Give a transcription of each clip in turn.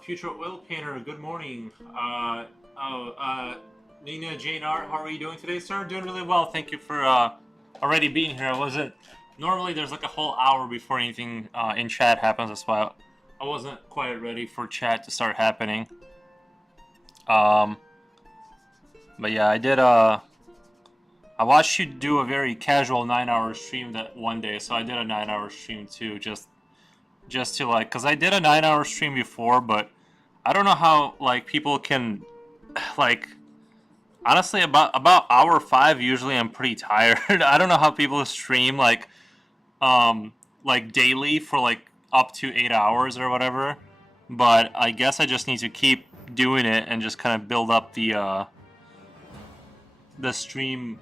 Future oil painter, good morning. Nina Jane Art, how are you doing today, sir? Doing really well. Thank you for already being here. I wasn't. Normally, there's like a whole hour before anything in chat happens. That's why I wasn't quite ready for chat to start happening. But yeah, I did. I watched you do a very casual 9-hour stream that one day, so I did a 9-hour stream too, just to like, cause I did a 9-hour stream before, but I don't know how like people can like. Honestly, about hour 5 usually I'm pretty tired. I don't know how people stream like daily for like up to 8 hours or whatever. But I guess I just need to keep doing it and just kind of build up the stream.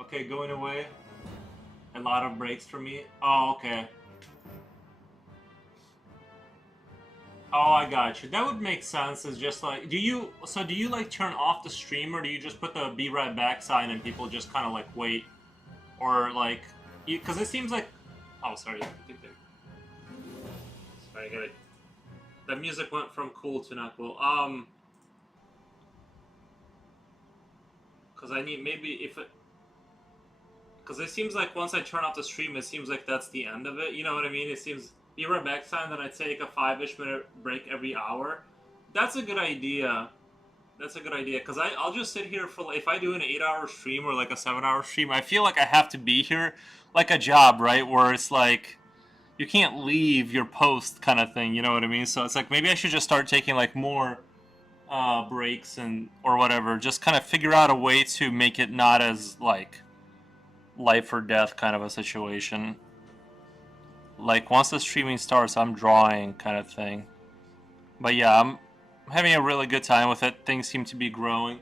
Okay, going away. A lot of breaks for me. Oh, okay. Oh, I got you. That would make sense. Is just like, do you like turn off the stream, or do you just put the "be right back" sign and people just kind of like wait, or like, because it seems like, oh, sorry, sorry, I got it. The music went from cool to not cool. Because I need maybe if it, because it seems like once I turn off the stream, it seems like that's the end of it. You know what I mean? It seems be right back sign that I take a 5-ish minute break every hour. That's a good idea. That's a good idea, because I'll just sit here for like, if I do an 8-hour stream or like a 7-hour stream, I feel like I have to be here like a job, right? Where it's like you can't leave your post kind of thing. You know what I mean? So it's like maybe I should just start taking like more breaks and or whatever. Just kind of figure out a way to make it not as like life or death kind of a situation. Like once the streaming starts, I'm drawing kind of thing. But yeah, I'm having a really good time with it. Things seem to be growing.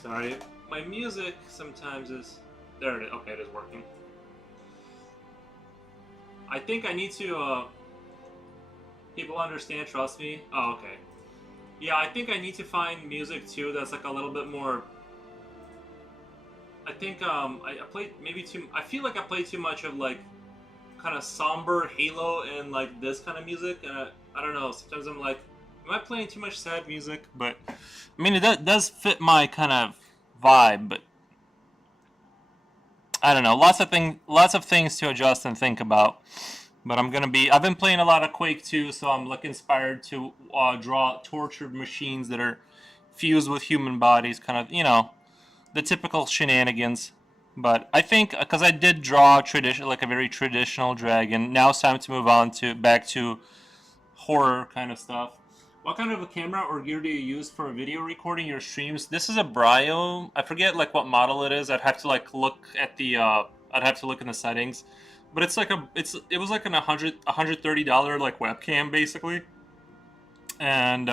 Sorry, my music sometimes is there. It is. Okay, it is working. I think I need to. People understand, trust me. Oh, okay. Yeah, I think I need to find music too that's like a little bit more. I think I played maybe too. I feel like I play too much of like kind of somber Halo and like this kind of music, and I don't know. Sometimes I'm like, am I playing too much sad music? But I mean, it does fit my kind of vibe, but I don't know. Lots of things to adjust and think about. But I've been playing a lot of Quake 2, so I'm like inspired to draw tortured machines that are fused with human bodies, kind of, the typical shenanigans. But I think because I did draw like a very traditional dragon, now it's time to move on to back to horror kind of stuff. What kind of a camera or gear do you use for video recording your streams? This is a Brio. I forget like what model it is. I'd have to like look at the. I'd have to look in the settings, but it's like a. It was like an $130 like webcam basically, and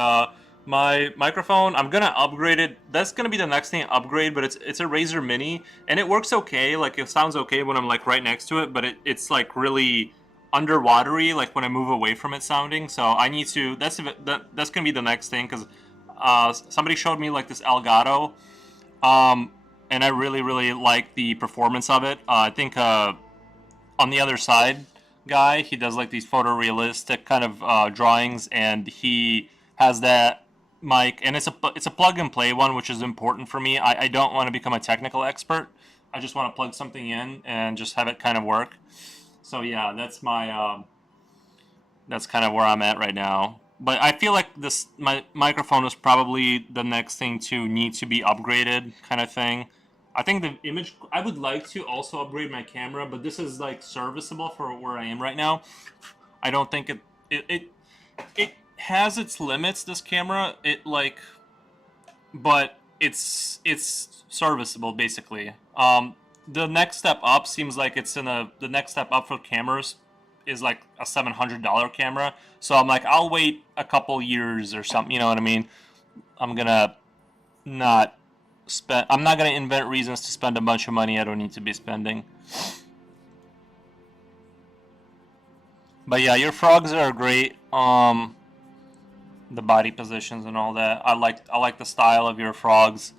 my microphone. I'm gonna upgrade it. That's gonna be the next thing I upgrade, but it's a Razer Mini, and it works okay. Like it sounds okay when I'm like right next to it, but it's like really underwatery like when I move away from it sounding. So I need to. That's gonna be the next thing because somebody showed me like this Elgato, um, and I really like the performance of it. I think on the other side guy, he does like these photorealistic kind of drawings, and he has that mic, and it's a plug and play one, which is important for me. I don't want to become a technical expert. I just want to plug something in and just have it kind of work. So yeah, that's kind of where I'm at right now. But I feel like this my microphone is probably the next thing to need to be upgraded, kind of thing. I think the image. I would like to also upgrade my camera, but this is like serviceable for where I am right now. I don't think it has its limits. This camera, but it's serviceable basically. The next step up seems like the next step up for cameras is like a $700 camera. So I'm like, I'll wait a couple years or something. You know what I mean? I'm gonna not spend. I'm not gonna invent reasons to spend a bunch of money I don't need to be spending. But yeah, your frogs are great. The body positions and all that. I like the style of your frogs.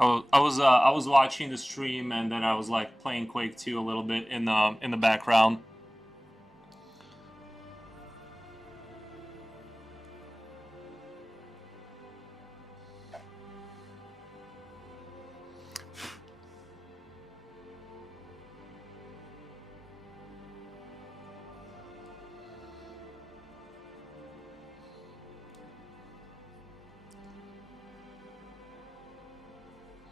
I was watching the stream and then I was like playing Quake 2 a little bit in the background.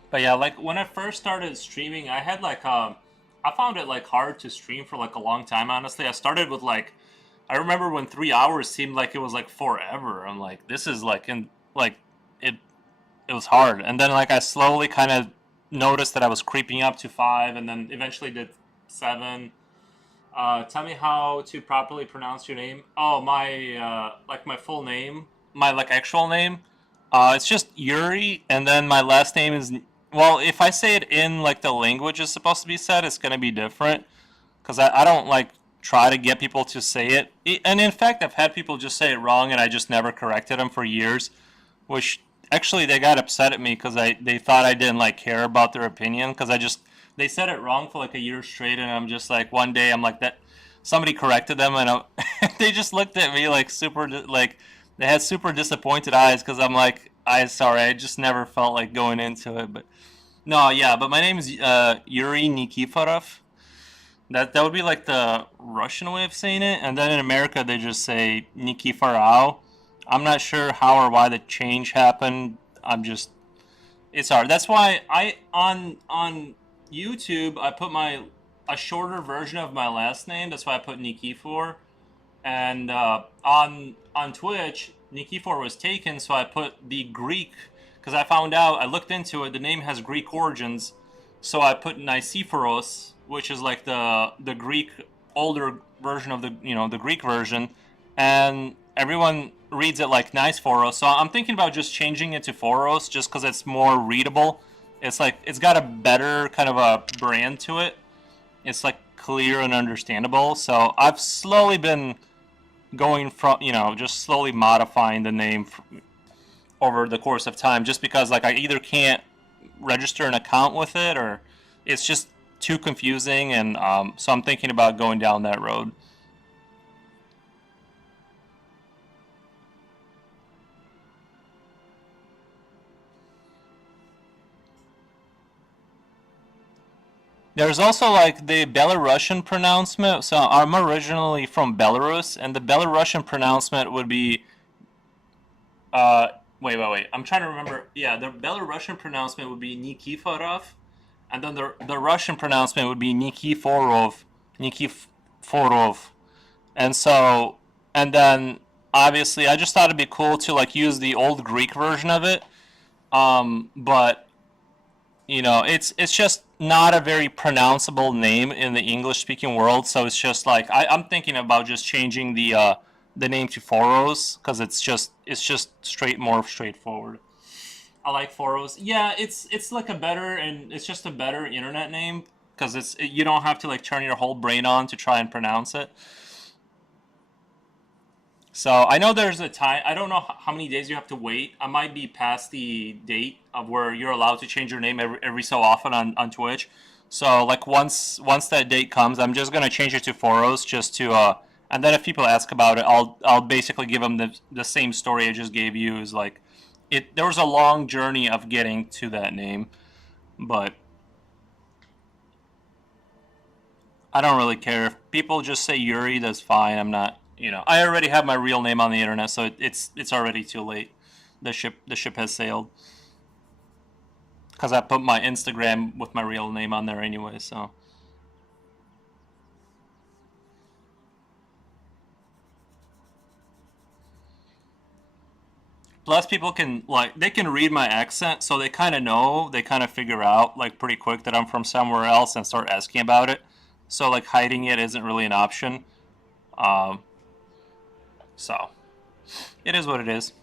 But yeah, like when I first started streaming, I found it like hard to stream for like a long time. Honestly, I started with like I remember when 3 hours seemed like it was like forever. I'm like, this is like in like it it was hard, and then like I slowly kind of noticed that I was creeping up to 5, and then eventually did 7. Tell me how to properly pronounce your name. Oh, my like my full name, my like actual name. It's just Yuri, and then my last name is well. If I say it in like the language it's supposed to be said, it's gonna be different because I don't like try to get people to say it. And in fact, I've had people just say it wrong, and I just never corrected them for years. Which actually they got upset at me because they thought I didn't like care about their opinion because I just they said it wrong for like a year straight, and I'm just like one day I'm like that somebody corrected them, and they just looked at me like super like they had super disappointed eyes because I'm like I sorry I just never felt like going into it. But no, yeah, but my name is Yuri Nikiforov. That would be like the Russian way of saying it, and then in America they just say Nikiforov. I'm not sure how or why the change happened. I'm just it's hard. That's why I on YouTube I put my a shorter version of my last name. That's why I put Nikifor. And on Twitch, Nikifor was taken, so I put the Greek because I found out I looked into it. The name has Greek origins, so I put Nicephoros, which is like the Greek older version of the Greek version, and everyone reads it like Nicephoros. So I'm thinking about just changing it to Foros, just because it's more readable. It's like it's got a better kind of a brand to it. It's like clear and understandable. So I've slowly been going from just slowly modifying the name over the course of time, just because like I either can't register an account with it or it's just too confusing, and so I'm thinking about going down that road. There's also like the Belarusian pronouncement. So I'm originally from Belarus, and the Belarusian pronouncement would be uh wait. I'm trying to remember. Yeah, the Belarusian pronouncement would be Nikiforov, and then the Russian pronouncement would be Nikiforov. Nikiforov. And so, and then obviously, I just thought it'd be cool to like use the old Greek version of it. But it's just not a very pronounceable name in the English speaking world. So it's just like I'm thinking about just changing the name to Foros because it's just more straightforward. I like Foros. Yeah, it's like a better and it's just a better internet name because you don't have to like turn your whole brain on to try and pronounce it. So I know there's a time. I don't know how many days you have to wait. I might be past the date of where you're allowed to change your name every so often on Twitch. So like once that date comes, I'm just gonna change it to Foros just to and then if people ask about it, I'll basically give them the same story I just gave you. Is like there was a long journey of getting to that name, but I don't really care if people just say Yuri. That's fine. I'm not. I already have my real name on the internet, so it's already too late. The ship has sailed because I put my Instagram with my real name on there anyway. So plus people can like they can read my accent, so they kind of know they kind of figure out like pretty quick that I'm from somewhere else and start asking about it. So like hiding it isn't really an option. Um, so it is what it is.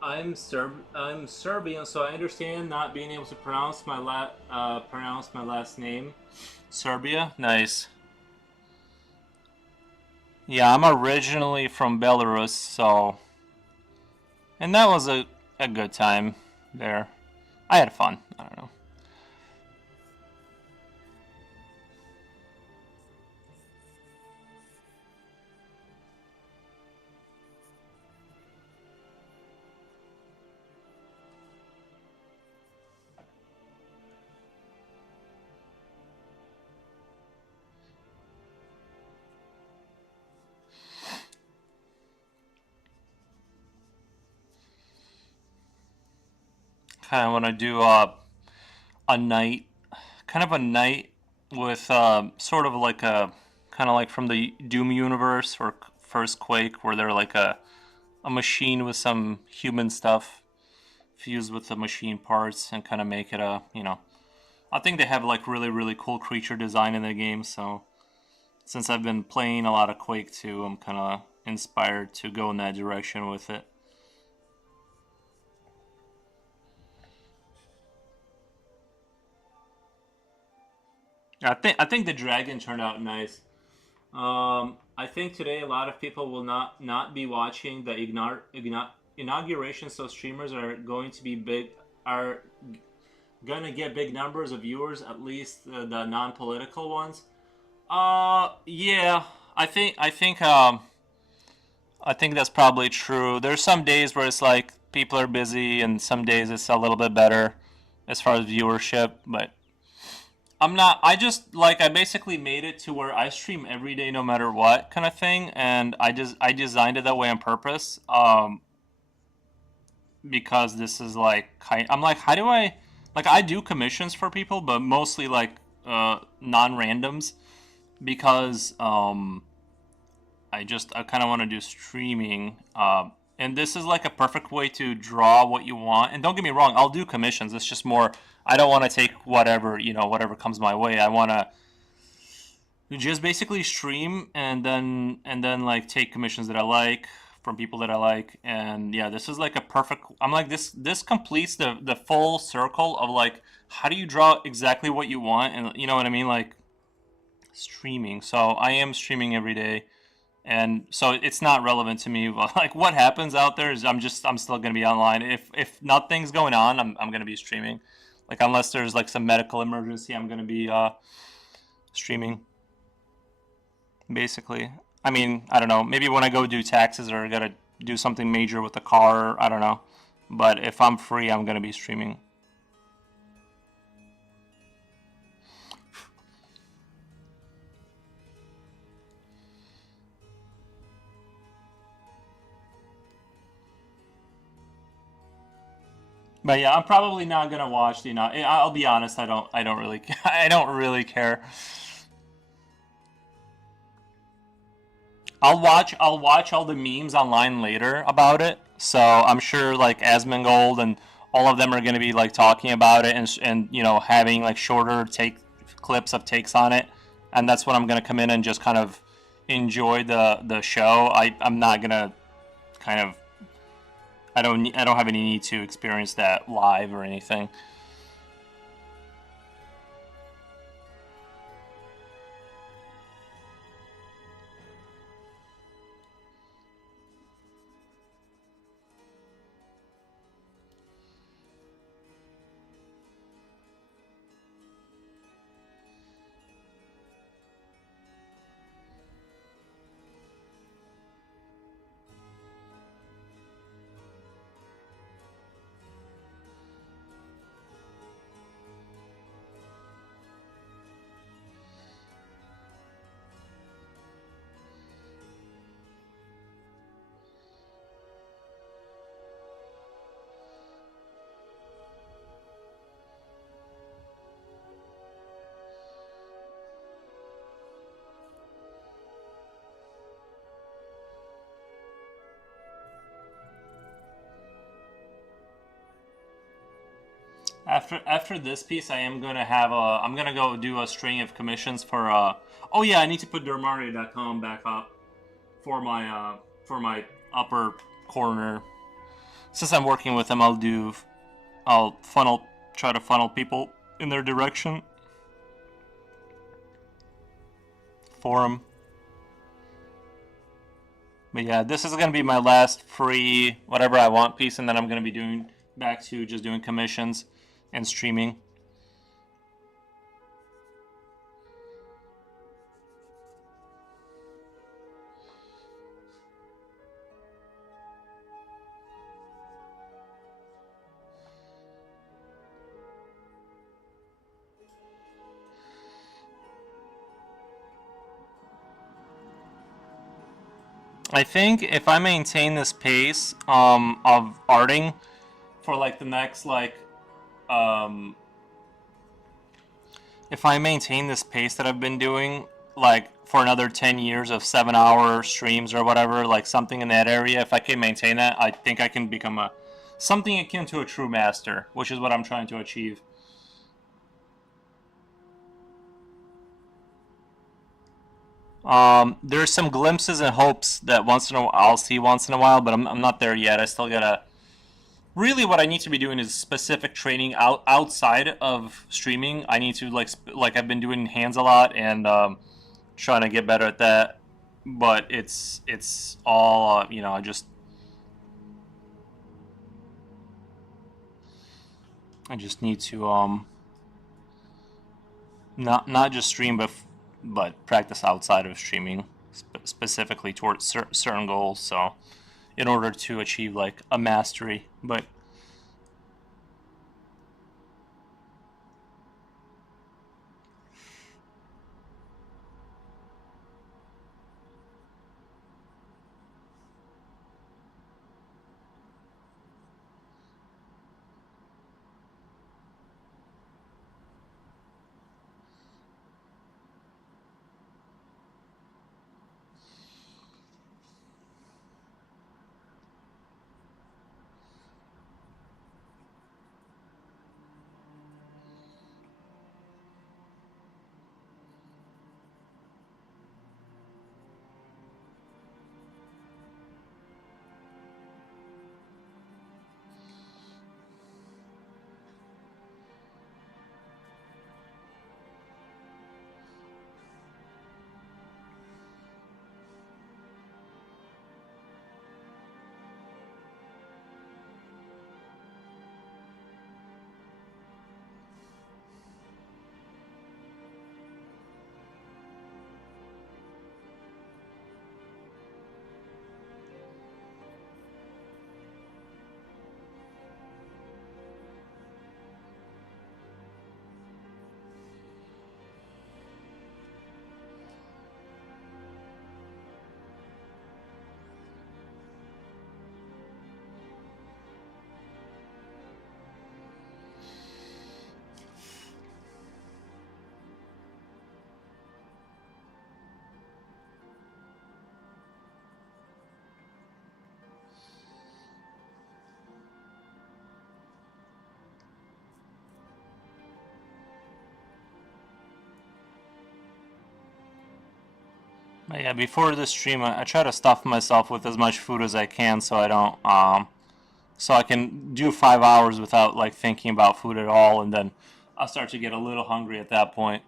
I'm Serbian, so I understand not being able to pronounce my last name. Serbia, nice. Yeah, I'm originally from Belarus, so and that was a good time there. I had fun. I don't know. Kind of want to do a night, kind of a night with sort of like a kind of like from the Doom universe or first Quake, where they're like a machine with some human stuff fused with the machine parts and kind of make it I think they have like really cool creature design in the game. So since I've been playing a lot of Quake 2, I'm kind of inspired to go in that direction with it. I think the dragon turned out nice. I think today a lot of people will not be watching the inauguration, so streamers are going to be big are gonna get big numbers of viewers, at least the non-political ones. Yeah, I think that's probably true. There's some days where it's like people are busy, and some days it's a little bit better as far as viewership. But I'm not. I basically made it to where I stream every day, no matter what kind of thing, and I designed it that way on purpose. Because this is like I'm like, how do I like I do commissions for people, but mostly like non-randoms because I kind of want to do streaming. And this is like a perfect way to draw what you want. And don't get me wrong, I'll do commissions. It's just more I don't want to take whatever comes my way. I want to just basically stream and then like take commissions that I like from people that I like. And yeah, this is like a perfect. I'm like this completes the full circle of like how do you draw exactly what you want, and you know what I mean, like streaming. So I am streaming every day, and so it's not relevant to me. Like what happens out there is I'm still gonna be online. If nothing's going on, I'm gonna be streaming. Like unless there's like some medical emergency, I'm gonna be streaming basically. I mean, I don't know. Maybe when I go do taxes or gotta do something major with the car, I don't know. But if I'm free, I'm gonna be streaming. But yeah, I'm probably not gonna watch the. I'll be honest. I don't really. I don't really care. I'll watch all the memes online later about it. So I'm sure like Asmongold and all of them are going to be like talking about it and having like shorter take clips of takes on it. And that's when I'm going to come in and just kind of enjoy the show. I'm not going to kind of I don't have any need to experience that live or anything. After this piece, I'm gonna go do a string of commissions for Oh yeah, I need to put Dermario.com back up for my upper corner. Since I'm working with them, I'll try to funnel people in their direction for them. But yeah, this is gonna be my last free whatever I want piece, and then I'm gonna be doing back to just doing commissions and streaming. I think if I maintain this pace of arting for like the next um, if I maintain this pace that I've been doing like for another 10 years of 7 hour streams or whatever, like something in that area, if I can maintain that, I think I can become a something akin to a true master, which is what I'm trying to achieve. There's some glimpses and hopes that I'll see once in a while, but I'm not there yet. I still gotta really what I need to be doing is specific training outside of streaming. I need to like I've been doing hands a lot and trying to get better at that. But it's all I just need to not just stream but practice outside of streaming specifically towards certain goals. So in order to achieve like a mastery, but But yeah, before this stream, I try to stuff myself with as much food as I can, so I don't, so I can do 5 hours without like thinking about food at all, and then I'll start to get a little hungry at that point.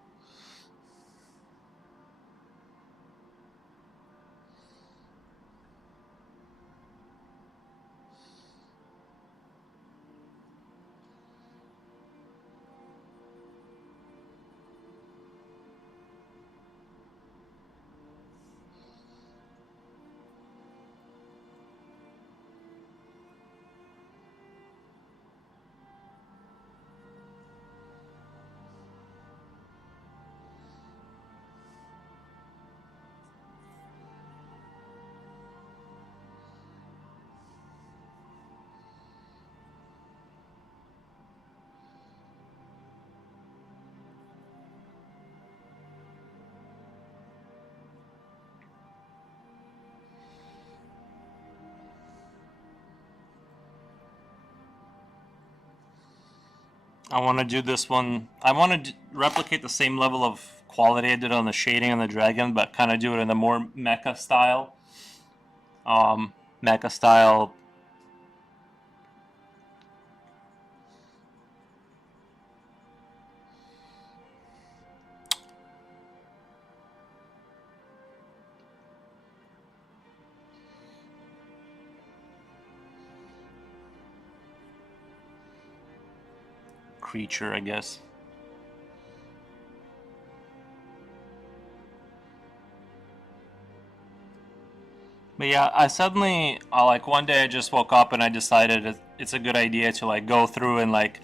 I want to do this one. I want to replicate the same level of quality I did on the shading on the dragon, but kind of do it in a more mecha style. Mecha style creature, I guess. But yeah, I suddenly like one day I just woke up and I decided it's a good idea to like go through and like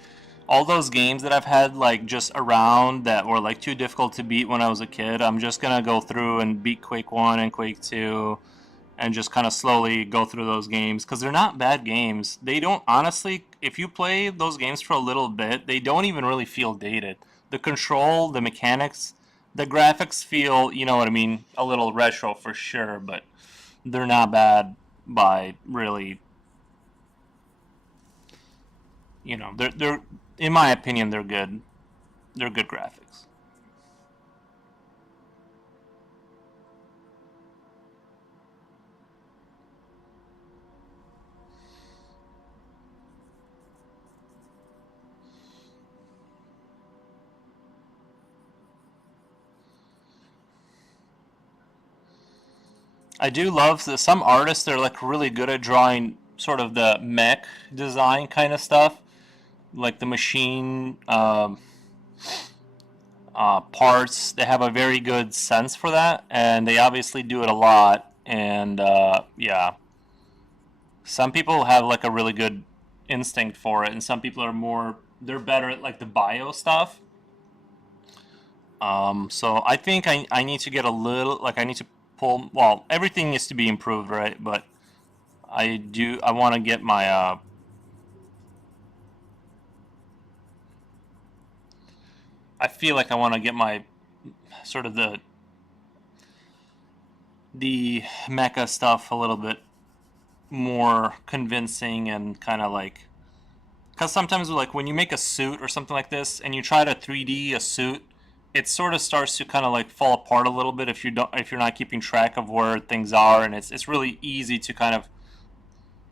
all those games that I've had like just around that were like too difficult to beat when I was a kid. I'm just gonna go through and beat Quake 1 and Quake 2 and just kind of slowly go through those games because they're not bad games. They don't, honestly, if you play those games for a little bit, they don't even really feel dated. The control, the mechanics, the graphics feel, you know what I mean, a little retro for sure, but they're not bad by really, they're in my opinion they're good. They're good graphics. I do love that some artists they're like really good at drawing sort of the mech design kind of stuff, like the machine parts. They have a very good sense for that, and they obviously do it a lot. And yeah, some people have like a really good instinct for it, and some people are more they're better at like the bio stuff. So I think I need to get a little like I need to pull. Well, everything needs to be improved, right? But I want to get my I feel like I want to get my sort of the mecha stuff a little bit more convincing and kind of like because sometimes like when you make a suit or something like this and you try to 3D a suit, it sort of starts to kind of like fall apart a little bit if you're not keeping track of where things are, and it's really easy to kind of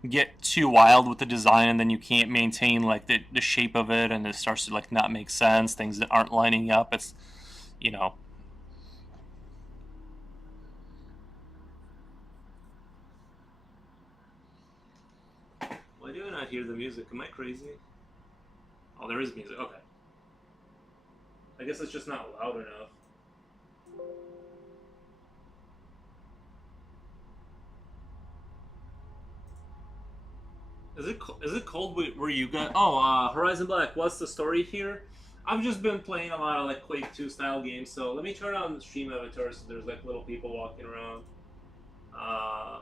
get too wild with the design and then you can't maintain like the shape of it and it starts to like not make sense, things that aren't lining up. It's you know Why do I not hear the music? Am I crazy? Oh, there is music. Okay. I guess it's just not loud enough. Is it cold where you got? Oh, Horizon Black. What's the story here? I've just been playing a lot of like Quake 2 style games, so let me turn on the stream avatar so there's like little people walking around. Uh,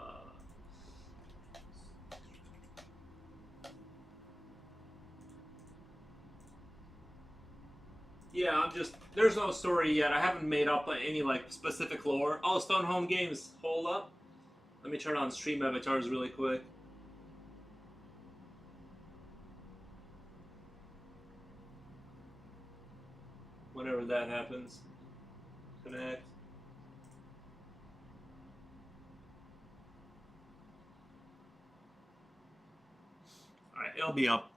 yeah, I'm just there's no story yet. I haven't made up any like specific lore. Oh, Stone Home Games. Hold up. Let me turn on stream avatars really quick. Whenever that happens, connect. it'll be up.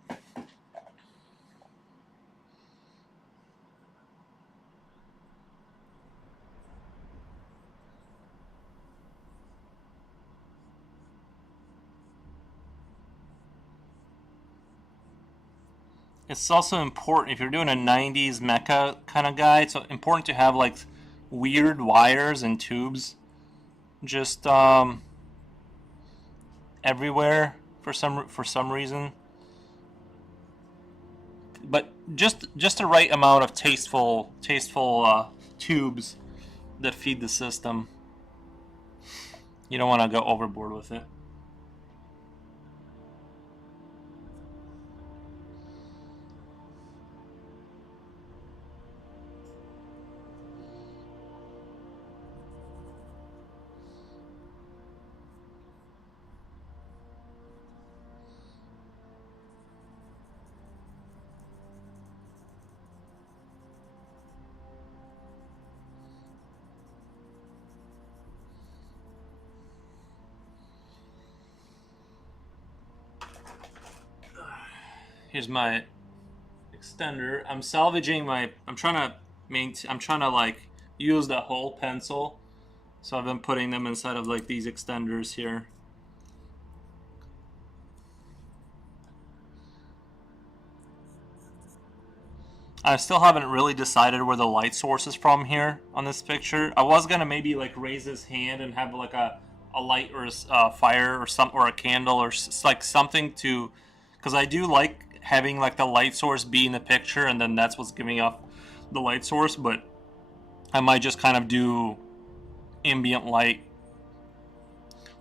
It's also important if you're doing a 90s mecha kind of guy, it's important to have like weird wires and tubes just everywhere for some reason. But just the right amount of tasteful tubes that feed the system. You don't want to go overboard with it. Here's my extender. I'm salvaging my. I'm trying to like use the whole pencil, so I've been putting them inside of like these extenders here. I still haven't really decided where the light source is from here on this picture. I was gonna maybe like raise his hand and have like a light or a fire or a candle or like something to, because I do like having like the light source be in the picture and then that's what's giving off the light source. But I might just kind of do ambient light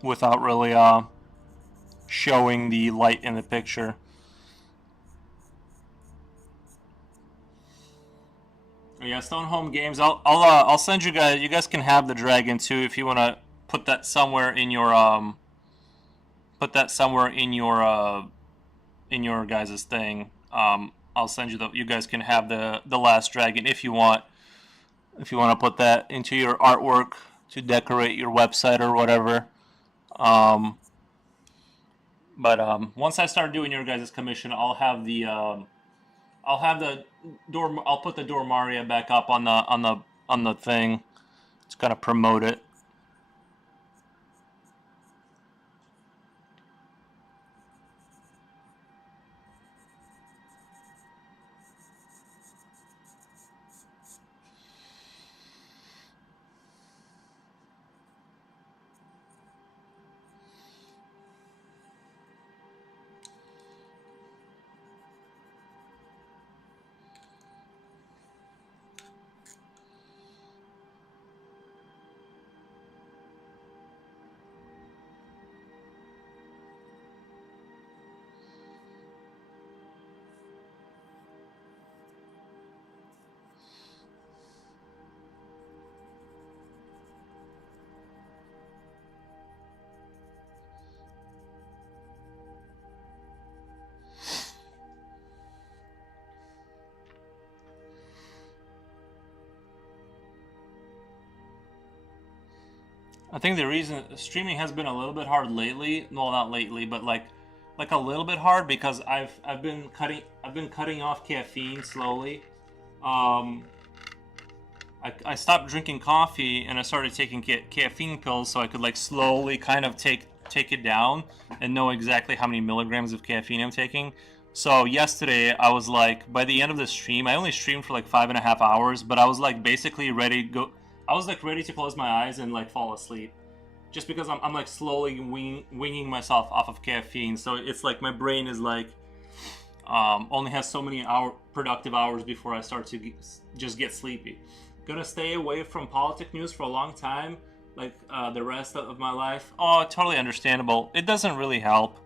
without really showing the light in the picture. Yeah, Stone Home Games. I'll send you guys. You guys can have the dragon too if you want to put that somewhere in your in your guys' thing. I'll send you you guys can have the last dragon if you want. If you want to put that into your artwork to decorate your website or whatever. But once I start doing your guys' commission, I'll have the door. I'll put the Dormaria back up on the thing. It's gonna promote it. I think the reason streaming has been a little bit hard lately, well, not lately, but like a little bit hard because I've been cutting off caffeine slowly. I stopped drinking coffee and I started taking caffeine pills so I could like slowly kind of take it down and know exactly how many milligrams of caffeine I'm taking. So yesterday I was like, by the end of the stream, I only streamed for like 5.5 hours, but I was like basically ready to go. I was like ready to close my eyes and like fall asleep, just because I'm like slowly winging myself off of caffeine. So it's like my brain is like only has so many productive hours before I start to just get sleepy. Gonna stay away from politic news for a long time, like the rest of my life. Oh, totally understandable. It doesn't really help.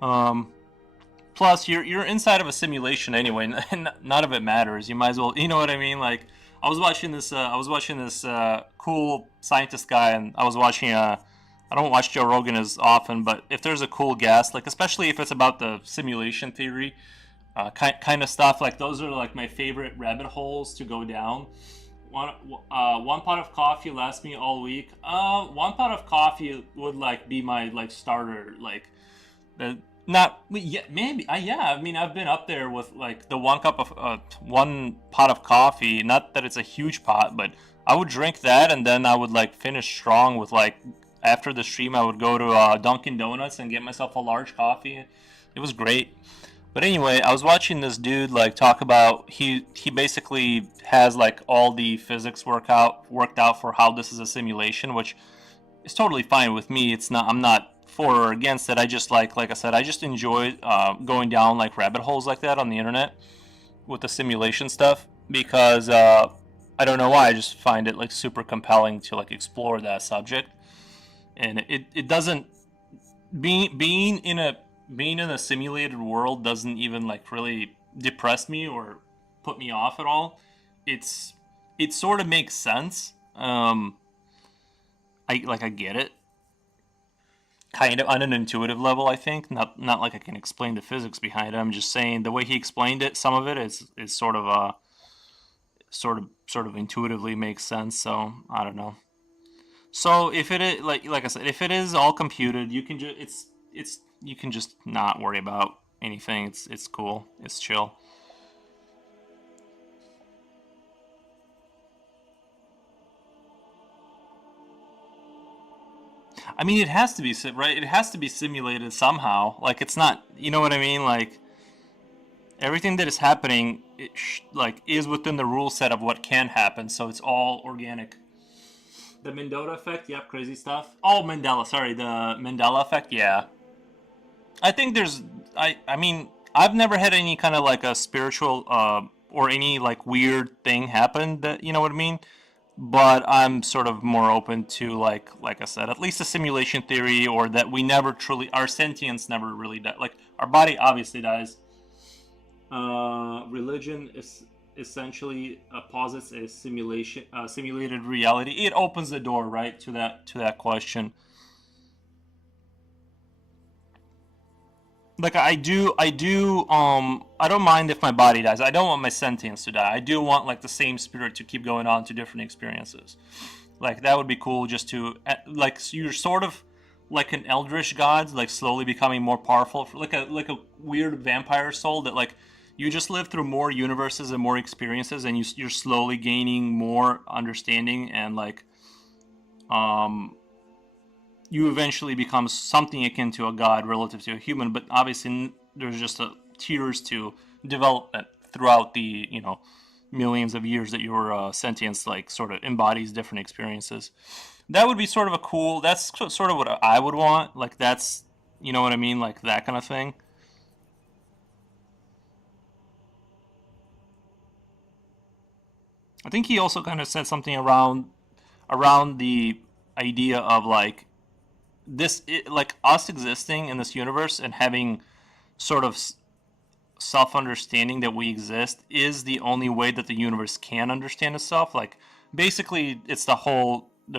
Plus, you're inside of a simulation anyway, and none of it matters. You might as well, you know what I mean? Like, I was watching this cool scientist guy, and I was watching. I don't watch Joe Rogan as often, but if there's a cool guest, like especially if it's about the simulation theory, kind of stuff, like those are like my favorite rabbit holes to go down. One pot of coffee lasts me all week. One pot of coffee would like be my like starter, like Not yeah, maybe. Yeah, I mean, I've been up there with like the one cup of 1 pot of coffee. Not that it's a huge pot, but I would drink that, and then I would like finish strong with like after the stream, I would go to Dunkin' Donuts and get myself a large coffee. It was great. But anyway, I was watching this dude like talk about he basically has like all the physics worked out for how this is a simulation, which is totally fine with me. It's not I'm not for or against it. I just like I said, I just enjoy going down like rabbit holes like that on the internet with the simulation stuff because I don't know why I just find it like super compelling to like explore that subject, and it doesn't being in a simulated world doesn't even like really depress me or put me off at all. It's it sort of makes sense. I get it, kind of on an intuitive level. I think not like I can explain the physics behind it. I'm just saying the way he explained it. Some of it is sort of sort of intuitively makes sense. So I don't know. So if it is like I said, if it is all computed, you can just it's you can just not worry about anything. It's cool. It's chill. I mean, it has to be right. It has to be simulated somehow. Like it's not. You know what I mean? Like everything that is happening, like is within the rule set of what can happen. So it's all organic. The Mandela effect, yep, crazy stuff. Oh, Mandela, sorry, the Mandela effect, yeah. I think there's, I mean, I've never had any kind of like a spiritual, or any like weird thing happen that, you know what I mean? But I'm sort of more open to like I said, at least a simulation theory, or that we never truly, our sentience never really dies. Like our body obviously dies. Religion is essentially posits a simulated reality. It opens the door right to that question. Like I don't mind if my body dies. I don't want my sentience to die. I do want like the same spirit to keep going on to different experiences. Like that would be cool just to like you're sort of like an eldritch god, like slowly becoming more powerful, like a weird vampire soul that like you just live through more universes and more experiences, and you're slowly gaining more understanding, and like um you eventually become something akin to a god relative to a human. But obviously there's just tiers to development throughout the millions of years that your sentience like sort of embodies different experiences. That would be sort of a cool. That's sort of what I would want. Like that's you know what I mean, like that kind of thing. I think he also kind of said something around the idea of like like us existing in this universe and having sort of self understanding that we exist is the only way that the universe can understand itself. Like basically, it's the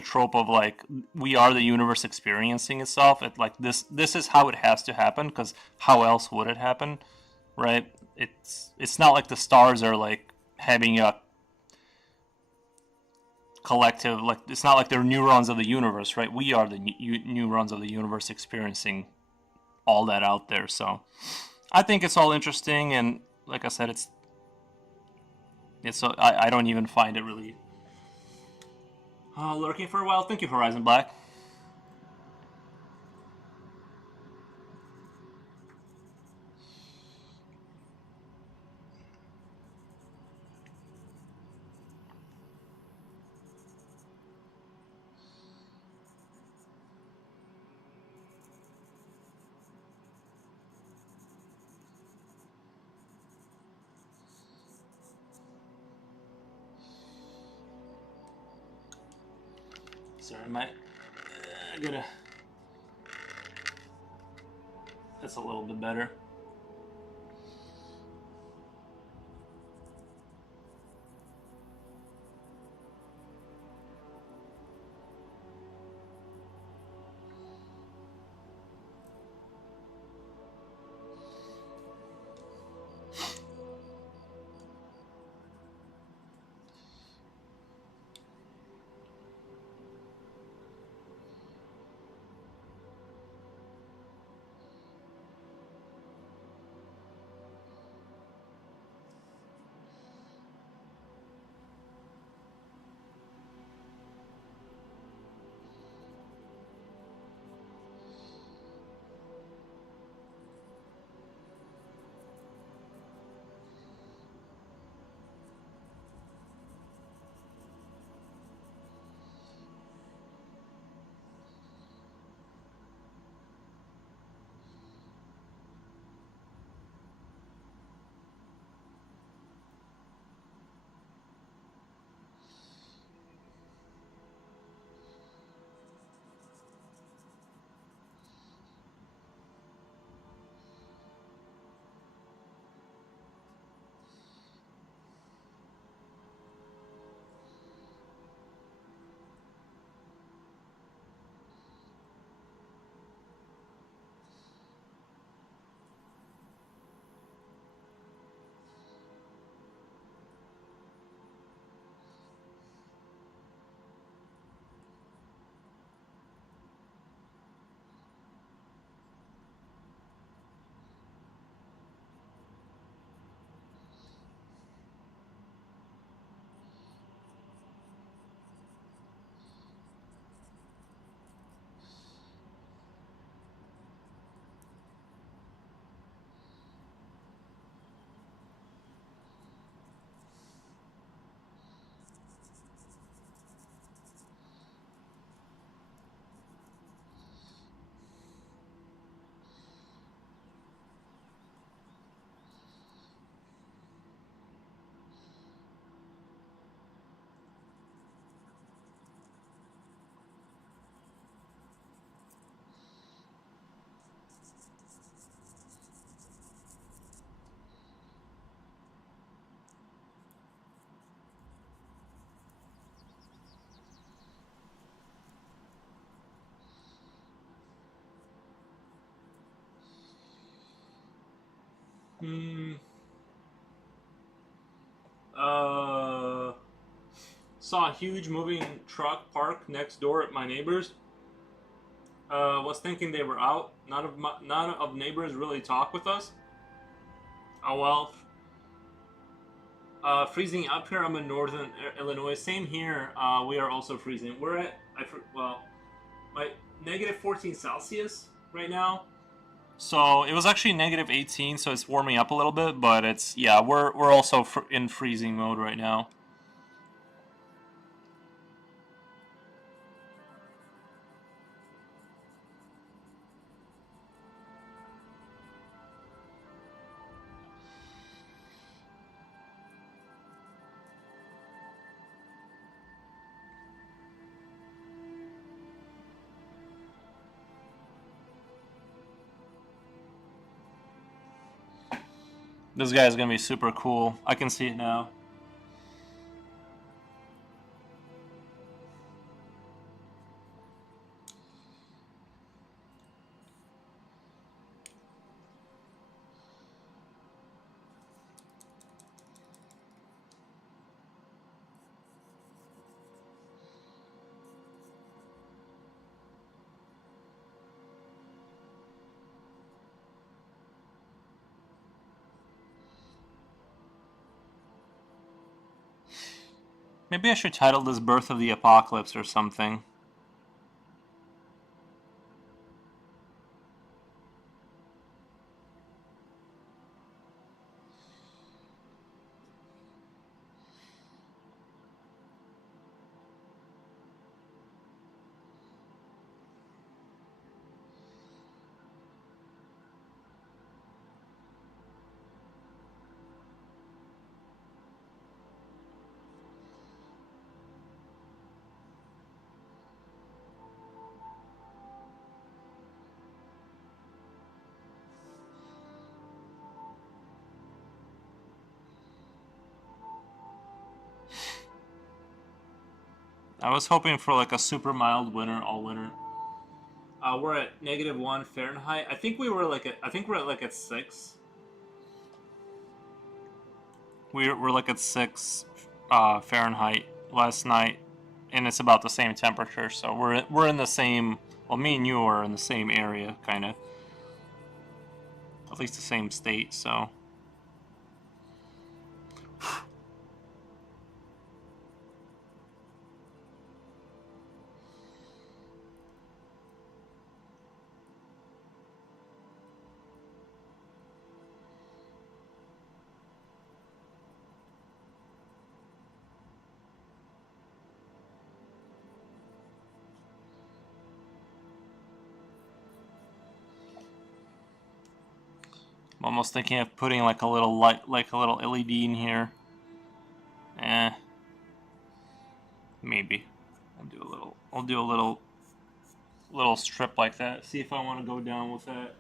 trope of like we are the universe experiencing itself. It like this is how it has to happen because how else would it happen, right? It's not like the stars are like having a collective like it's not like they're neurons of the universe, right? We are the neurons of the universe experiencing all that out there. So I think it's all interesting, and like I said, it's I don't even find it really lurking for a while. Thank you, Horizon Black. Sorry, I gotta. That's a little bit better. Hmm. Uh. Saw a huge moving truck parked next door at my neighbor's. Was thinking they were out. None of neighbors really talk with us. Oh well. Freezing up here. I'm in northern Illinois. Same here. We are also freezing. We're at well, my negative 14 Celsius right now. So it was actually negative 18, so it's warming up a little bit, but it's yeah, we're also in freezing mode right now. This guy is gonna be super cool. I can see it now. Maybe I should title this "Birth of the Apocalypse" or something. I was hoping for like a super mild winter all winter. We're at -1 Fahrenheit. I think we were like I think we're at like at 6. We're like at 6 Fahrenheit last night, and it's about the same temperature. So we're in the same. Well, me and you are in the same area, kind of. At least the same state. So I'm almost thinking of putting like a little light, like a little LED in here. Eh, maybe. I'll do a little strip like that. See if I want to go down with that.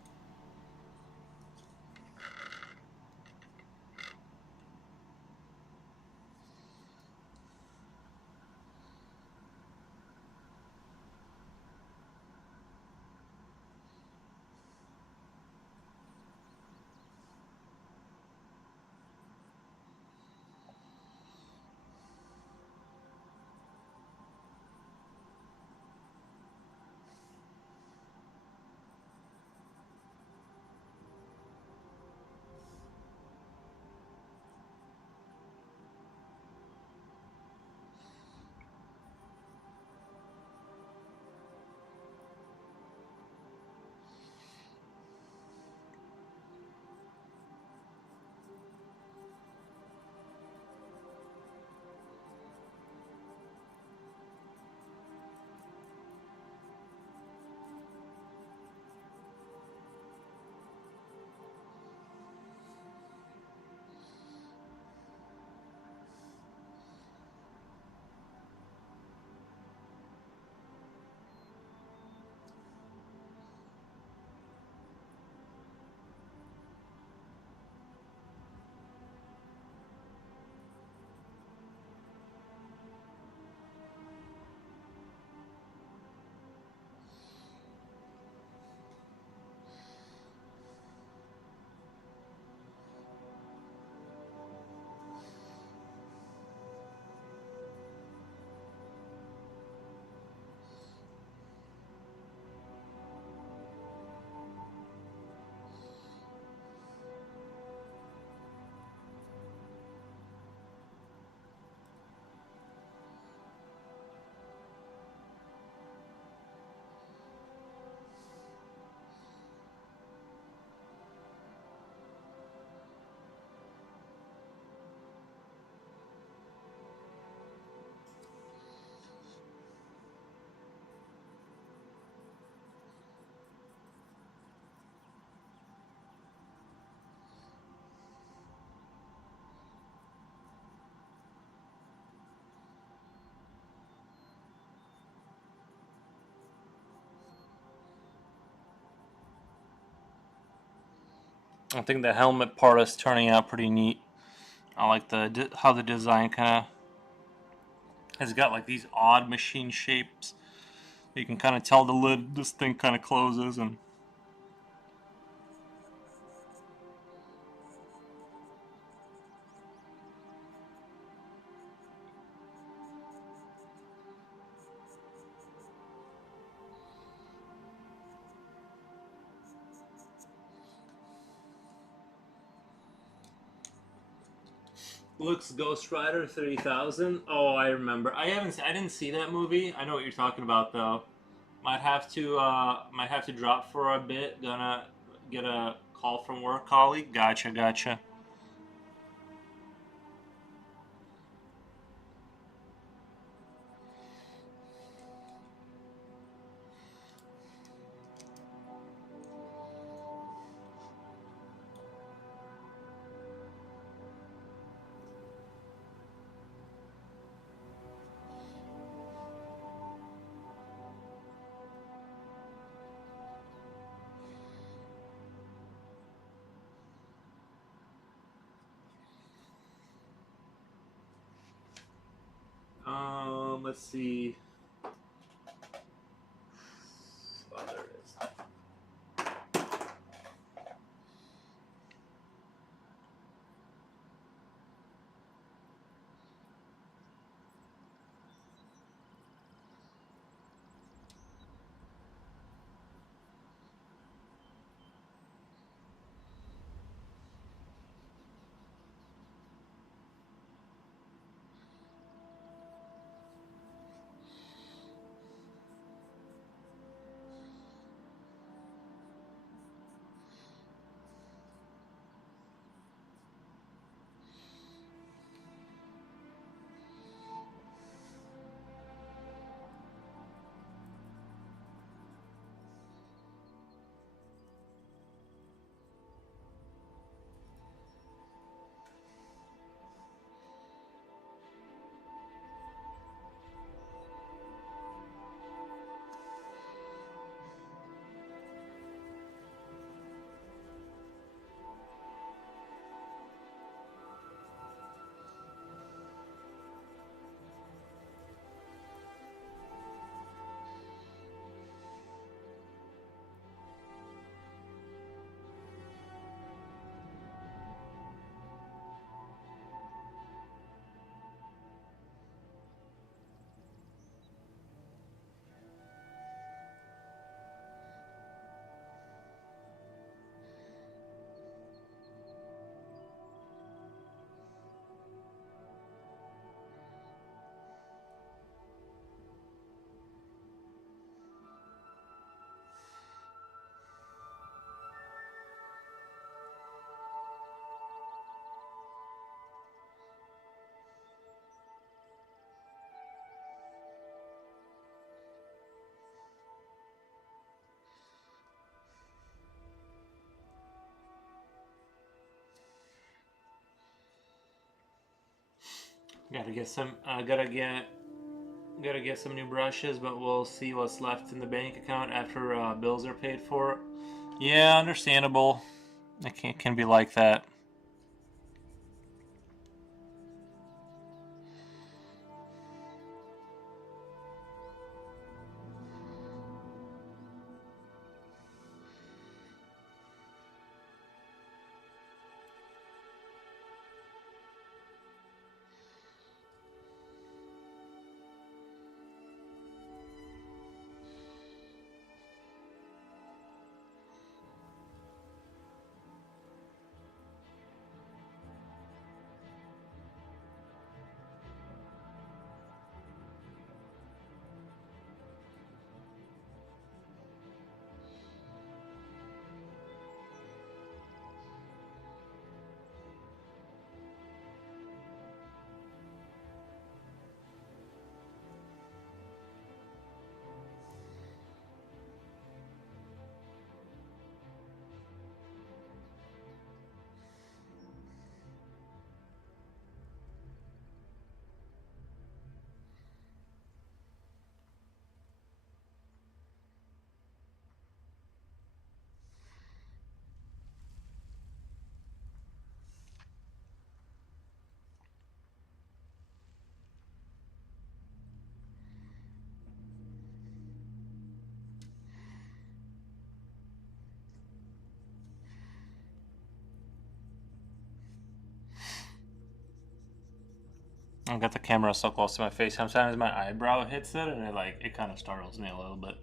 I think the helmet part is turning out pretty neat. I like how the design kind of has got like these odd machine shapes. You can kind of tell the lid, this thing kind of closes and. Looks Ghost Rider 3000. Oh, I remember. I didn't see that movie. I know what you're talking about though. Might have to drop for a bit. Gonna get a call from work colleague. Gotcha, gotcha. Let's see. Oh, there it is. Gotta get some. Gotta get some new brushes, but we'll see what's left in the bank account after bills are paid for. Yeah, understandable. Can be like that. I got the camera so close to my face. Sometimes my eyebrow hits it, and it kind of startles me a little bit.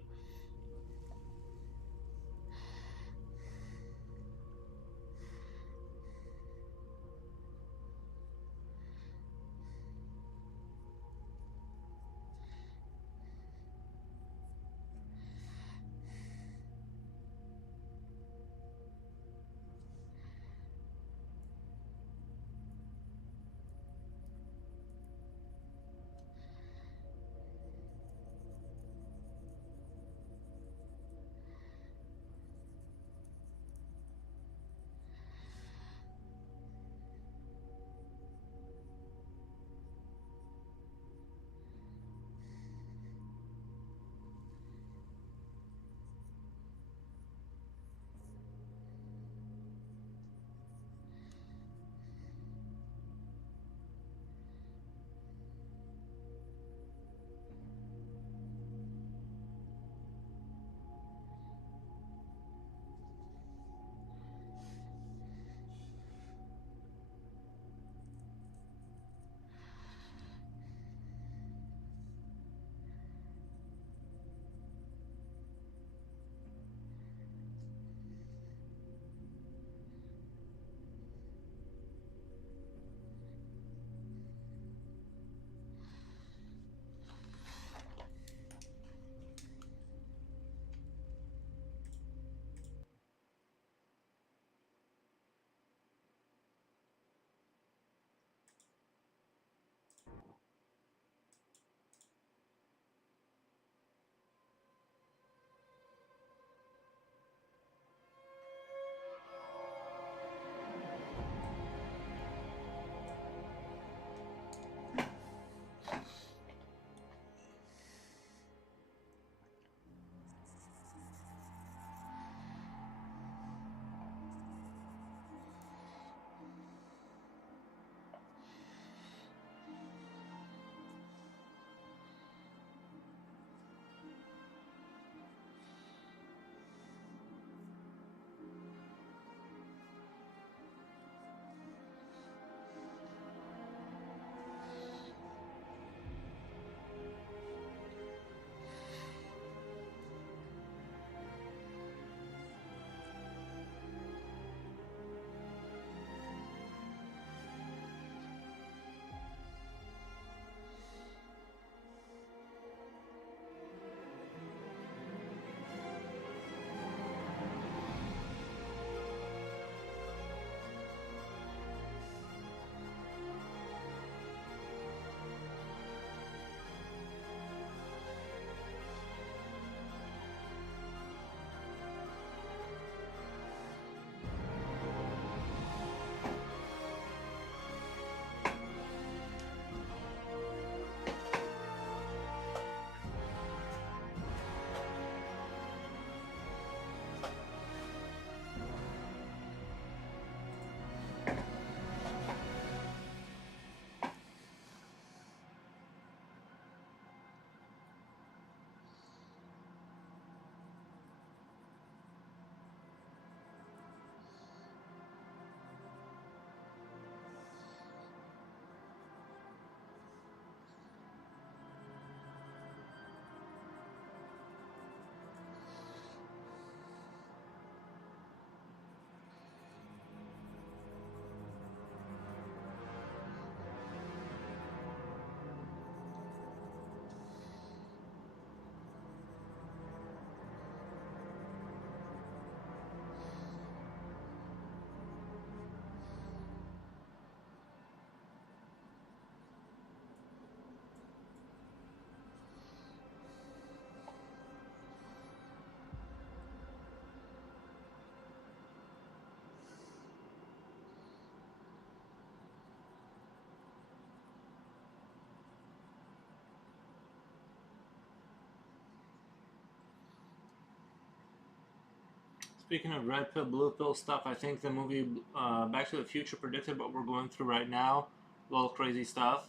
Speaking of red pill, blue pill stuff, I think the movie Back to the Future predicted what we're going through right now. A little crazy stuff.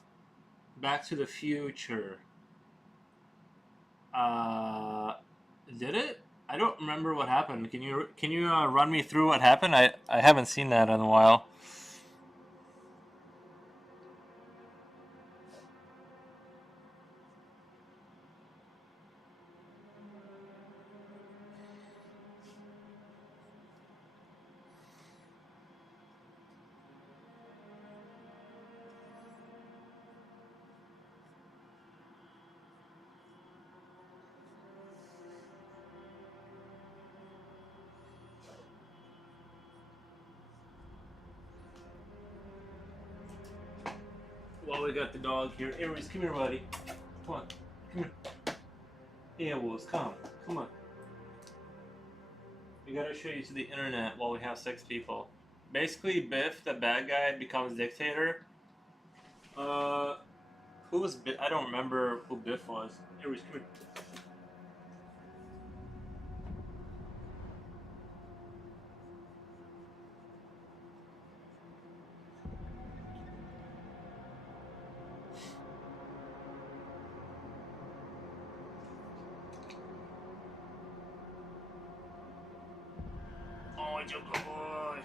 Back to the Future. Uh, did it? I don't remember what happened. Can you run me through what happened? I haven't seen that in a while. Oh, we got the dog here. Aries, come here, buddy. Come on. Come here. Airwolves, come. Come on. We gotta show you to the internet while we have 6 people. Basically, Biff, the bad guy, becomes dictator. Uh, who was Biff? I don't remember who Biff was. Aries, come here. Oh, it's a good boy.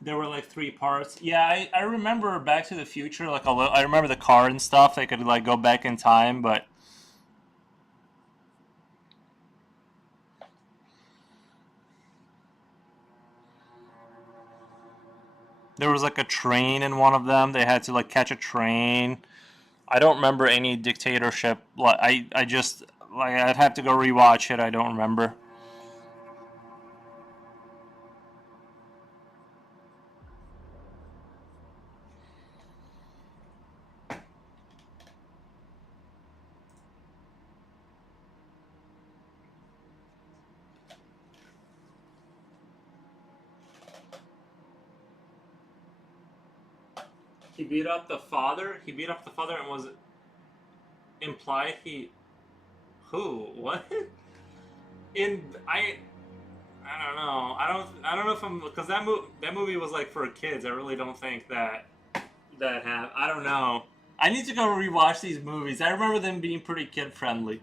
There were like 3 parts. Yeah, I remember Back to the Future like a little. I remember the car and stuff. They could like go back in time, but there was like a train in one of them. They had to like catch a train. I don't remember any dictatorship. Like I just like I'd have to go rewatch it. I don't remember. He beat up the father. He beat up the father and was implied he who what in I don't know. I don't know if I'm because that movie was like for kids. I really don't think that have. I don't know. I need to go rewatch these movies. I remember them being pretty kid friendly.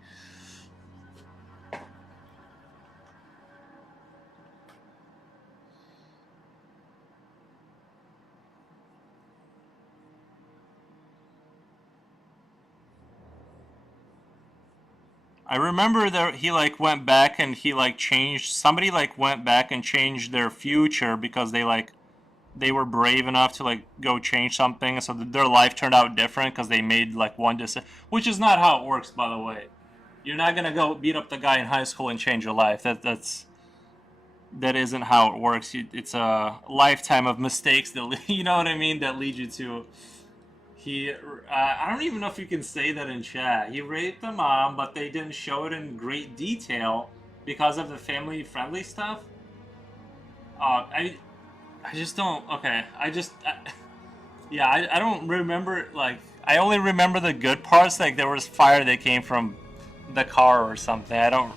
I remember that he like went back and he like changed. Somebody like went back and changed their future because they were brave enough to like go change something, so their life turned out different because they made like one decision, which is not how it works, by the way. You're not gonna go beat up the guy in high school and change your life. That isn't how it works. It's a lifetime of mistakes that you know what I mean that lead you to. I don't even know if you can say that in chat. He raped the mom, but they didn't show it in great detail because of the family friendly stuff. Uh, I I just don't. Okay, yeah, I don't remember. Like, I only remember the good parts. Like, there was fire that came from the car or something. I don't.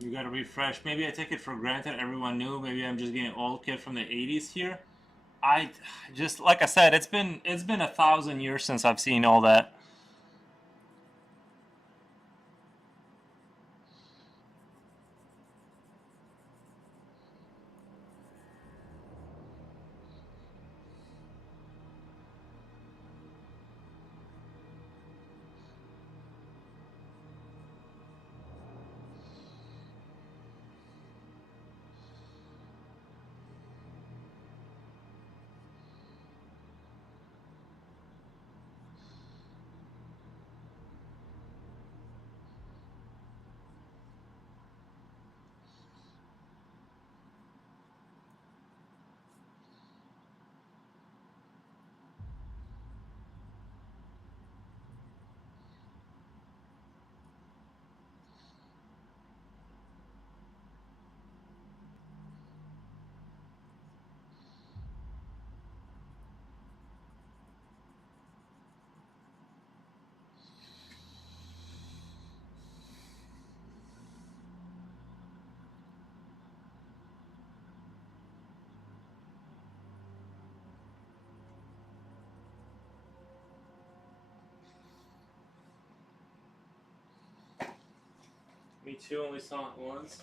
You gotta refresh. Maybe I take it for granted everyone knew. Maybe I'm just getting old kid from the '80s here. I just like I said, it's been 1,000 years since I've seen all that. Me too. Only saw it once.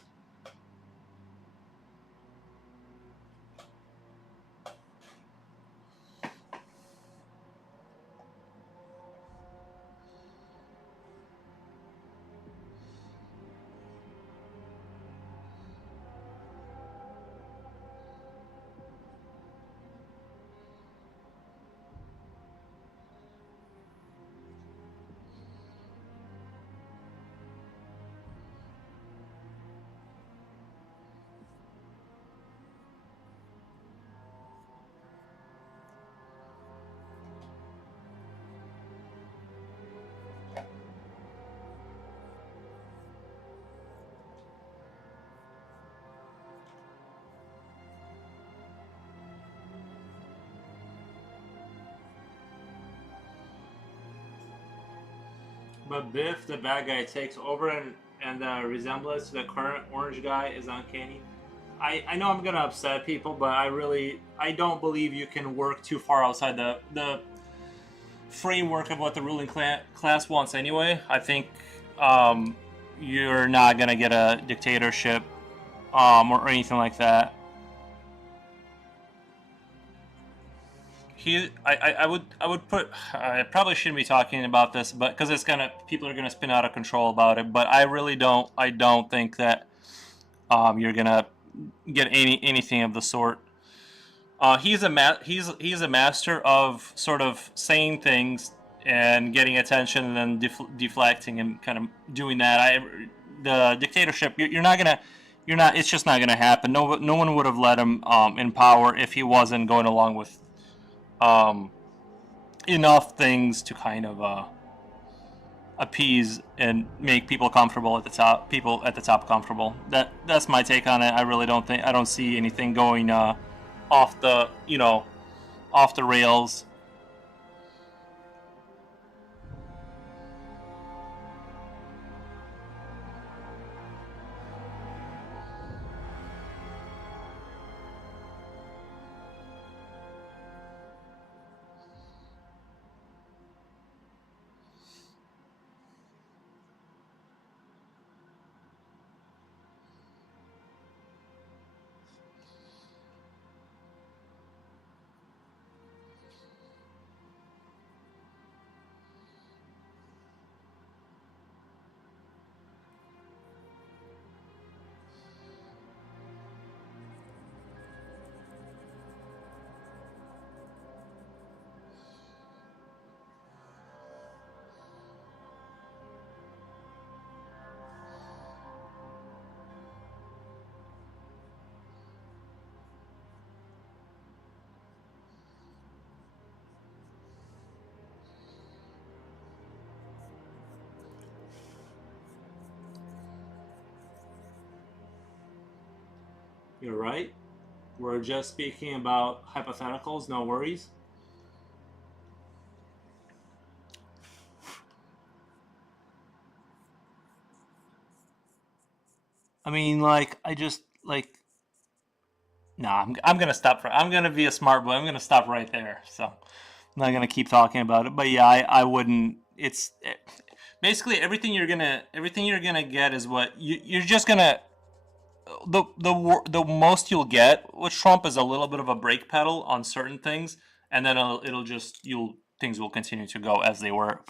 But Biff, the bad guy, takes over, and the resemblance to the current orange guy is uncanny. I know I'm gonna upset people, but I don't believe you can work too far outside the framework of what the ruling class wants anyway. I think you're not gonna get a dictatorship or anything like that. I would put I probably shouldn't be talking about this, but because it's gonna people are gonna spin out of control about it. But I don't think that you're gonna get anything of the sort. He's a master of sort of saying things and getting attention and then deflecting and kind of doing that. The dictatorship you're not gonna you're not it's just not gonna happen. No one would have let him in power if he wasn't going along with um, enough things to kind of appease and make people comfortable at the top. People at the top comfortable. That's my take on it. I don't see anything going off the off the rails. You're right. We're just speaking about hypotheticals. No worries. I mean, like, I just like. Nah, I'm gonna stop. I'm gonna be a smart boy. I'm gonna stop right there. So I'm not gonna keep talking about it. But yeah, I wouldn't. Basically everything you're gonna get is what you're just gonna the most you'll get with Trump is a little bit of a brake pedal on certain things, and then it'll just you'll things will continue to go as they were.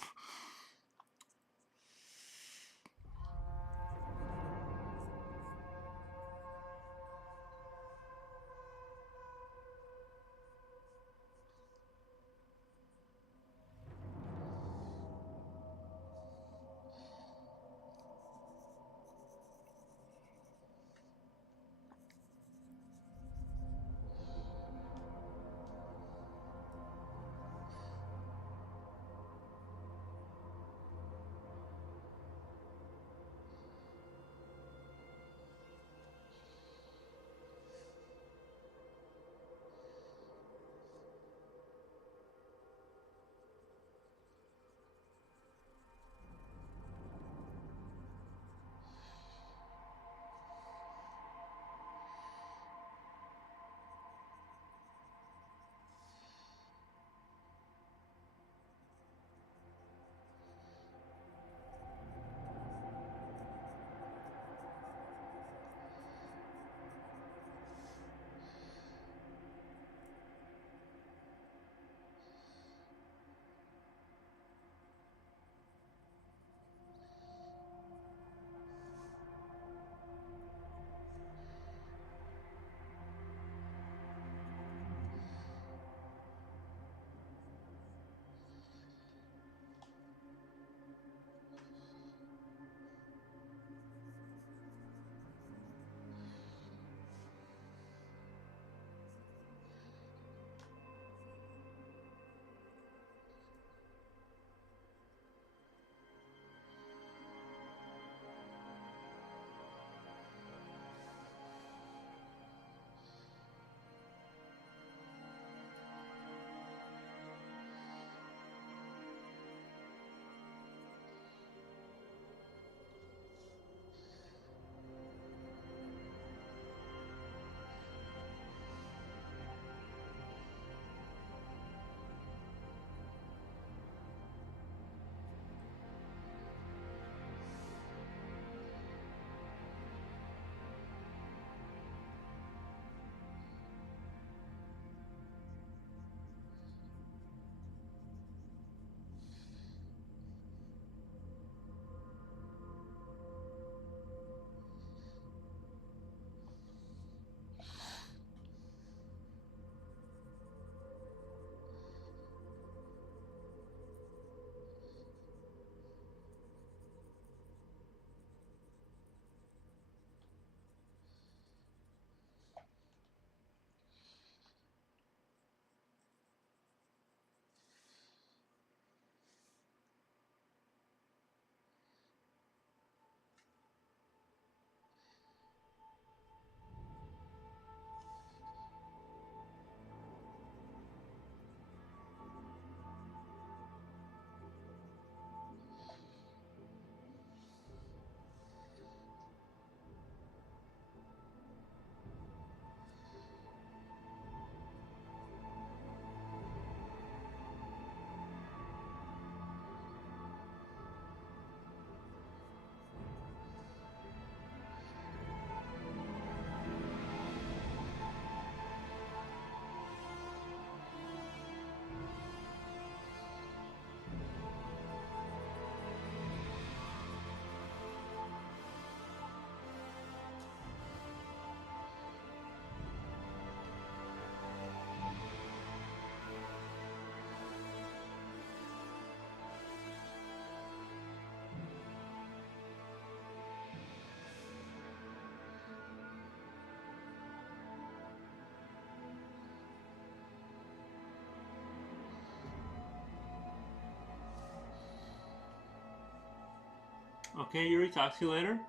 Okay, Yuri, talk to you later.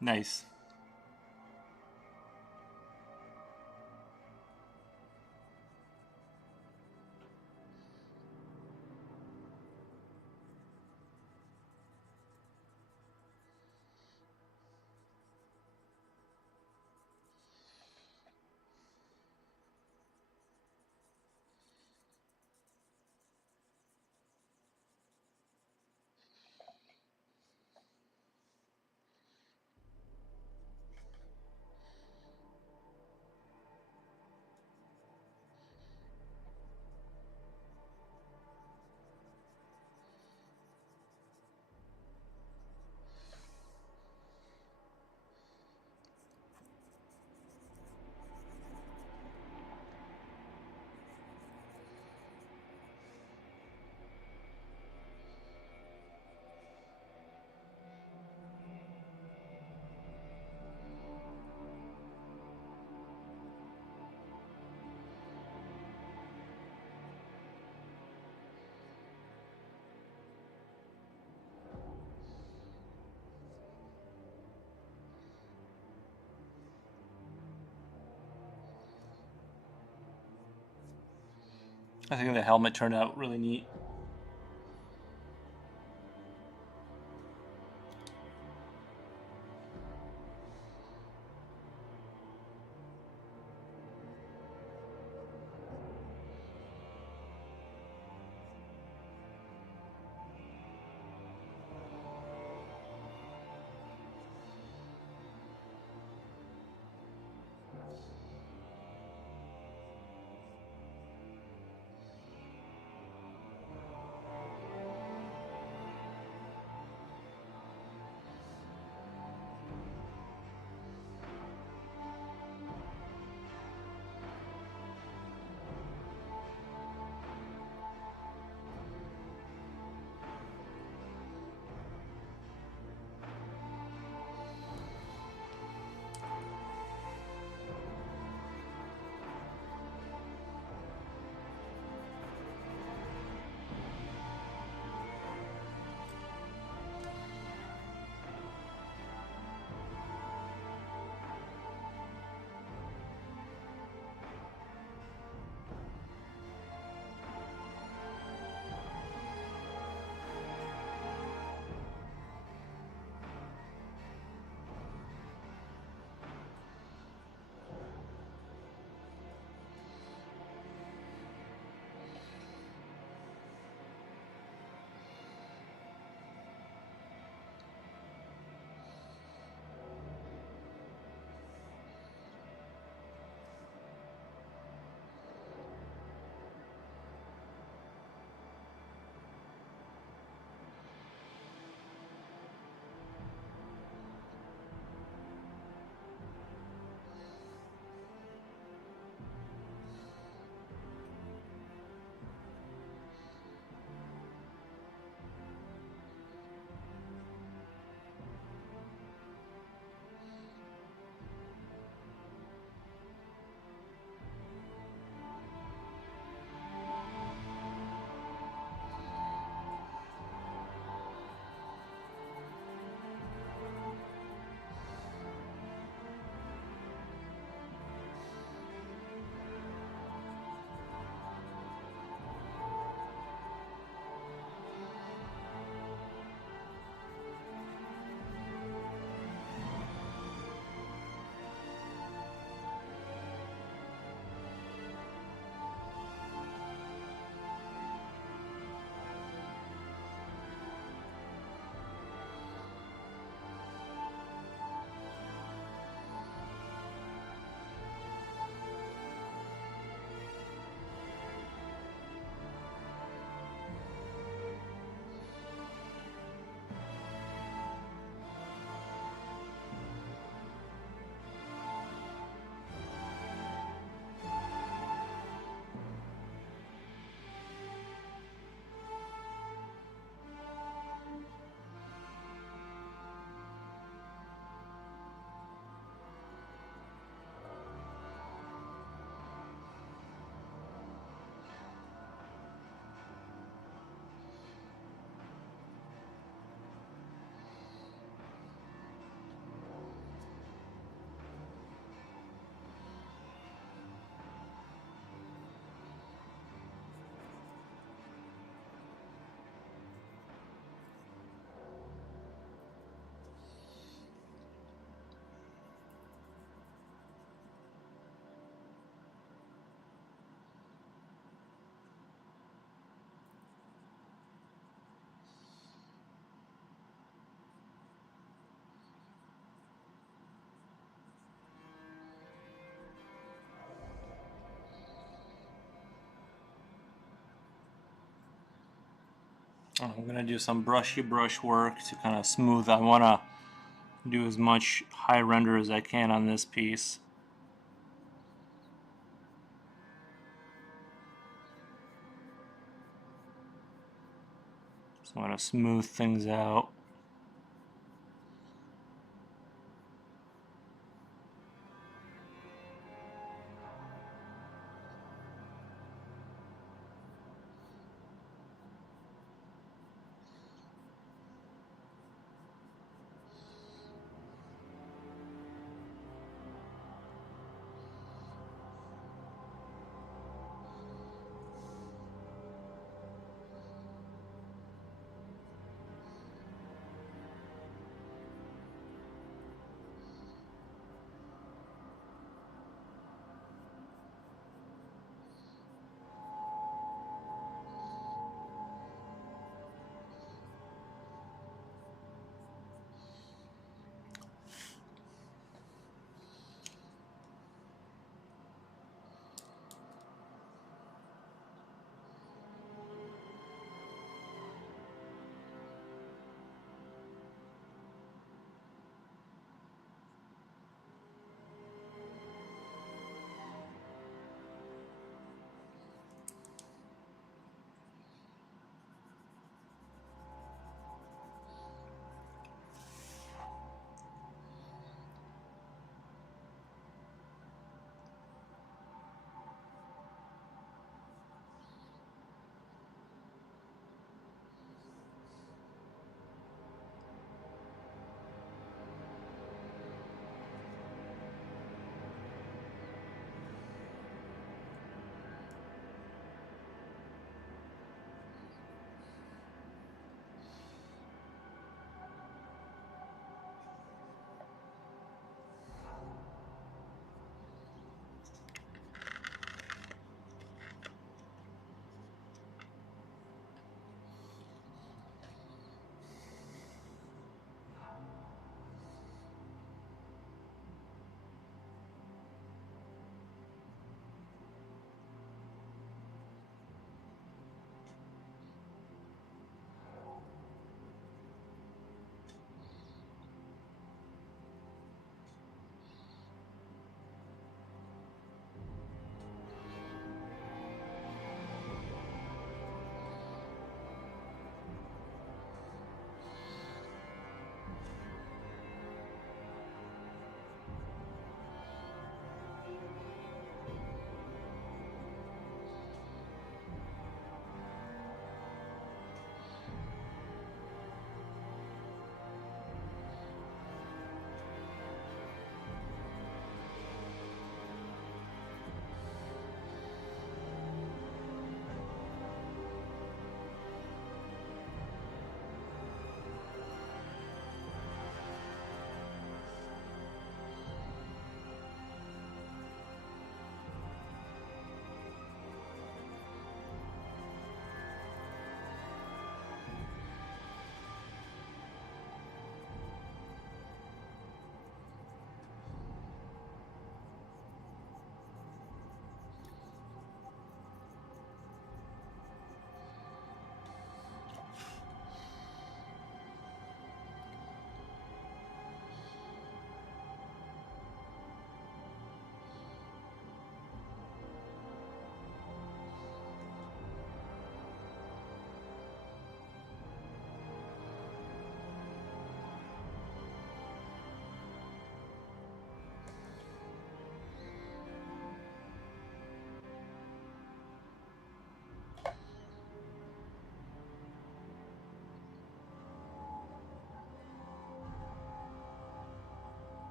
Nice. I think the helmet turned out really neat. I'm gonna do some brushy brush work to kind of smooth. I want to do as much high render as I can on this piece. So I'm gonna smooth things out.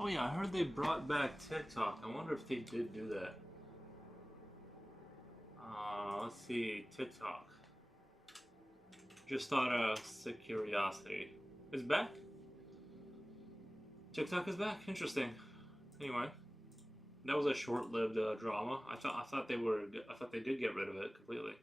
Oh yeah, I heard they brought back TikTok. I wonder if they did do that. Let's see, TikTok. Just out of curiosity. It's back? TikTok is back. Interesting. Anyway, that was a short-lived drama. I thought they did get rid of it completely.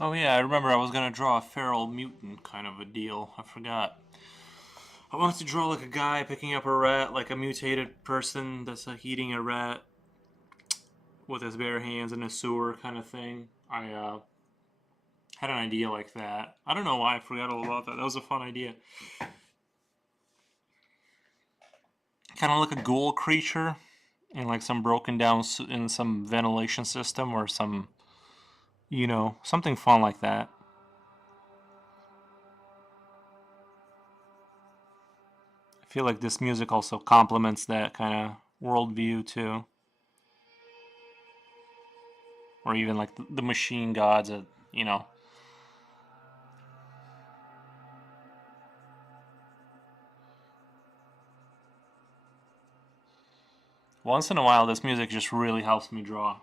Oh yeah, I remember I was gonna draw a feral mutant kind of a deal. I forgot. I wanted to draw like a guy picking up a rat, like a mutated person that's like eating a rat with his bare hands in a sewer kind of thing. I had an idea like that. I don't know why I forgot all about that. That was a fun idea. Kind of like a ghoul creature in like some broken down in some ventilation system or some, something fun like that. I feel like this music also complements that kind of worldview too, or even like the machine gods, you know. Once in a while, this music just really helps me draw.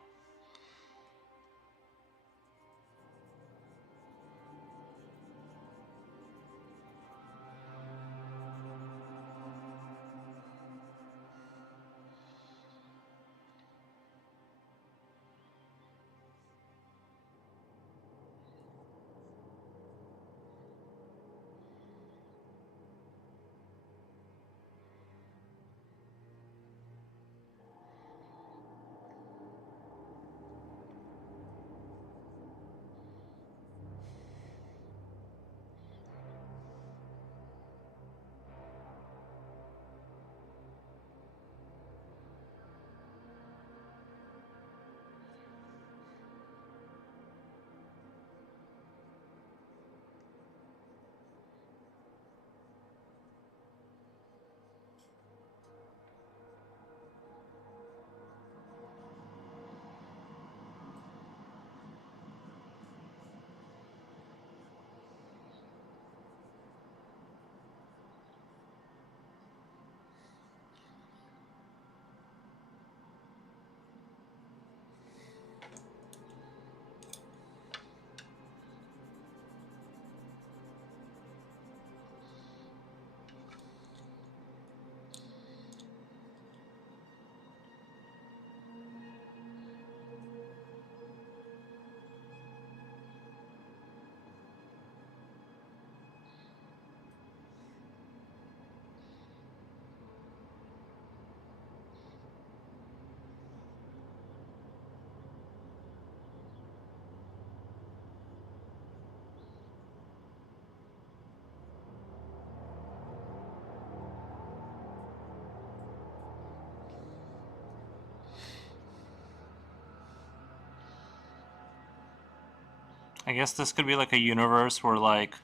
I guess this could be like a universe where like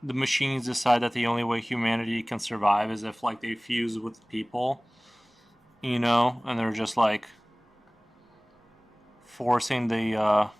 the machines decide that the only way humanity can survive is if like they fuse with people, and they're just like forcing the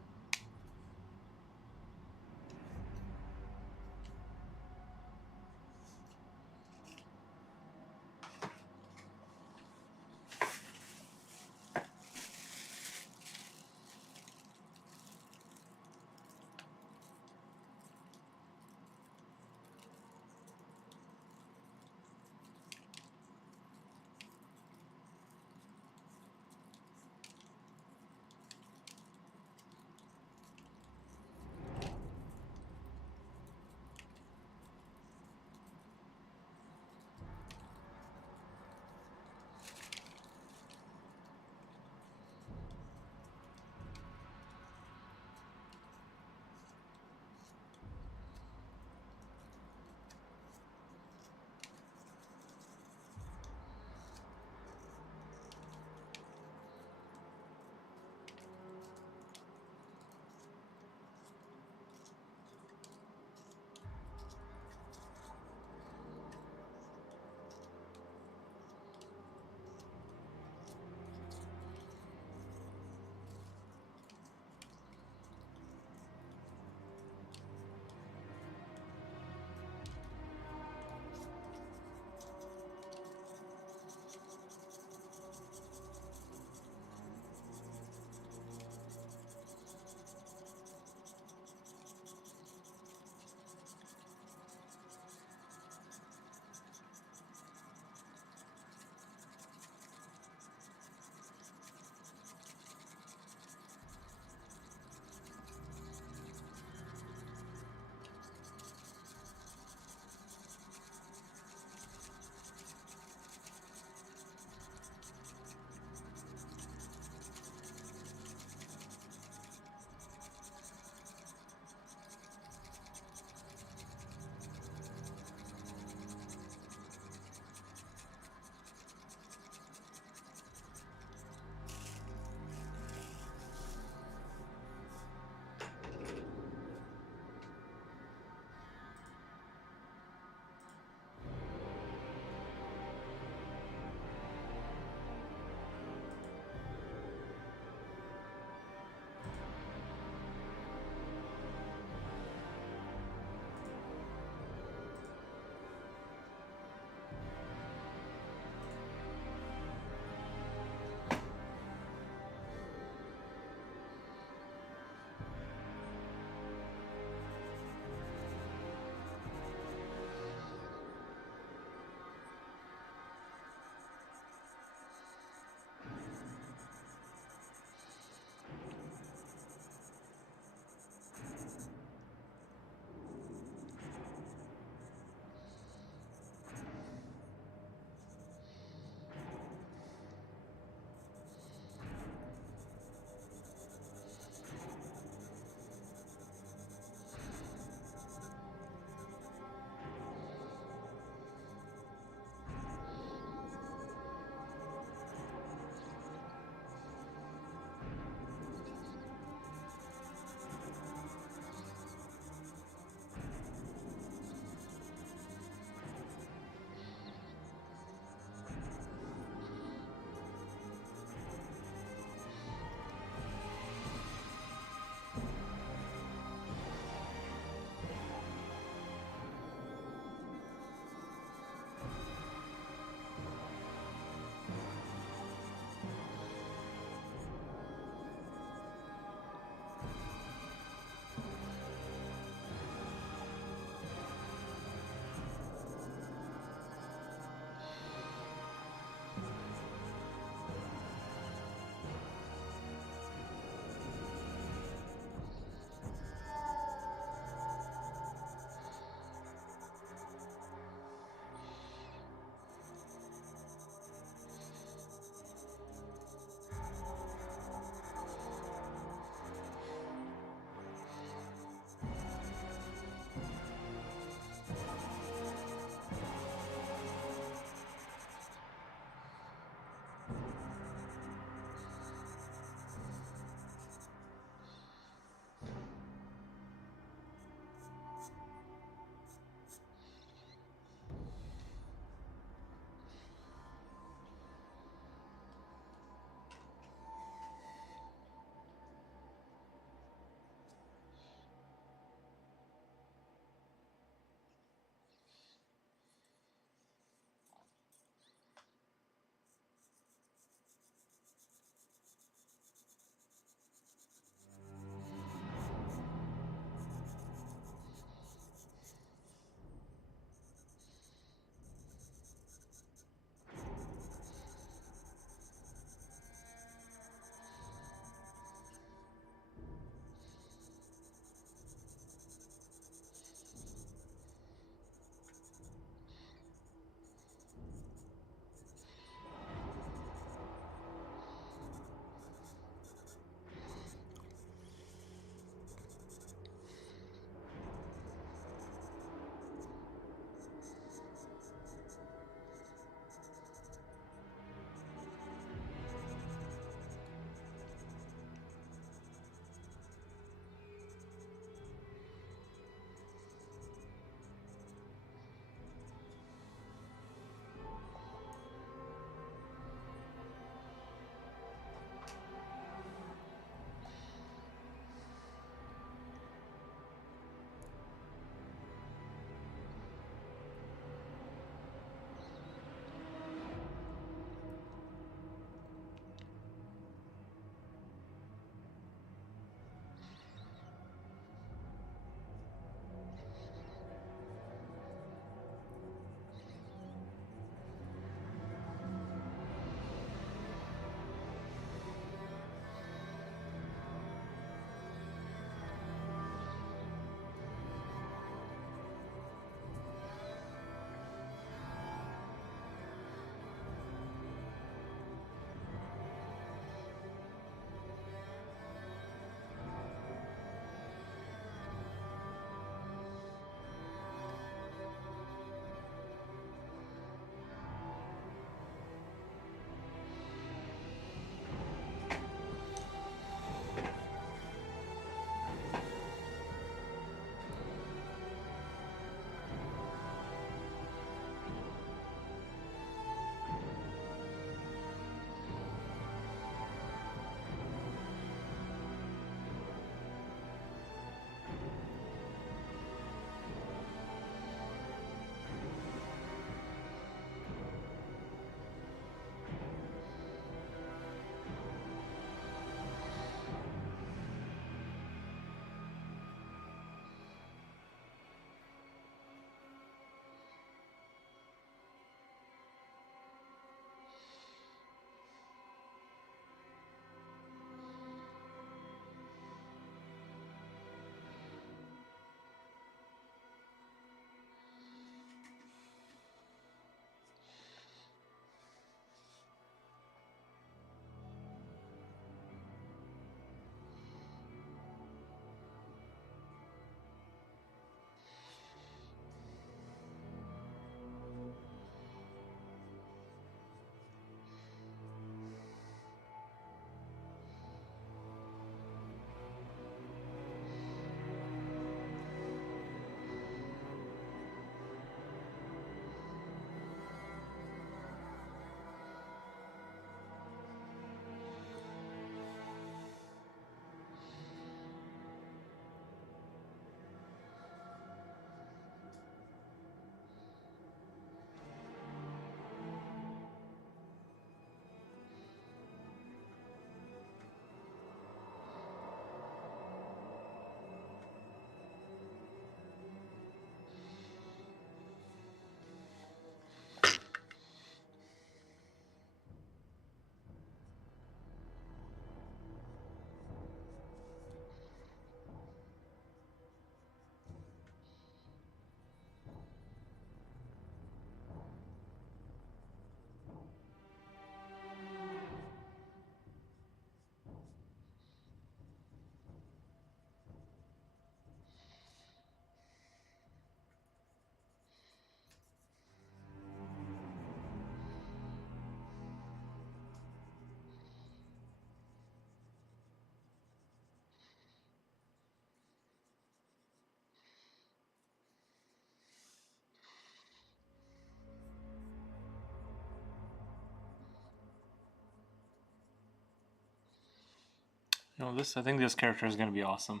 You know, I think this character is gonna be awesome.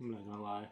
I'm not gonna lie.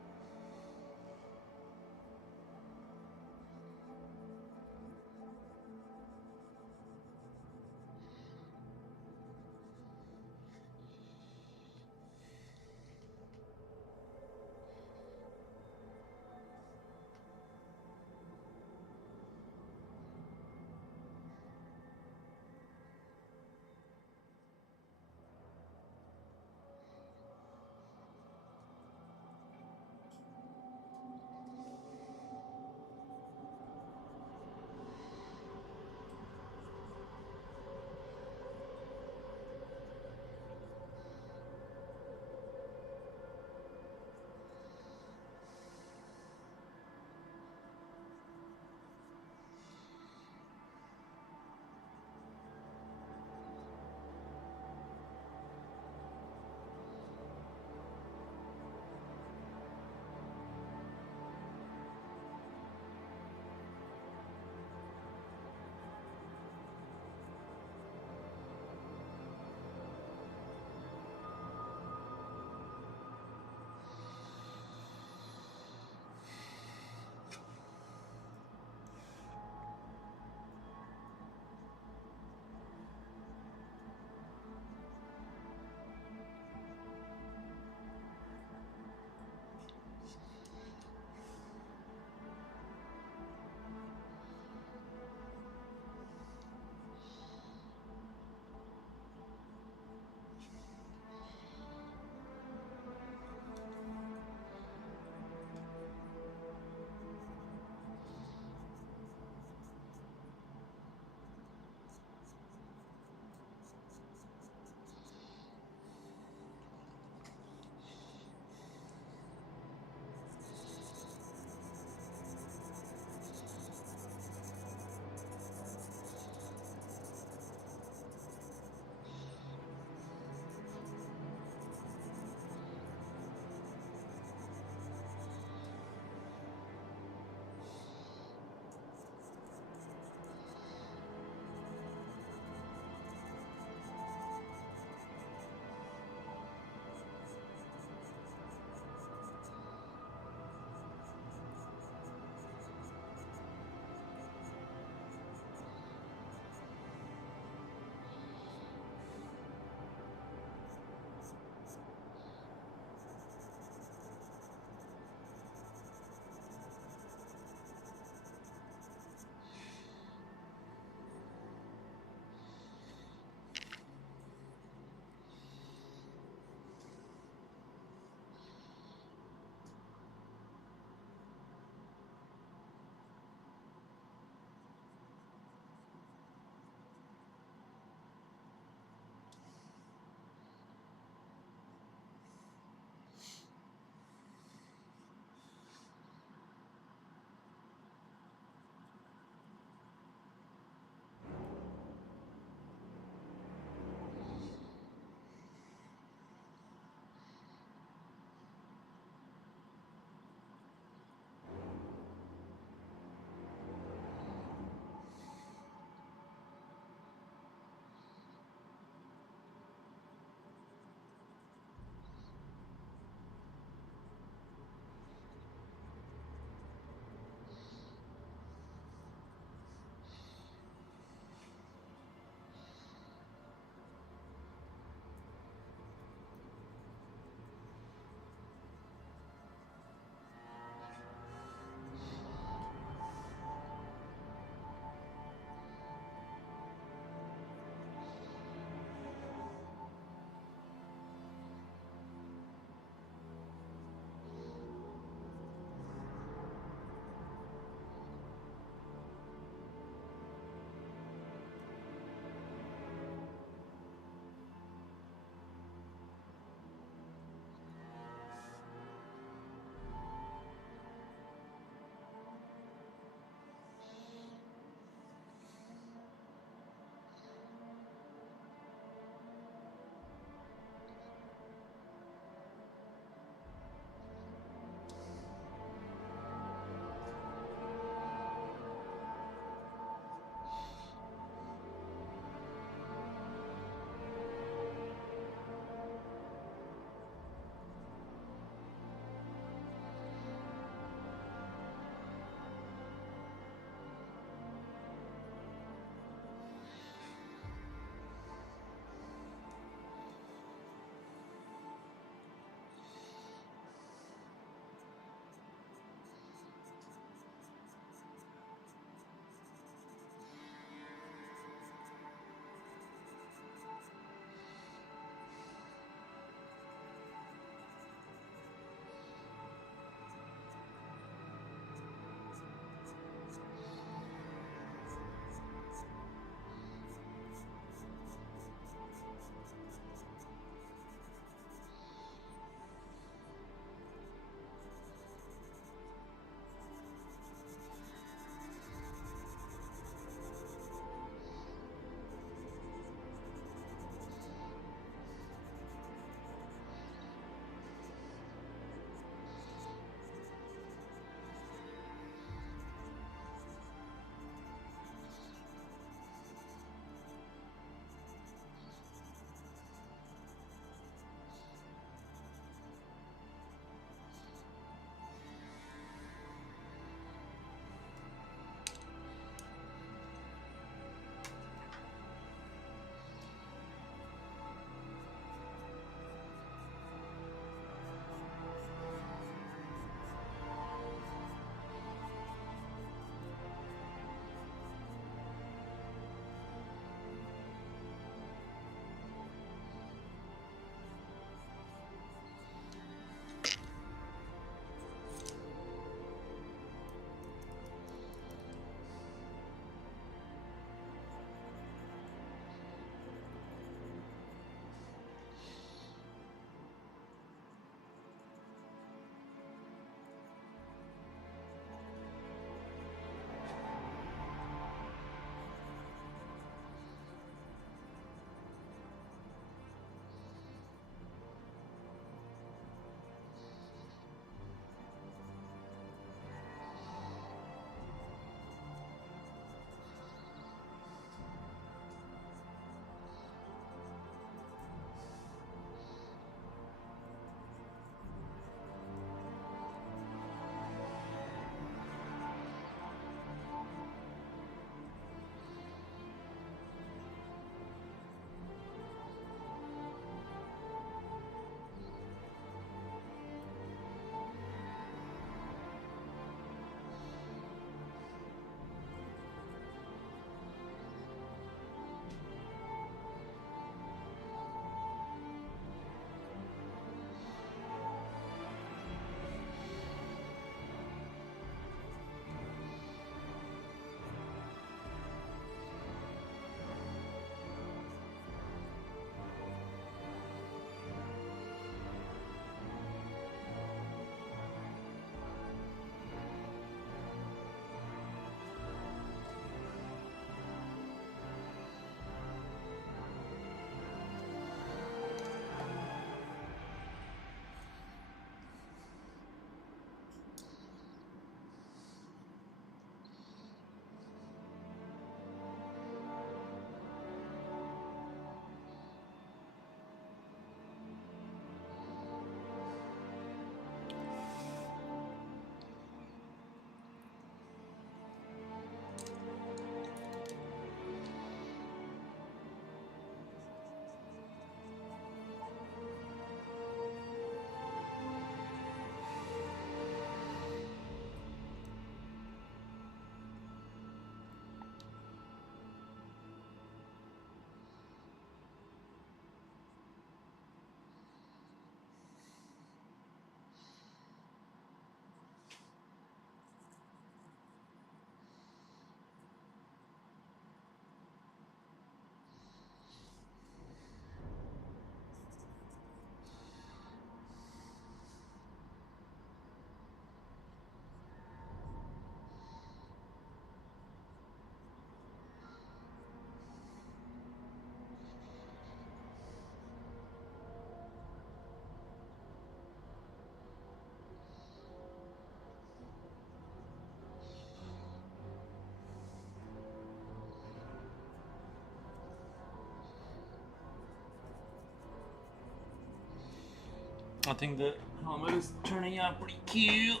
I think the helmet is turning out pretty cute.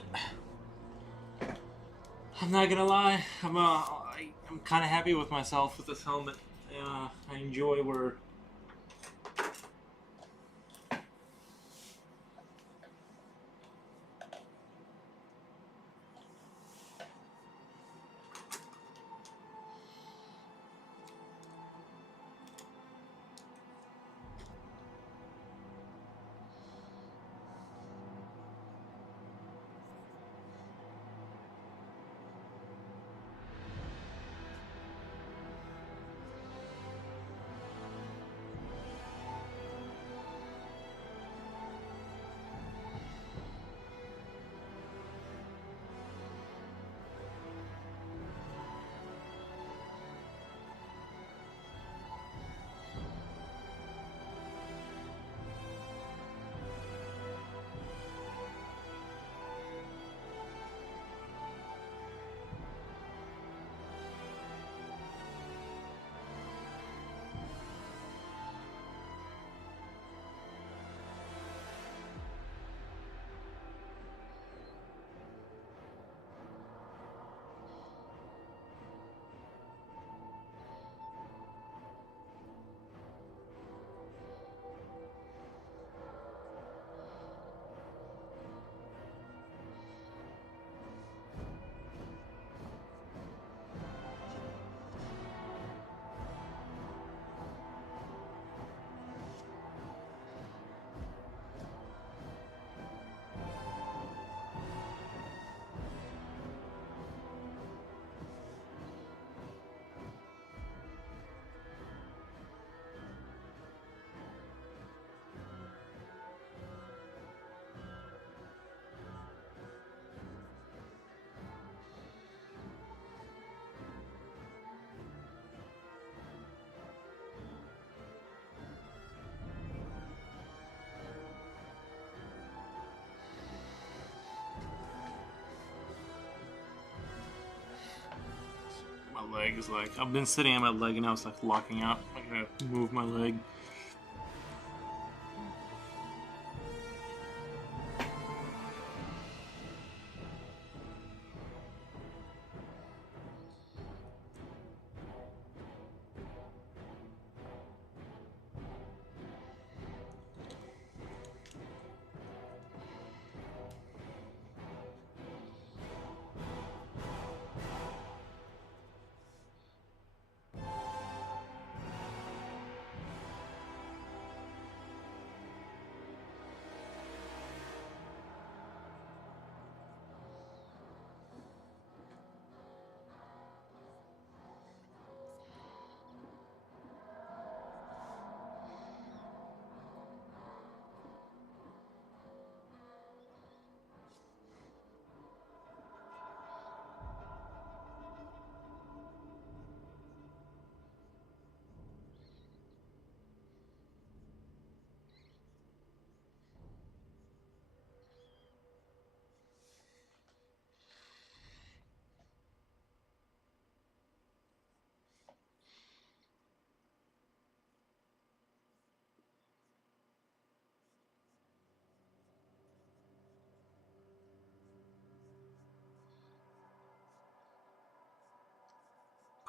I'm not gonna lie, I'm kind of happy with myself with this helmet. I enjoy where. My leg is like, I've been sitting on my leg and now it's like locking up. I gotta move my leg.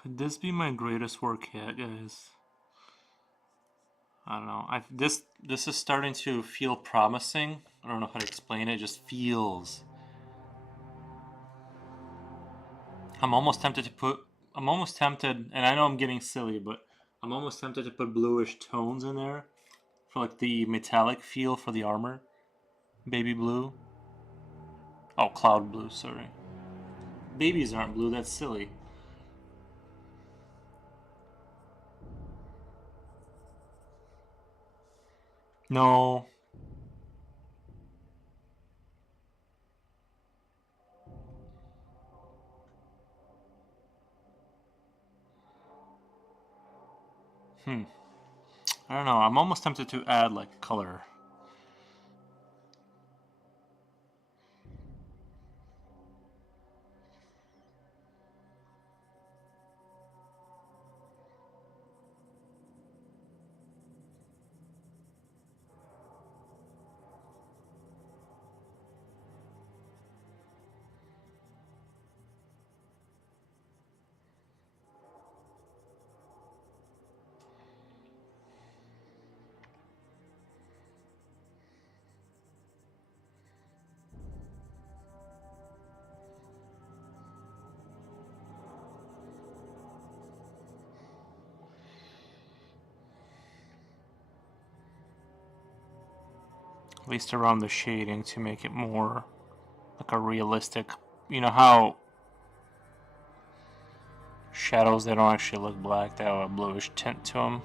Could this be my greatest work yet, guys? I don't know. This is starting to feel promising. I don't know how to explain it. It just feels. I'm almost tempted to put. I'm almost tempted, and I know I'm getting silly, but I'm almost tempted to put bluish tones in there for like the metallic feel for the armor. Baby blue. Oh, cloud blue. Sorry. Babies aren't blue. That's silly. No. Hmm. I don't know. I'm almost tempted to add like color. At least around the shading to make it more like a realistic, you know how shadows, they don't actually look black, they have a bluish tint to them.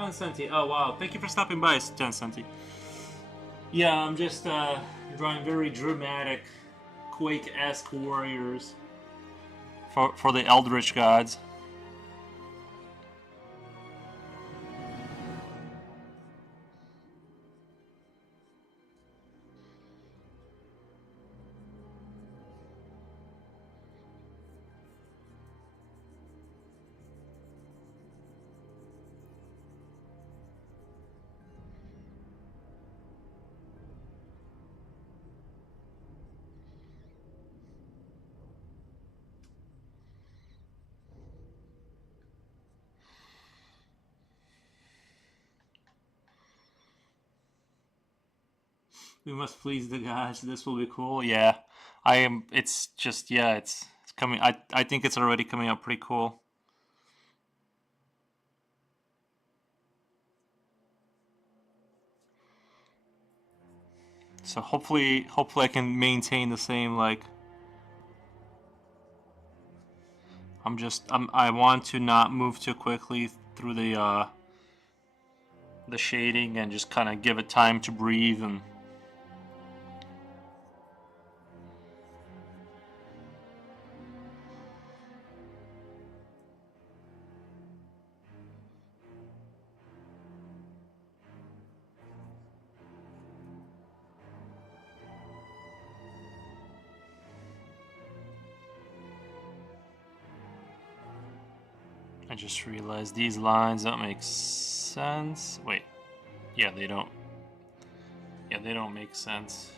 Centi. Oh wow! Thank you for stopping by, Centi. Yeah, I'm just drawing very dramatic, Quake-esque warriors. For the Eldritch gods. We must please the gods. This will be cool. Yeah, I am. It's just, yeah, it's coming. I think it's already coming out pretty cool. So hopefully I can maintain the same, like, I want to not move too quickly through the shading and just kind of give it time to breathe. And I just realized these lines don't make sense. Wait, yeah, they don't. Yeah, they don't make sense.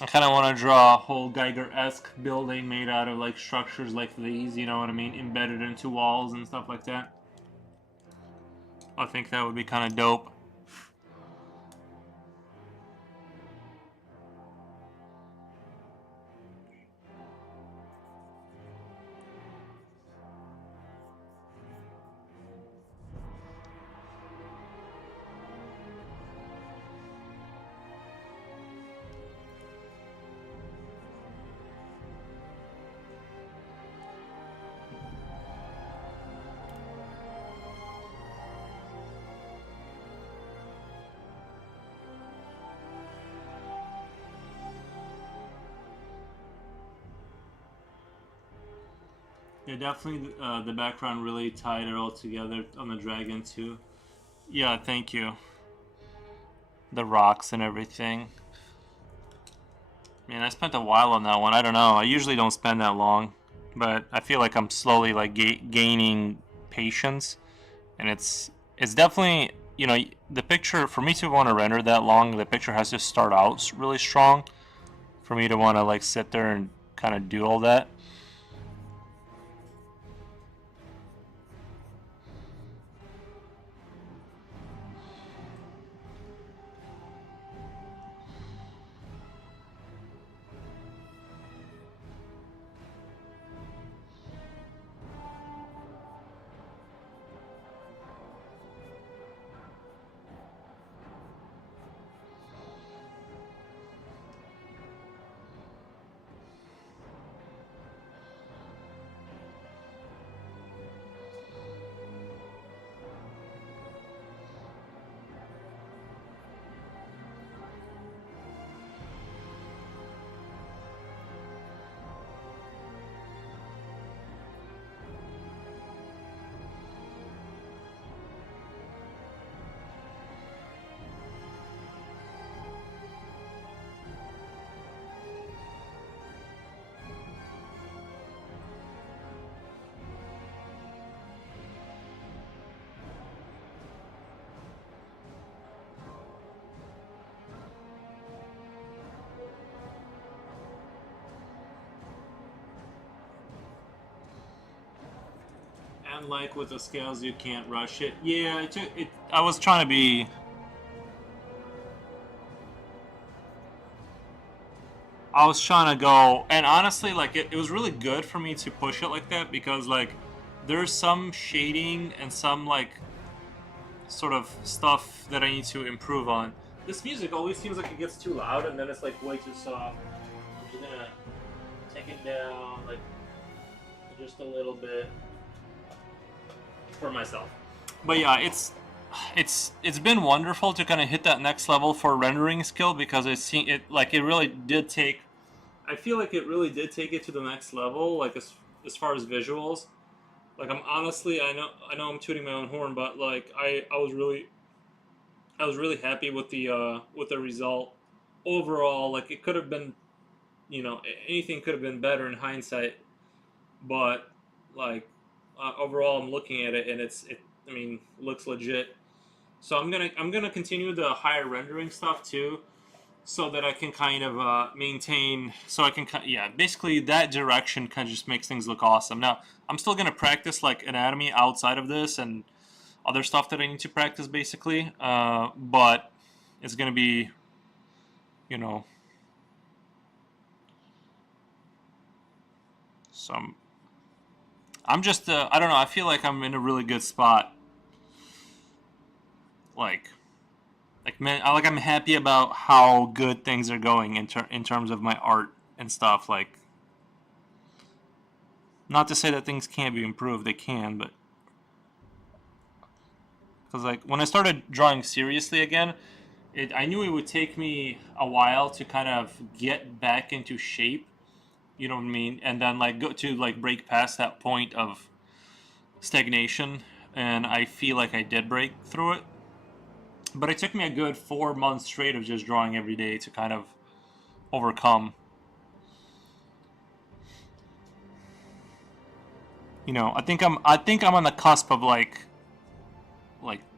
I kind of want to draw a whole Geiger-esque building made out of like structures like these, you know what I mean, embedded into walls and stuff like that. I think that would be kind of dope. Yeah, definitely the background really tied it all together on the dragon too. Yeah, thank you. The rocks and everything. Man, I spent a while on that one. I don't know. I usually don't spend that long, but I feel like I'm slowly like gaining patience, and it's definitely, the picture for me to want to render that long. The picture has to start out really strong for me to want to like sit there and kind of do all that. And like with the scales, you can't rush it. Yeah, it. I was trying to be. I was trying to go, and honestly, like it was really good for me to push it like that because like there's some shading and some like sort of stuff that I need to improve on. This music always seems like it gets too loud and then it's like way too soft. I'm just gonna take it down like just a little bit for myself. But yeah, it's been wonderful to kind of hit that next level for rendering skill because it really did take. I feel like it really did take it to the next level, like as far as visuals. Like I'm honestly, I know I'm tooting my own horn, but like I was really happy with the result overall. Like it could have been, anything could have been better in hindsight, but like overall, I'm looking at it and it. I mean, looks legit. So I'm gonna continue the higher rendering stuff too, so that I can kind of maintain. So I can yeah, basically that direction kind of just makes things look awesome. Now I'm still gonna practice like anatomy outside of this and other stuff that I need to practice basically, but it's gonna be, you know, some. I'm just I don't know. I feel like I'm in a really good spot. Like man, I'm happy about how good things are going in terms of my art and stuff. Like, not to say that things can't be improved, they can, but because like when I started drawing seriously again, I knew it would take me a while to kind of get back into shape. You know what I mean? And then like go to like break past that point of stagnation, and I feel like I did break through it. But it took me a good 4 months straight of just drawing every day to kind of overcome. I think I'm on the cusp of like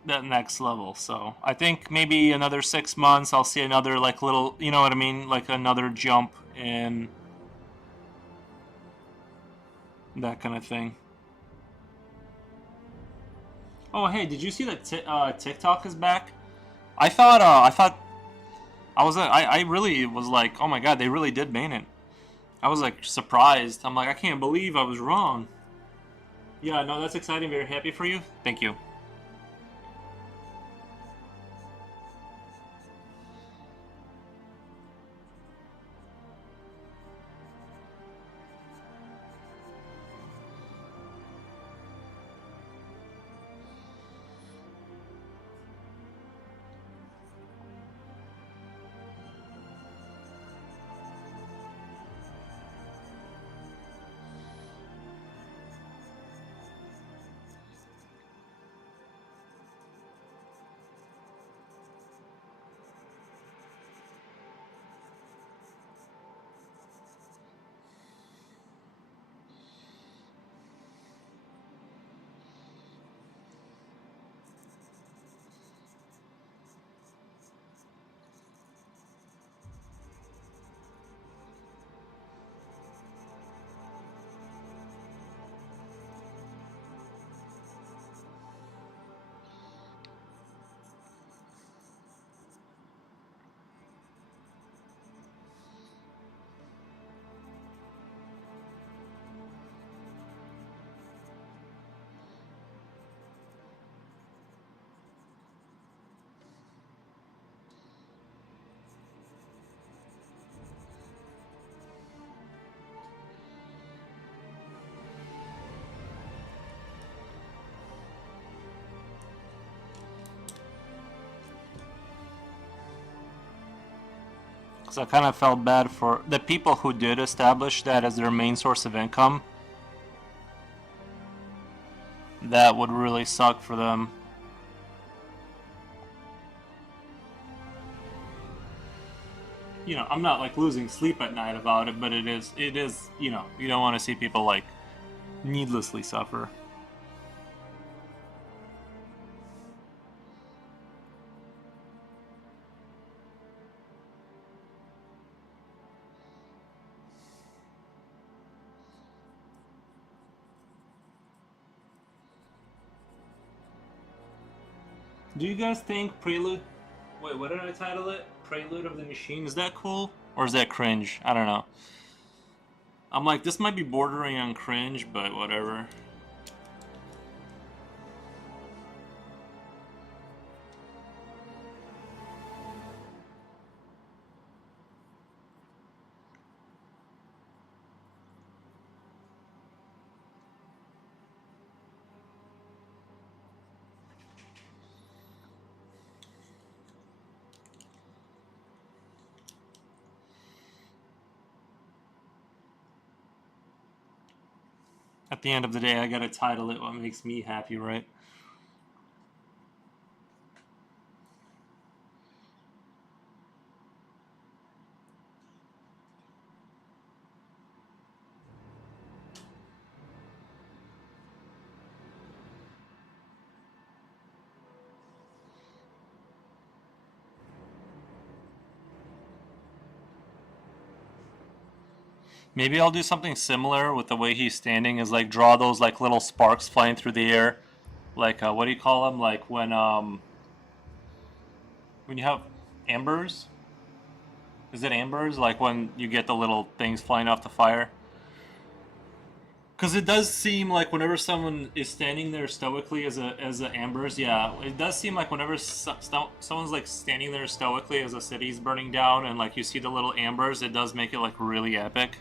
that next level. So I think maybe another 6 months I'll see another like little, you know what I mean, like another jump in that kind of thing. Oh hey, did you see that TikTok is back? I thought I really was like, oh my god, they really did ban it. I was like surprised. I'm like, I can't believe I was wrong. Yeah, no, that's exciting. Very happy for you. Thank you. Because I kind of felt bad for the people who did establish that as their main source of income. That would really suck for them. You know, I'm not like losing sleep at night about it, but it is, you know, you don't want to see people like needlessly suffer. Do you guys think Prelude? Wait, what did I title it? Prelude of the Machine? Is that cool? Or is that cringe? I don't know. I'm like, this might be bordering on cringe, but whatever. At the end of the day, I gotta title it what makes me happy, right? Maybe I'll do something similar with the way he's standing, is like draw those like little sparks flying through the air. Like, what do you call them? Like when you have ambers? Is it ambers? Like when you get the little things flying off the fire? Because it does seem like whenever someone is standing there stoically as a ambers, yeah, it does seem like whenever someone's like standing there stoically as a city's burning down, and like you see the little ambers, it does make it like really epic.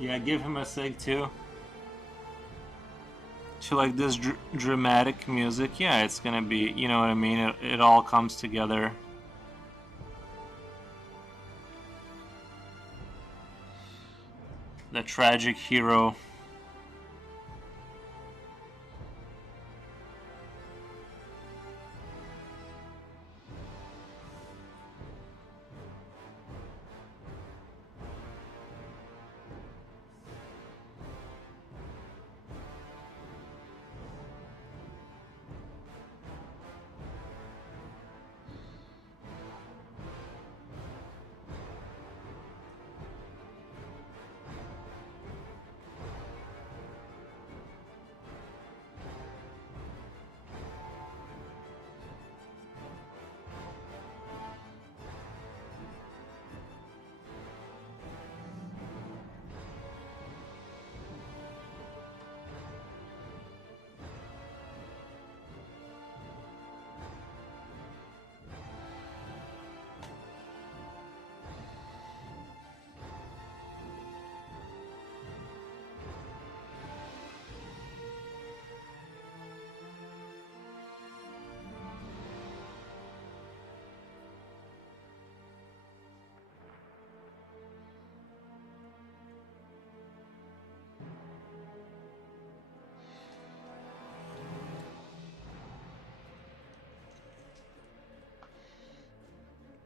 Yeah, give him a sig too. To like this dramatic music, yeah, it's gonna be, you know what I mean? It all comes together. The tragic hero.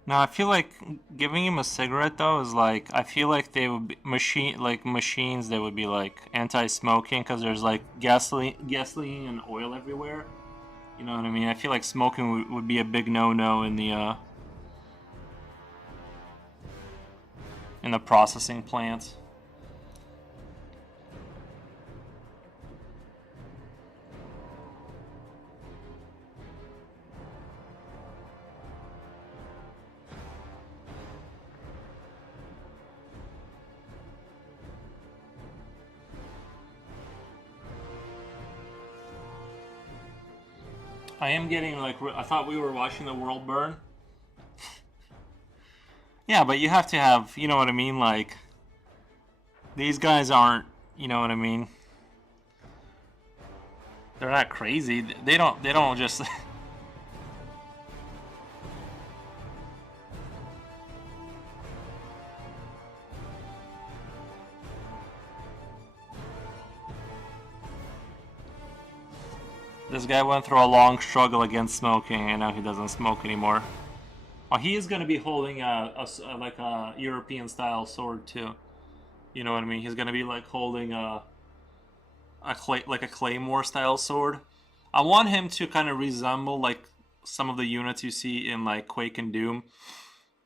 Now I feel like giving him a cigarette though is like, I feel like they would be machines. They would be like anti-smoking because there's like gasoline and oil everywhere. You know what I mean? I feel like smoking would be a big no-no in the processing plants. I am getting like I thought we were watching the world burn. Yeah, but you have to have, you know what I mean? Like these guys aren't, you know what I mean? They're not crazy. They don't just This guy went through a long struggle against smoking and now he doesn't smoke anymore. Oh, he is going to be holding like a European style sword too. You know what I mean? He's going to be like holding like a claymore style sword. I want him to kind of resemble like some of the units you see in like Quake and Doom,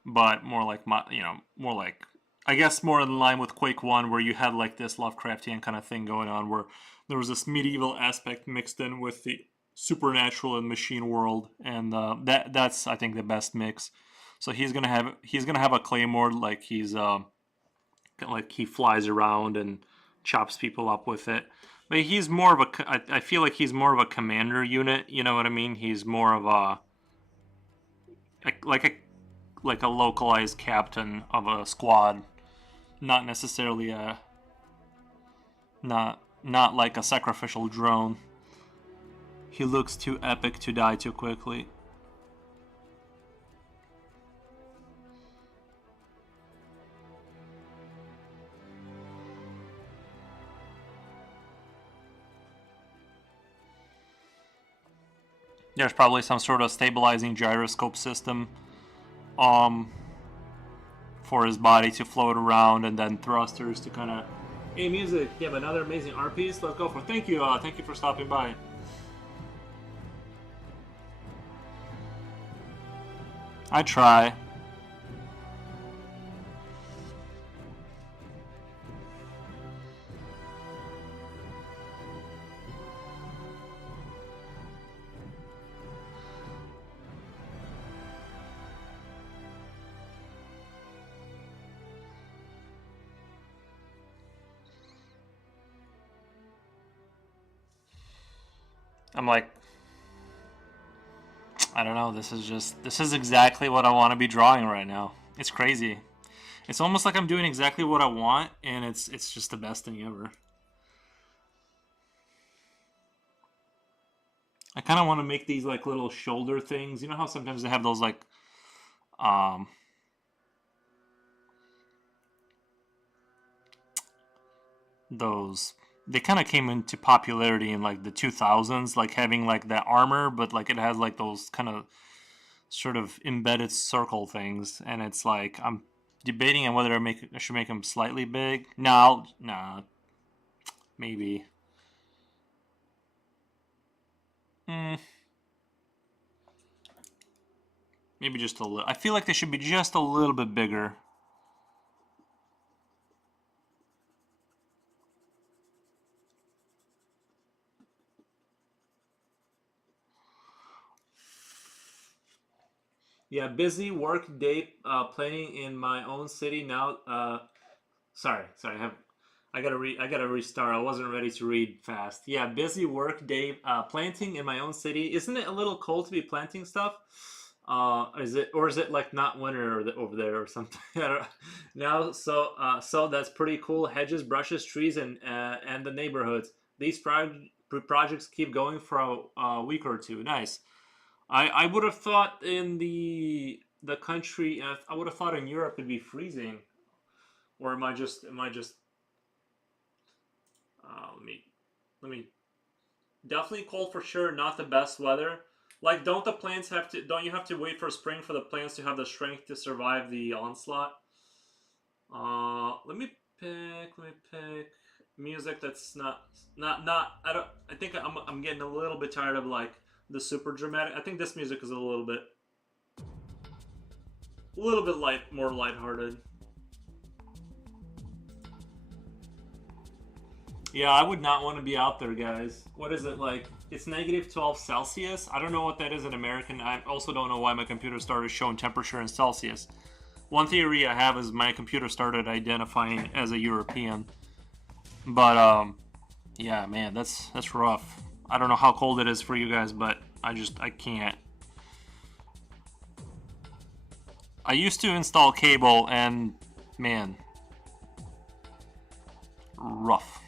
but more like more like I guess more in line with Quake 1 where you had like this Lovecraftian kind of thing going on where there was this medieval aspect mixed in with the supernatural and machine world, and that's I think the best mix. So he's gonna have a claymore like he flies around and chops people up with it. But he's more of I feel like he's more of a commander unit. You know what I mean? He's more of like a like a localized captain of a squad, not necessarily a not like a sacrificial drone. He looks too epic to die too quickly. There's probably some sort of stabilizing gyroscope system um, for his body to float around, and then thrusters to kind of. Hey, music, you have another amazing art piece. Let's go for it. Thank you for stopping by. I try. I'm like, I don't know. This is exactly what I want to be drawing right now. It's crazy. It's almost like I'm doing exactly what I want, and it's just the best thing ever. I kind of want to make these like little shoulder things. You know how sometimes they have those like um those they kind of came into popularity in like the 2000s, like having like that armor, but like it has like those kind of sort of embedded circle things, and it's like I'm debating on whether I should make them slightly big. No, nah, maybe. Mm, maybe just a little. I feel like they should be just a little bit bigger. Yeah, busy work day planning in my own city now. Sorry. I gotta restart. I wasn't ready to read fast. Yeah, busy work day planting in my own city. Isn't it a little cold to be planting stuff? Is it like not winter over there or something? I don't know. Now, so that's pretty cool. Hedges, brushes, trees, and the neighborhoods. These projects keep going for a week or two. Nice. I would have thought in the country. I would have thought in Europe it'd be freezing. Or am I just let me definitely cold for sure. Not the best weather. Like, don't the plants have to? Don't you have to wait for spring for the plants to have the strength to survive the onslaught? Let me pick. Let me pick music that's not. I don't. I think I'm getting a little bit tired of like the super dramatic. I think this music is a little bit more lighthearted. Yeah, I would not want to be out there, guys. What is it like? It's negative 12 Celsius. I don't know what that is in American. I also don't know why my computer started showing temperature in Celsius. One theory I have is my computer started identifying as a European. But yeah, man, that's rough. I don't know how cold it is for you guys, but I can't. I used to install cable and, man, rough.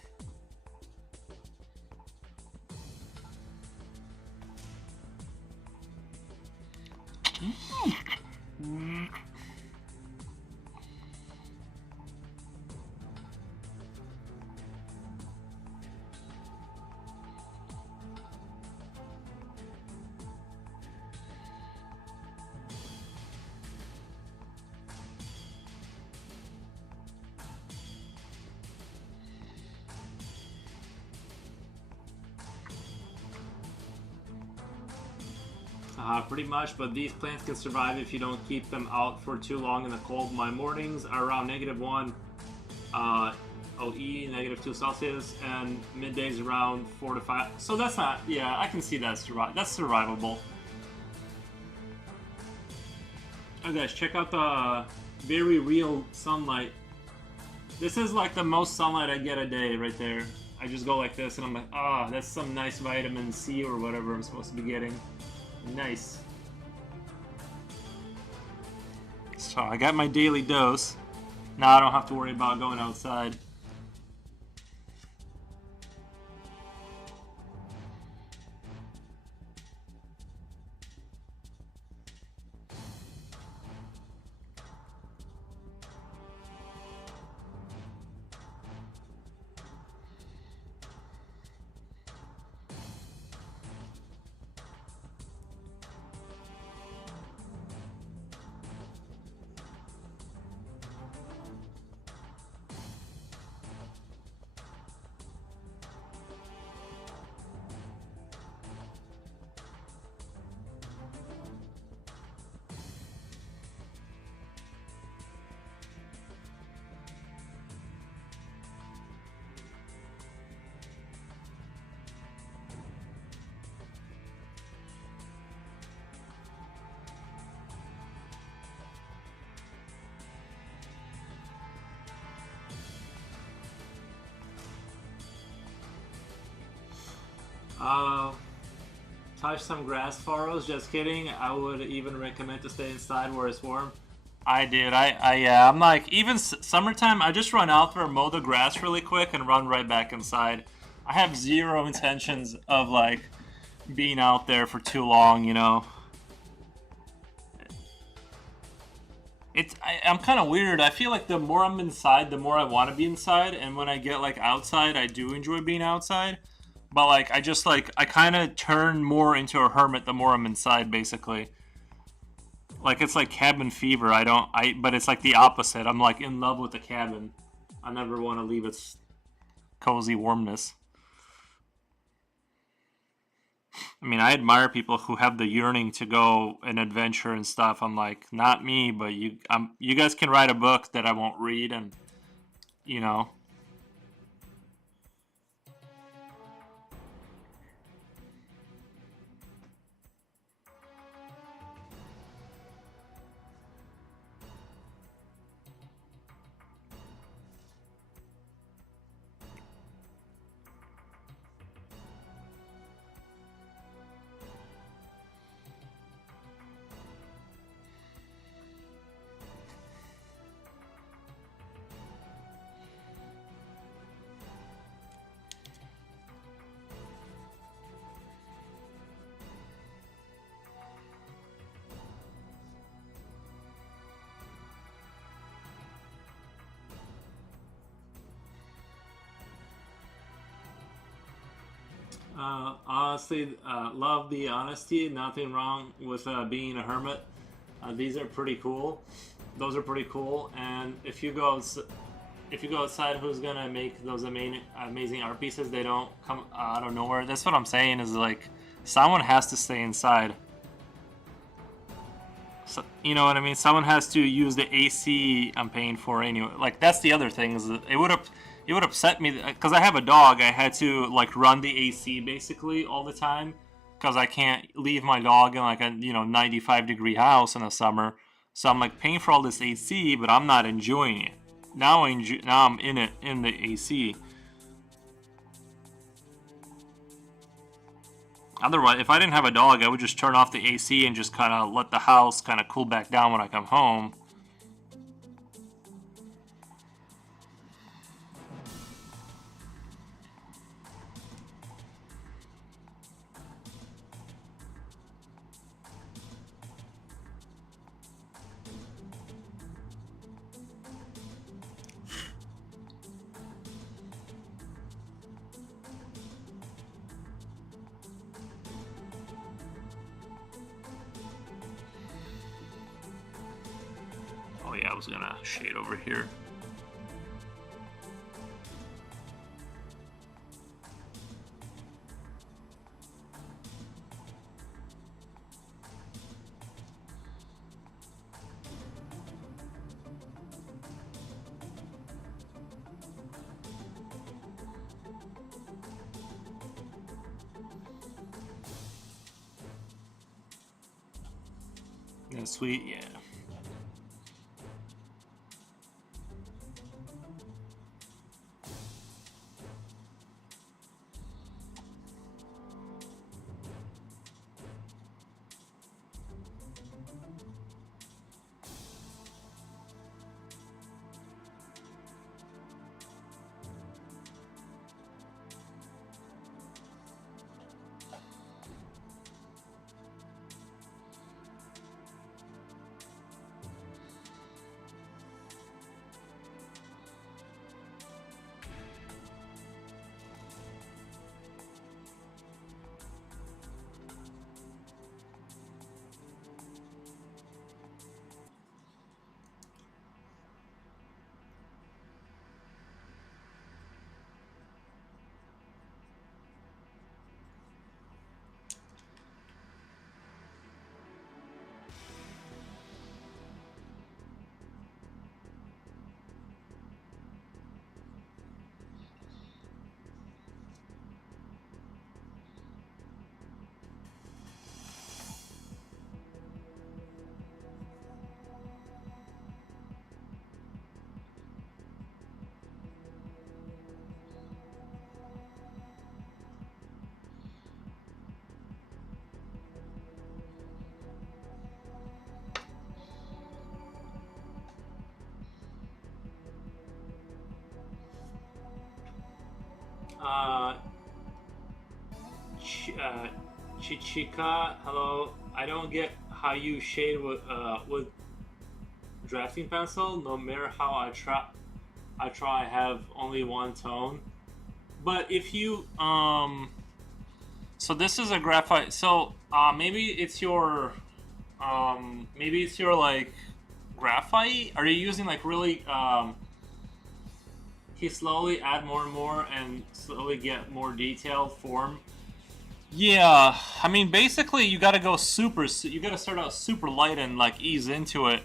Pretty much, but these plants can survive if you don't keep them out for too long in the cold. My mornings are around -1 OE, -2 Celsius, and middays around 4 to 5. So that's not, yeah, I can see that's survivable. Oh guys, check out the very real sunlight. This is like the most sunlight I get a day right there. I just go like this and I'm like, ah, that's some nice vitamin C or whatever I'm supposed to be getting. Nice. So I got my daily dose. Now I don't have to worry about going outside. Touch some grass furrows. Just kidding. I would even recommend to stay inside where it's warm. I did. Yeah. I'm like, even summertime, I just run out there, mow the grass really quick, and run right back inside. I have zero intentions of like being out there for too long, you know. I'm kind of weird. I feel like the more I'm inside, the more I want to be inside, and when I get like outside, I do enjoy being outside. But like I kind of turn more into a hermit the more I'm inside, basically. Like it's like cabin fever. But it's like the opposite. I'm like in love with the cabin. I never want to leave its cozy warmness. I mean, I admire people who have the yearning to go and adventure and stuff. I'm like, not me, but you guys can write a book that I won't read, and you know. Honestly, love the honesty. Nothing wrong with being a hermit. These are pretty cool. Those are pretty cool. And if you go outside, who's gonna make those amazing art pieces? They don't come out of nowhere. That's what I'm saying. Is like someone has to stay inside. So, you know what I mean? Someone has to use the AC I'm paying for anyway. Like that's the other thing. Is that it would upset me because I have a dog. I had to like run the AC basically all the time because I can't leave my dog in like a 95-degree house in the summer. So I'm like paying for all this AC, but I'm not enjoying it. Now I'm in the AC. Otherwise, if I didn't have a dog, I would just turn off the AC and just kind of let the house kind of cool back down when I come home. Oh yeah, I was gonna shade over here. Yeah, sweet, yeah. Uh, Chichika, hello. I don't get how you shade with drafting pencil. No matter how I have only one tone. But if you so this is a graphite. So maybe it's your like graphite. Are you using like really he slowly add more and more and slowly get more detailed form. Yeah, I mean, basically, you gotta go super. You gotta start out super light and like ease into it.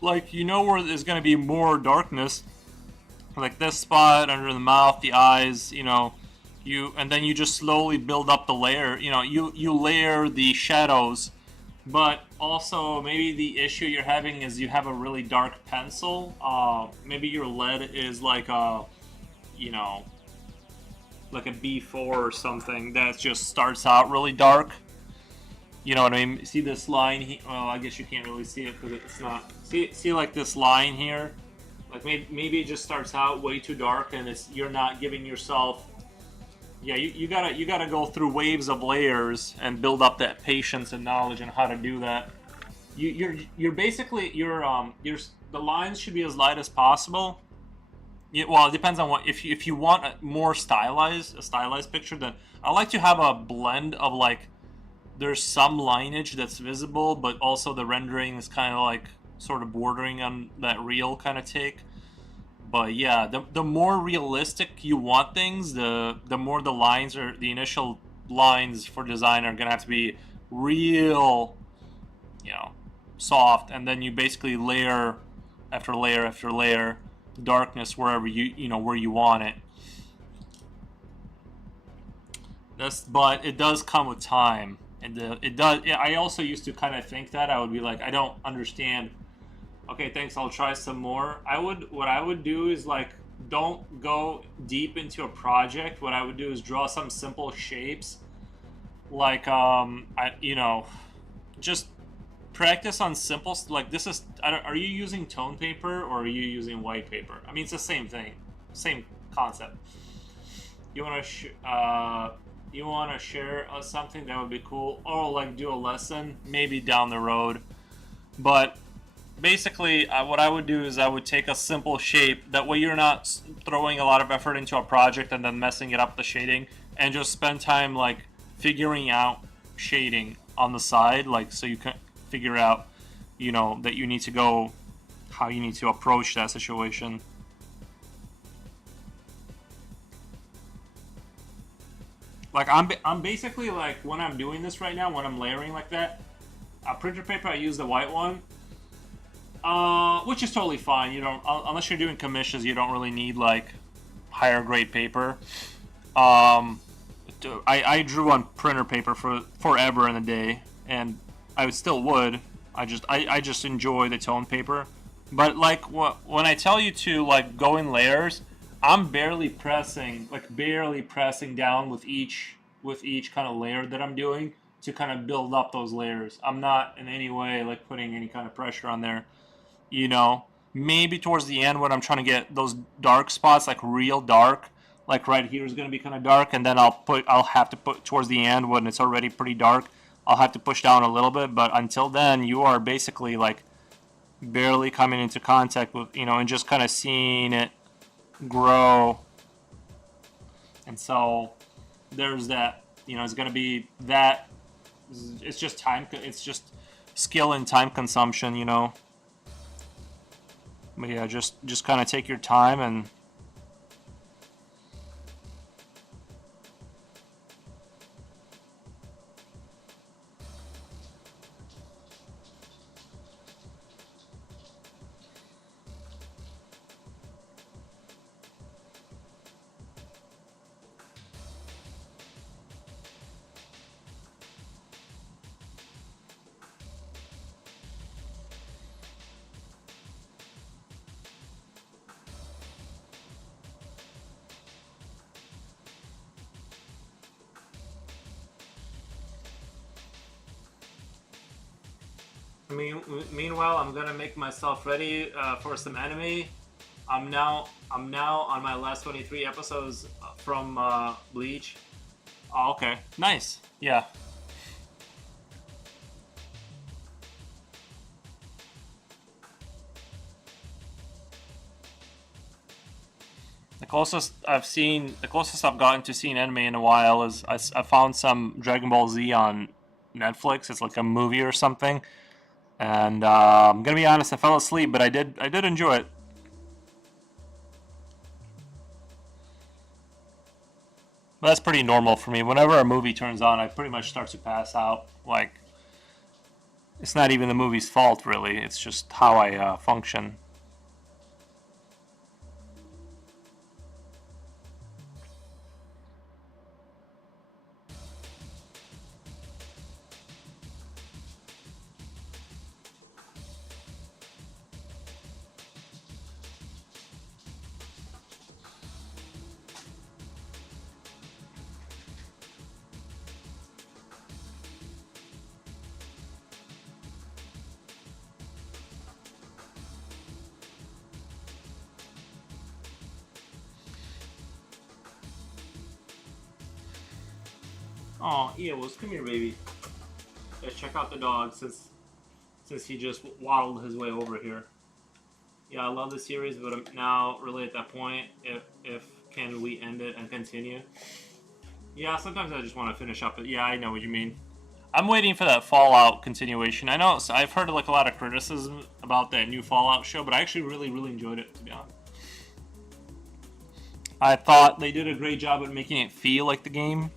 Like where there's gonna be more darkness, like this spot under the mouth, the eyes. And then you just slowly build up the layer. You layer the shadows, but also maybe the issue you're having is you have a really dark pencil. Maybe your lead is like like a B4 or something that just starts out really dark. You know what I mean? See this line? Well, I guess you can't really see it because it's not. See like this line here? Like maybe it just starts out way too dark and you're not giving yourself. Yeah, you gotta go through waves of layers and build up that patience and knowledge on how to do that. You're basically the lines should be as light as possible. Well, it depends on what. If you want a more stylized picture, then I like to have a blend of like there's some lineage that's visible, but also the rendering is kind of like sort of bordering on that real kind of take. But yeah, the more realistic you want things, the more the lines or the initial lines for design are gonna have to be real, soft, and then you basically layer after layer after layer darkness wherever where you want it. But it does come with time, and it does. I also used to kind of think that I would be like, I don't understand. Okay, thanks. I'll try some more. What I would do is like, don't go deep into a project. What I would do is draw some simple shapes, like just practice on simple, like this is, are you using tone paper or are you using white paper? I mean, it's the same thing, same concept. You want to you want to share something that would be cool, or like do a lesson maybe down the road. But basically, what I would do is I would take a simple shape. That way, you're not throwing a lot of effort into a project and then messing it up with the shading, and just spend time like figuring out shading on the side, like so you can figure out, that you need to go, how you need to approach that situation. Like I'm basically like when I'm doing this right now, when I'm layering like that, printer paper I use the white one, which is totally fine. You don't, unless you're doing commissions, you don't really need like higher grade paper. Um, I drew on printer paper for forever in the day, and I still would. I just enjoy the tone paper. But like when I tell you to like go in layers, I'm barely pressing down with each kind of layer that I'm doing to kind of build up those layers. I'm not in any way like putting any kind of pressure on there. You know, maybe towards the end when I'm trying to get those dark spots like real dark, like right here is going to be kind of dark, and then I'll have to put towards the end when it's already pretty dark. I'll have to push down a little bit, but until then, you are basically like barely coming into contact with, and just kind of seeing it grow. And so there's that, it's going to be that. It's just time, it's just skill and time consumption. But yeah, just kind of take your time and meanwhile, I'm gonna make myself ready for some anime. I'm now on my last 23 episodes from Bleach. Oh, okay, nice. Yeah, the closest I've gotten to seeing anime in a while is I found some Dragon Ball Z on Netflix. It's like a movie or something, and I'm gonna be honest, I fell asleep, but I did enjoy it. But that's pretty normal for me. Whenever a movie turns on, I pretty much start to pass out. Like, it's not even the movie's fault, really. It's just how I function. Oh, Eowls, come here, baby. Let's check out the dog since he just waddled his way over here. Yeah, I love the series, but I'm now really at that point. If can we end it and continue? Yeah, sometimes I just want to finish up. But yeah, I know what you mean. I'm waiting for that Fallout continuation. I know I've heard like a lot of criticism about that new Fallout show, but I actually really enjoyed it, to be honest. I thought they did a great job at making it feel like the game.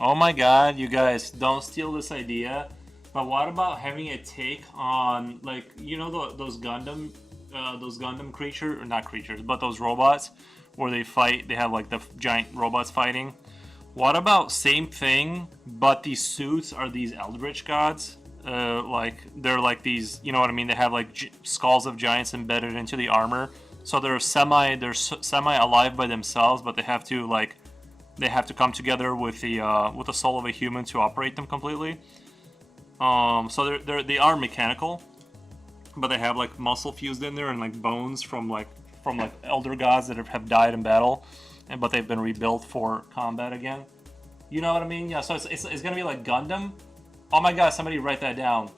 Oh my god, you guys, don't steal this idea. But what about having a take on, like, those Gundam? those Gundam creature or not creatures, but those robots where they fight. They have like the giant robots fighting. What about same thing, but these suits are these Eldritch gods? Like they're like these, you know what I mean? They have like skulls of giants embedded into the armor, so they're semi alive by themselves, but they have to come together with the soul of a human to operate them completely. So they are mechanical, but they have like muscle fused in there and like bones from elder gods that have died in battle, and but they've been rebuilt for combat again. You know what I mean? Yeah. So it's gonna be like Gundam. Oh my God! Somebody write that down.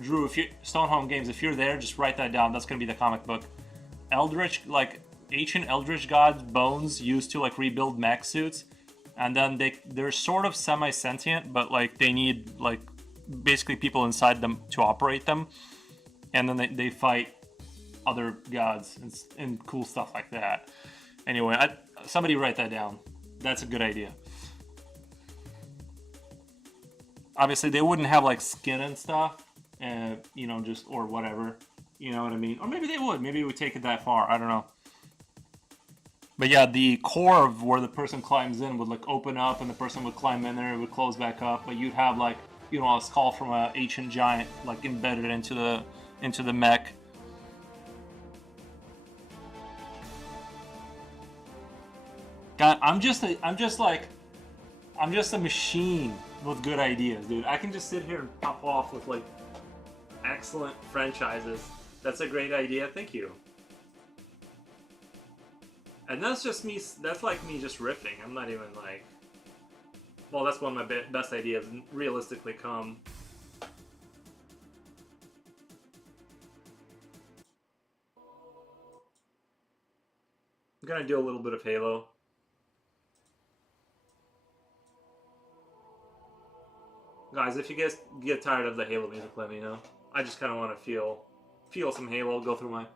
Drew, if you Stonehome Games, if you're there, just write that down. That's gonna be the comic book. Eldritch, like ancient Eldritch gods' bones used to like rebuild mech suits, and then they're sort of semi-sentient, but like they need like basically people inside them to operate them, and then they fight other gods and cool stuff like that. Anyway, somebody write that down. That's a good idea. Obviously, they wouldn't have like skin and stuff, you know, just or whatever. You know what I mean? Or maybe they would. Maybe it would take it that far. I don't know. But yeah, the core of where the person climbs in would like open up, and the person would climb in there. It would close back up, but you'd have like, you know, a skull from an ancient giant like embedded into the mech. God, I'm just a machine with good ideas, dude. I can just sit here and pop off with like excellent franchises. That's a great idea. Thank you. And that's just me. That's like me just riffing. I'm not even like. Well, that's one of my best ideas. Realistically, come. I'm gonna do a little bit of Halo. Guys, if you guys get tired of the Halo music, let me know. I just kind of want to feel some Halo, go through my...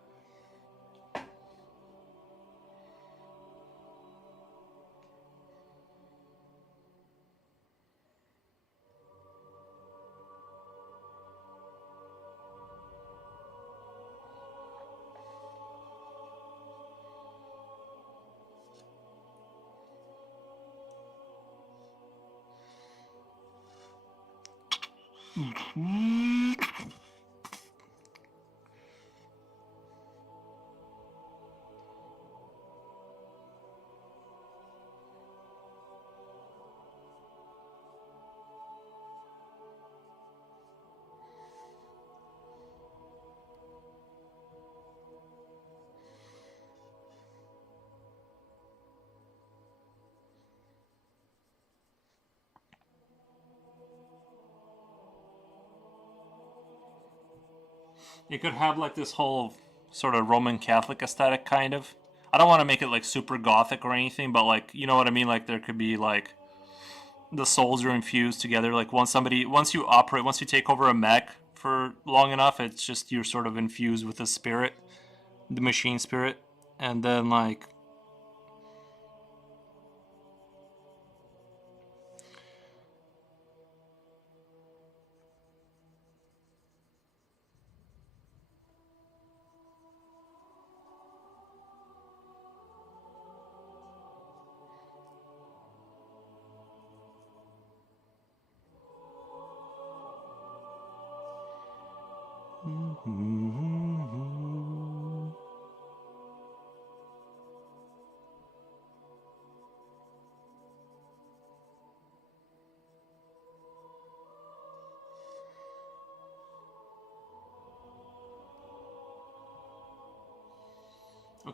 You could have like this whole sort of Roman Catholic aesthetic, kind of. I don't want to make it like super gothic or anything, but like, you know what I mean? Like there could be like the souls are infused together. Like once you take over a mech for long enough, it's just you're sort of infused with the spirit, the machine spirit, and then like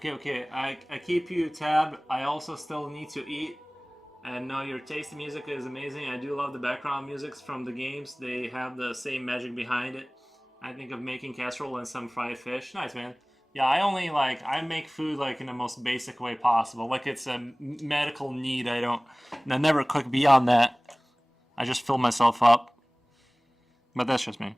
okay. I keep you tab. I also still need to eat. And no, your taste in music is amazing. I do love the background musics from the games. They have the same magic behind it. I think of making casserole and some fried fish. Nice, man. Yeah, I make food like in the most basic way possible. Like it's a medical need. I never cook beyond that. I just fill myself up. But that's just me.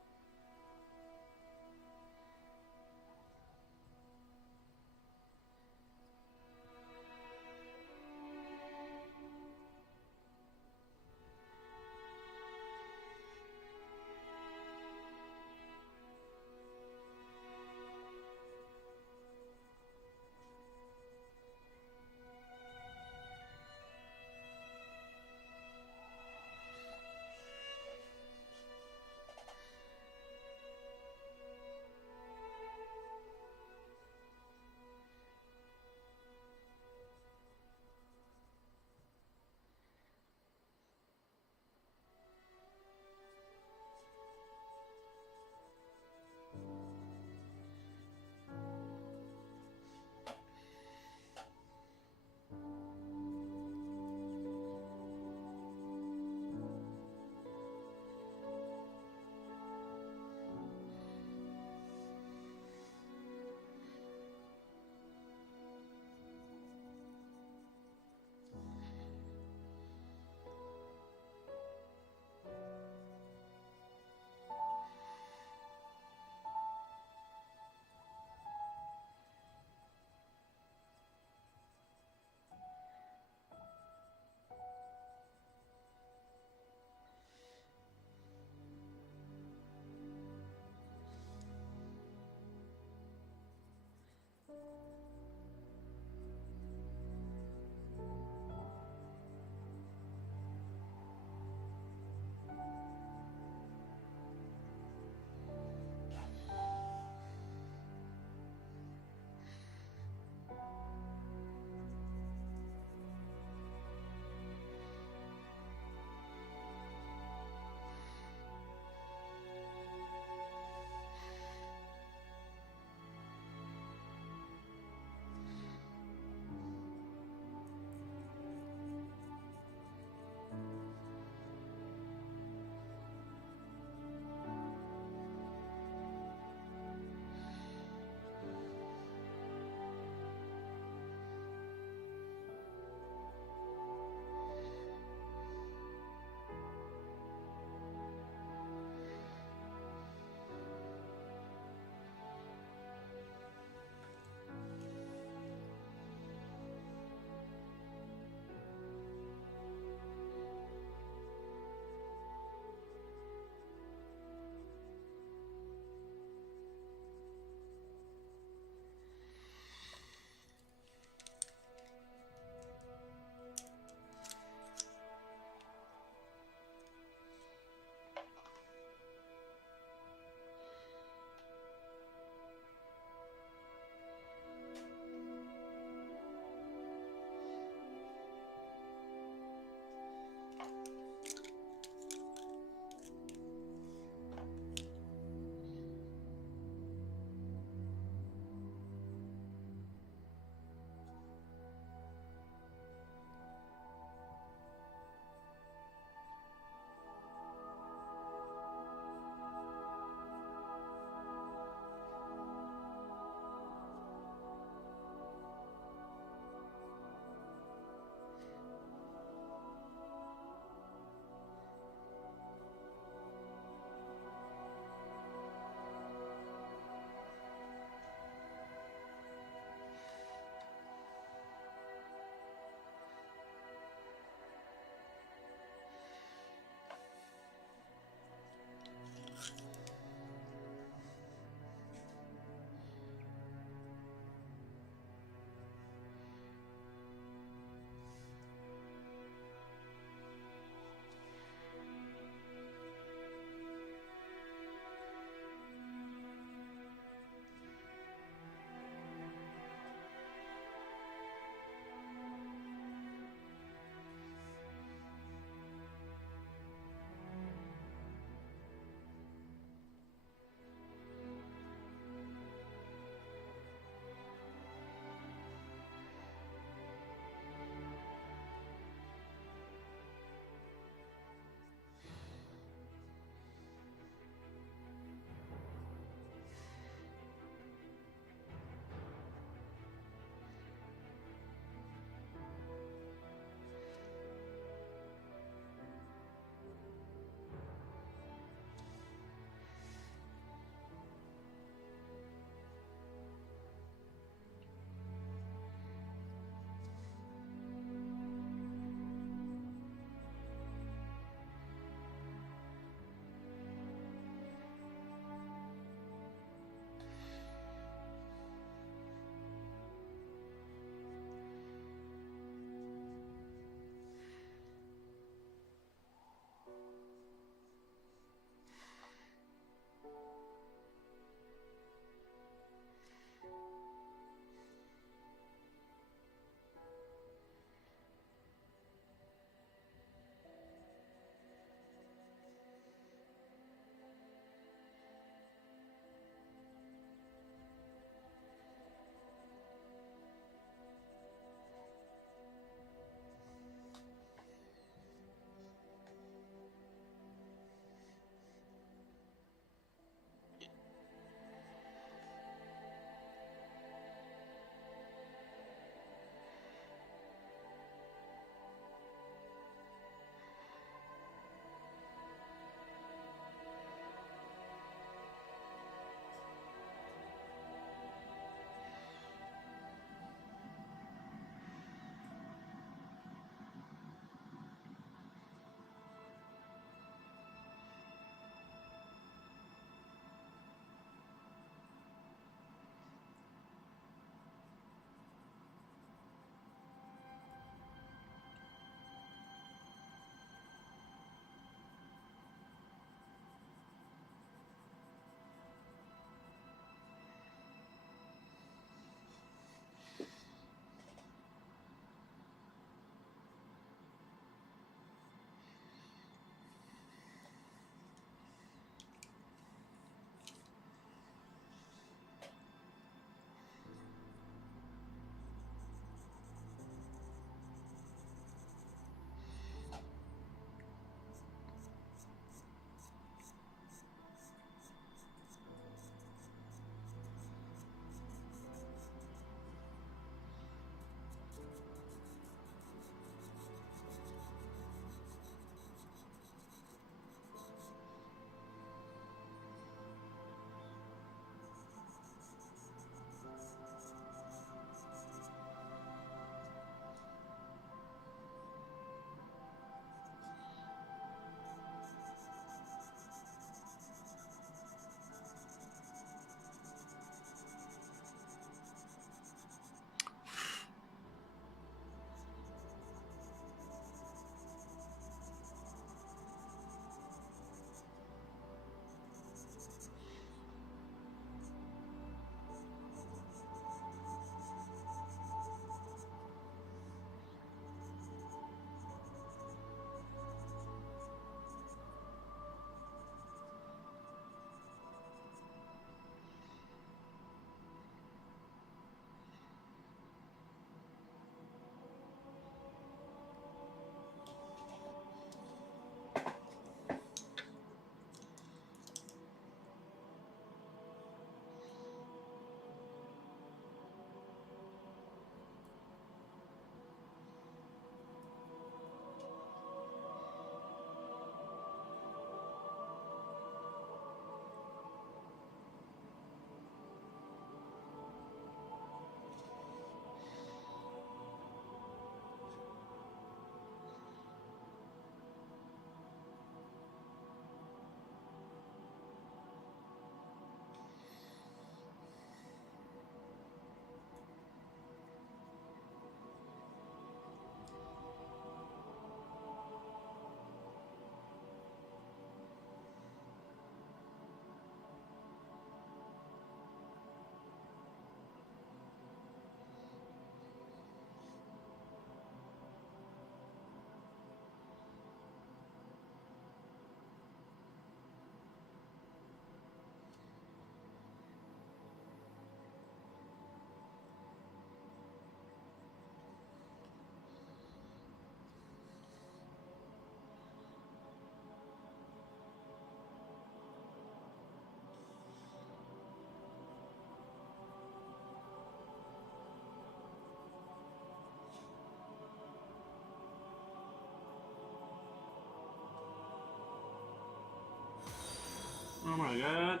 Oh my god.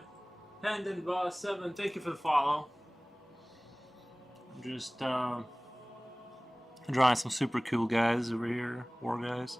Pendant Boss 7, thank you for the follow. I'm just Drawing some super cool guys over here, war guys.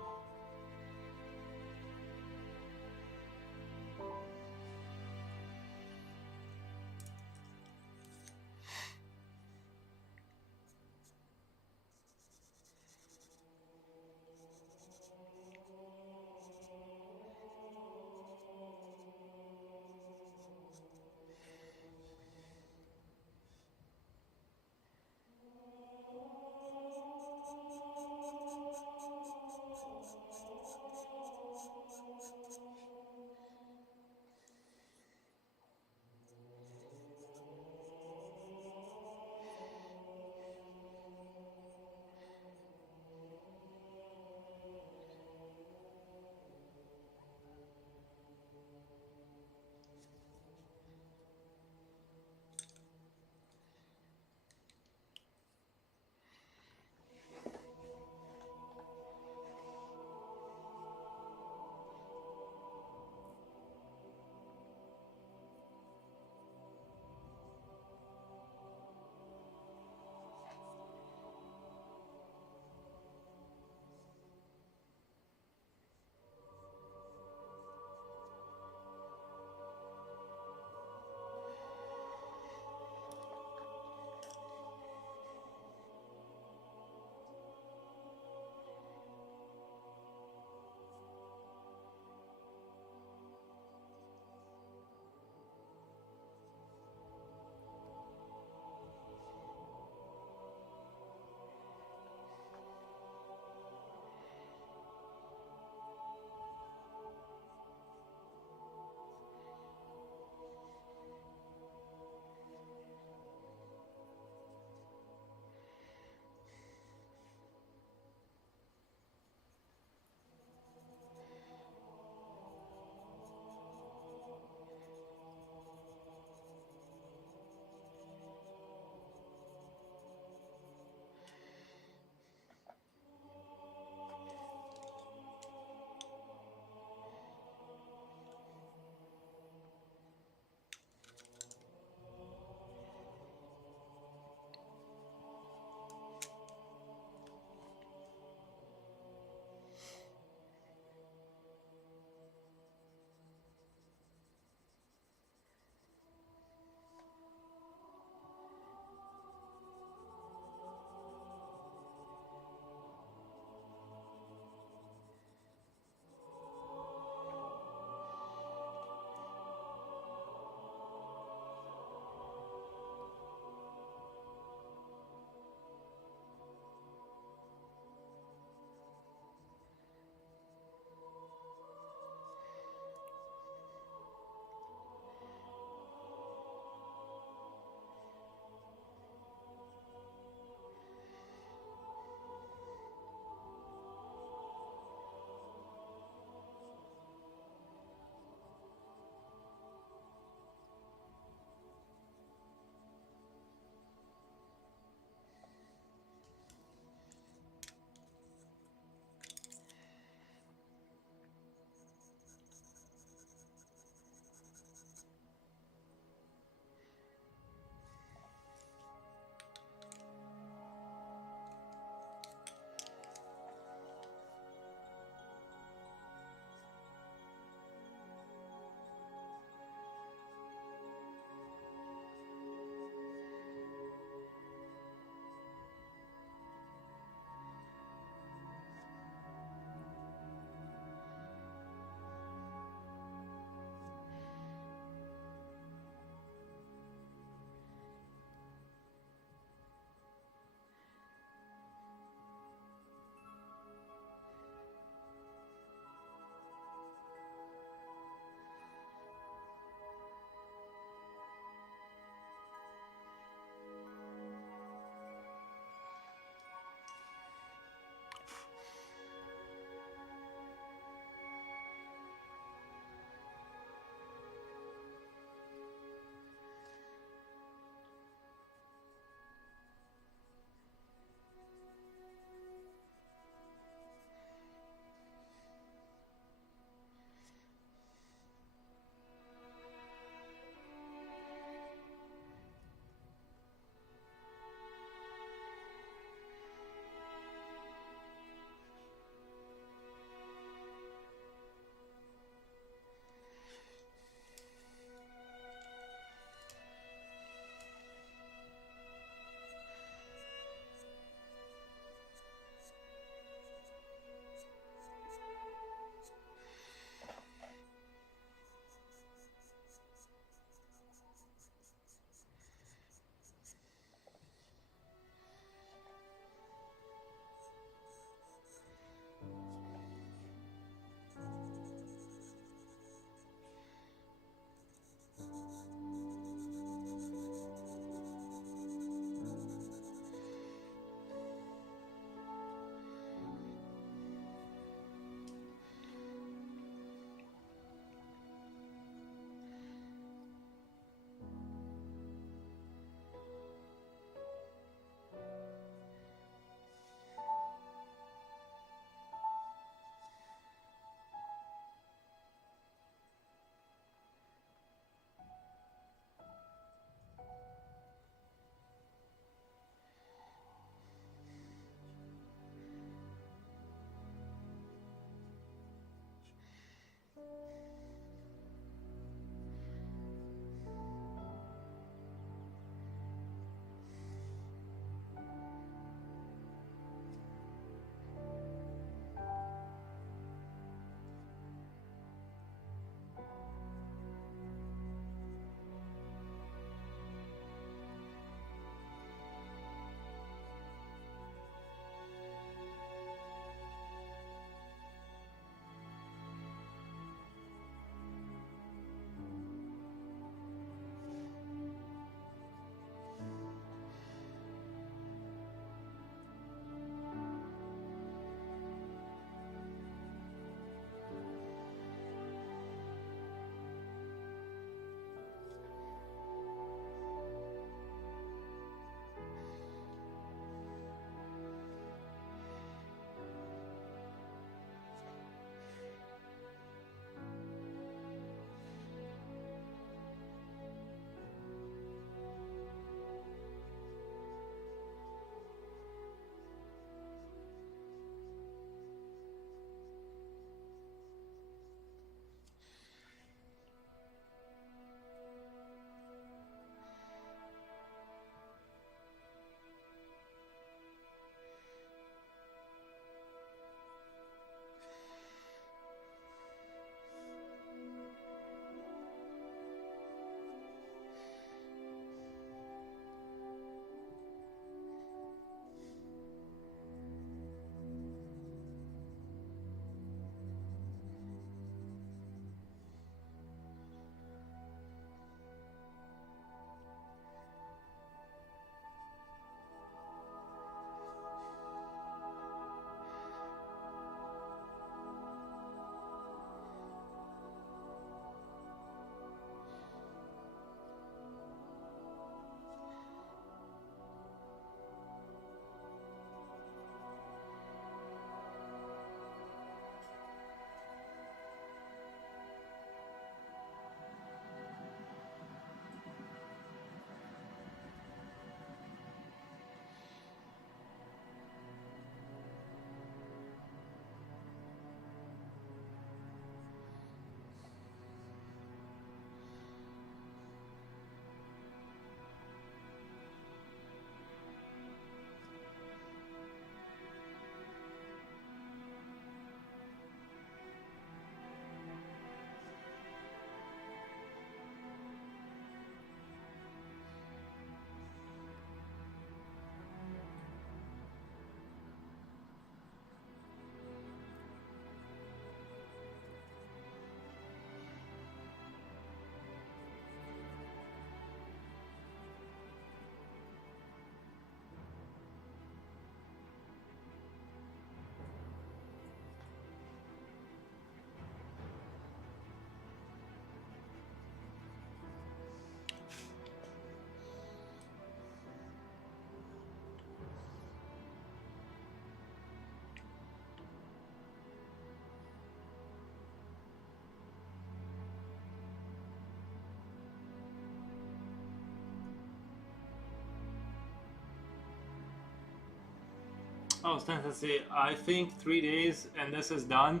Oh, let's see. I think 3 days and this is done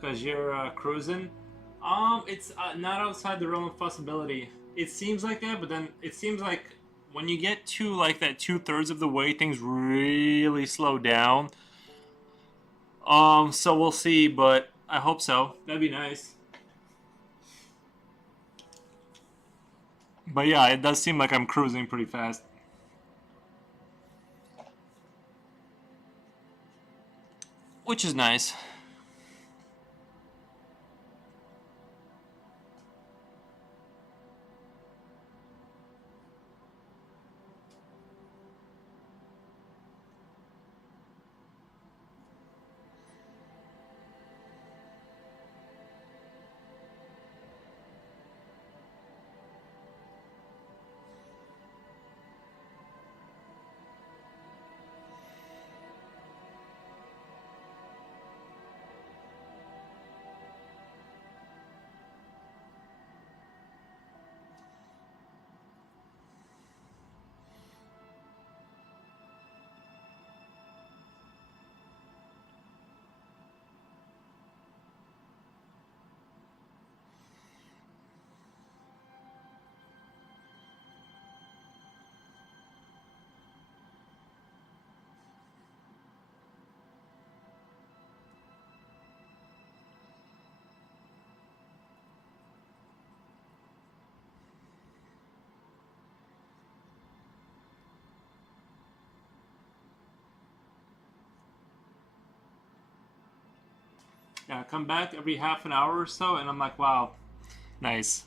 because you're cruising. It's not outside the realm of possibility. It seems like that, but then it seems like when you get to like that 2/3 of the way, things really slow down. So we'll see, but I hope so. That'd be nice. But yeah, it does seem like I'm cruising pretty fast, which is nice. Yeah, I come back every half an hour or so, and I'm like, wow, nice.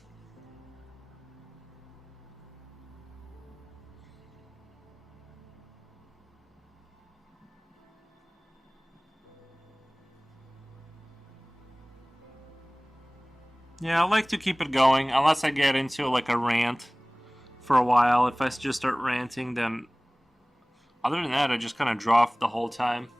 Yeah, I like to keep it going unless I get into like a rant for a while. If I just start ranting, then other than that, I just kind of draw off the whole time.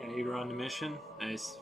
Yeah, you're on the mission. Nice.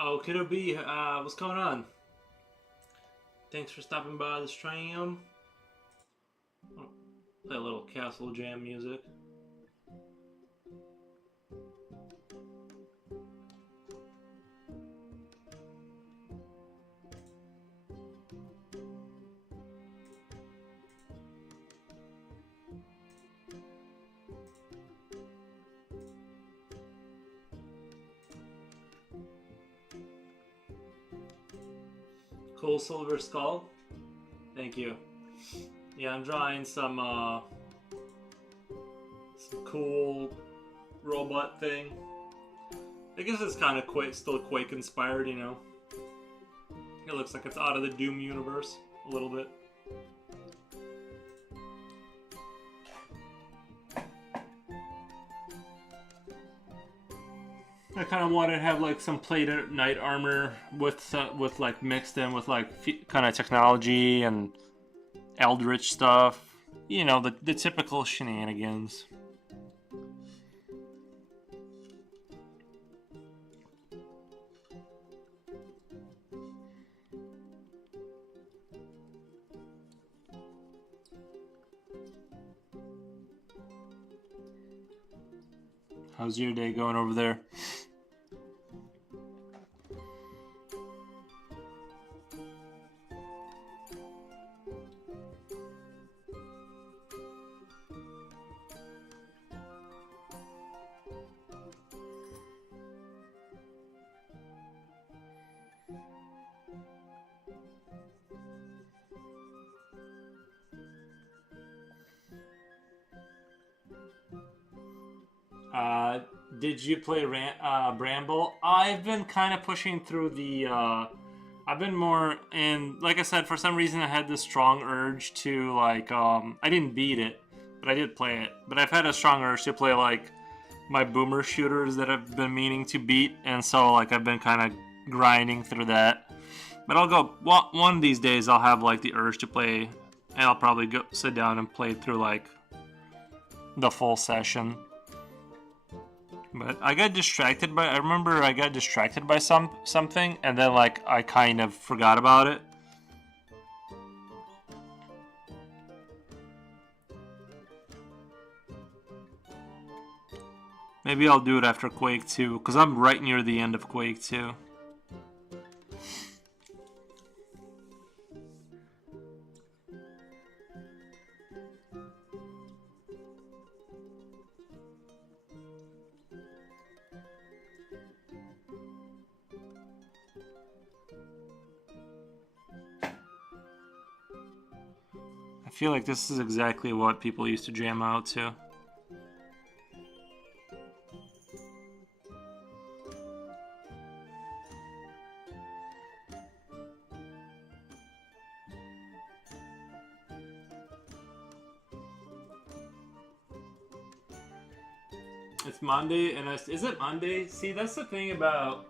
Oh, Kiddo B, what's going on? Thanks for stopping by the stream. Oh, play a little Castle Jam music. Cool Silver Skull. Thank you. Yeah, I'm drawing some cool robot thing. I guess it's kind of still Quake inspired, you know. It looks like it's out of the Doom universe a little bit. I kind of want to have like some plated knight armor with like mixed in with like kind of technology and eldritch stuff. You know, the typical shenanigans. How's your day going over there? Did you play Bramble? I've been kind of pushing through the. I've been more in, like I said, for some reason I had this strong urge to like. I didn't beat it, but I did play it. But I've had a strong urge to play like my boomer shooters that I've been meaning to beat, and so like I've been kind of grinding through that. But I'll go one of these days. I'll have like the urge to play, and I'll probably go sit down and play through like the full session. But I got distracted by. I remember I got distracted by something, and then like I kind of forgot about it. Maybe I'll do it after Quake 2, because I'm right near the end of Quake 2. I feel like this is exactly what people used to jam out to. It's Monday, and is it Monday? See, that's the thing about.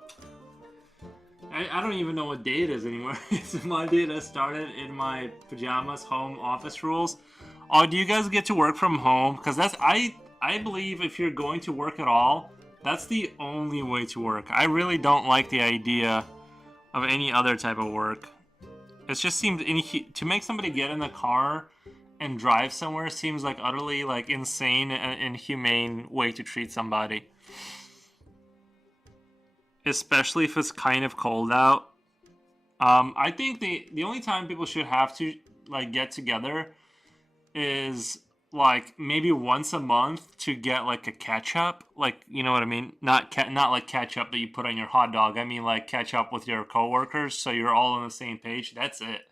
I don't even know what day it is anymore. It's Monday, and I started in my pajamas, home office rules. Oh, do you guys get to work from home? Because that's I believe if you're going to work at all, that's the only way to work. I really don't like the idea of any other type of work. It just seems to make somebody get in the car and drive somewhere seems like utterly like insane and inhumane way to treat somebody. Especially if it's kind of cold out. I think the only time people should have to like get together is like maybe once a month to get like a ketchup, like you know what I mean. Not like ketchup that you put on your hot dog. I mean like ketchup with your coworkers, so you're all on the same page. That's it.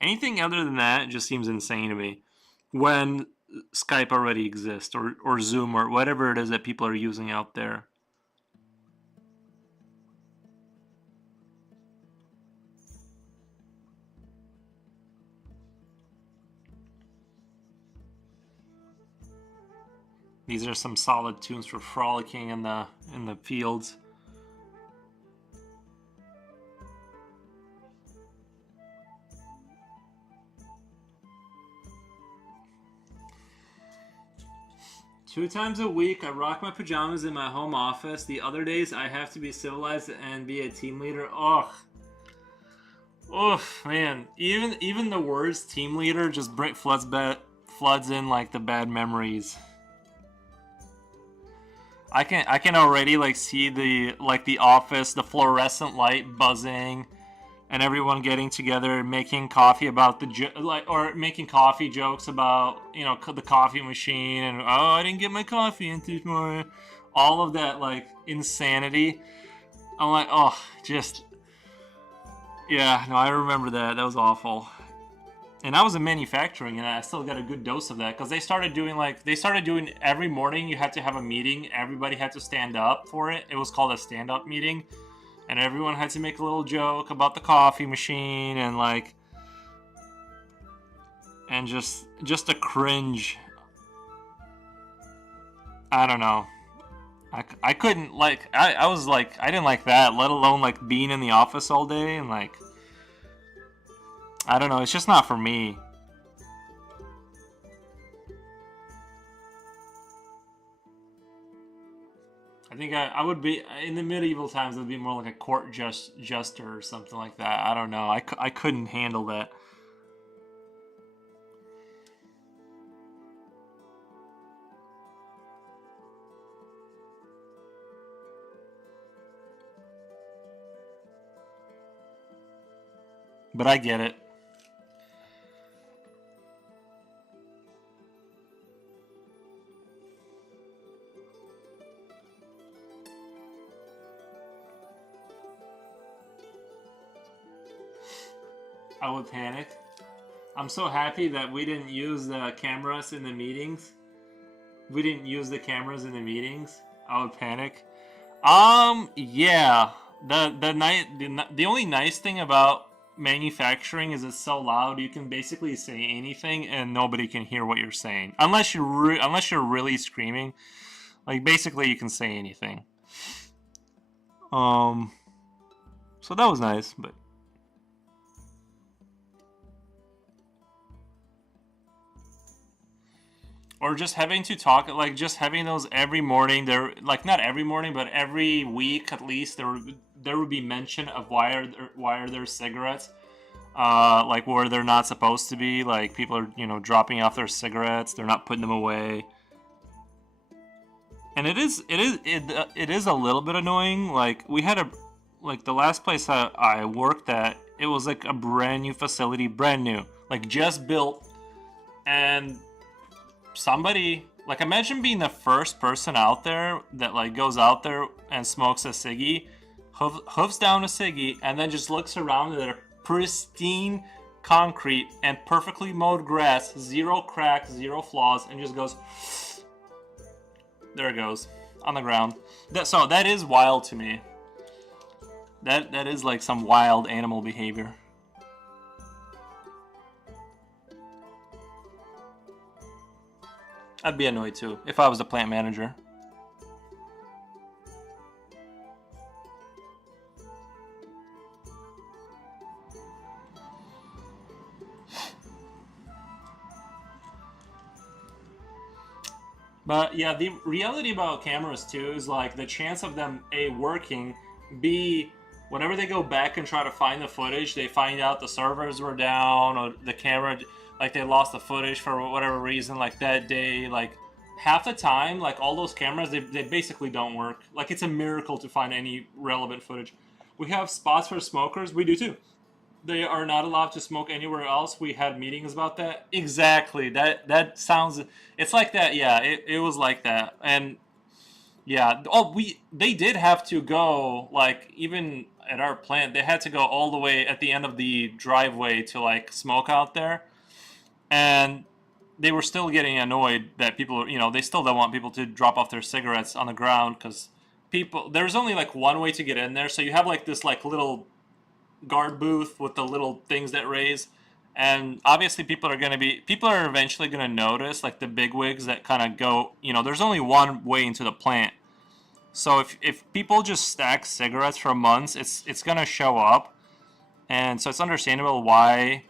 Anything other than that just seems insane to me. When Skype already exists, or Zoom, or whatever it is that people are using out there. These are some solid tunes for frolicking in the fields. 2 times a week, I rock my pajamas in my home office. The other days, I have to be civilized and be a team leader. Ugh. Oh man, even the words team leader just floods in like the bad memories. I can already like see the office, the fluorescent light buzzing, and everyone getting together, making coffee about or making coffee jokes about the coffee machine, and oh, I didn't get my coffee in this morning. All of that like insanity. I'm like, oh, just yeah, no, I remember that. That was awful. And I was in manufacturing, and I still got a good dose of that because they started doing every morning. You had to have a meeting. Everybody had to stand up for it. It was called a stand-up meeting, and everyone had to make a little joke about the coffee machine and just a cringe. I don't know. I couldn't I was like I didn't like that, let alone like being in the office all day and like I don't know, it's just not for me. I think I would be in the medieval times. It would be more like a court jester or something like that. I don't know. I couldn't handle that. But I get it. I would panic. I'm so happy that we didn't use the cameras in the meetings. We didn't use the cameras in the meetings. I would panic. Yeah. The only nice thing about manufacturing is it's so loud. You can basically say anything and nobody can hear what you're saying, unless you're really screaming. Like basically, you can say anything. Um. So that was nice, but or just having to talk, like just having those every morning. There, like not every morning, but every week at least. There would be mention of why are there cigarettes, like where they're not supposed to be. Like people are dropping off their cigarettes. They're not putting them away. And it is a little bit annoying. Like we had the last place I worked at. It was like a brand new facility, brand new, like just built, and somebody like imagine being the first person out there that like goes out there and smokes a ciggy, hoofs down a ciggy, and then just looks around at a pristine concrete and perfectly mowed grass, zero cracks, zero flaws, and just goes, there it goes on the ground. That is wild to me. That is like some wild animal behavior. I'd be annoyed too if I was the plant manager. But yeah, the reality about cameras too is like the chance of them A, working, B, whenever they go back and try to find the footage, they find out the servers were down or the camera, like they lost the footage for whatever reason, like that day. Like half the time, like all those cameras, they basically don't work. Like it's a miracle to find any relevant footage. We have spots for smokers. We do too. They are not allowed to smoke anywhere else. We had meetings about that. Exactly. That sounds. It's like that. Yeah. It was like that. And yeah. Oh, they did have to go, like even at our plant. They had to go all the way at the end of the driveway to like smoke out there, and they were still getting annoyed that people. They still don't want people to drop off their cigarettes on the ground because people. There's only like one way to get in there, so you have like this like little guard booth with the little things that raise, and obviously people are eventually going to notice, like the big wigs that kind of go, there's only one way into the plant, so if people just stack cigarettes for months, it's going to show up, and so it's understandable why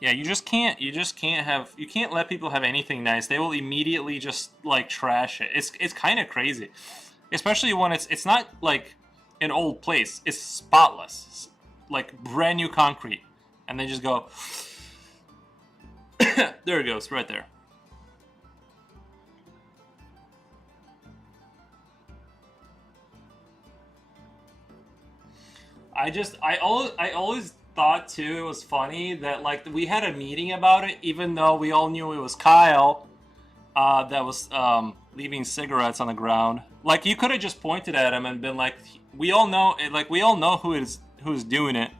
Yeah, you can't let people have anything nice. They will immediately just like trash it. It's kind of crazy. Especially when it's not like an old place. It's spotless. Like brand new concrete. And they just go there it goes, right there. I always thought too it was funny that like we had a meeting about it, even though we all knew it was Kyle that was leaving cigarettes on the ground. Like you could have just pointed at him and been like, we all know who's doing it.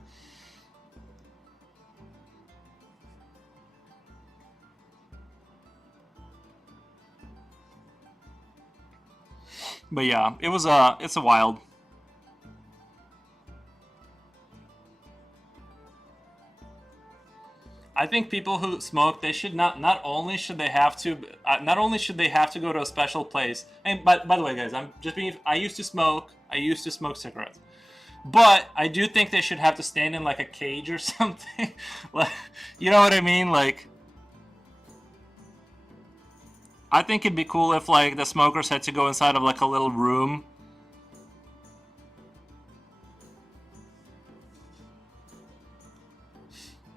But yeah, it's a wild. I think people who smoke, they should not only should they have to not only should they have to go to a special place. And by the way, guys, I'm just being. I used to smoke. I used to smoke cigarettes, but I do think they should have to stand in like a cage or something. Like, you know what I mean? Like, I think it'd be cool if like the smokers had to go inside of like a little room.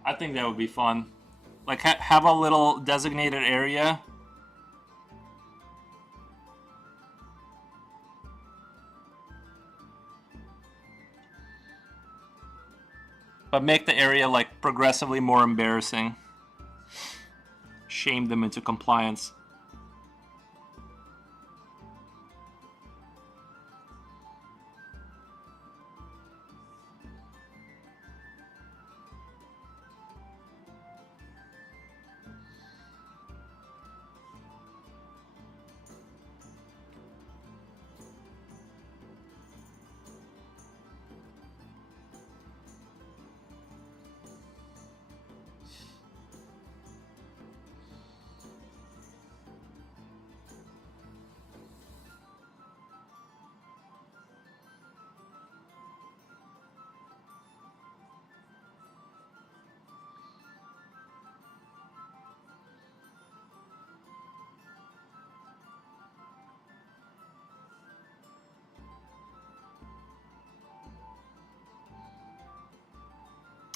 I think that would be fun. Like have a little designated area. But make the area like progressively more embarrassing. Shame them into compliance.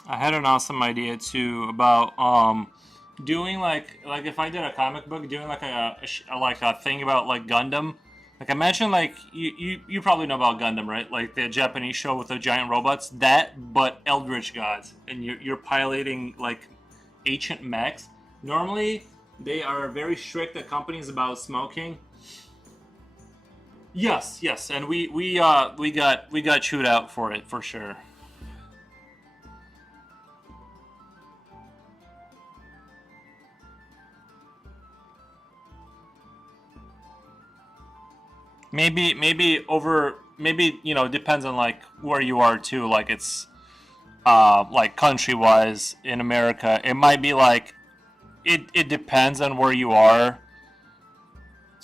I had an awesome idea too about doing like if I did a comic book, doing like like a thing about like Gundam. Like I mentioned, like you probably know about Gundam, right? Like the Japanese show with the giant robots. That, but Eldritch gods, and you're piloting like ancient mechs. Normally, they are very strict at companies about smoking. Yes, yes, and we got chewed out for it for sure. Maybe depends on like where you are too. Like it's like country wise in America, it might be like it depends on where you are.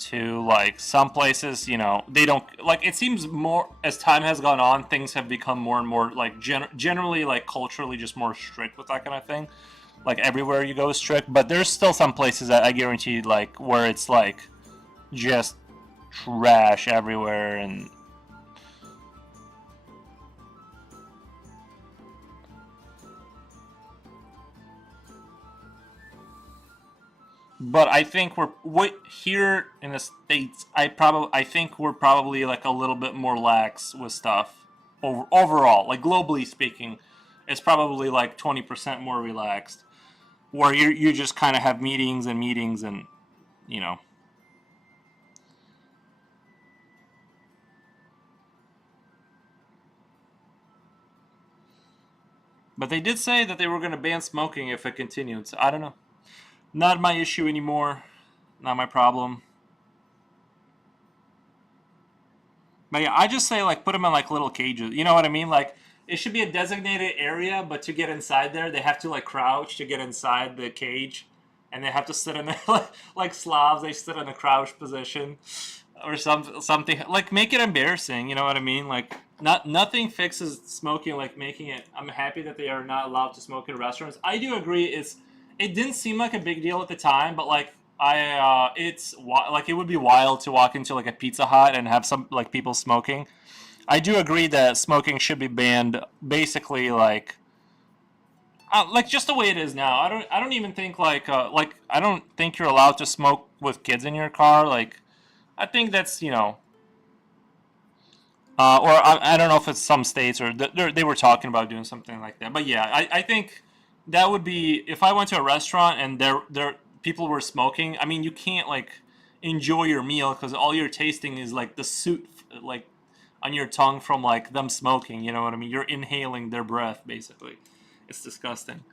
To like some places, they don't like. It seems more as time has gone on, things have become more and more like generally like culturally just more strict with that kind of thing. Like everywhere you go is strict, but there's still some places that I guarantee like where it's like just trash everywhere. And but I think here in the states. I think we're probably like a little bit more lax with stuff overall. Like globally speaking, it's probably like 20% more relaxed. Where you just kind of have meetings and meetings and you know. But they did say that they were going to ban smoking if it continued. So I don't know. Not my issue anymore. Not my problem. But yeah, I just say like put them in like little cages. You know what I mean? Like it should be a designated area, but to get inside there, they have to like crouch to get inside the cage, and they have to sit in the like Slavs. They sit in a crouch position, or something like make it embarrassing. You know what I mean? Like nothing fixes smoking like making it. I'm happy that they are not allowed to smoke in restaurants. I do agree. it didn't seem like a big deal at the time, but like like it would be wild to walk into like a Pizza Hut and have some like people smoking. I do agree that smoking should be banned, basically like just the way it is now. I don't even think like I don't think you're allowed to smoke with kids in your car. Like I think that's or I don't know if it's some states or they were talking about doing something like that. But yeah, I think that would be if I went to a restaurant and there people were smoking. I mean, you can't like enjoy your meal because all you're tasting is like the soot like on your tongue from like them smoking. You know what I mean? You're inhaling their breath basically. It's disgusting.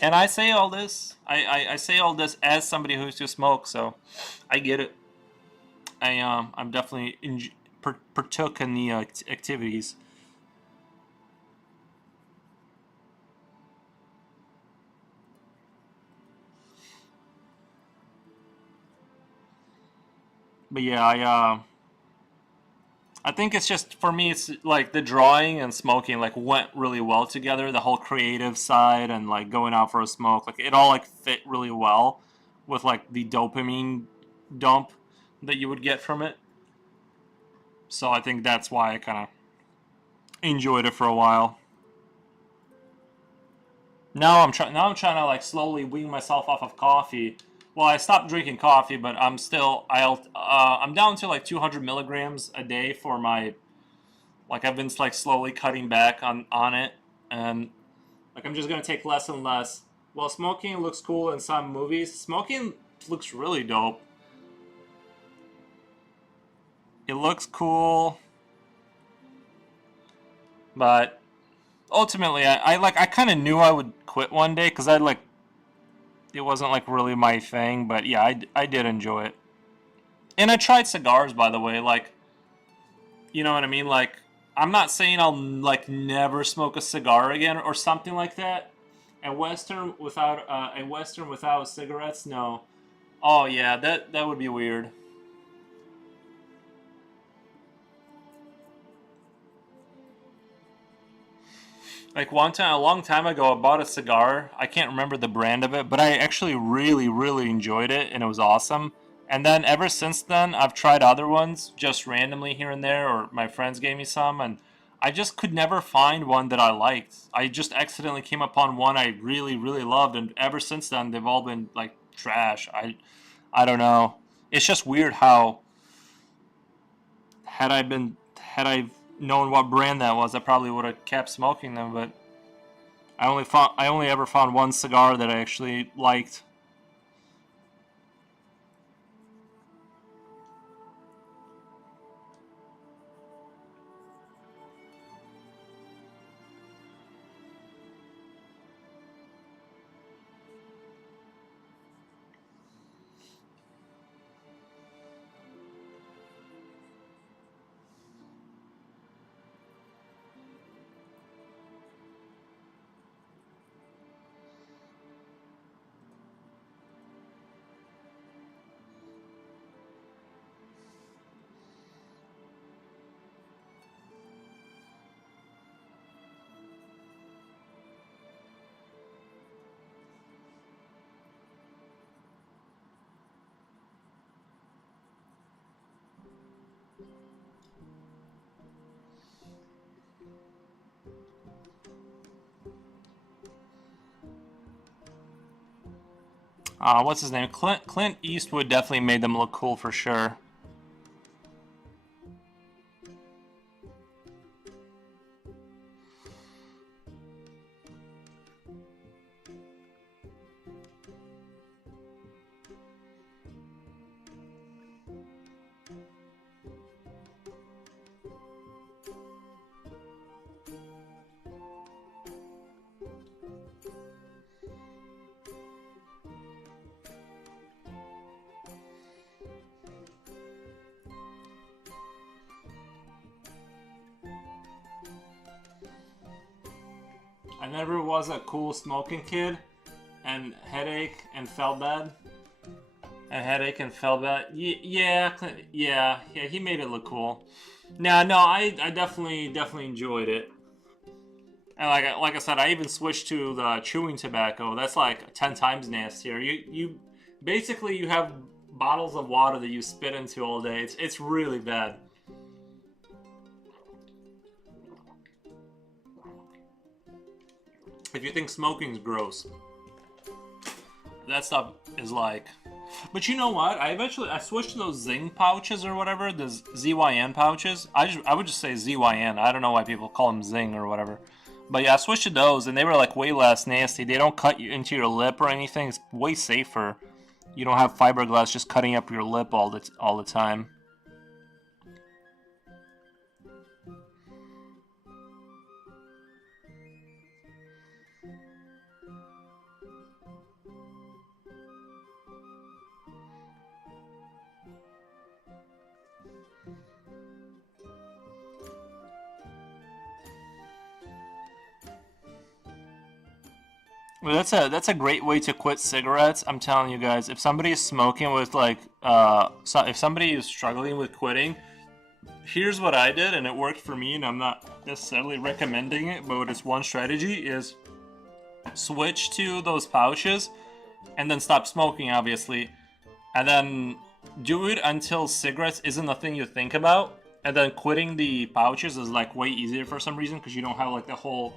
And I say all this. I say all this as somebody who used to smoke, so I get it. I'm definitely partook in the activities. But yeah, I think it's just for me. It's like the drawing and smoking like went really well together. The whole creative side and like going out for a smoke, like it all like fit really well with like the dopamine dump that you would get from it. So I think that's why I kind of enjoyed it for a while. Now I'm trying to like slowly wean myself off of coffee. Well, I stopped drinking coffee, but I'm down to like 200 milligrams a day for my like I've been like slowly cutting back on it, and like I'm just gonna take less and less. While smoking looks cool in some movies, smoking looks really dope. It looks cool, but ultimately I kind of knew I would quit one day because I like it wasn't like really my thing, but yeah, I did enjoy it. And I tried cigars, by the way. Like, you know what I mean? Like, I'm not saying I'll like never smoke a cigar again or something like that. A Western without cigarettes, no. Oh yeah, that would be weird. Like one time, a long time ago, I bought a cigar. I can't remember the brand of it, but I actually really, really enjoyed it, and it was awesome. And then ever since then, I've tried other ones just randomly here and there, or my friends gave me some, and I just could never find one that I liked. I just accidentally came upon one I really, really loved, and ever since then, they've all been like trash. I don't know. It's just weird how had I known what brand that was, I probably would have kept smoking them, but I only ever found one cigar that I actually liked. What's his name? Clint Eastwood definitely made them look cool for sure. I never was a cool smoking kid, and headache and felt bad. And headache and felt bad. Yeah, yeah, yeah. He made it look cool. Nah, no, I definitely enjoyed it. And like I said, I even switched to the chewing tobacco. That's like 10 times nastier. You basically you have bottles of water that you spit into all day. It's really bad. If you think smoking's gross, that stuff is like. But you know what? I switched to those Zing pouches or whatever, the ZYN pouches. I would just say ZYN. I don't know why people call them Zing or whatever. But yeah, I switched to those, and they were like way less nasty. They don't cut you into your lip or anything. It's way safer. You don't have fiberglass just cutting up your lip all the time. Well, that's a great way to quit cigarettes. I'm telling you guys, if somebody is smoking with like if somebody is struggling with quitting, here's what I did and it worked for me, and I'm not necessarily recommending it, but it's one strategy is switch to those pouches and then stop smoking, obviously, and then do it until cigarettes isn't the thing you think about, and then quitting the pouches is like way easier for some reason because you don't have like the whole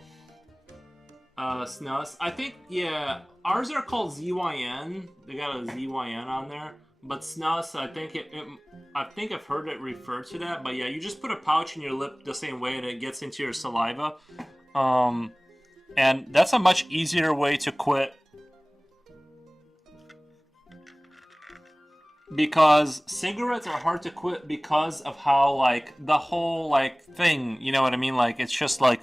snus. I think, yeah, ours are called ZYN. They got a ZYN on there. But snus, I think I've heard it referred to that. But yeah, you just put a pouch in your lip the same way and it gets into your saliva. Um, and that's a much easier way to quit because cigarettes are hard to quit because of how like the whole like thing, you know what I mean? Like it's just like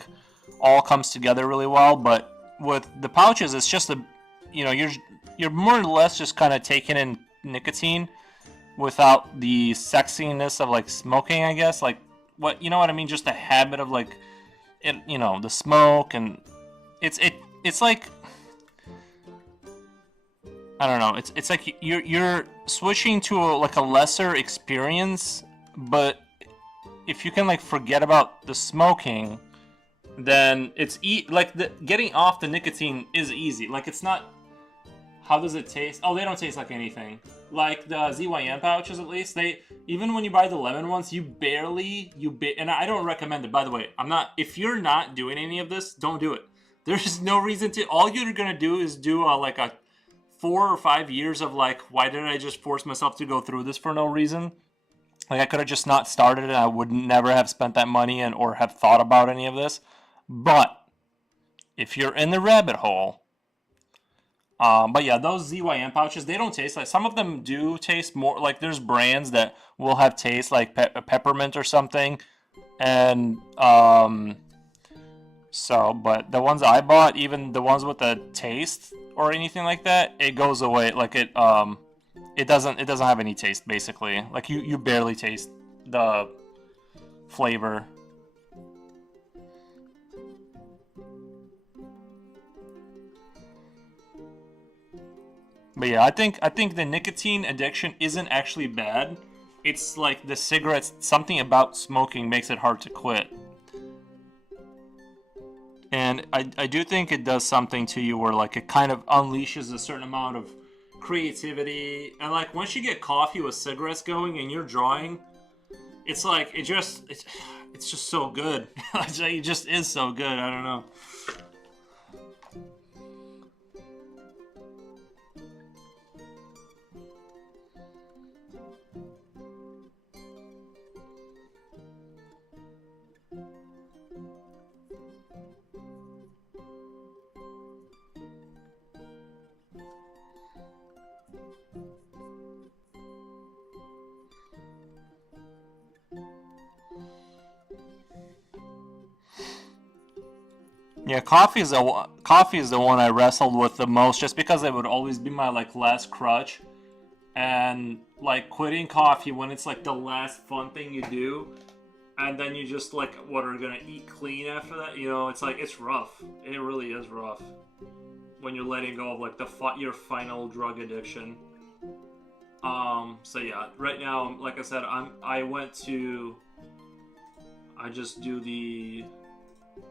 all comes together really well. But with the pouches, it's just you're more or less just kind of taking in nicotine without the sexiness of like smoking, I guess. Like what you know what I mean? Just the habit of like it, the smoke, and it's like I don't know. It's like you're switching to like a lesser experience, but if you can like forget about the smoking, then like getting off the nicotine is easy. Like it's not. How does it taste? Oh, they don't taste like anything. Like the ZYM pouches, at least even when you buy the lemon ones, and I don't recommend it. By the way, I'm not. If you're not doing any of this, don't do it. There's no reason to. All you're gonna do is do like a 4 or 5 years of like, why did I just force myself to go through this for no reason? Like I could have just not started and I would never have spent that money or have thought about any of this. But if you're in the rabbit hole, but yeah, those ZYM pouches, they don't taste like, some of them do taste more like, there's brands that will have taste like peppermint or something. And but the ones I bought, even the ones with the taste or anything like that, it goes away. Like it doesn't have any taste basically. Like you barely taste the flavor. But yeah, I think the nicotine addiction isn't actually bad. It's like the cigarettes, something about smoking makes it hard to quit. And I do think it does something to you where like it kind of unleashes a certain amount of creativity. And like once you get coffee with cigarettes going and you're drawing, it's like it's just so good. It just is so good. I don't know. Yeah, coffee is the one I wrestled with the most, just because it would always be my like last crutch, and like quitting coffee when it's like the last fun thing you do, and then you just like what are gonna eat clean after that? It's like it's rough. It really is rough when you're letting go of like your final drug addiction. So yeah, right now, like I said, I went to I just do the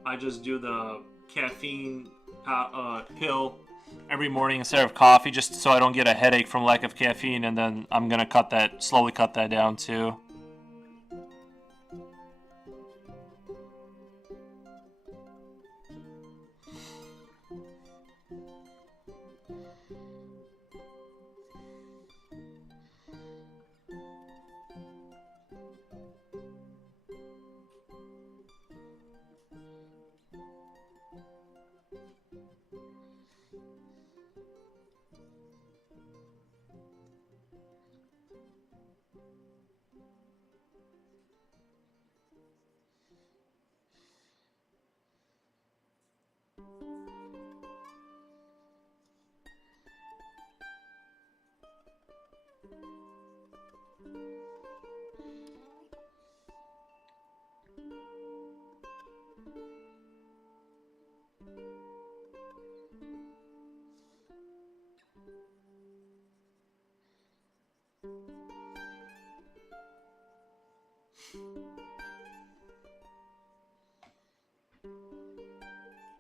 I just do the caffeine pill. Every morning instead of coffee, just so I don't get a headache from lack of caffeine, and then I'm gonna slowly cut that down too.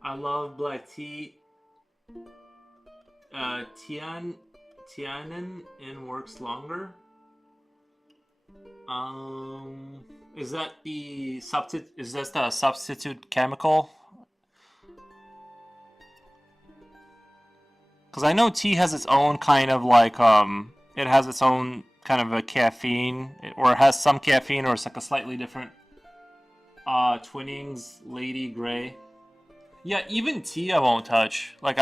I love black tea. Tianin in works longer. Um, is that the substitute? Is that the substitute chemical? Because I know tea has its own kind of like it has its own kind of a caffeine, or it has some caffeine, or it's like a slightly different. Twinnings, Lady Grey. Yeah, even tea I won't touch. Like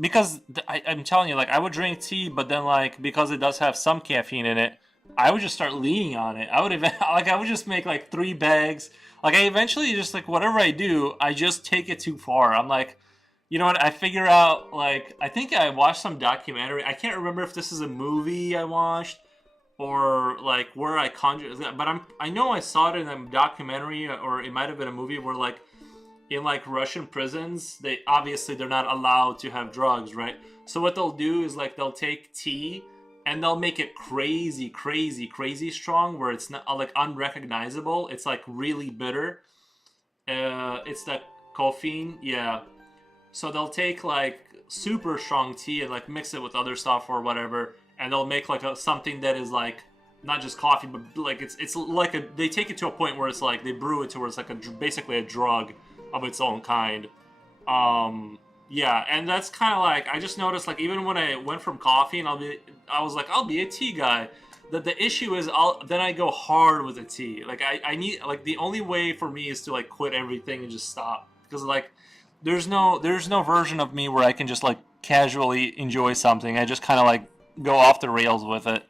because I'm telling you, like I would drink tea, but then like because it does have some caffeine in it, I would just start leaning on it. I would even like I would just make like 3 bags. Like I eventually just like whatever I do, I just take it too far. I'm like, you know what? I figure out like I think I watched some documentary. I can't remember if this is a movie I watched or like where I conjured, but I know I saw it in a documentary or it might have been a movie where like in like Russian prisons, they're not allowed to have drugs, right? So what they'll do is like they'll take tea and they'll make it crazy, crazy, crazy strong, where it's not like unrecognizable. It's like really bitter. It's that caffeine, yeah. So they'll take like super strong tea and like mix it with other stuff or whatever, and they'll make like something that is like not just coffee, but like it's like they take it to a point where it's like they brew it to where it's like basically a drug of its own kind. Um, yeah, and that's kind of like I just noticed like even when I went from coffee and I was like I'll be a tea guy. The issue is then I go hard with the tea. Like I need like the only way for me is to like quit everything and just stop because like there's no version of me where I can just like casually enjoy something. I just kind of like go off the rails with it.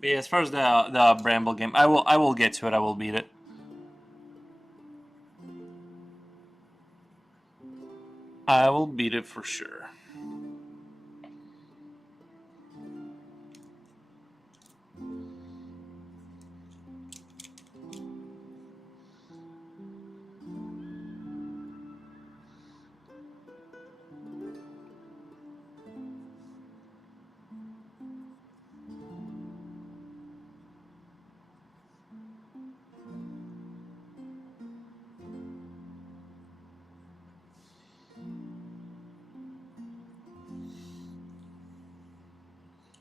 But yeah, as far as the Bramble game, I will get to it. I will beat it. I will beat it for sure.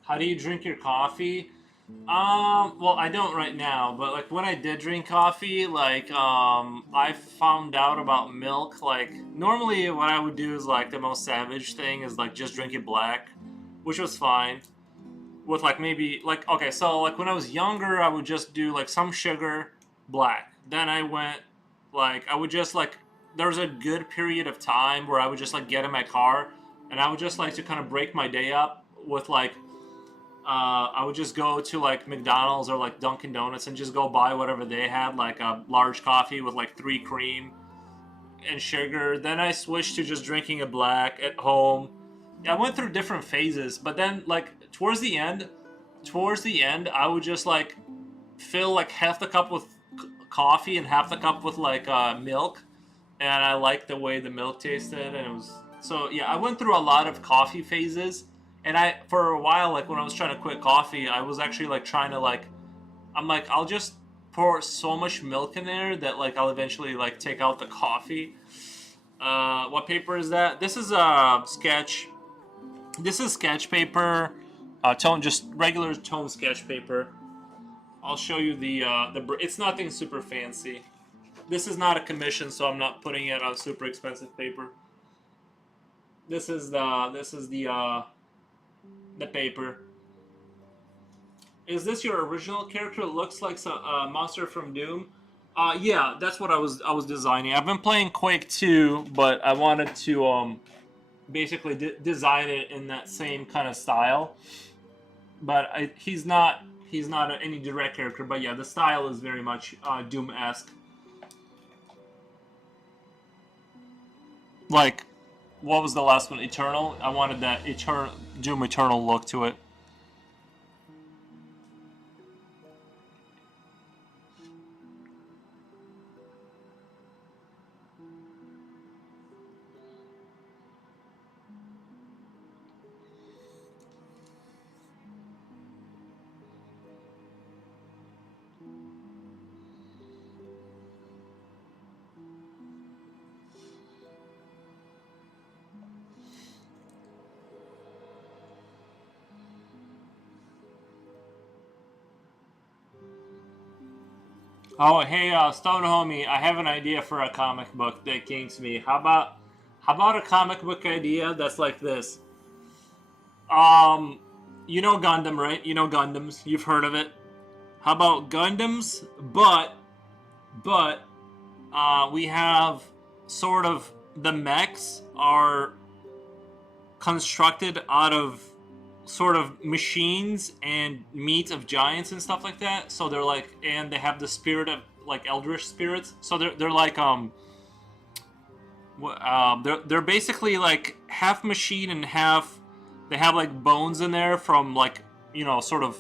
How do you drink your coffee? Well, I don't right now, but like when I did drink coffee, like I found out about milk. Like normally, what I would do is like the most savage thing is like just drink it black, which was fine. With like maybe like okay, so like when I was younger, I would just do like some sugar, black. Then I went like I would just like there was a good period of time where I would just like get in my car and I would just like to kind of break my day up with like I would just go to like McDonald's or like Dunkin' Donuts and just go buy whatever they had, like a large coffee with like 3 cream and sugar. Then I switched to just drinking it black at home. I went through different phases, but then like towards the end, I would just like fill like half the cup with coffee and half the cup with like milk, and I liked the way the milk tasted, and it was so yeah. I went through a lot of coffee phases, and I for a while like when I was trying to quit coffee, I was actually like trying to like I'm like I'll just pour so much milk in there that like I'll eventually like take out the coffee. What paper is that? This is a sketch. This is sketch paper, tone just regular tone sketch paper. I'll show you the. It's nothing super fancy. This is not a commission, so I'm not putting it on super expensive paper. This is the paper. Is this your original character? It looks like a monster from Doom. Yeah, that's what I was designing. I've been playing Quake 2, but I wanted to basically design it in that same kind of style. But he's not any direct character. But yeah, the style is very much Doom-esque. Like, what was the last one? Eternal. I wanted that Doom Eternal look to it. Oh, hey, Stone Homie, I have an idea for a comic book that came to me. How about a comic book idea that's like this? Um, you know Gundam, right? You know Gundams. You've heard of it. How about Gundams, but we have sort of the mechs are constructed out of sort of machines and meat of giants and stuff like that. So they're like, and they have the spirit of like eldritch spirits. So they're like they're basically like half machine and half they have like bones in there from like sort of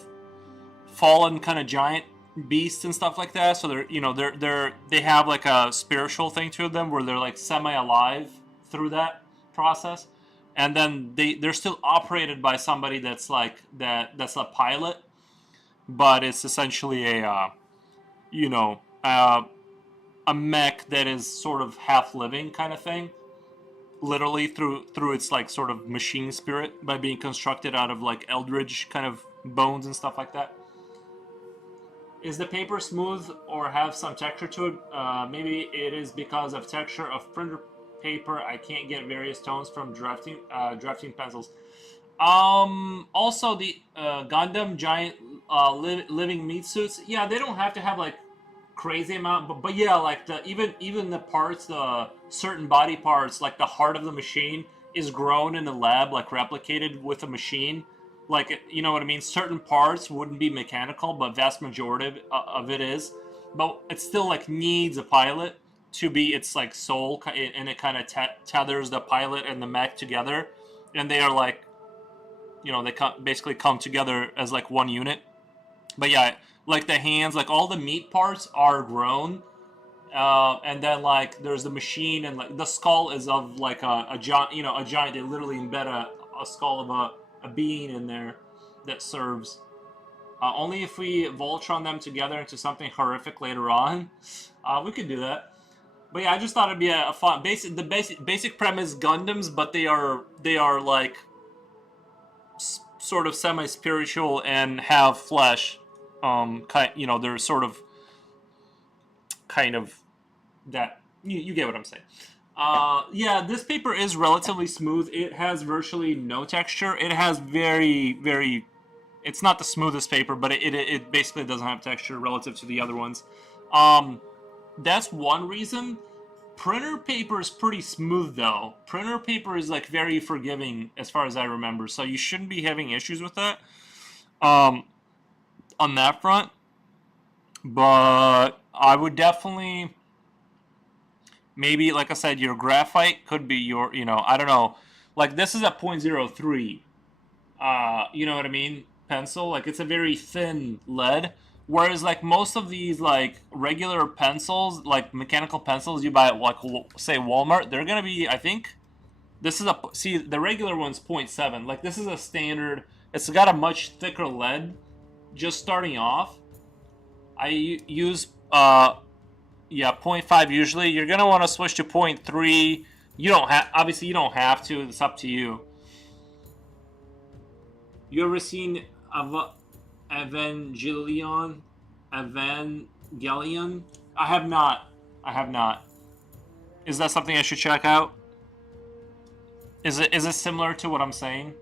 fallen kind of giant beasts and stuff like that. So they have like a spiritual thing to them where they're like semi alive through that process, and then they're still operated by somebody that's a pilot, but it's essentially you know uh, a mech that is sort of half living kind of thing, literally through its like sort of machine spirit by being constructed out of like eldritch kind of bones and stuff like that. Is the paper smooth or have some texture to it? Maybe it is because of texture of printer paper. I can't get various tones from drafting pencils. Also, the Gundam giant living meat suits. Yeah, they don't have to have like crazy amount, but yeah, like even the parts, the certain body parts, like the heart of the machine is grown in a lab, like replicated with a machine. Like you know what I mean. Certain parts wouldn't be mechanical, but vast majority of it is. But it still like needs a pilot to be its like soul, and it kind of tethers the pilot and the mech together, and they are like they basically come together as like one unit. But yeah, like the hands, like all the meat parts are grown, and then like there's the machine, and like the skull is of like a giant, a giant. They literally embed a skull of a being in there that serves. Only if we Voltron them together into something horrific later on, we could do that. But yeah, I just thought it'd be a fun basic premise Gundams, but they are like sort of semi-spiritual and have flesh. They're sort of kind of that. You get what I'm saying. Yeah, this paper is relatively smooth. It has virtually no texture. It has very, very. It's not the smoothest paper, but it basically doesn't have texture relative to the other ones. Um, that's one reason. Printer paper is pretty smooth though. Printer paper is like very forgiving as far as I remember, so you shouldn't be having issues with that um, on that front. But I would definitely maybe, like I said, your graphite could be your, I don't know, like this is a .03. You know what I mean? Pencil, like it's a very thin lead. Whereas like most of these like regular pencils, like mechanical pencils you buy at like say Walmart, they're gonna be, I think, this is a see the regular one's .7. Like this is a standard. It's got a much thicker lead. Just starting off, I use yeah .5 usually. You're gonna want to switch to .3. You don't have obviously you don't have to. It's up to you. You ever seen Evangelion? Evangelion? I have not. I have not. Is that something I should check out? Is it similar to what I'm saying?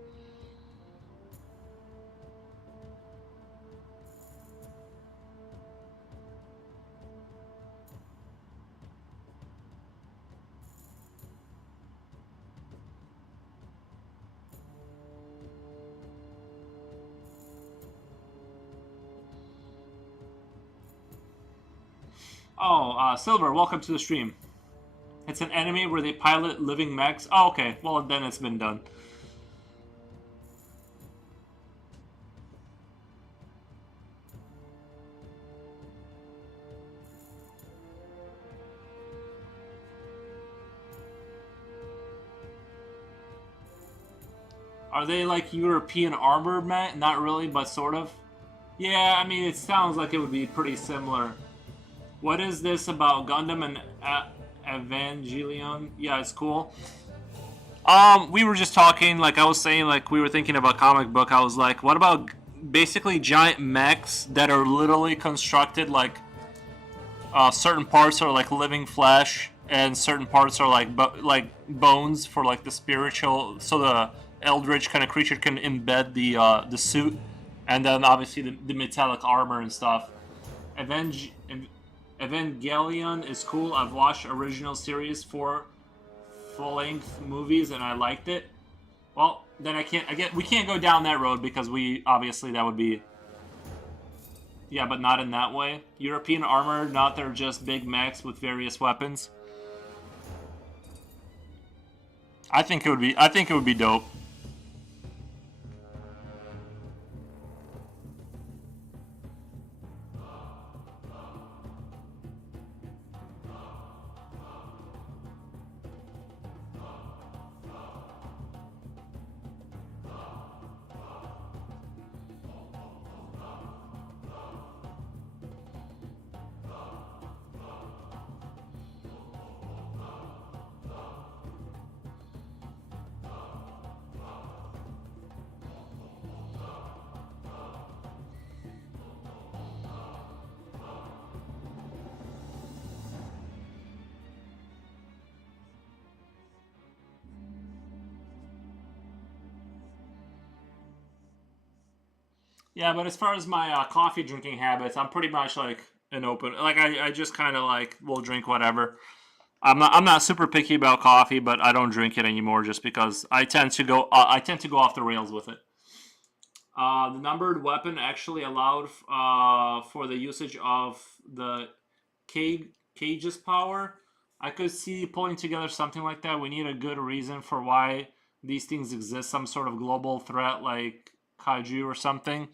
Oh, Silver, welcome to the stream. It's an anime where they pilot living mechs. Oh, okay. Well, then it's been done. Are they like European armored mech? Not really, but sort of. Yeah, I mean, it sounds like it would be pretty similar. What is this about Gundam and Evangelion? Yeah, it's cool. We were just talking, like I was saying, like we were thinking about comic book. I was like, what about basically giant mechs that are literally constructed like certain parts are like living flesh and certain parts are like like bones for like the spiritual, so the eldritch kind of creature can embed the suit, and then obviously the metallic armor and stuff. Evangelion is cool. I've watched original series for full-length movies and I liked it. Well, then we can't go down that road because we obviously that would be. Yeah, but not in that way. European armor, not they're just big mechs with various weapons. I think it would be. I think it would be dope. Yeah, but as far as my coffee drinking habits, I'm pretty much like an open. Like I just kind of like will drink whatever. I'm not super picky about coffee, but I don't drink it anymore just because I tend to go off the rails with it. The numbered weapon actually allowed for the usage of the cage's power. I could see pulling together something like that. We need a good reason for why these things exist. Some sort of global threat like kaiju or something.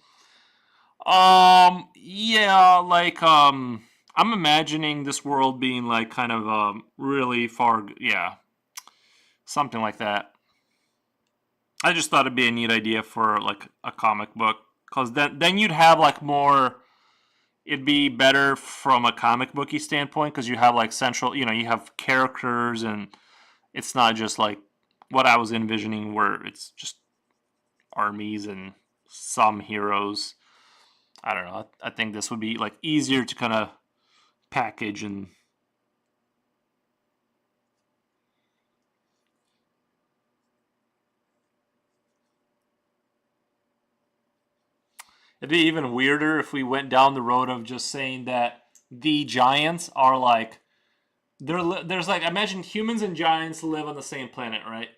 Yeah, like I'm imagining this world being like kind of really far, yeah, something like that. I just thought it'd be a neat idea for like a comic book, cause then you'd have like more. It'd be better from a comic booky standpoint because you have like central, you have characters and it's not just like what I was envisioning where it's just armies and some heroes. I don't know. I think this would be like easier to kind of package, and it'd be even weirder if we went down the road of just saying that the giants are like there's like, imagine humans and giants live on the same planet, right?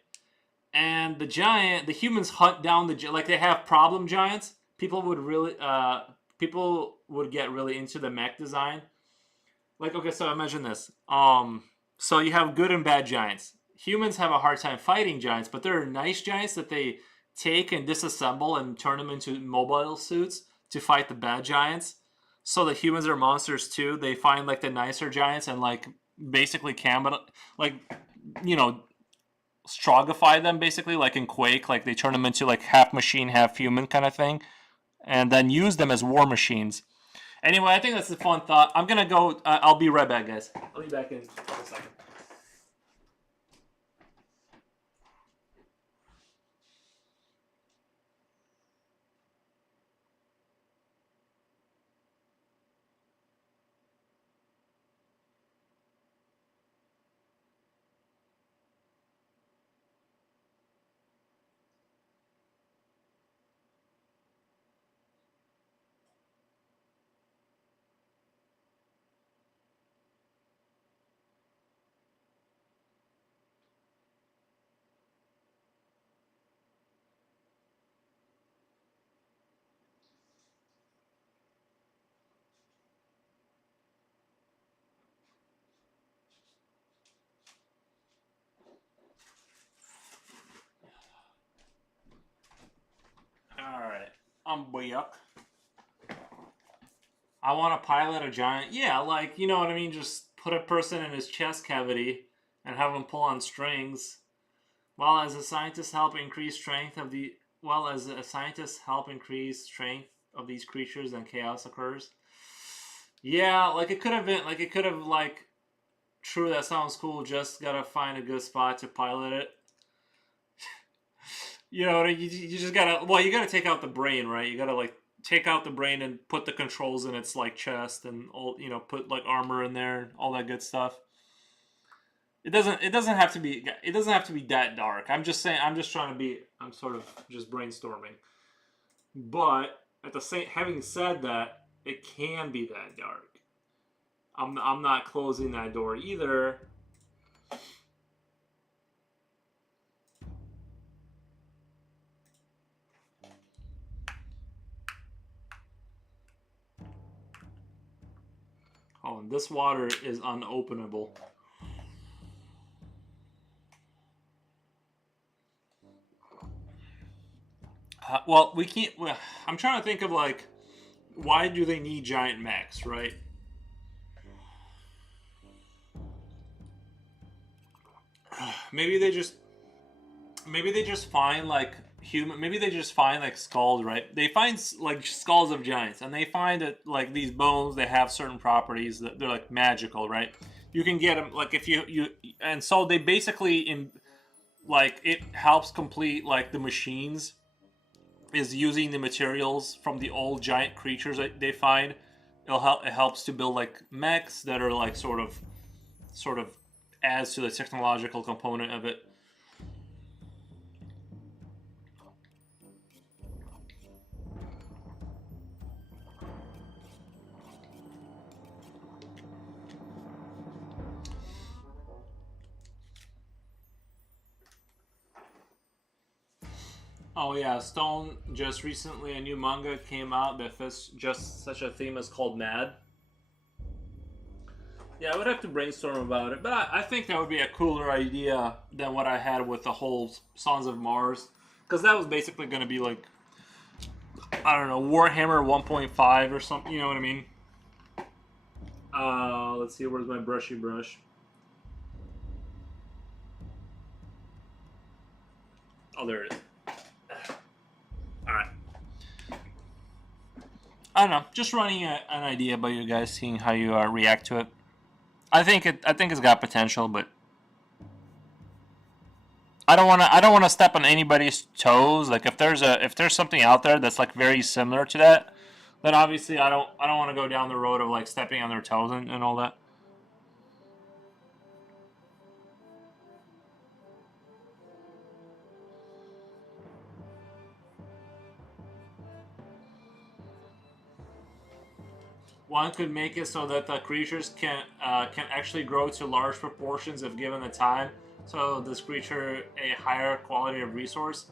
And the humans hunt down like they have problem giants. People would get really into the mech design. Like, okay, so imagine this. So you have good and bad giants. Humans have a hard time fighting giants, but there are nice giants that they take and disassemble and turn them into mobile suits to fight the bad giants. So the humans are monsters too. They find like the nicer giants and like basically like you know strogify them basically like in Quake. Like they turn them into like half machine, half human kind of thing, and then use them as war machines. Anyway, I think that's a fun thought. I'm gonna go. I'll be right back, guys. I'll be back in a second. All right, I'm Boyak. I want to pilot a giant. Yeah, like you know what I mean. Just put a person in his chest cavity and have him pull on strings. While as a scientist help increase strength of the While as a scientist help increase strength of these creatures and chaos occurs. Yeah, like it could have been like it could have like true, that sounds cool. Just gotta find a good spot to pilot it. You know, you just gotta. Well, you gotta take out the brain, right? You gotta like take out the brain and put the controls in its like chest and all. You know, put like armor in there, all that good stuff. It doesn't have to be. It doesn't have to be that dark. I'm just saying. I'm just trying to be. I'm sort of just brainstorming. But at the same, having said that, it can be that dark. I'm not closing that door either. Oh, and this water is unopenable. Well, we can't. Well, I'm trying to think of like, why do they need giant mechs, right? Maybe they just, maybe they just find like human. Maybe they just find like skulls, right? They find like skulls of giants, and they find that like these bones, they have certain properties that they're like magical, right? You can get them like if and so they basically in like it helps complete like the machines is using the materials from the old giant creatures that they find. It helps to build like mechs that are like sort of adds to the technological component of it. Oh yeah, Stone just recently a new manga came out that fits just such a theme as called Mad. Yeah, I would have to brainstorm about it, but I think that would be a cooler idea than what I had with the whole Sons of Mars, because that was basically going to be like I don't know Warhammer 1.5 or something. You know what I mean? Let's see, where's my brushy brush? Oh, there it is. All right. I don't know, just running an idea by you guys, seeing how you react to it. I think it's got potential, but I don't want to step on anybody's toes. Like if there's something out there that's like very similar to that, then obviously I don't want to go down the road of like stepping on their toes and all that. One could make it so that the creatures can actually grow to large proportions if given the time. So this creature a higher quality of resource.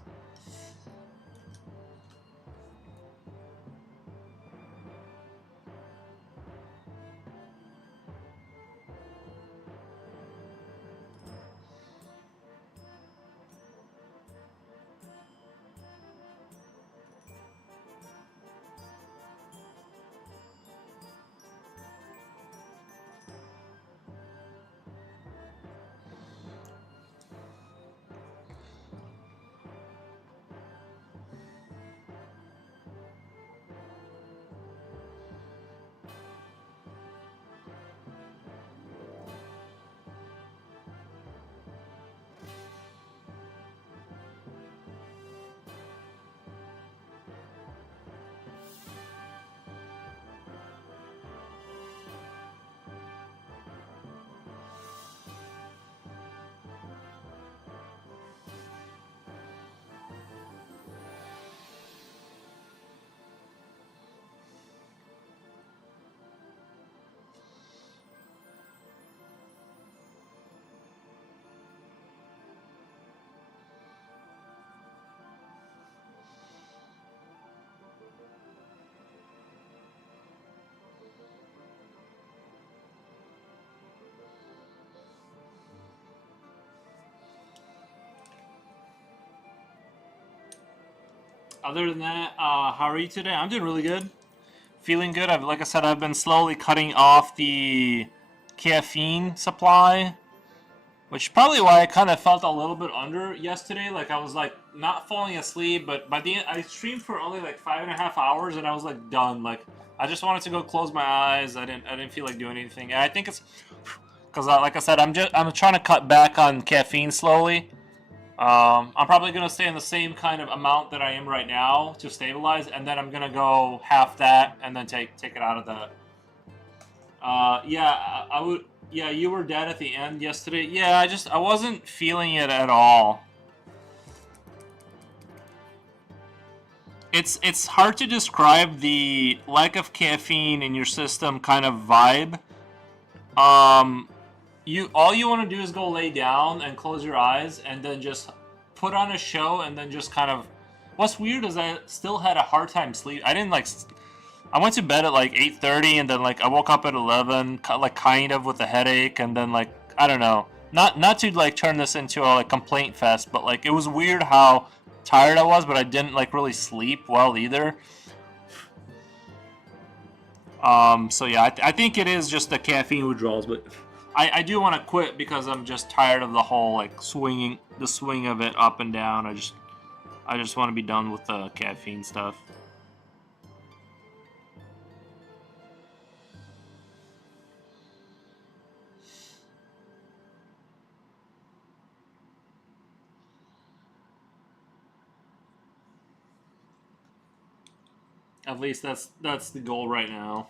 Other than that, how are you today? I'm doing really good. Feeling good. Like I said, I've been slowly cutting off the caffeine supply, which is probably why I kind of felt a little bit under yesterday. Like I was like not falling asleep, but by the end, I streamed for only like 5.5 hours, and I was like done. Like I just wanted to go close my eyes. I didn't feel like doing anything. And I think it's because, like I said, I'm trying to cut back on caffeine slowly. I'm probably gonna stay in the same kind of amount that I am right now to stabilize, and then I'm gonna go half that, and then take it out of the. Yeah, I would. Yeah, you were dead at the end yesterday. Yeah, I wasn't feeling it at all. It's hard to describe the lack of caffeine in your system kind of vibe. Um, you all you want to do is go lay down and close your eyes and then just put on a show and then just kind of. What's weird is I still had a hard time sleep. I didn't like. I went to bed at like 8:30 and then like I woke up at 11, like kind of with a headache, and then like I don't know. Not to like turn this into a like complaint fest, but like it was weird how tired I was, but I didn't like really sleep well either. So yeah, I think it is just the caffeine withdrawals, but I do want to quit because I'm just tired of the whole like the swing of it up and down. I just want to be done with the caffeine stuff. At least that's the goal right now.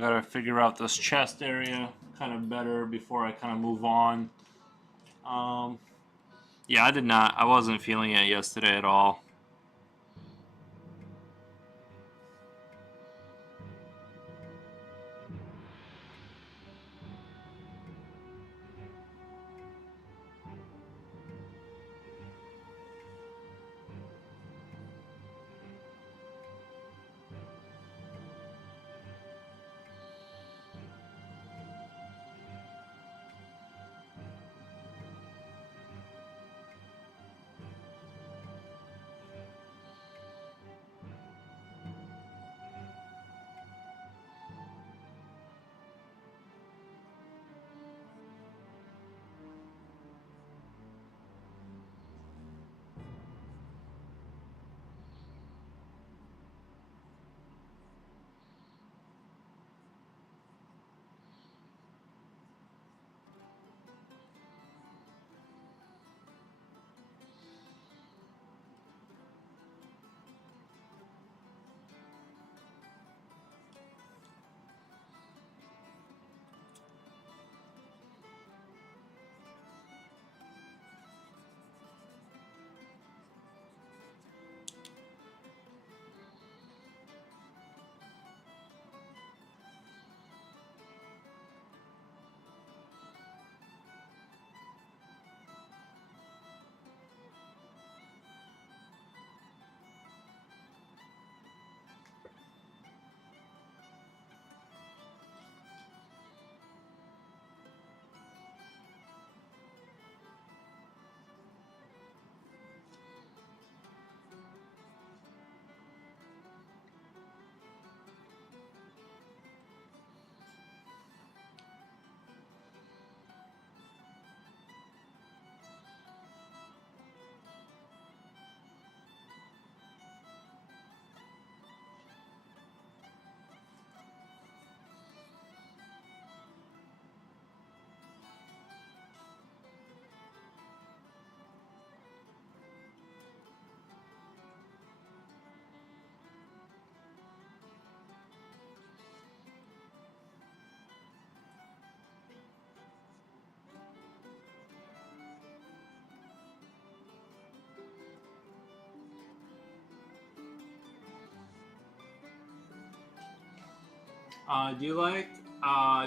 I gotta figure out this chest area kind of better before I kind of move on. Yeah, I wasn't feeling it yesterday at all.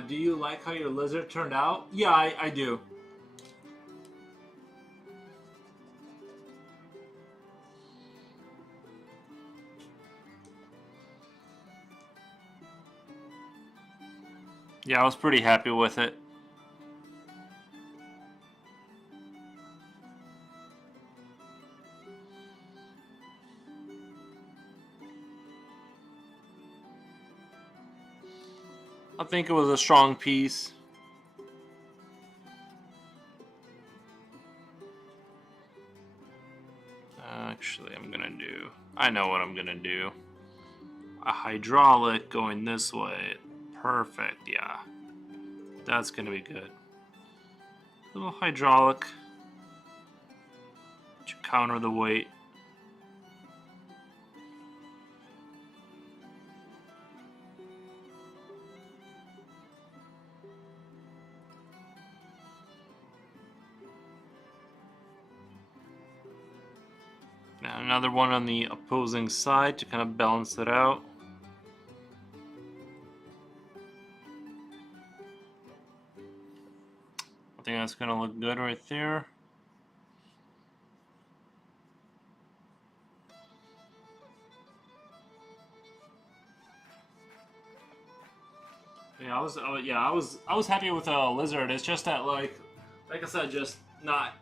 Do you like how your lizard turned out? Yeah, I do. Yeah, I was pretty happy with it. I think it was a strong piece. Actually, I know what I'm gonna do. A hydraulic going this way. Perfect, yeah. That's gonna be good. Little hydraulic to counter the weight. Now another one on the opposing side to kind of balance it out. I think that's gonna look good right there. I was happy with lizard. It's just that like I said, just not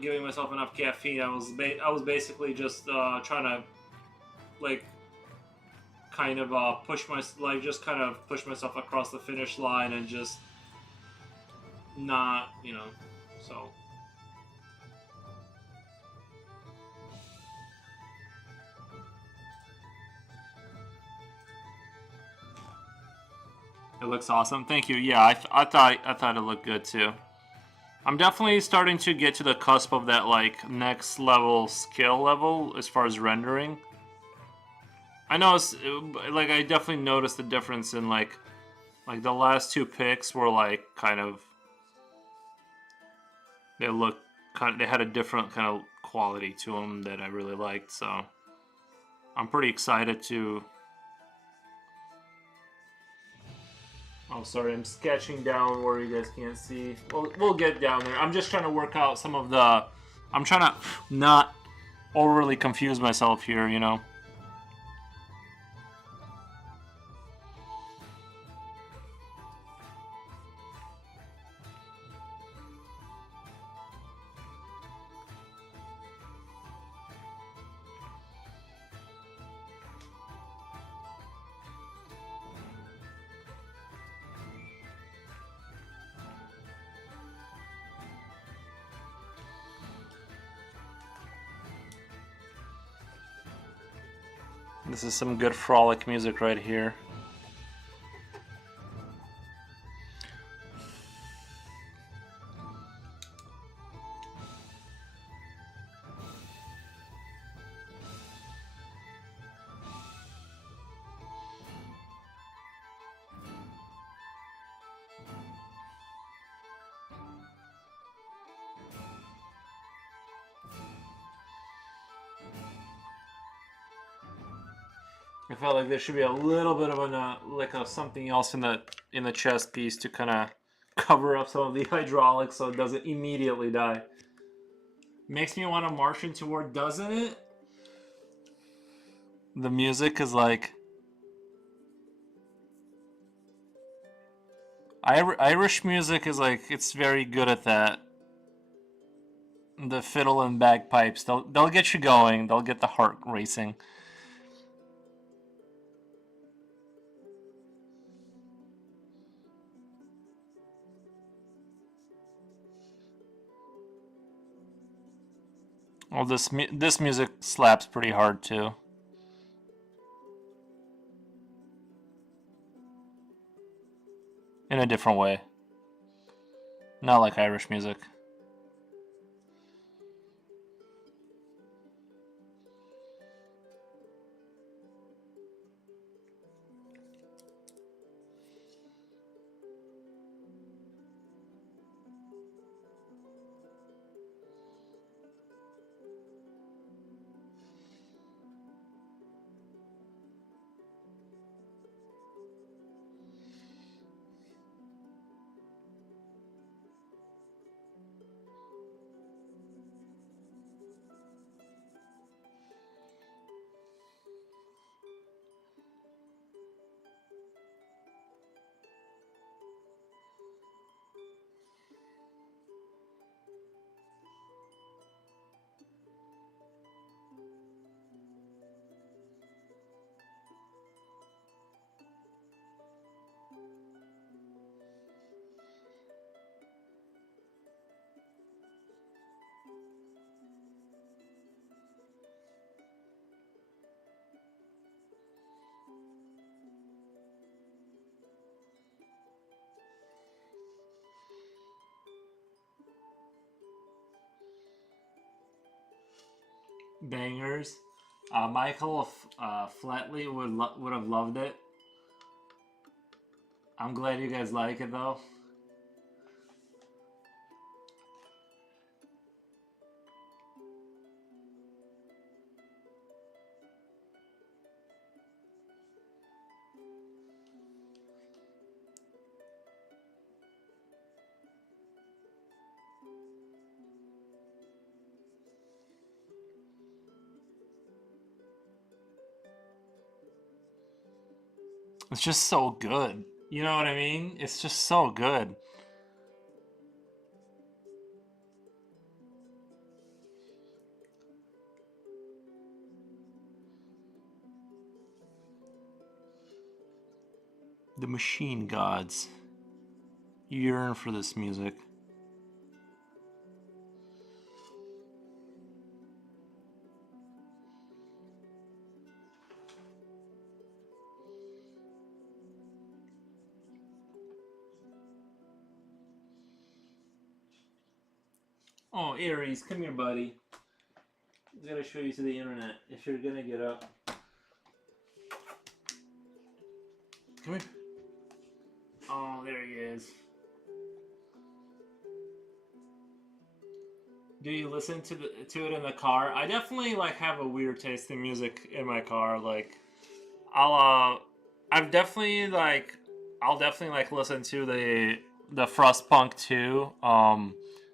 giving myself enough caffeine. I was basically just trying to like kind of just kind of push myself across the finish line and just not, so. It looks awesome. Thank you. Yeah, I thought it looked good too. I'm definitely starting to get to the cusp of that like next level skill level as far as rendering. I know it's like I definitely noticed the difference in like Like the last two picks were like kind of they look kind of, they had a different kind of quality to them that I really liked. So I'm pretty excited to. Oh, sorry, I'm sketching down where you guys can't see. We'll get down there. I'm just trying to work out some of the. I'm trying to not overly confuse myself here, you know. This is some good frolic music right here. I felt like there should be a little bit of something else in the chest piece to kind of cover up some of the hydraulics so it doesn't immediately die. Makes me want to march into war, doesn't it? The music is like Irish music is like it's very good at that. The fiddle and bagpipes, they'll get you going. They'll get the heart racing. Well, this music slaps pretty hard too. In a different way. Not like Irish music. Bangers. Michael Flatley would have loved it. I'm glad you guys like it though. It's just so good. You know what I mean? It's just so good. The machine gods yearn for this music. Oh, Aries, come here, buddy. I gotta show you to the internet if you're gonna get up. Come here. Oh, there he is. Do you listen to it in the car? I definitely like have a weird taste in music in my car. Like I'll I've definitely like I'll definitely like listen to the Frostpunk 2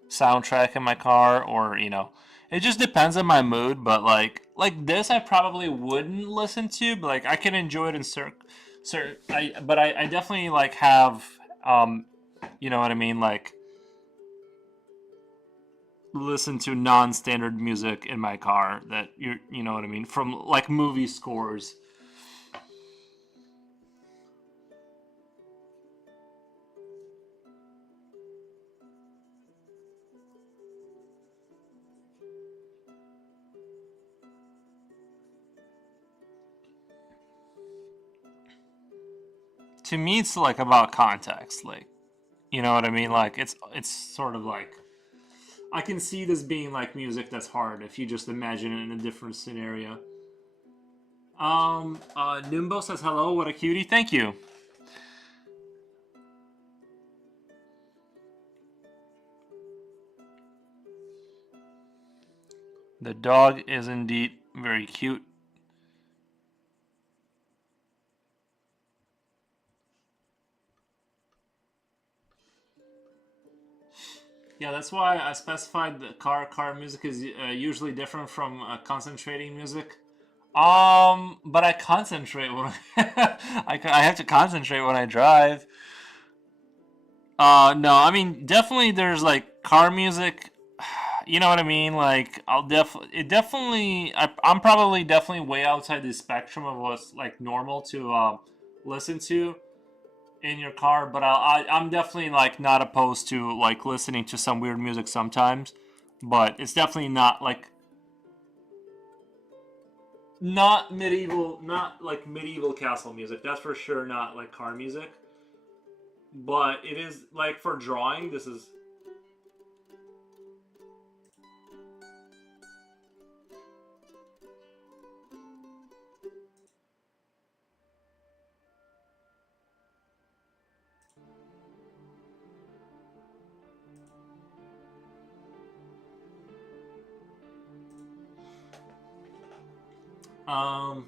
soundtrack in my car, or it just depends on my mood. But like this I probably wouldn't listen to, but like I can enjoy it in certain I definitely like have you know what I mean, like listen to non-standard music in my car that you know what I mean, from like movie scores. To me it's like about context, like you know what I mean, like it's sort of like I can see this being like music that's hard if you just imagine it in a different scenario. Nimbo says hello, what a cutie, thank you. The dog is indeed very cute. Yeah, that's why I specified the car music is usually different from concentrating music. But I concentrate when I have to concentrate when I drive. No, I mean definitely there's like car music. You know what I mean? Like I'm probably definitely way outside the spectrum of what's like normal to listen to in your car. But I'm definitely like not opposed to like listening to some weird music sometimes. But it's definitely not like not like medieval castle music. That's for sure not like car music. But it is like for drawing. This is um.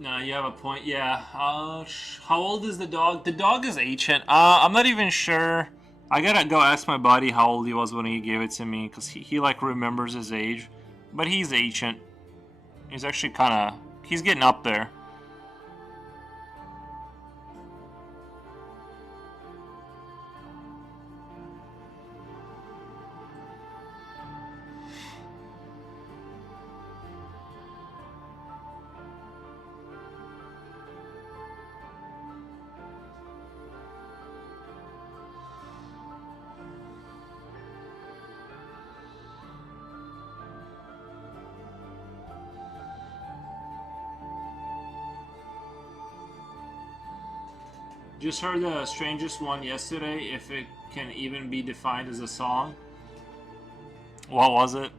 No, you have a point. Yeah. How old is the dog? The dog is ancient. I'm not even sure. I gotta go ask my buddy how old he was when he gave it to me, because he like remembers his age. But he's ancient. He's actually kind of. He's getting up there. Just heard the strangest one yesterday, if it can even be defined as a song. What was it?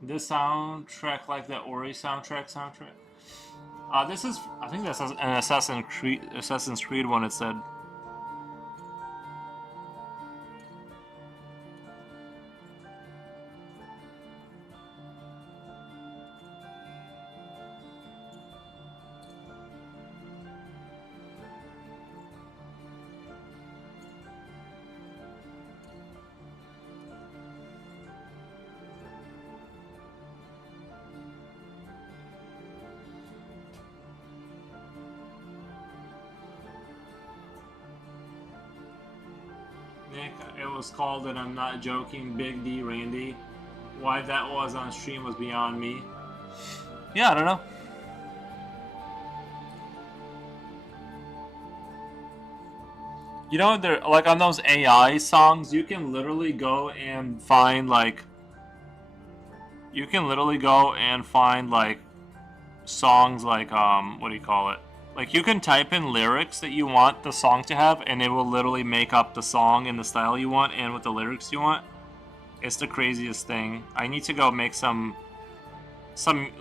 This soundtrack, like the Ori soundtrack. This is, I think that's an Assassin's Creed one. It said. Nick. It was called, and I'm not joking, Big D Randy. Why that was on stream was beyond me. Yeah, I don't know. You know, they're like on those AI songs, you can literally go and find like songs like what do you call it? Like you can type in lyrics that you want the song to have and it will literally make up the song in the style you want and with the lyrics you want. It's the craziest thing. I need to go make some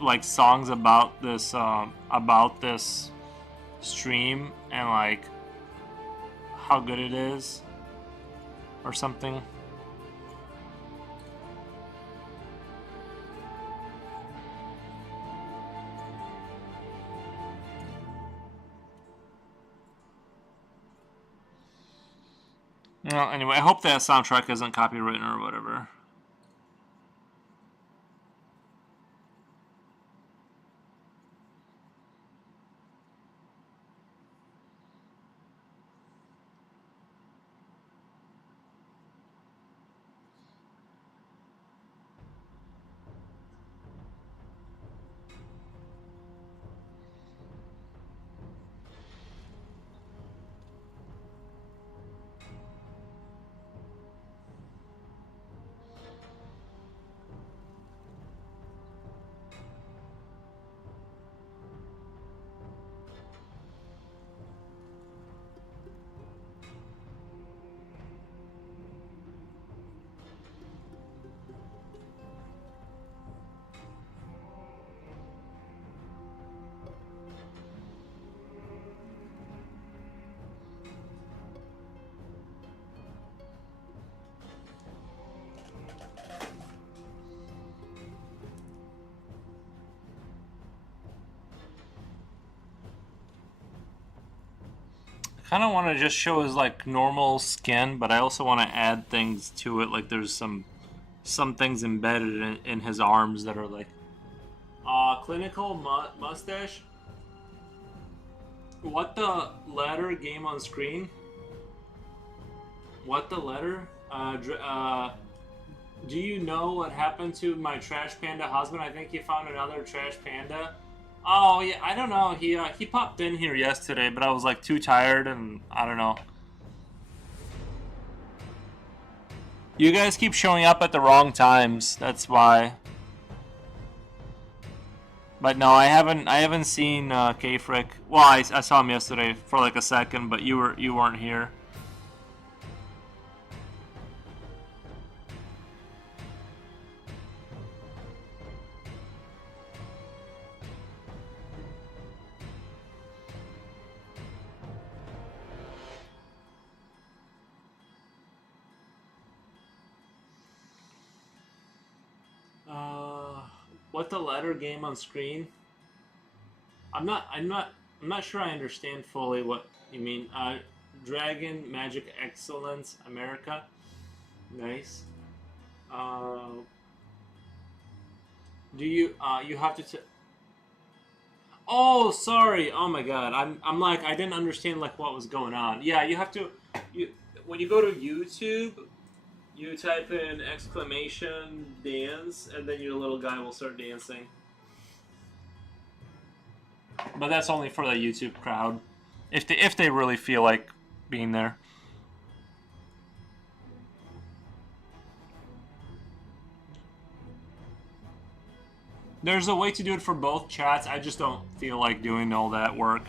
like songs about this stream and like how good it is or something. Well, anyway, I hope that soundtrack isn't copywritten or whatever. I kind of want to just show his like normal skin, but I also want to add things to it. Like there's some things embedded in his arms that are like Clinical mustache. What the letter game on screen? What the letter? Do you know what happened to my trash panda husband? I think he found another trash panda. Oh yeah, I don't know. He popped in here yesterday, but I was like too tired, and I don't know. you guys keep showing up at the wrong times. That's why. But no, I haven't seen K-Frick. Well, I saw him yesterday for like a second, but you weren't here. What the letter game on screen? I'm not sure I understand fully what you mean. Dragon Magic Excellence America. Nice. Do you have to Oh, sorry. Oh my god. I'm like I didn't understand like what was going on. Yeah, you have to you when you go to YouTube, you type in exclamation dance and then your little guy will start dancing. But that's only for the YouTube crowd, if they really feel like being there. There's a way to do it for both chats. I just don't feel like doing all that work.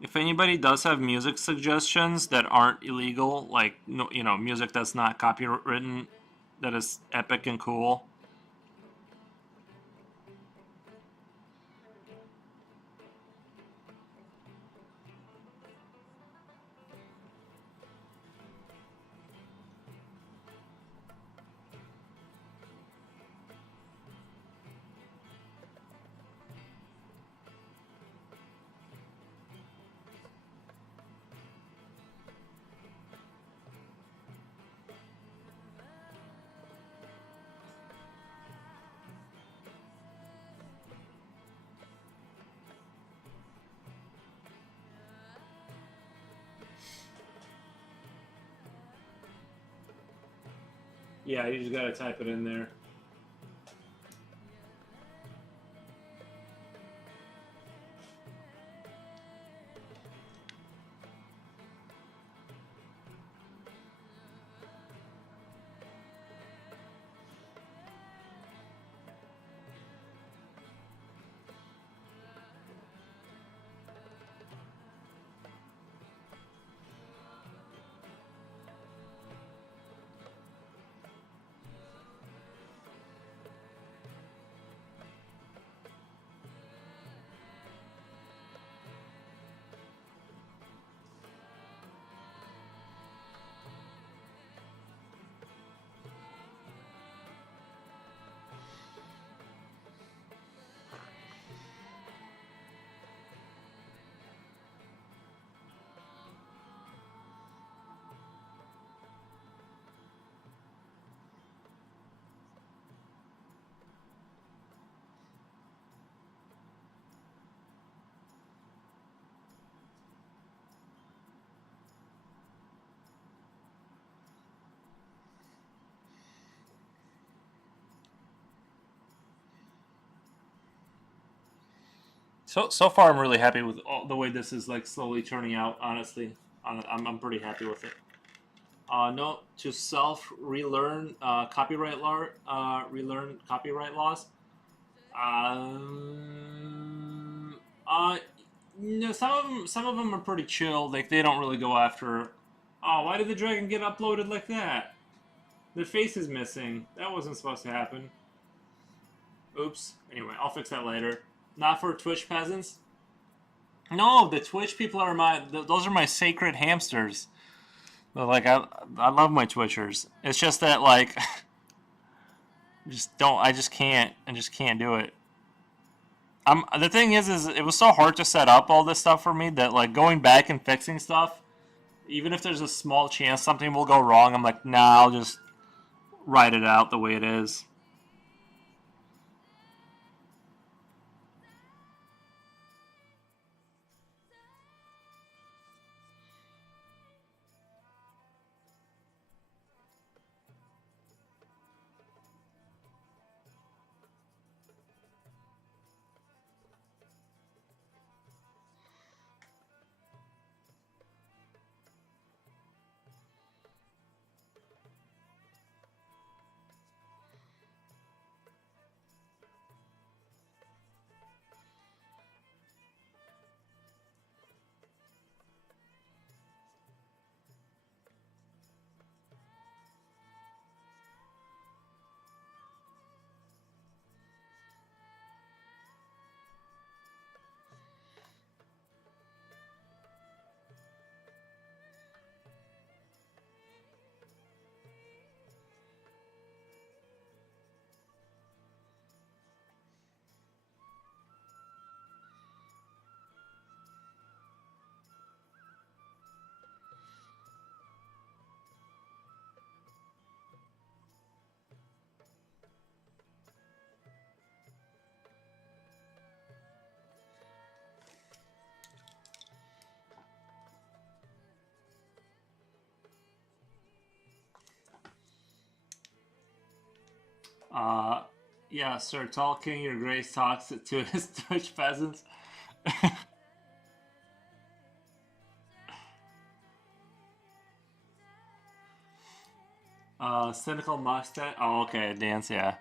If anybody does have music suggestions that aren't illegal, like music that's not copywritten, that is epic and cool. Yeah, you just gotta type it in there. So far, I'm really happy with all, the way this is like slowly turning out. Honestly, I'm pretty happy with it. Note to self: relearn relearn copyright laws. Um, uh, no, some of them are pretty chill. Like they don't really go after. Oh, why did the dragon get uploaded like that? The face is missing. That wasn't supposed to happen. Oops. Anyway, I'll fix that later. Not for Twitch peasants. No, the Twitch people are those are my sacred hamsters. Like I love my Twitchers. It's just that like I just can't do it. The thing is it was so hard to set up all this stuff for me that like going back and fixing stuff, even if there's a small chance something will go wrong, I'm like, nah, I'll just write it out the way it is. Uh, yeah, Sir Tall King, your grace talks to his Twitch peasants. Cynical mustache. Oh, okay, dance. Yeah.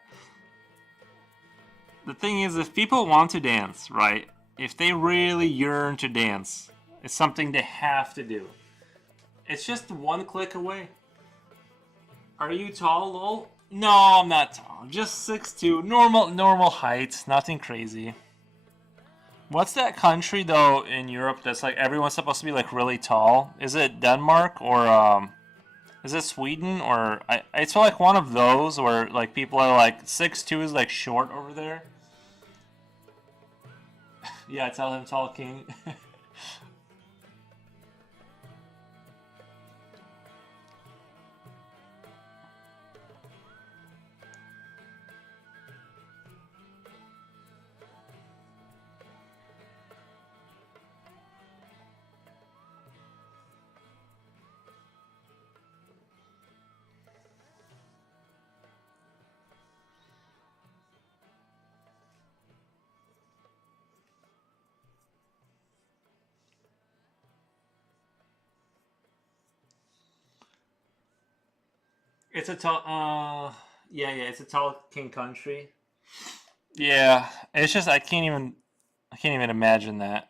The thing is, if people want to dance, right? If they really yearn to dance, it's something they have to do. It's just one click away. Are you tall, lol? No, I'm not tall. Just 6'2", normal height, nothing crazy. What's that country though in Europe that's like everyone's supposed to be like really tall? Is it Denmark or is it Sweden or it's like one of those where like people are like 6'2" is like short over there. Yeah, tell him tall king. It's a tall. Yeah, it's a tall king country. Yeah, it's just I can't even imagine that.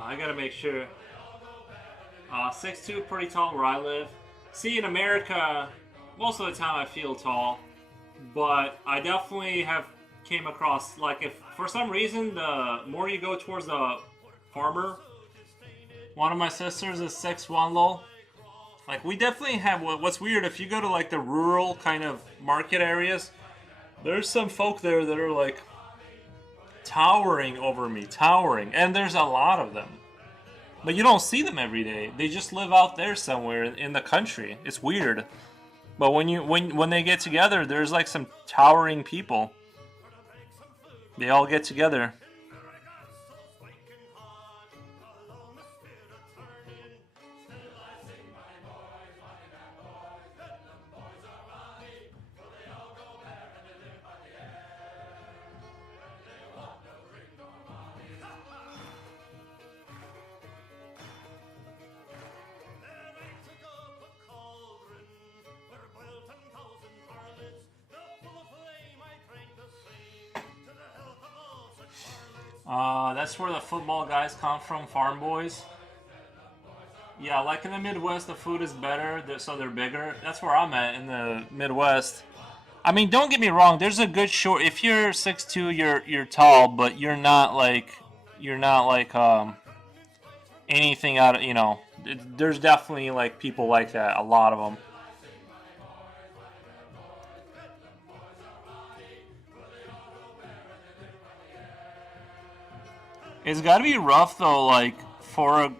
I gotta make sure. 6'2", pretty tall where I live. See, in America, most of the time I feel tall, but I definitely have came across like if for some reason the more you go towards the farmer, one of my sisters is 6'1" low. Like we definitely have what's weird if you go to like the rural kind of market areas, there's some folk there that are like towering over me, towering, and there's a lot of them. But you don't see them every day. They just live out there somewhere in the country. It's weird. But when they get together, there's like some towering people. They all get together. That's where the football guys come from, farm boys. Yeah, like in the Midwest, the food is better, so they're bigger. That's where I'm at in the Midwest. I mean, don't get me wrong. There's a good short. If you're 6'2", you're tall, but you're not like anything out of There's definitely like people like that. A lot of them. It's got to be rough though, like and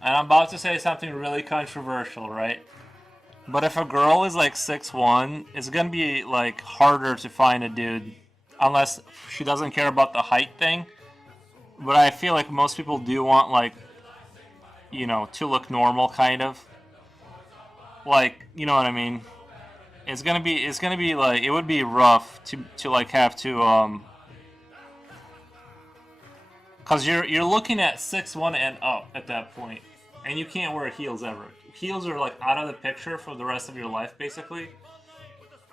I'm about to say something really controversial, right? But if a girl is like 6'1", it's gonna be like harder to find a dude, unless she doesn't care about the height thing. But I feel like most people do want like to look normal, kind of like what I mean. It's gonna be like it would be rough to like have to because you're looking at 6'1" and up at that point, and you can't wear heels ever. Heels are like out of the picture for the rest of your life, basically.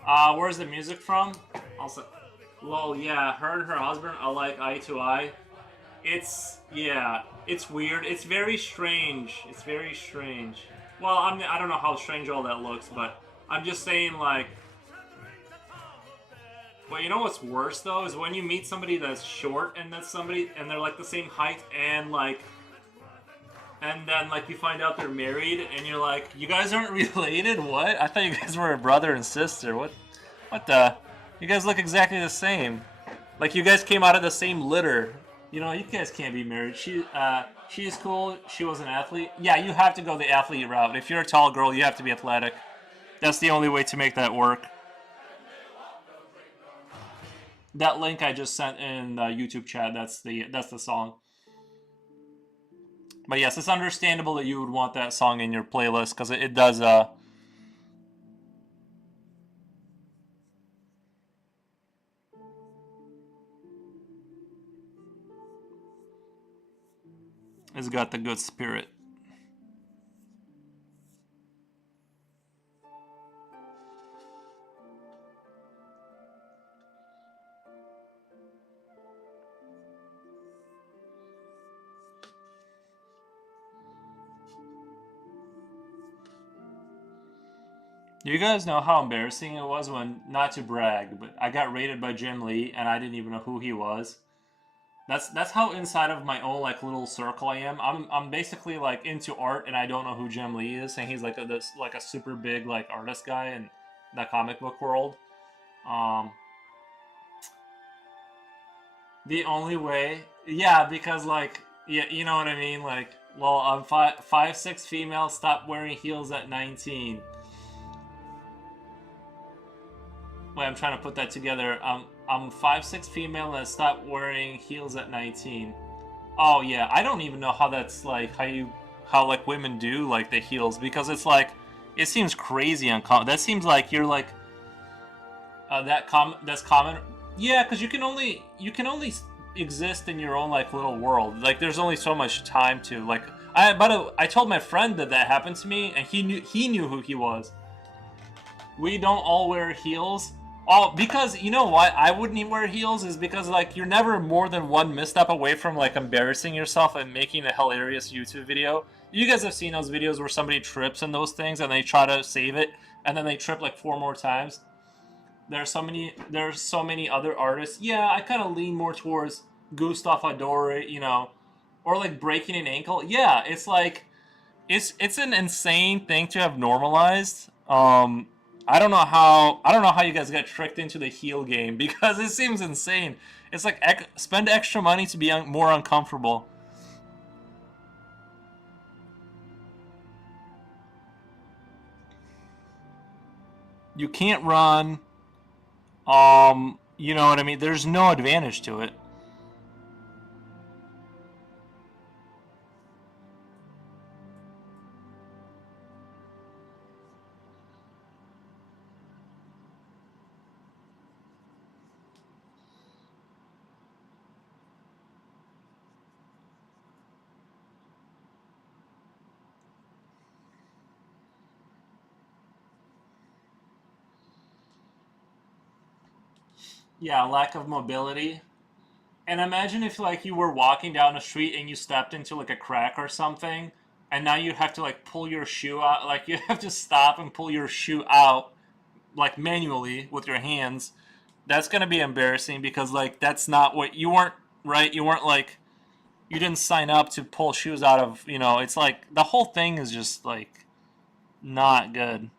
Where's the music from? Also, well, yeah, her and her husband are like eye to eye. It's weird. It's very strange. It's very strange. Well, I don't know how strange all that looks, but I'm just saying like. Well, you know what's worse though is when you meet somebody that's short and that's somebody and they're like the same height and like and then like you find out they're married and you're like, you guys aren't related? What? I thought you guys were a brother and sister. What the? You guys look exactly the same. Like you guys came out of the same litter. You guys can't be married. She's cool. She was an athlete. Yeah, you have to go the athlete route. If you're a tall girl, you have to be athletic. That's the only way to make that work. That link I just sent in the YouTube chat. That's the song. But yes, it's understandable that you would want that song in your playlist because it does. It's got the good spirit. Do you guys know how embarrassing it was when, not to brag, but I got rated by Jim Lee and I didn't even know who he was? That's how inside of my own like little circle I am. I'm basically like into art and I don't know who Jim Lee is, and he's like this like a super big like artist guy in the comic book world. Um, the only way, yeah, because like Yeah, you know what I mean. Like, well, I'm 5'6" female. Stop wearing heels at 19. Wait, I'm trying to put that together. I'm 5'6" female and stop wearing heels at 19. Oh yeah, I don't even know how that's like how like women do like the heels because it's like it seems crazy uncommon. That seems like you're like that's common. Yeah, because you can only exist in your own like little world. Like there's only so much time to like. I told my friend that that happened to me, and he knew who he was. We don't all wear heels. Oh, because you know why I wouldn't even wear heels is because like you're never more than one misstep away from like embarrassing yourself and making a hilarious YouTube video. You guys have seen those videos where somebody trips in those things and they try to save it and then they trip like four more times. There's so many other artists. Yeah, I kind of lean more towards Gustav Adore, or like breaking an ankle. Yeah, it's like it's an insane thing to have normalized. I don't know how you guys got tricked into the heel game because it seems insane. It's like spend extra money to be more uncomfortable. You can't run. You know what I mean? There's no advantage to it. Yeah, lack of mobility. And imagine if like you were walking down the street and you stepped into like a crack or something, and now you have to like pull your shoe out. Like you have to stop and pull your shoe out like manually with your hands. That's gonna be embarrassing because like that's not what you weren't right. You weren't like you didn't sign up to pull shoes out of. It's like the whole thing is just like not good.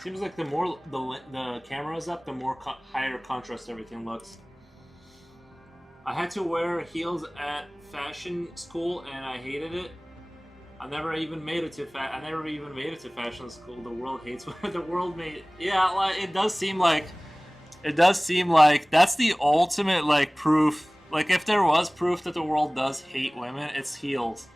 Seems like the more the camera is up, the more higher contrast everything looks. I had to wear heels at fashion school, and I hated it. I never even made it to fashion school. The world hates what the world made. Yeah, like it does seem like that's the ultimate like proof. Like if there was proof that the world does hate women, it's heels.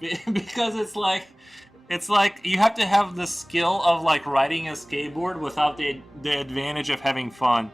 Because it's like you have to have the skill of like riding a skateboard without the advantage of having fun.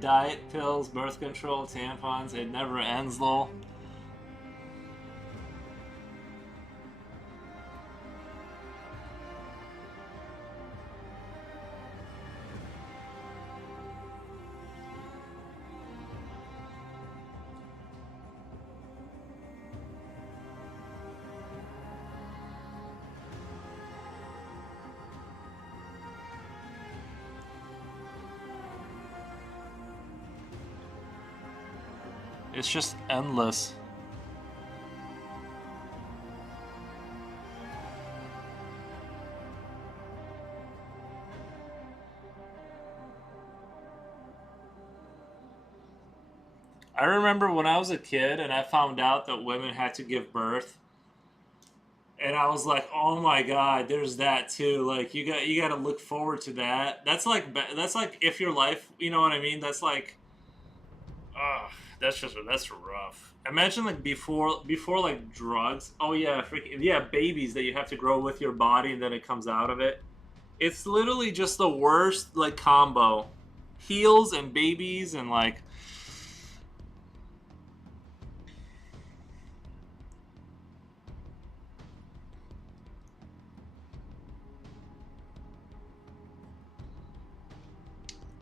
Diet pills, birth control, tampons. It never ends, lol. It's just endless. I remember when I was a kid and I found out that women had to give birth, and I was like, "Oh my god, there's that too." Like you got to look forward to that. That's like if your life, you know what I mean? That's like, ugh, that's rough. Imagine like before like drugs. Oh yeah, yeah, babies that you have to grow with your body and then it comes out of it. It's literally just the worst like combo. Heels and babies and like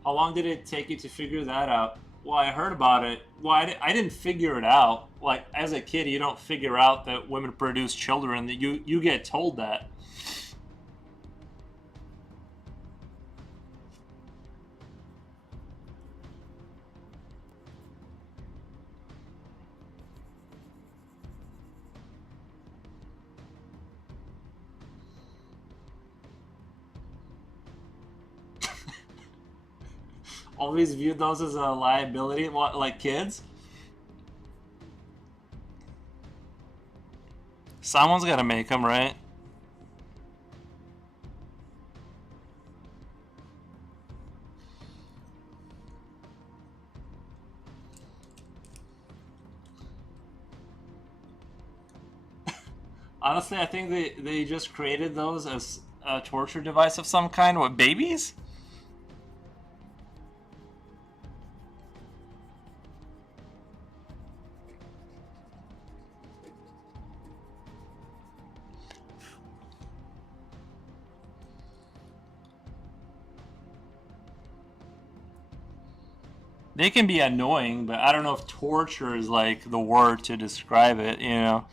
how long did it take you to figure that out? Well, I heard about it. Well, I didn't figure it out. Like as a kid, you don't figure out that women produce children. That you get told that. Always viewed those as a liability, like kids. Someone's got to make them, right? Honestly, I think they just created those as a torture device of some kind. What, babies? They can be annoying, but I don't know if torture is like the word to describe it, you know?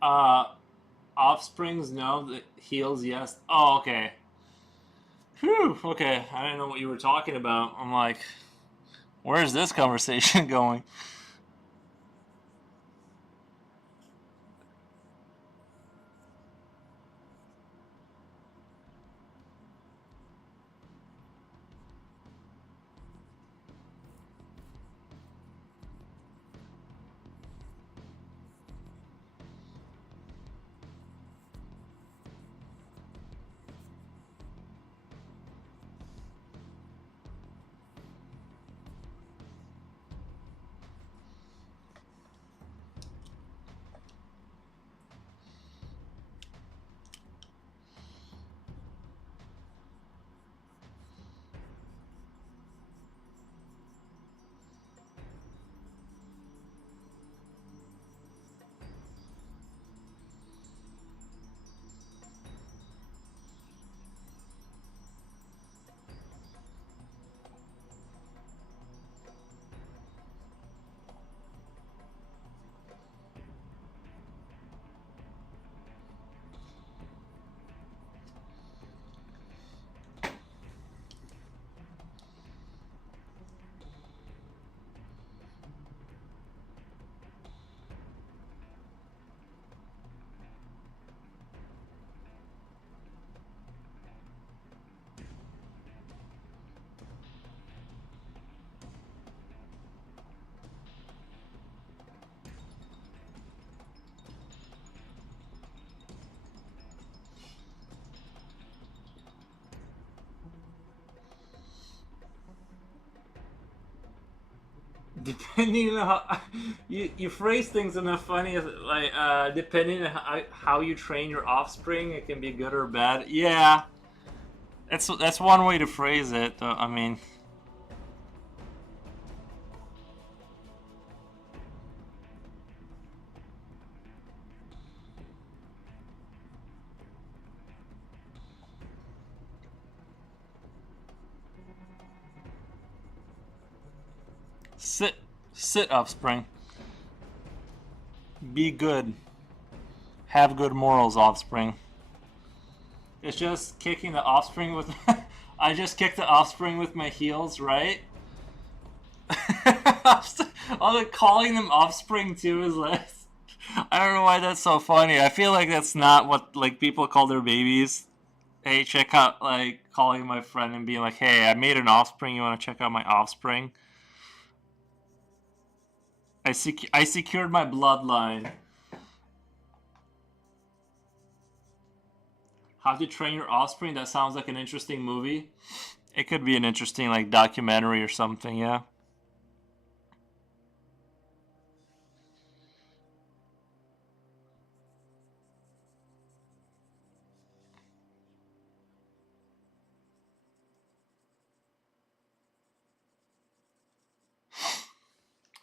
Uh, Offsprings, no. The heels, yes. Oh, okay. Whew, okay. I didn't know what you were talking about. I'm like, where is this conversation going? Depending on how you phrase things in a funny, like, depending on how you train your offspring, it can be good or bad. Yeah, that's one way to phrase it. I mean, sit sit offspring. Be good. Have good morals, offspring. It's just kicking the offspring with. I just kicked the offspring with my heels, right? Although calling them offspring too is like. I don't know why that's so funny. I feel like that's not what like people call their babies. Hey, check out like calling my friend and being like, "Hey, I made an offspring. You want to check out my offspring?" I secured my bloodline. How to Train Your Offspring? That sounds like an interesting movie. It could be an interesting like documentary or something, yeah.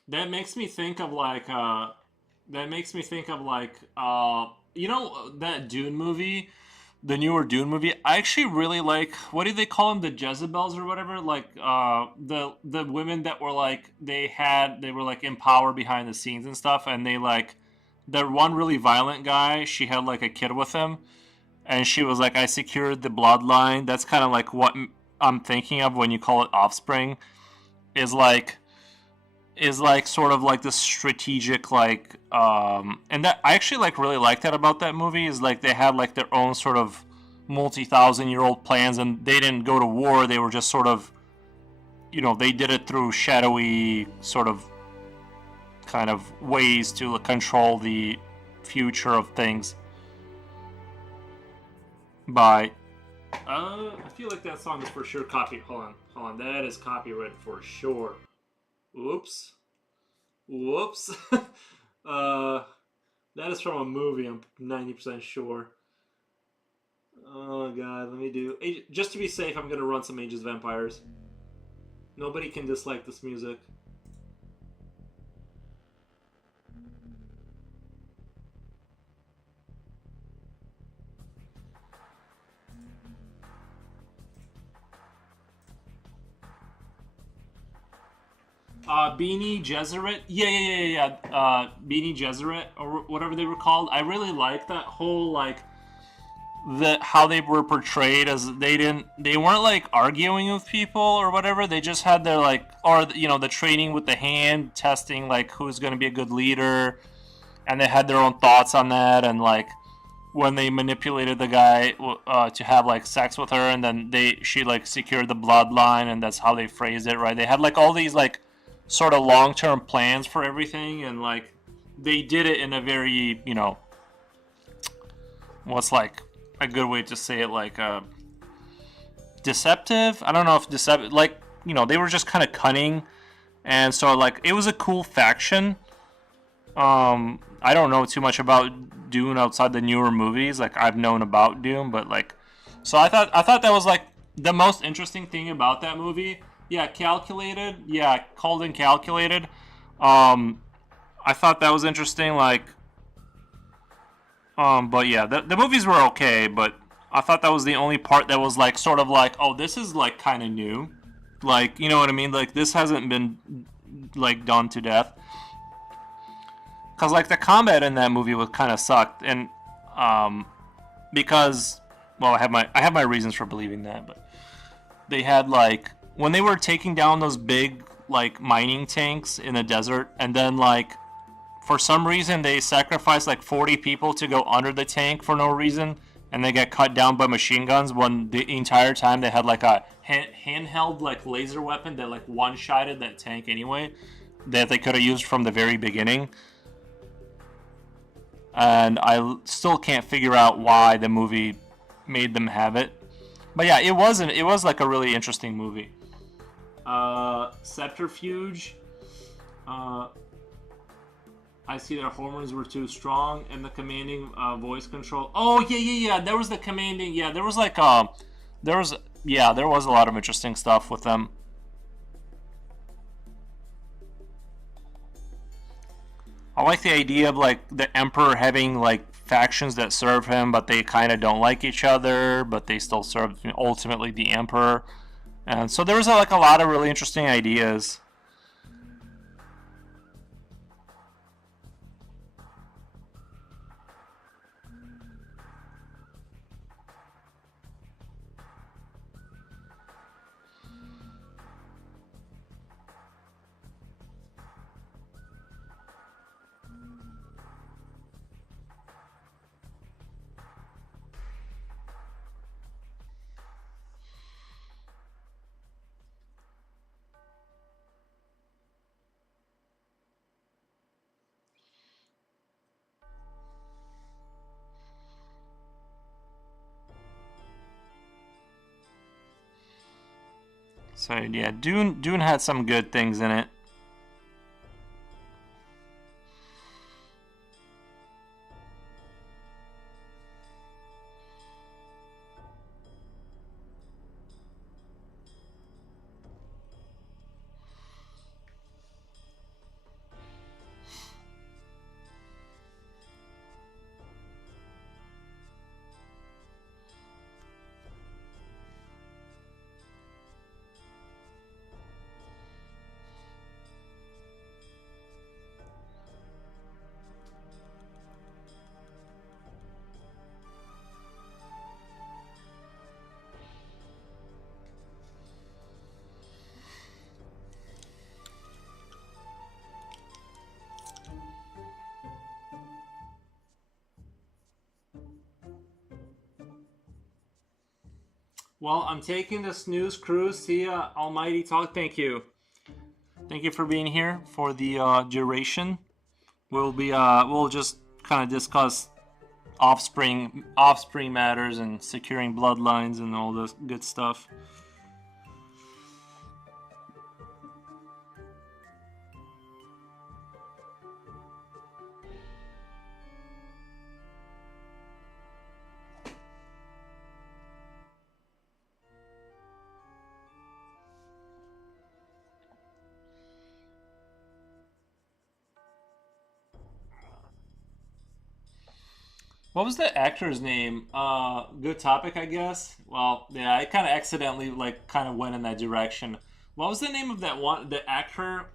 That makes me think of like that makes me think of like you know that Dune movie, the newer Dune movie. I actually really like, what do they call them, the Jezebels or whatever, like the women that were like they were like in power behind the scenes and stuff, and they like the one really violent guy, she had like a kid with him, and she was like, I secured the bloodline. That's kind of like what I'm thinking of when you call it offspring, is like sort of like the strategic like and that I actually like really like that about that movie, is like they had like their own sort of multi-thousand-year-old plans, and they didn't go to war. They were just sort of, they did it through shadowy sort of kind of ways to control the future of things by I feel like that song is for sure copy. Hold on, that is copyright for sure. Whoops. Whoops. uh, that is from a movie, I'm 90% sure. Oh god, let me do. Just to be safe, I'm gonna run some Ages of Vampires. Nobody can dislike this music. Beanie Gesserit. Yeah. Beanie Gesserit, or whatever they were called. I really like that whole, like, how they were portrayed, as they weren't like arguing with people or whatever. They just had their like, or the training with the hand, testing like who's going to be a good leader, and they had their own thoughts on that. And like when they manipulated the guy to have like sex with her, and then she like secured the bloodline, and that's how they phrased it, right? They had like all these like sort of long-term plans for everything, and like they did it in a very, what's like a good way to say it, like deceptive. I don't know if deceptive, like, they were just kind of cunning, and so like it was a cool faction. I don't know too much about Dune outside the newer movies. Like, I've known about Dune, but like, so I thought that was like the most interesting thing about that movie. Yeah, calculated. Yeah, cold and calculated. I thought that was interesting. Like, but yeah, the movies were okay, but I thought that was the only part that was like sort of like, oh, this is like kind of new. Like, you know what I mean? Like, this hasn't been like done to death. Cause like the combat in that movie was kind of sucked, and because, well, I have my reasons for believing that, but they had like, when they were taking down those big like mining tanks in the desert, and then like for some reason they sacrificed like 40 people to go under the tank for no reason, and they get cut down by machine guns, when the entire time they had like a handheld like laser weapon that like one-shotted that tank anyway, that they could have used from the very beginning. And I still can't figure out why the movie made them have it. But yeah, it was like a really interesting movie. Subterfuge. Uh, I see their hormones were too strong and the commanding voice control. Oh yeah. There was the commanding. Yeah, there was like there was there was a lot of interesting stuff with them. I like the idea of like the emperor having like factions that serve him, but they kind of don't like each other, but they still serve ultimately the emperor. And so there was like a lot of really interesting ideas. So yeah, Dune had some good things in it. Well, I'm taking the snooze cruise. See ya, Almighty Talk. Thank you. Thank you for being here for the duration. We'll just kind of discuss offspring matters and securing bloodlines and all this good stuff. What was the actor's name? Good topic, I guess. Well, yeah, I kind of accidentally like kind of went in that direction. What was the name of that one? The actor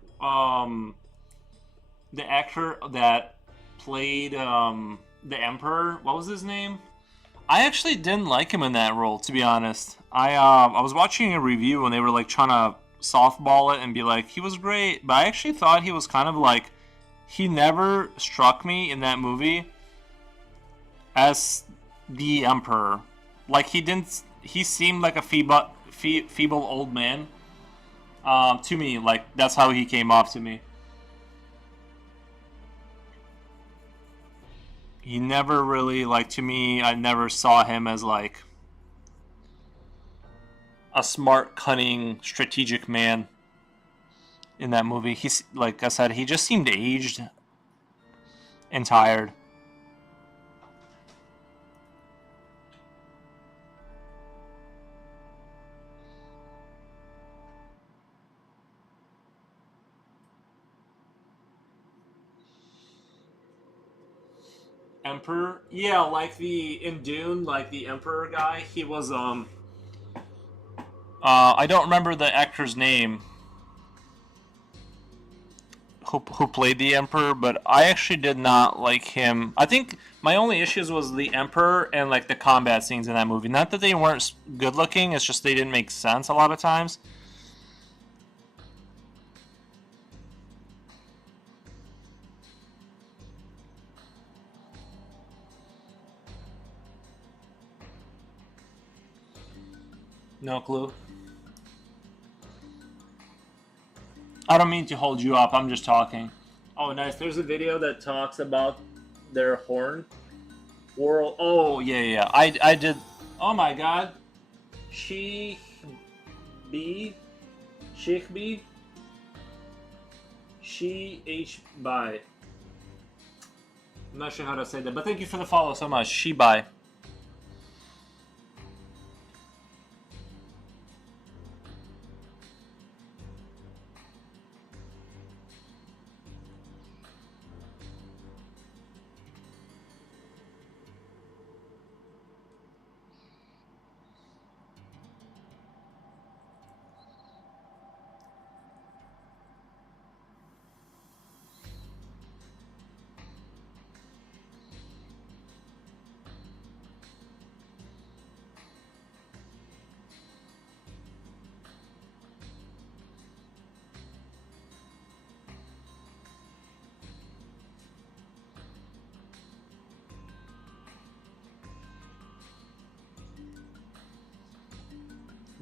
that played the Emperor. What was his name? I actually didn't like him in that role, to be honest. I was watching a review and they were like trying to softball it and be like he was great, but I actually thought he was kind of like he never struck me in that movie as the Emperor. Like he didn't. He seemed like a feeble old man. To me, like that's how he came off to me. He never really like to me. I never saw him as like a smart, cunning, strategic man in that movie. He's like I said, he just seemed aged and tired. Emperor, yeah, like the in Dune, like the Emperor guy. He was I don't remember the actor's name who played the Emperor, but I actually did not like him. I think my only issues was the Emperor and like the combat scenes in that movie. Not that they weren't good looking; it's just they didn't make sense a lot of times. No clue. I don't mean to hold you up. I'm just talking. Oh, nice. There's a video that talks about their horn world. Oh, yeah. I did. Oh my God. Sheikh B. Sheikh B. She H by. I'm not sure how to say that, but thank you for the follow so much. Shibai.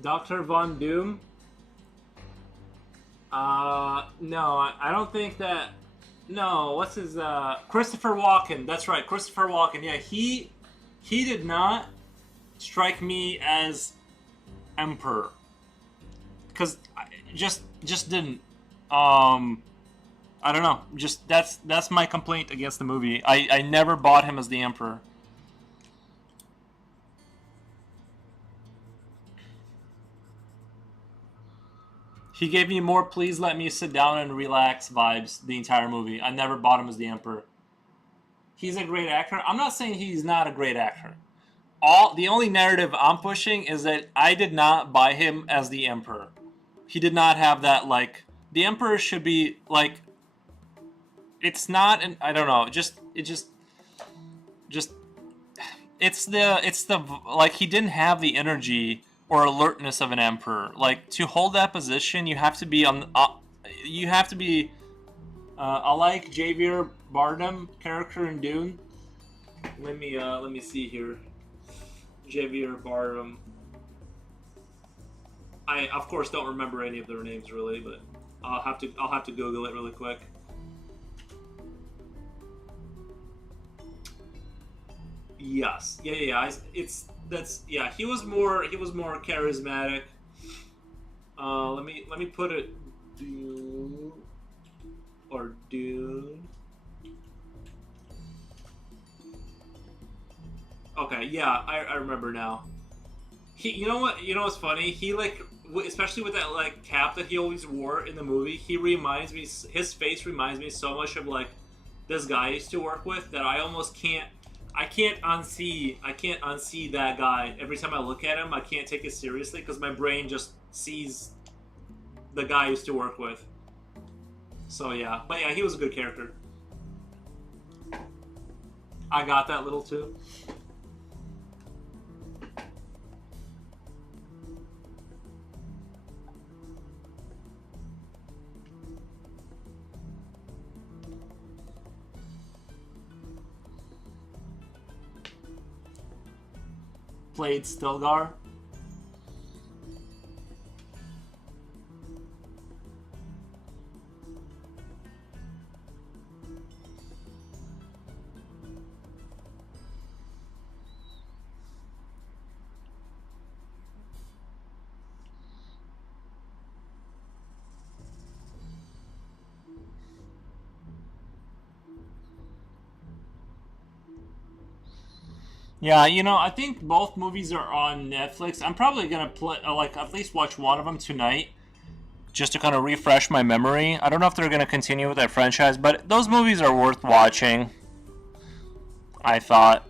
Dr. Von Doom? No, I don't think that. No, what's his, Christopher Walken. That's right, Christopher Walken. Yeah, he did not strike me as Emperor. Because just didn't. I don't know. Just that's my complaint against the movie. I never bought him as the Emperor. He gave me more please let me sit down and relax vibes the entire movie. I never bought him as the Emperor. He's a great actor. I'm not saying he's not a great actor. The only narrative I'm pushing is that I did not buy him as the Emperor. He did not have that, like, the Emperor should be like, it's not an, I don't know, just it's the like, he didn't have the energy or alertness of an Emperor. Like, to hold that position, you have to be on I like Javier Bardem character in Dune. Let me see here. Javier Bardem. I of course don't remember any of their names really, but I'll have to Google it really quick. Yes, yeah. He was more charismatic. Let me put it Dune or Dune. Okay, yeah, I remember now. You know what's funny? He, like, especially with that, like, cap that he always wore in the movie, his face reminds me so much of, like, this guy I used to work with that I can't unsee that guy. Every time I look at him, I can't take it seriously because my brain just sees the guy I used to work with. So yeah, but yeah, he was a good character. I got that little too. Played Stilgar. Yeah, I think both movies are on Netflix. I'm probably gonna play, like, at least watch one of them tonight, just to kind of refresh my memory. I don't know if they're gonna continue with that franchise, but those movies are worth watching, I thought.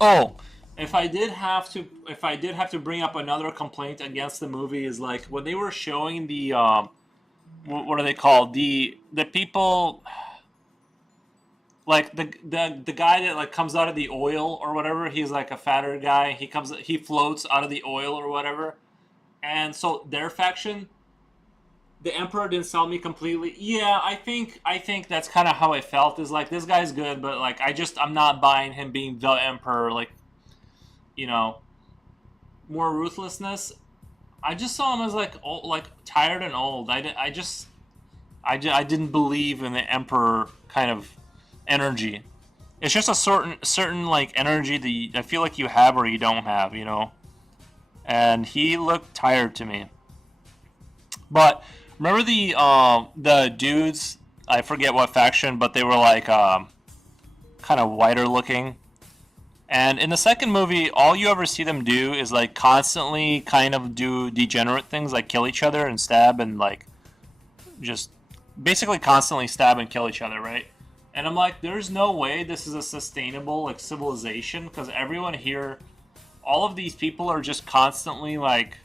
Oh, if I did have to bring up another complaint against the movie is, like, when they were showing the what are they called, the people, like, the guy that, like, comes out of the oil or whatever. He's like a fatter guy. He floats out of the oil or whatever, and so their faction, the Emperor, didn't sell me completely. Yeah, I think that's kind of how I felt. Is like, this guy's good, but, like, I'm not buying him being the Emperor. Like, you know, more ruthlessness. I just saw him as, like, old, like, tired and old. I didn't believe in the Emperor kind of energy. It's just a certain like energy that I feel like you have or you don't have, you know. And he looked tired to me. But remember the dudes? I forget what faction, but they were like kind of whiter looking. And in the second movie, all you ever see them do is like constantly kind of do degenerate things, like kill each other and stab and like just basically constantly stab and kill each other, right? And I'm like, there's no way this is a sustainable like civilization because everyone here, all of these people are just constantly like,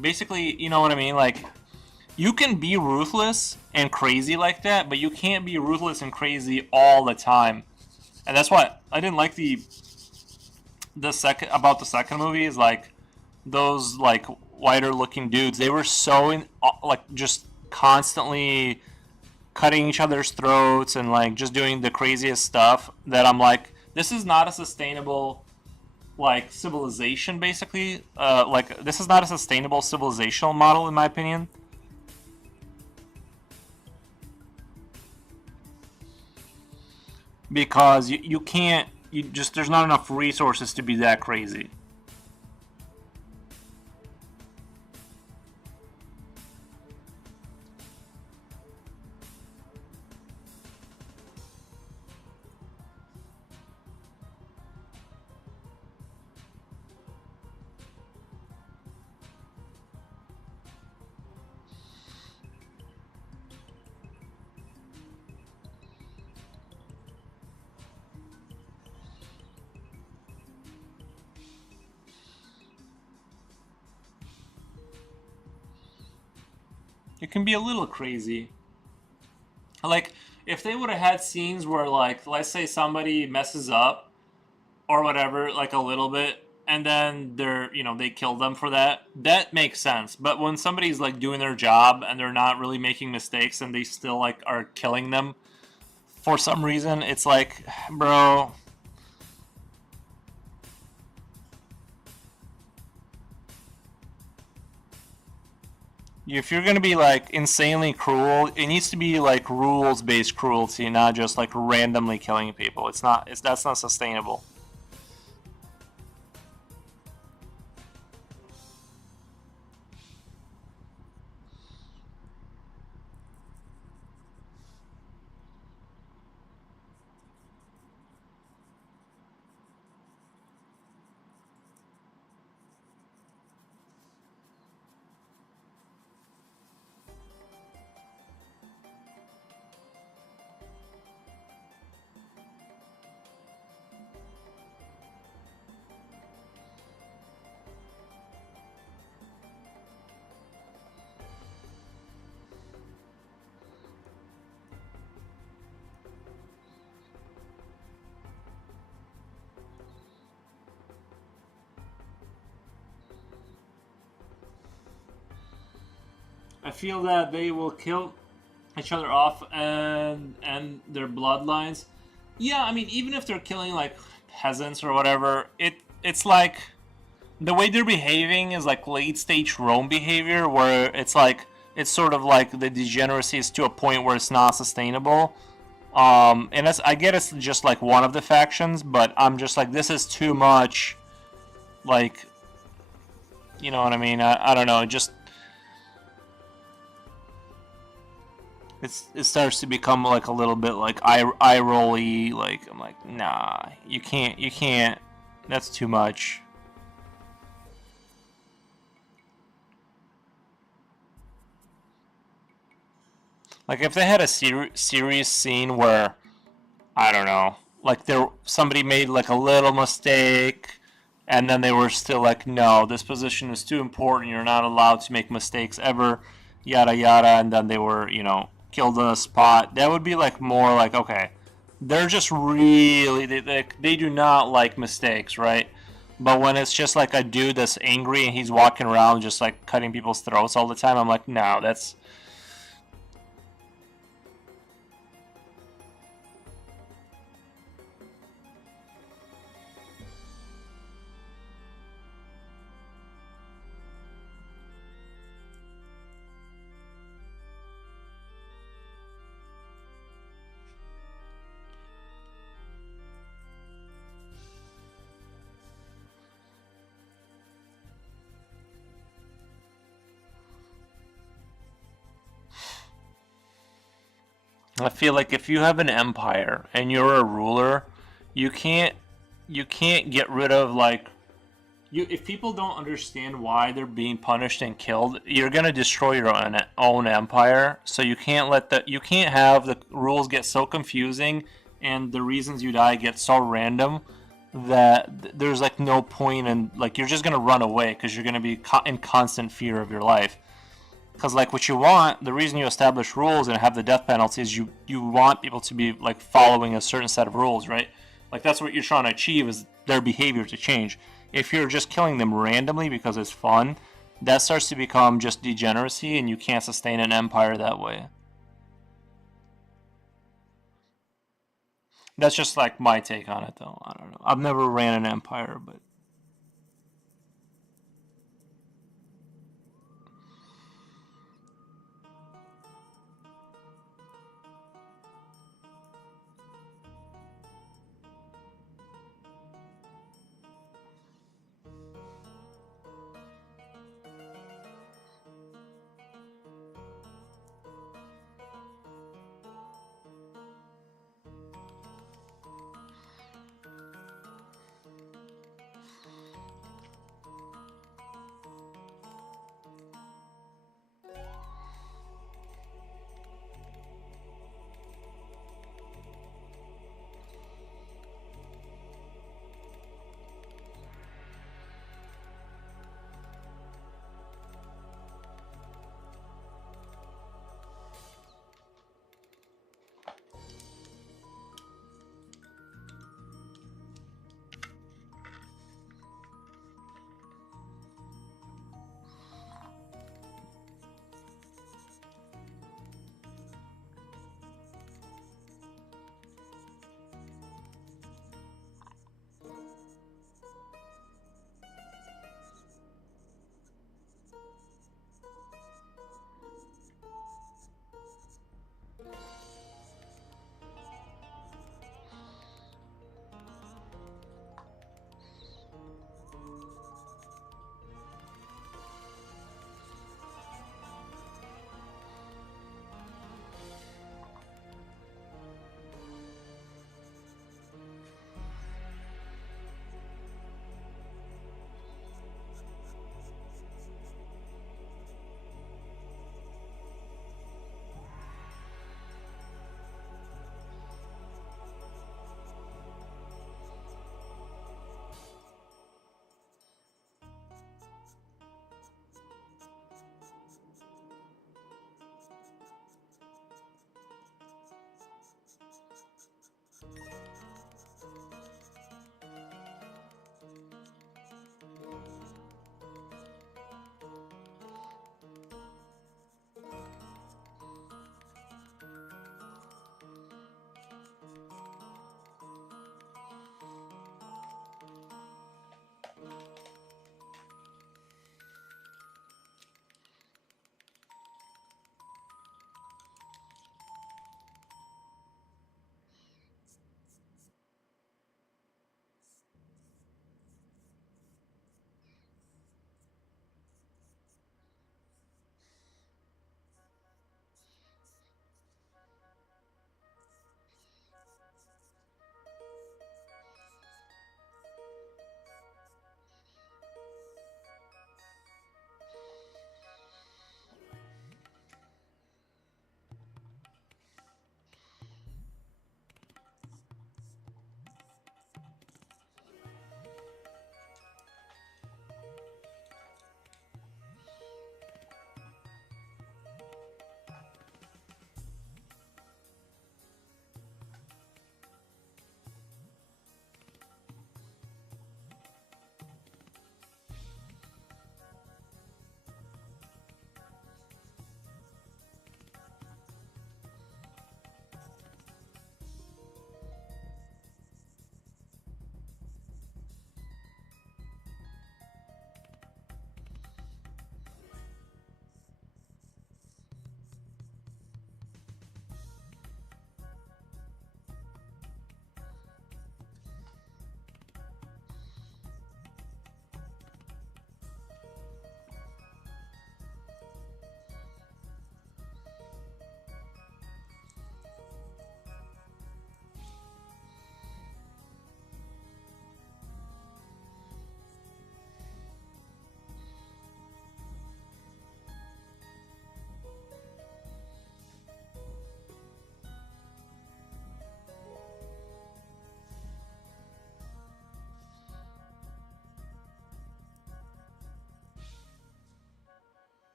basically, you know what I mean? Like, you can be ruthless and crazy like that, but you can't be ruthless and crazy all the time. And that's why I didn't like the second movie is like those like whiter looking dudes. They were so like just constantly cutting each other's throats and like just doing the craziest stuff that I'm like, this is not a sustainable like civilization. Basically, like this is not a sustainable civilizational model in my opinion. Because you can't, you just, there's not enough resources to be that crazy. It can be a little crazy. Like if they would have had scenes where like let's say somebody messes up or whatever like a little bit and then they're, you know, they kill them for that, that makes sense. But when somebody's like doing their job and they're not really making mistakes and they still like are killing them for some reason, it's like, bro, if you're gonna be like insanely cruel, it needs to be like rules based cruelty, not just like randomly killing people. It's not, it's, that's not sustainable. I feel that they will kill each other off and their bloodlines. Yeah, I mean, even if they're killing like peasants or whatever, it's like the way they're behaving is like late stage Rome behavior, where it's like it's sort of like the degeneracy is to a point where it's not sustainable. And that's, I get it's just like one of the factions, but I'm just like, this is too much. Like, you know what I mean? I don't know. It just, it starts to become like a little bit like eye rolly. Like I'm like, nah, you can't. That's too much. Like if they had a serious scene where, I don't know, like there somebody made like a little mistake, and then they were still like, no, this position is too important. You're not allowed to make mistakes ever, yada yada, and then they were, you know, killed on the spot. That would be like more like, okay, they're just really they do not like mistakes, right? But when it's just like a dude that's angry and he's walking around just like cutting people's throats all the time, I'm like, no, that's, I feel like if you have an empire and you're a ruler, you can't you can't get rid of like you if people don't understand why they're being punished and killed, you're gonna destroy your own empire. So you can't have the rules get so confusing and the reasons you die get so random that there's like no point in like you're just gonna run away because you're gonna be in constant fear of your life. Because like what you want, the reason you establish rules and have the death penalty is you want people to be like following a certain set of rules, right? Like that's what you're trying to achieve is their behavior to change. If you're just killing them randomly because it's fun, that starts to become just degeneracy, and you can't sustain an empire that way. That's just like my take on it, though. I don't know. I've never ran an empire, but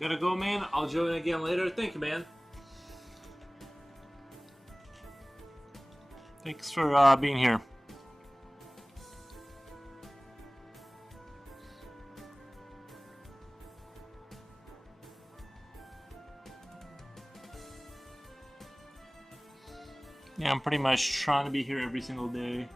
Gotta go, man. I'll join again later. Thank you, man. Thanks for being here. Yeah, I'm pretty much trying to be here every single day.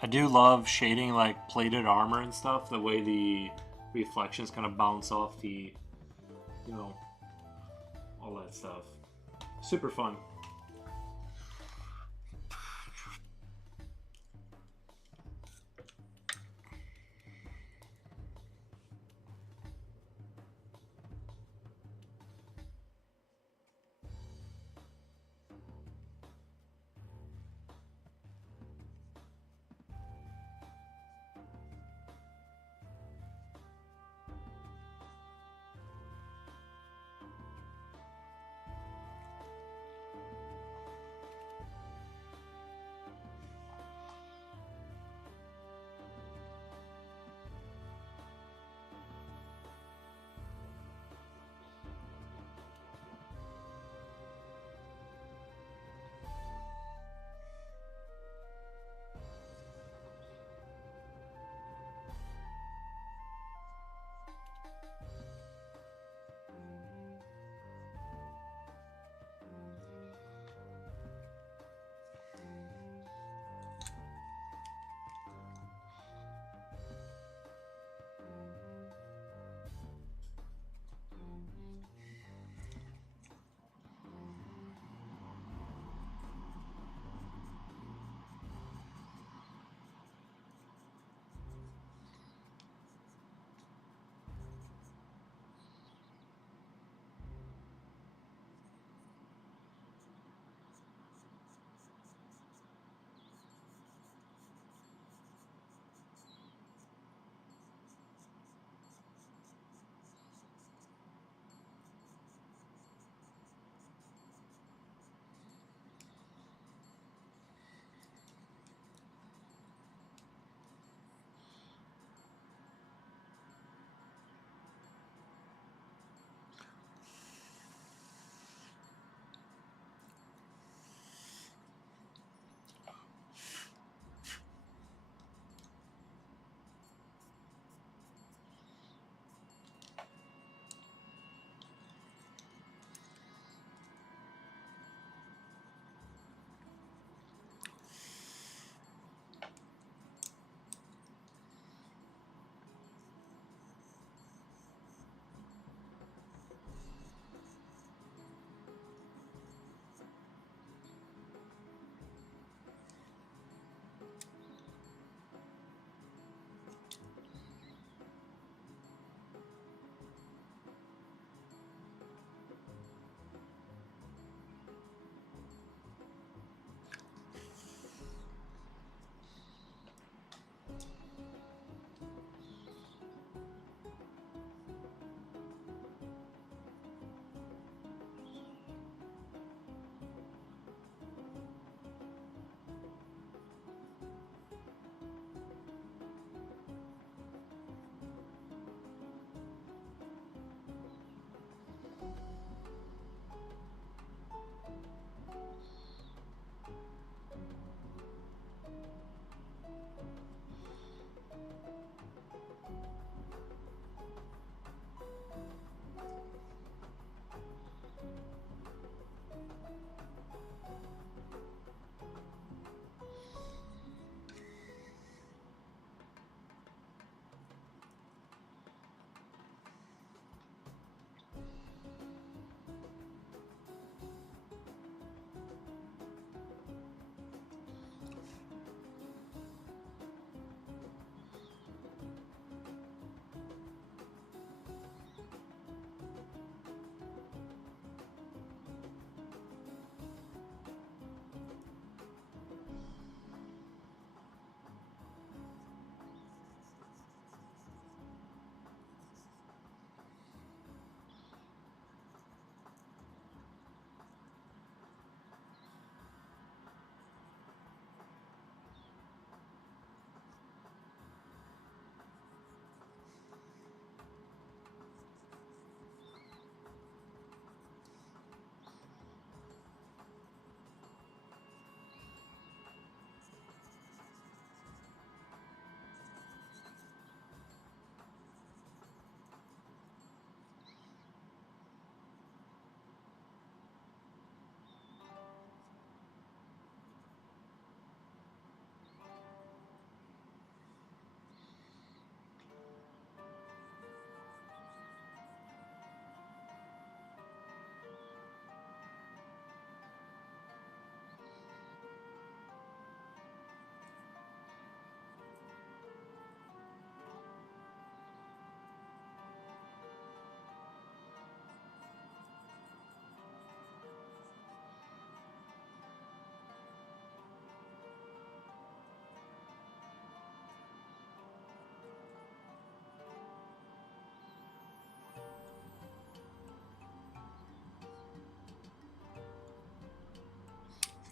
I do love shading like plated armor and stuff. The way the reflections kind of bounce off the, you know, all that stuff. Super fun.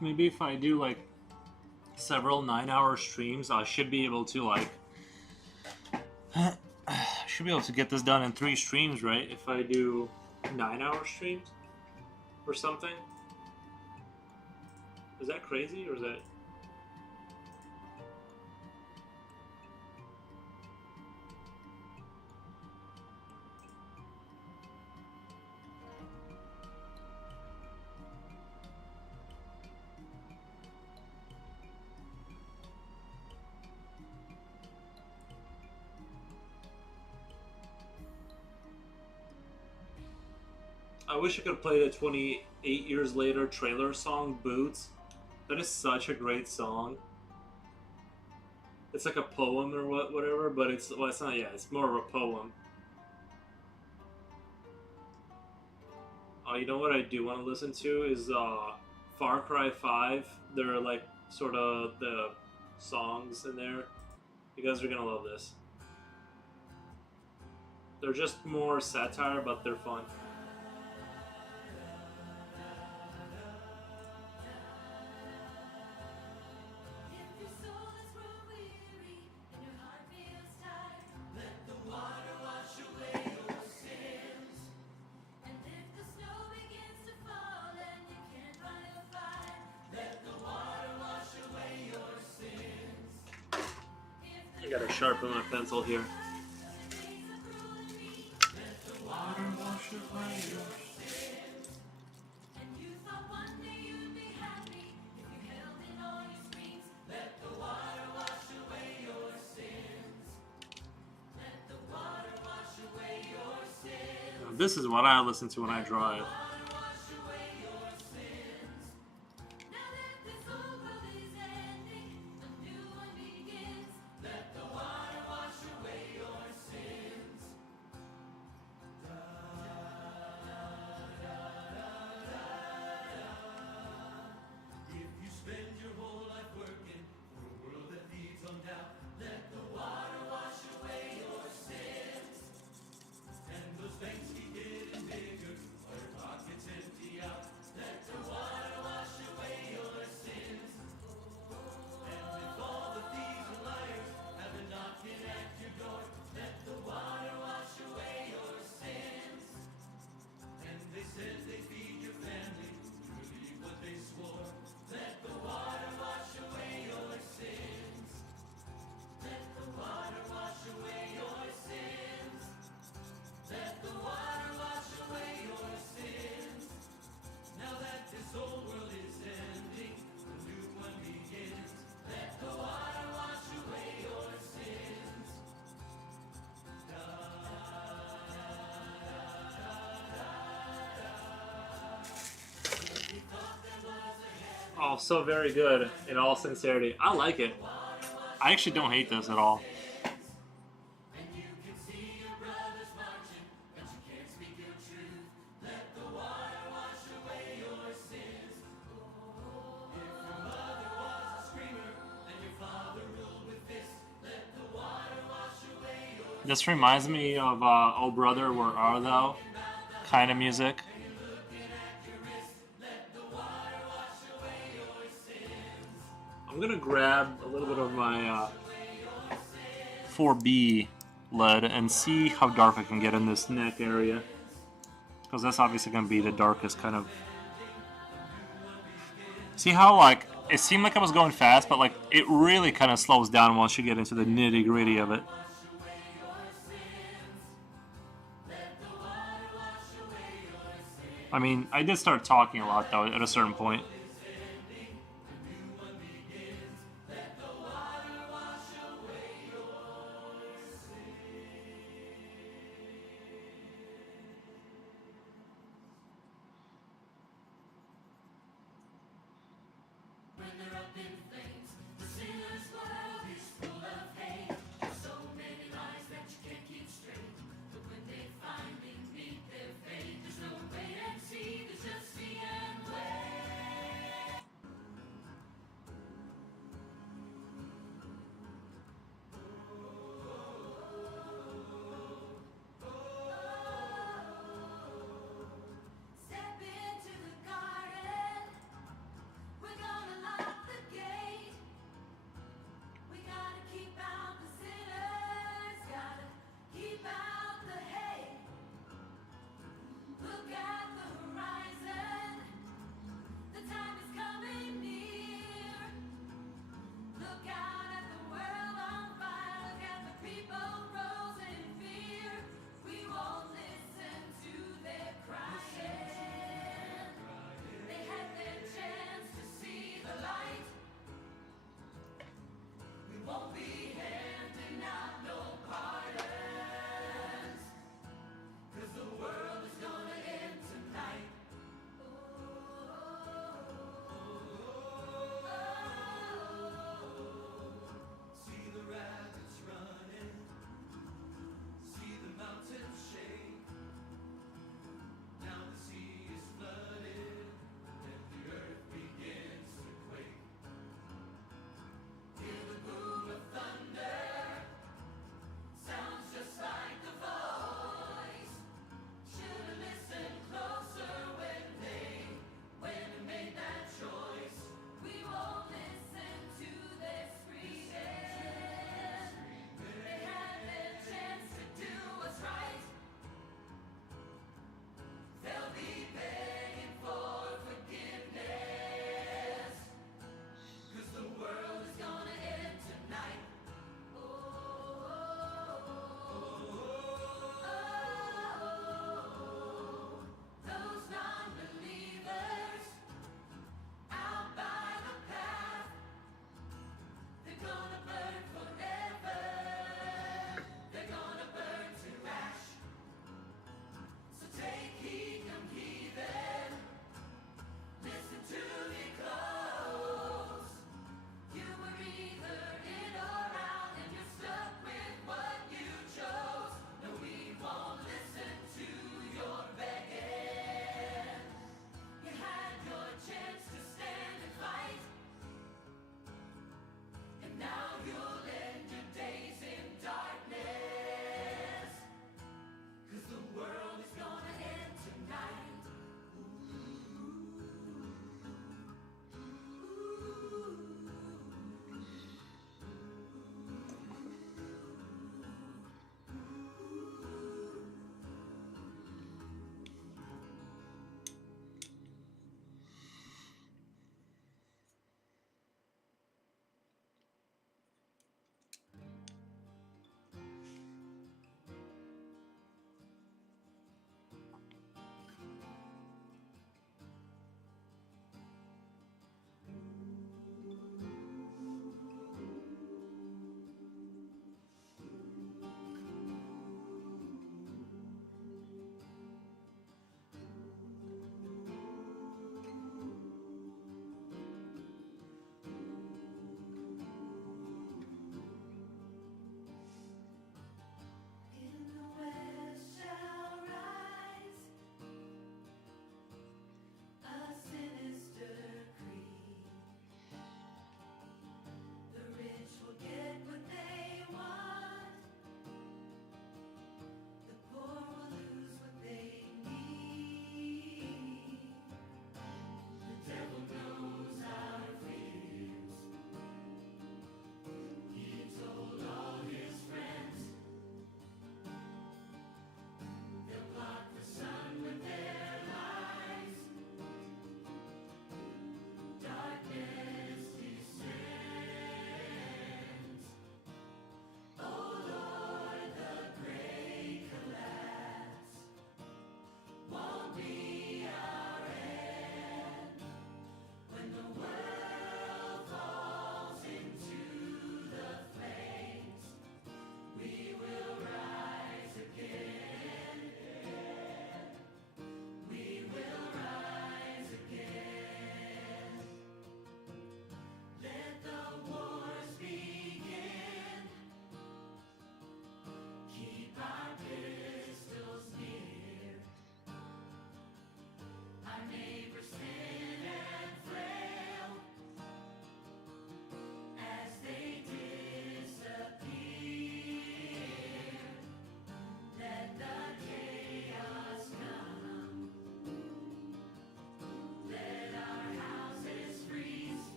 maybe if I do like several 9-hour streams, I should be able to like should be able to get this done in 3 streams, right? If I do 9-hour streams or something. Is that crazy or is that? I wish I could play the 28 Years Later trailer song, Boots. That is such a great song. It's like a poem or whatever, but it's, well, it's not, yeah, it's more of a poem. You know what I do want to listen to is Far Cry 5. They're like sort of the songs in there. You guys are gonna love this. They're just more satire, but they're fun. I gotta sharpen my pencil here. This is what I listen to when I drive. Oh, so very good, in all sincerity. I like it. I actually don't hate this at all. This reminds me of Oh Brother, Where Art Thou kind of music. I'm gonna grab a little bit of my 4B lead and see how dark I can get in this neck area, because that's obviously gonna be the darkest kind of. See how like it seemed like I was going fast, but like it really kind of slows down once you get into the nitty gritty of it. I mean, I did start talking a lot though at a certain point.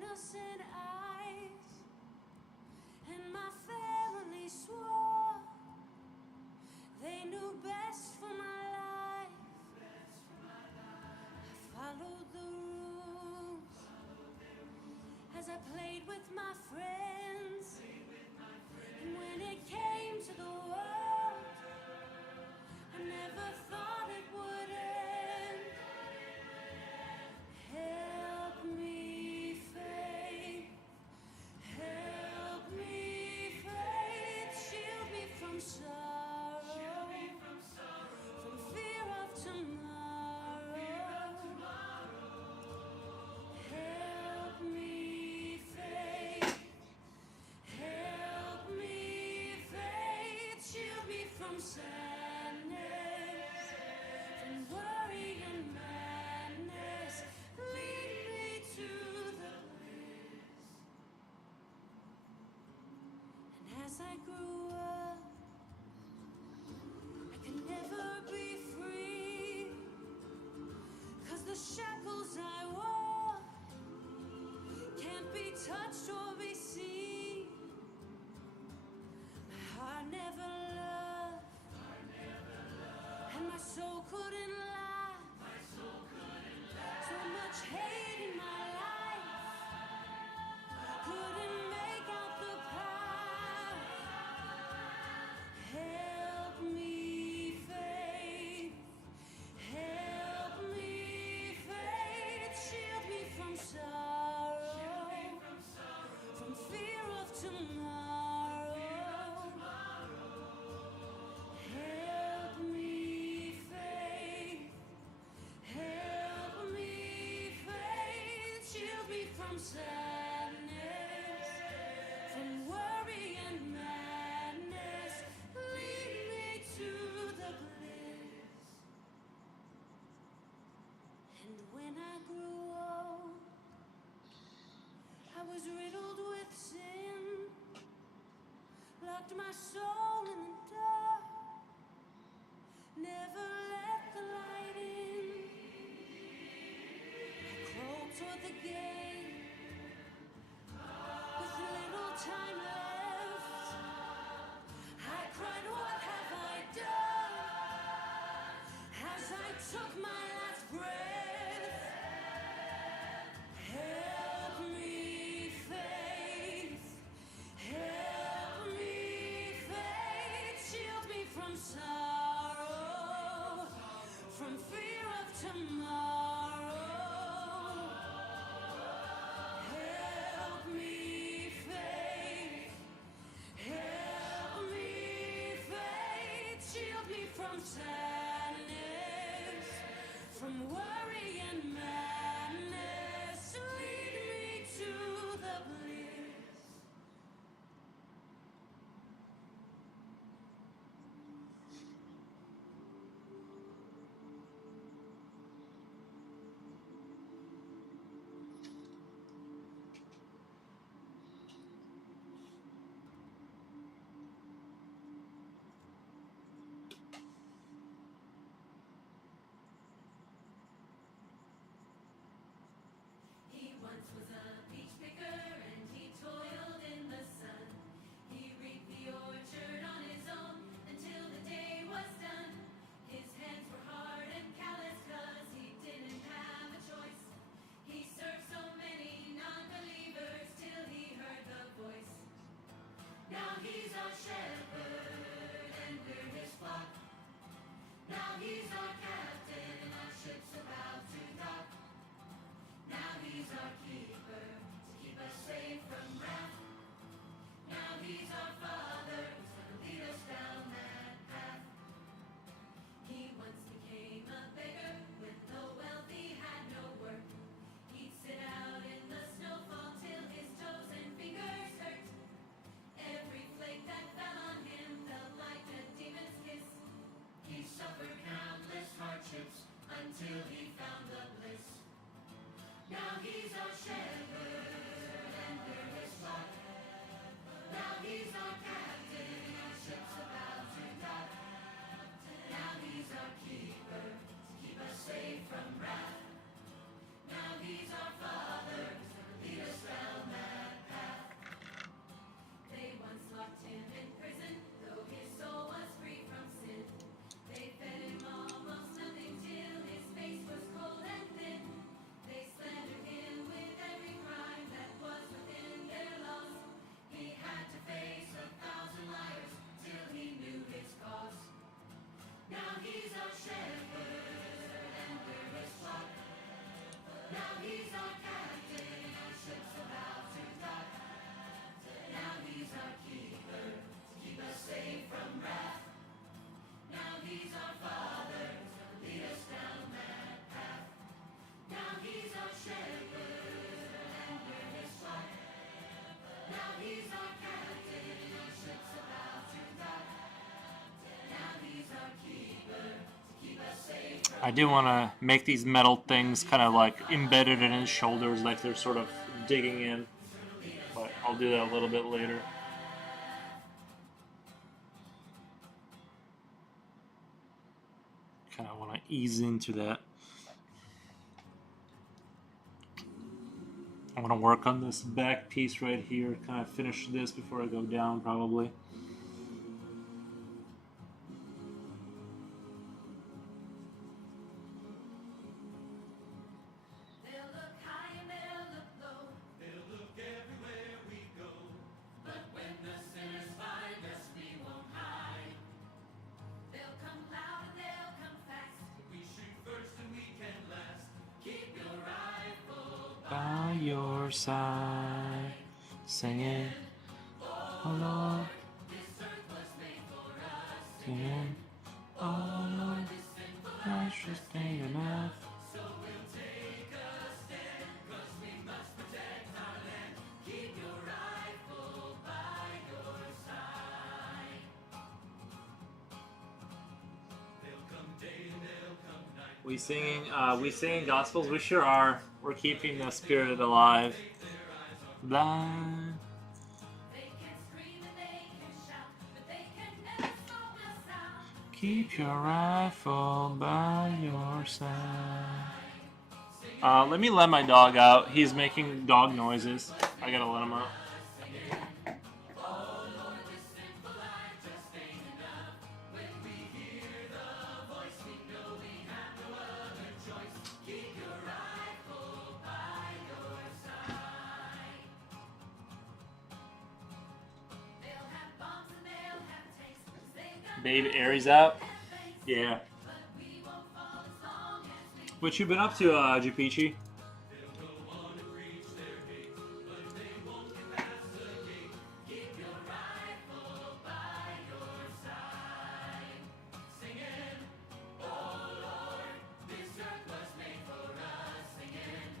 innocent eyes, and my family swore they knew best for my life. I followed the rules as I played with my friends, and when it came to the world, I never thought it would end. Help me, faith. Help me, faith. Shield me from sorrow, from fear of tomorrow. Help me, faith. Help me, faith. Shield me from sadness, from worry and madness. Lead me to the bliss. And as I grew up, I could never be free, 'cause the shackles I wore can't be touched or be seen. My heart never loved, and my soul couldn't lie. So much hate in my life, couldn't make out the path. Help me, faith. Help me, faith. Shield me from sorrow, from fear of tomorrow. Help me, faith. Help me, faith. Shield me from sadness, from worry and madness. Lead me to the bliss. And when I grew old, I was riddled with sin, locked my soul in the dark, never let the light in. I crawled toward the gate with little time left. I cried, what have I done? As I took my last breath. Help me, faith. Help me, faith. Shield me from sorrow, from fear of tomorrow. Help me, faith. Help me, faith. Shield me from sadness, from worry and madness. Lead me to the bliss. He once was a peach picker and he toiled in the sun. He reaped the orchard on his own until the day was done. His hands were hard and callous 'cause he didn't have a choice. He served so many non-believers till he heard the voice. Now he's our shepherd and we're his flock. Now he's our captain and our ship's about to dock. Now he's our keeper to keep us safe from wrath. Now he's our father who's gonna lead us down that path. He once became a beggar with no wealth, he had no work. He'd sit out in the snowfall till his toes and fingers hurt. Every flake that fell on him felt like a demon's kiss. He suffered countless he's our captain, our ship's about to dock. Now he's our keeper, to keep us safe from I do want to make these metal things kind of like embedded in his shoulders, like they're sort of digging in. But I'll do that a little bit later. Kind of want to ease into that. I want to work on this back piece right here, kind of finish this before I go down probably. They'll look high and they'll look low. They'll look everywhere we go. But when the sinners find us, we won't hide. They'll come loud and they'll come fast. We shoot first and we can last. Keep your rifle By your side, singing, oh Lord, This earth was made for us. singing, oh Lord, that's just ain't enough. So we'll take a stand, 'cause we must protect our land. Keep your rifle by your side. They'll come day and they'll come night. We singing gospels. We sure are. We're keeping the spirit alive. Blind. They can scream and they can shout, but they can never smoke us out. Keep your rifle by your side. Let me let my dog out. He's making dog noises. I gotta let him out. They'll have bombs and they'll have tanks, 'cause they've got Babe Aries out. banks. Yeah. But we won't fall as long as we What you been up to, Jupichi? keep your rifle by your side. Singing, oh Lord, this earth was made for us. Singing,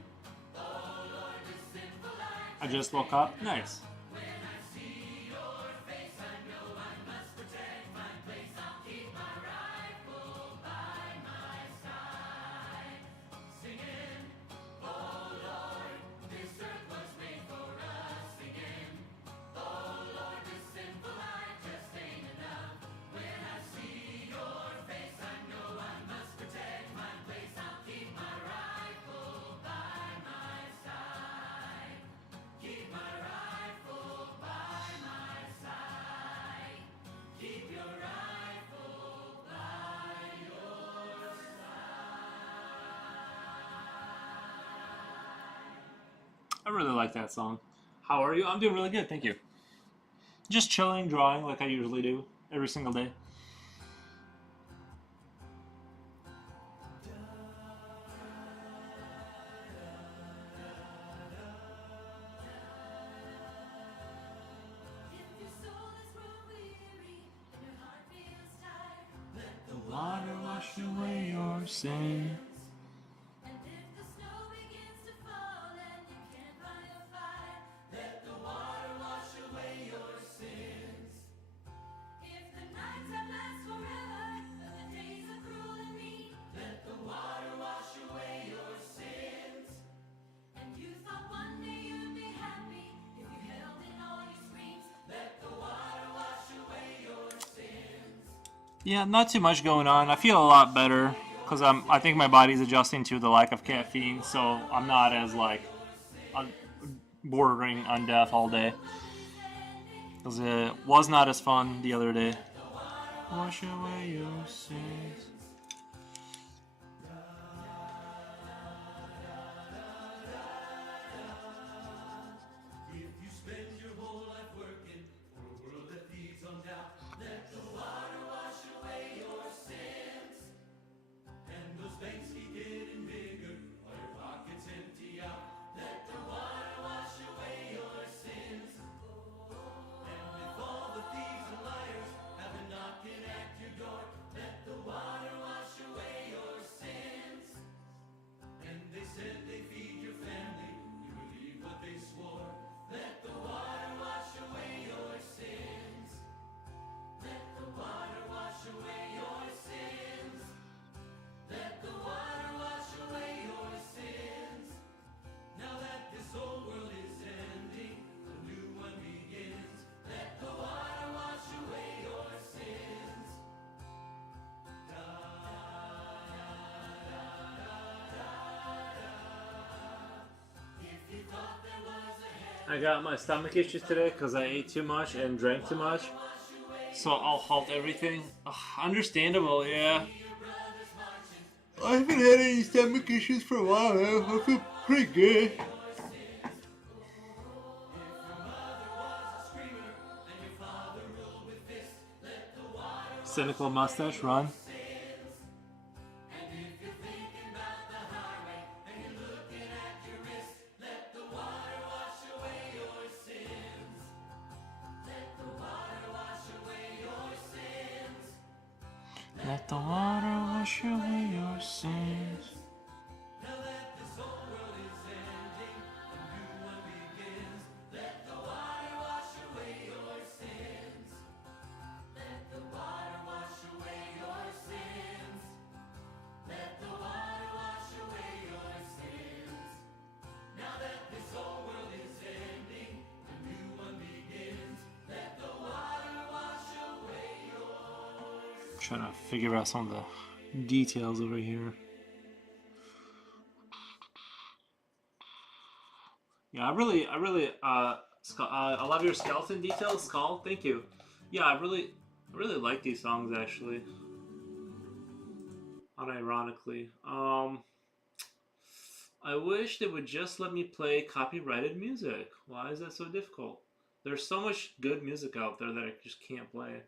oh Lord, this sinful life. I just woke up. Nice. When I see your face, I know I must protect my place. I'll keep my rifle by my side. Singing, oh Lord, this earth was made for us. Singing, oh Lord, this sinful life just ain't enough. When I see your face, I know I must protect my place. I'll keep my rifle by my side. Keep my rifle by my side. Keep your rifle by your side. I really like that song. How are you? I'm doing really good, thank you. Just chilling, drawing like I usually do every single day. If your soul is grown weary and your heart feels tired, let The water wash away your sin. and if the snow begins to fall and you can't find your fire, let the water wash away your sins. If the nights have last forever, but the days are cruel and mean, let the water wash away your sins. And you thought one day you'd be happy if you held in all your screams, let the water wash away your sins. Yeah, not too much going on. I feel a lot better because I think my body's adjusting to the lack of caffeine, so I'm not as like bordering on death all day. Because it was not as fun the other day. Wash away your sins. If you spend your whole life working for a world that feeds on doubt, let the water wash away your sins. And those banks keep getting bigger, while your pockets empty out. Let the water wash away your sins. And if all the thieves and liars have been knocking at your door, let the water I got my stomach issues today because I ate too much and drank too much. So I'll halt everything. Ugh, understandable, yeah. I haven't had any stomach issues for a while now. I feel pretty good. Cynical mustache, run. Let the water wash away your sins. Trying to figure out some of the details over here. Yeah, I love your skeleton details, Skull. Thank you. Yeah, I really like these songs actually. Unironically, I wish they would just let me play copyrighted music. Why is that so difficult? There's so much good music out there that I just can't play.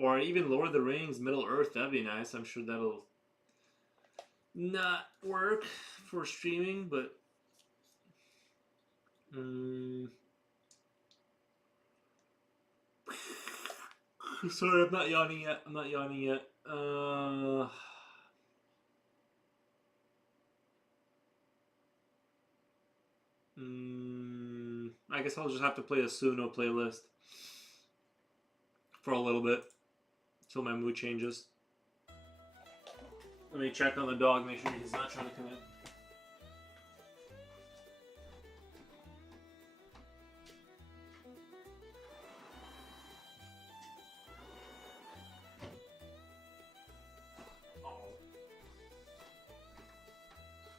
Or even Lord of the Rings, Middle Earth, that'd be nice. I'm sure that'll not work for streaming, but sorry, I'm not yawning yet. I guess I'll just have to play a Suno playlist for a little bit until my mood changes. Let me check on the dog, make sure he's not trying to come in.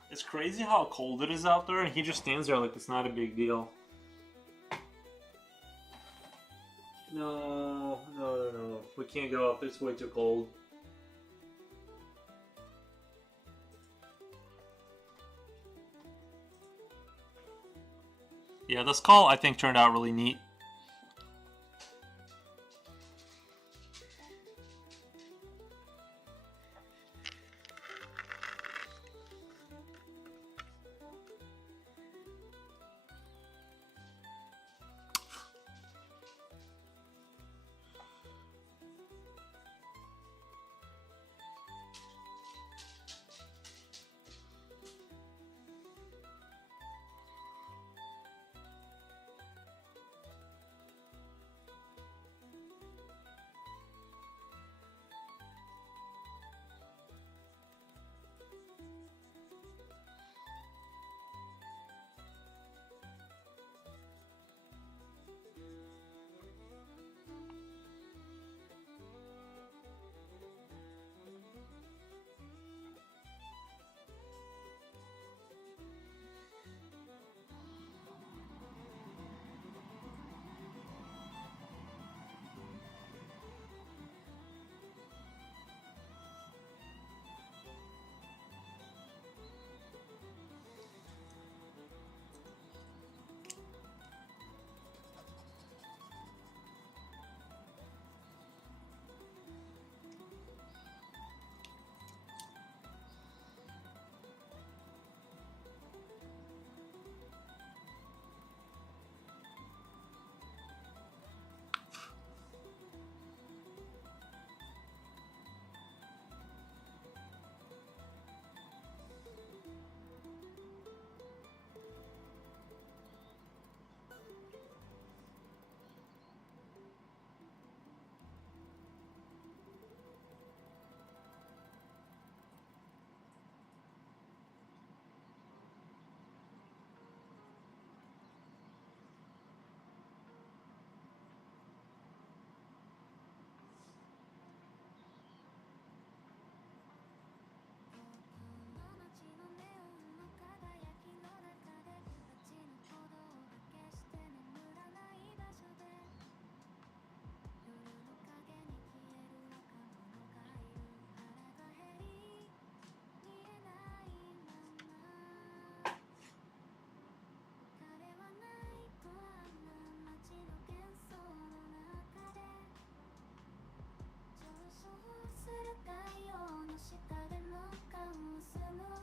It's crazy how cold it is out there, and he just stands there like it's not a big deal. No. We can't go up. It's way too cold. Yeah, this call I think turned out really neat.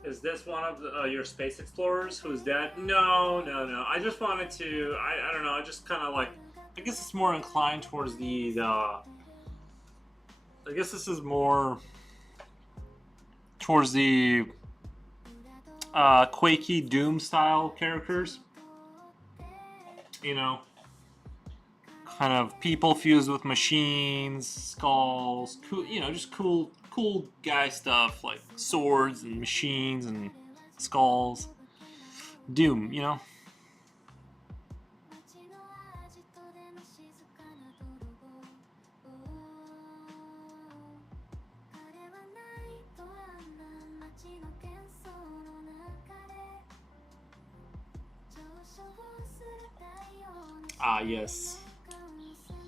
Is this one of your space explorers who's dead? No, no, no. I just wanted to. I don't know. I just kind of like. I guess it's more inclined towards the. I guess this is more towards the Quakey Doom style characters. You know, kind of people fused with machines, skulls, cool, you know, just cool guy stuff like swords and machines and skulls. Doom, you know. 街のアジトでの静かな泥棒彼はないとあんな街の喧騒の中で上昇する太陽の Ah, yes. 中をその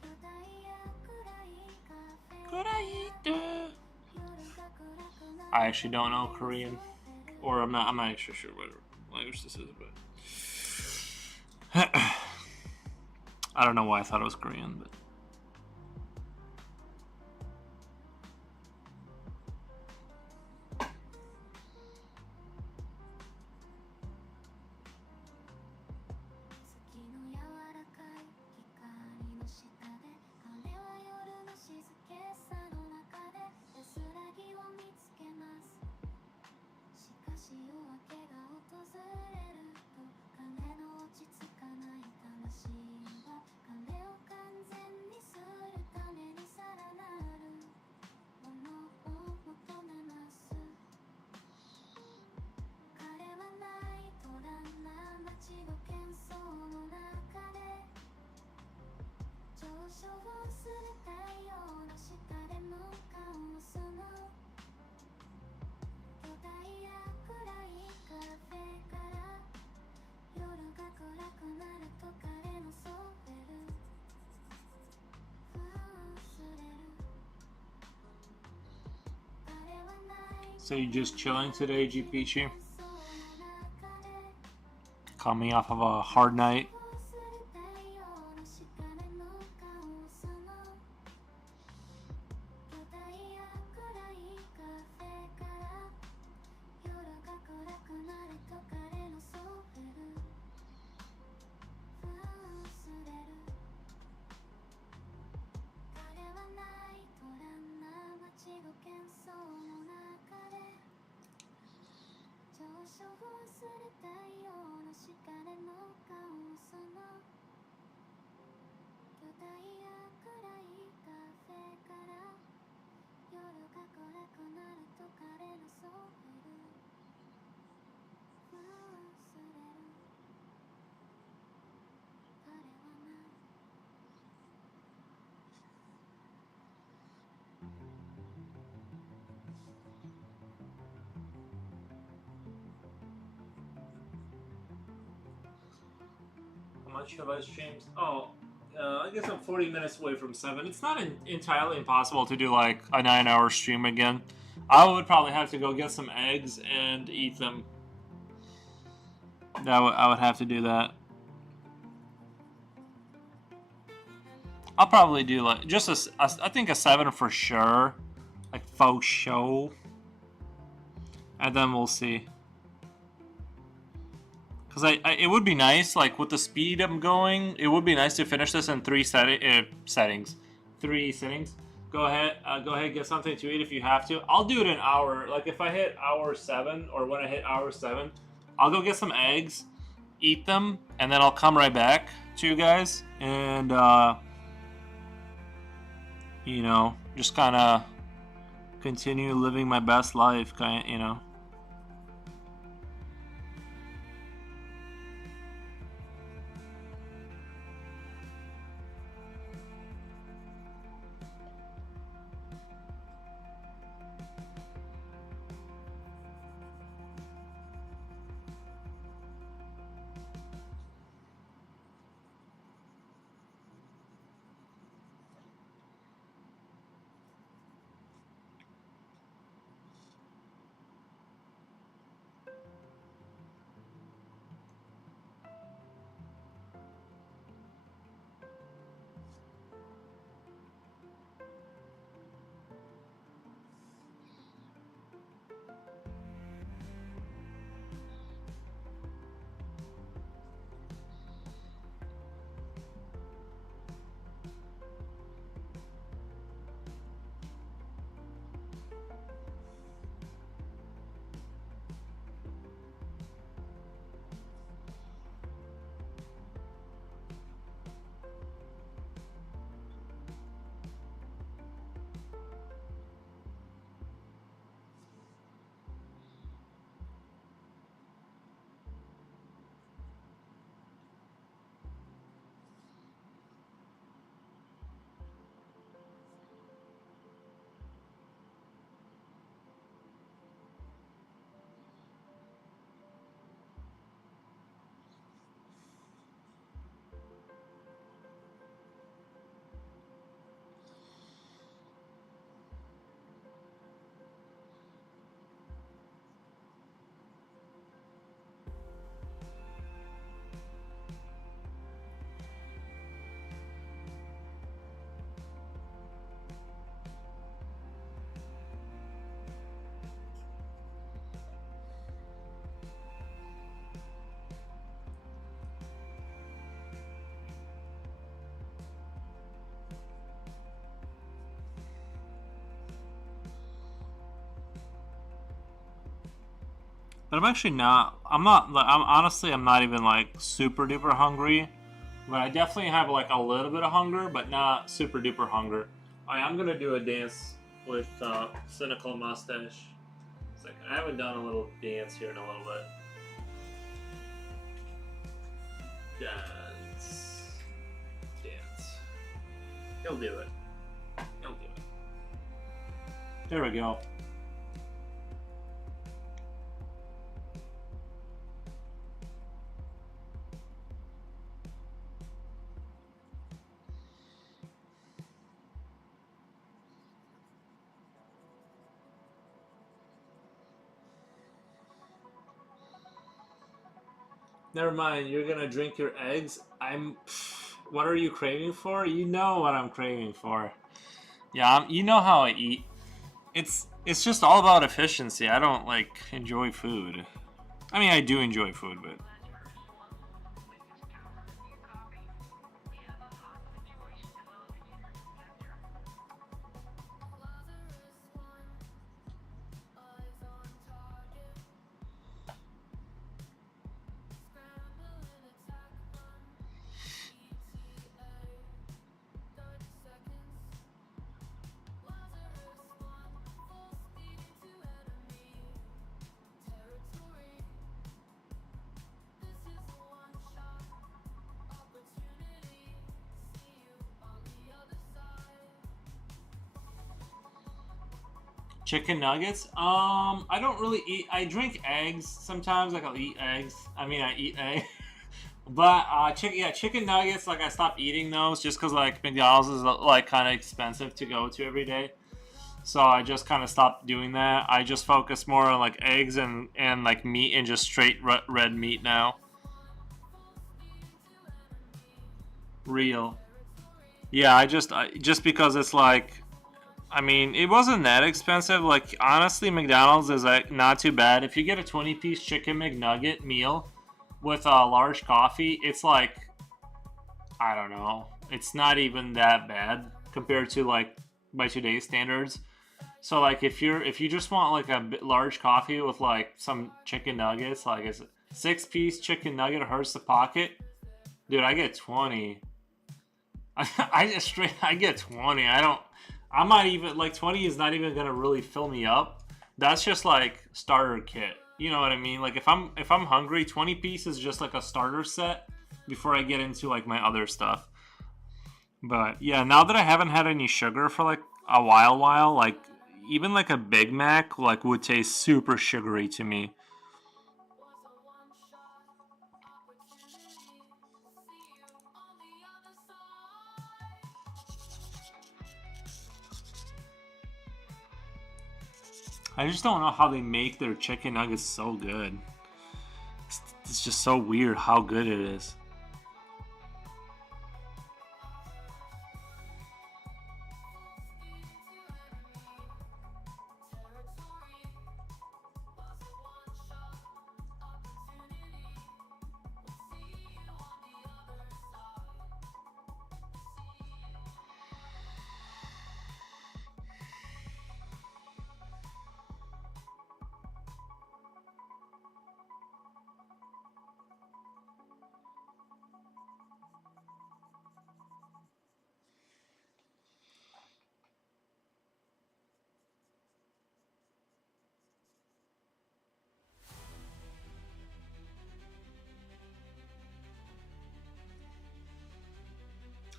巨大や暗いカフェ夜が暗くな I actually don't know Korean, or I'm not actually sure what language this is, but I don't know why I thought it was Korean, but. So you just chilling today, GPG? Coming off of a hard night? How much have I streamed? Oh, I guess I'm 40 minutes away from 7. It's not entirely impossible to do like a 9-hour stream again. I would probably have to go get some eggs and eat them. I would have to do that. I'll probably do like just I think a 7 for sure, like faux show, and then we'll see. Cause it would be nice, like with the speed I'm going, it would be nice to finish this in 3 settings. Go ahead, get something to eat if you have to. I'll do it in an hour. Like if I hit hour 7 or when I hit hour 7, I'll go get some eggs, eat them, and then I'll come right back to you guys and you know, just kind of continue living my best life, you know. But I'm actually not. I'm not. I'm honestly. I'm not even like super duper hungry. But I definitely have like a little bit of hunger, but not super duper hunger. I'm gonna do a dance with Cynical Mustache. It's like I haven't done a little dance here in a little bit. Dance. Dance. He'll do it. He'll do it. There we go. Never mind, you're gonna drink your eggs? What are you craving for? You know what I'm craving for. Yeah, you know how I eat. It's just all about efficiency. I don't like enjoy food. I mean, I do enjoy food, but chicken nuggets. I don't really eat. I drink eggs sometimes. Like I'll eat eggs. I mean, I eat eggs. But chicken nuggets. Like I stopped eating those just because like McDonald's is like kind of expensive to go to every day. So I just kind of stopped doing that. I just focus more on like eggs and like meat and just straight red meat now. Real. Yeah, just because it's like I mean, it wasn't that expensive. Like honestly, McDonald's is like not too bad. If you get a 20-piece chicken McNugget meal with a large coffee, it's like I don't know. It's not even that bad compared to like by today's standards. So like if you just want like a large coffee with like some chicken nuggets, like it's a 6-piece chicken nugget hurts the pocket. Dude, I get 20. I get 20. I'm not even like 20 is not even gonna really fill me up. That's just like starter kit. You know what I mean? Like if I'm hungry, 20 piece is just like a starter set before I get into like my other stuff. But yeah, now that I haven't had any sugar for like a while, like even like a Big Mac like would taste super sugary to me. I just don't know how they make their chicken nuggets so good. It's just so weird how good it is.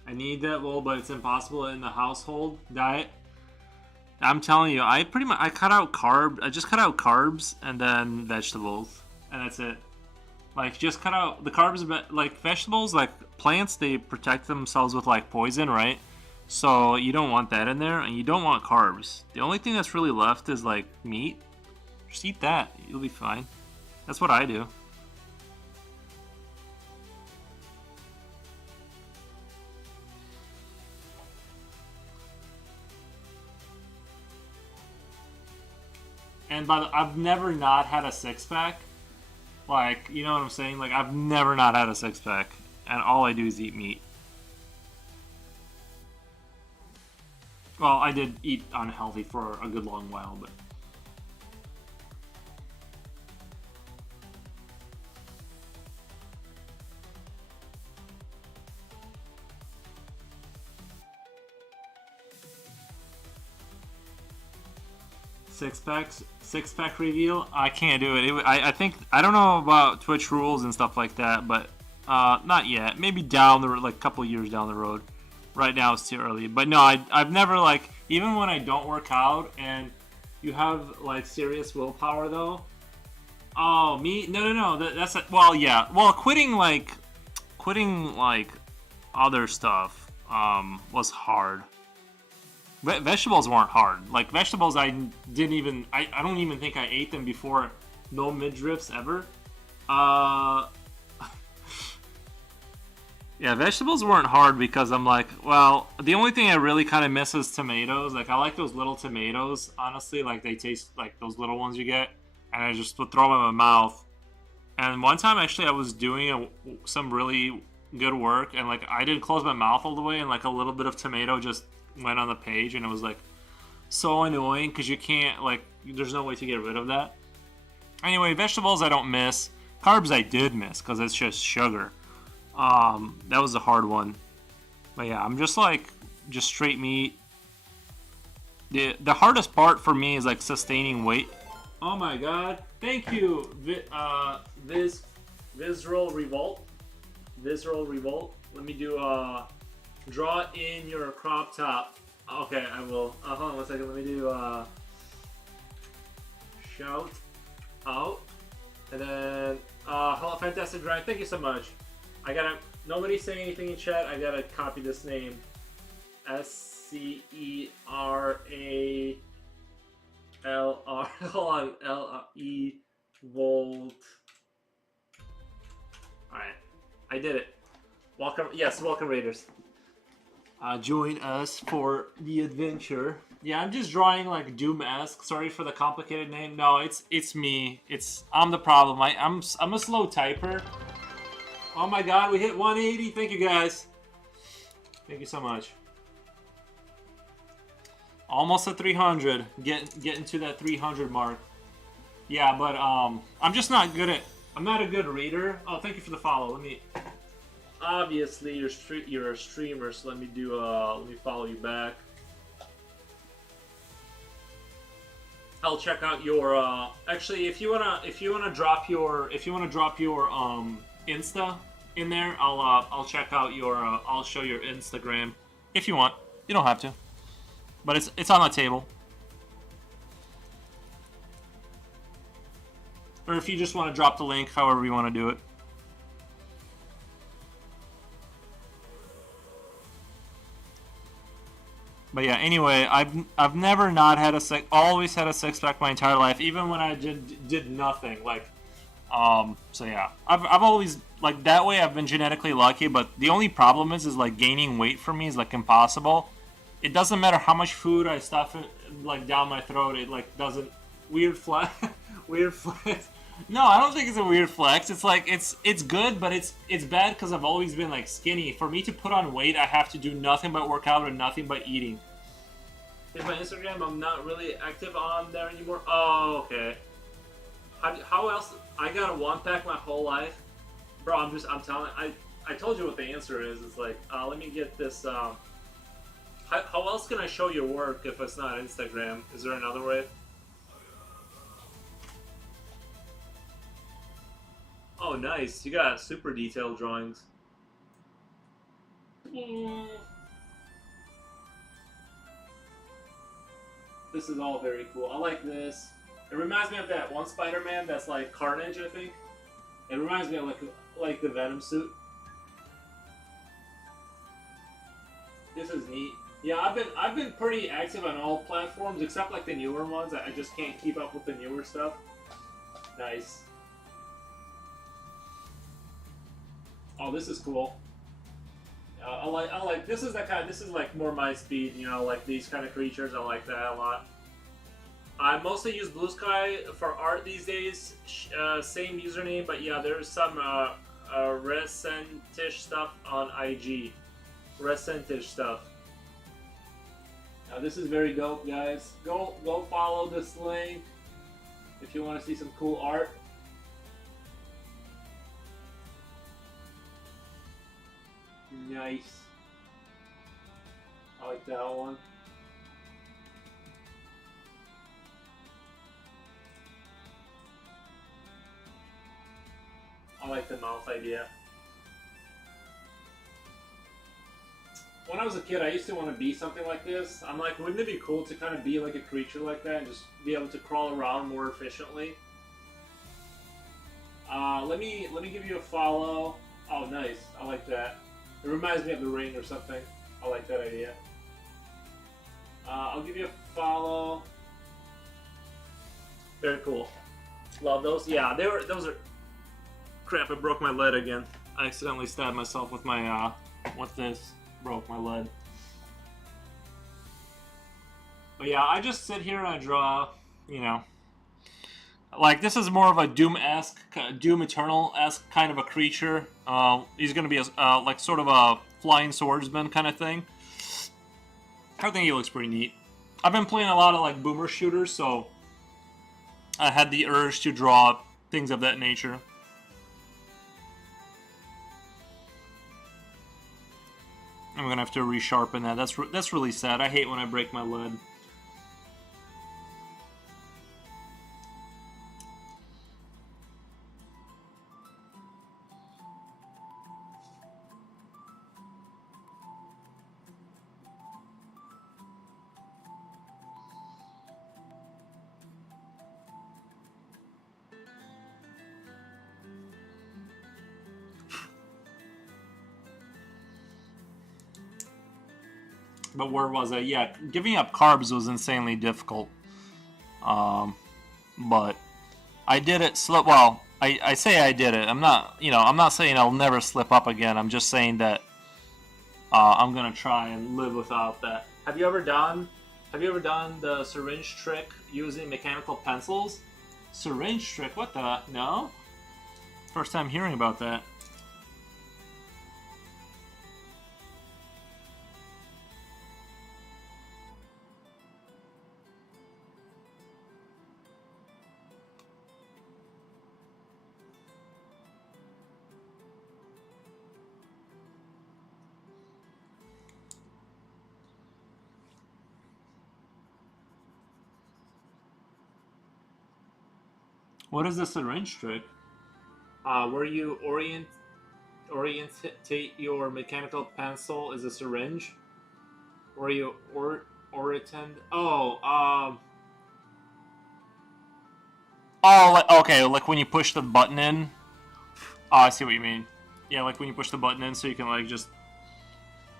I need that bowl, but it's impossible in the household diet. I'm telling you, I pretty much I cut out carb. I just cut out carbs and then vegetables, and that's it. Like just cut out the carbs, but like vegetables, like plants, they protect themselves with like poison, right? So you don't want that in there, and you don't want carbs. The only thing that's really left is like meat. Just eat that. You'll be fine. That's what I do. And I've never not had a six pack. Like, you know what I'm saying? Like, I've never not had a six pack, and all I do is eat meat. Well, I did eat unhealthy for a good long while, but Six pack reveal. I can't do it. I think I don't know about Twitch rules and stuff like that, but not yet. Maybe down the like couple years down the road. Right now it's too early. But no, I've never like even when I don't work out and you have like serious willpower though. Oh me no that's a, well yeah well quitting like other stuff was hard. Vegetables weren't hard. Like vegetables, I didn't even. I don't even think I ate them before. No midriffs ever. Yeah, vegetables weren't hard because I'm like, well, the only thing I really kind of miss is tomatoes. Like I like those little tomatoes. Honestly, like they taste like those little ones you get, and I just would throw them in my mouth. And one time, actually, I was doing some really good work, and like I didn't close my mouth all the way, and like a little bit of tomato just went on the page, and it was like so annoying because you can't like there's no way to get rid of that. Anyway, vegetables I don't miss. Carbs I did miss because it's just sugar. That was a hard one. But yeah, I'm just like just straight meat. The hardest part for me is like sustaining weight. Oh my god! Thank you, Visceral Revolt. Visceral Revolt. Let me do draw in your crop top. Okay, I will. Hold on one second. Let me do shout out. And then hello, fantastic drawing. Thank you so much. I gotta. Nobody's saying anything in chat. I gotta copy this name. SCERALR. Hold on. LE Volt. All right, I did it. Welcome. Yes, welcome, Raiders. Join us for the adventure. Yeah, I'm just drawing like Doom-esque. Sorry for the complicated name. No, it's me. I'm the problem. I'm a slow typer. Oh my god, we hit 180. Thank you guys. Thank you so much. Almost at 300. Getting to that 300 mark. Yeah, but I'm just not good at. I'm not a good reader. Oh, thank you for the follow. Let me. Obviously, you're a streamer, so let me follow you back. I'll check out your. Actually, if you wanna drop your Insta in there, I'll check out your. I'll show your Instagram if you want. You don't have to, but it's on the table. Or if you just want to drop the link, however you want to do it. But yeah, anyway, I've never not had always had a six pack my entire life, even when I did nothing. Like, so yeah, I've always like that way. I've been genetically lucky, but the only problem is like gaining weight for me is like impossible. It doesn't matter how much food I stuff it like down my throat. It like doesn't weird flex. Weird flex. No, I don't think it's a weird flex. It's like it's good, but it's bad because I've always been like skinny. For me to put on weight, I have to do nothing but work out and nothing but eating. In my Instagram, I'm not really active on there anymore. Oh, okay. How else? I got a one pack my whole life, bro. I'm telling. I told you what the answer is. It's like let me get this. How else can I show your work if it's not Instagram? Is there another way? Oh, nice. You got super detailed drawings. This is all very cool. I like this. It reminds me of that one Spider-Man that's like Carnage, I think. It reminds me of like the Venom suit. This is neat. Yeah, I've been pretty active on all platforms except like the newer ones. I just can't keep up with the newer stuff. Nice. Oh, this is cool. I like this is like more my speed, you know, like these kind of creatures. I like that a lot. I mostly use Blue Sky for art these days. Same username, but yeah, there's some recentish stuff on IG. Recentish stuff. Now this is very dope, guys. Go follow this link if you want to see some cool art. Nice. I like that one. I like the mouth idea. When I was a kid, I used to want to be something like this. I'm like, wouldn't it be cool to kind of be like a creature like that and just be able to crawl around more efficiently? Let me give you a follow. Oh, nice. I like that. It reminds me of The Ring or something. I like that idea. I'll give you a follow. Very cool. Love those. Yeah, those are. Crap! I broke my lead again. I accidentally stabbed myself with my with this. Broke my lead. But yeah, I just sit here and I draw. You know, like this is more of a Doom-esque, Doom Eternal-esque kind of a creature. He's gonna be a like sort of a flying swordsman kind of thing. I think he looks pretty neat. I've been playing a lot of like boomer shooters, so I had the urge to draw things of that nature. I'm gonna have to resharpen that. That's really sad. I hate when I break my lead. But where was I? Yeah, giving up carbs was insanely difficult. But I did it slow. Well, I say I did it. I'm not saying I'll never slip up again. I'm just saying that I'm gonna try and live without that. Have you ever done the syringe trick using mechanical pencils? Syringe trick? What the? No? First time hearing about that. What is the syringe trick? Where you orientate your mechanical pencil is a syringe. Where you orient. Okay, like when you push the button in. Oh, I see what you mean. Yeah, like when you push the button in, so you can like just.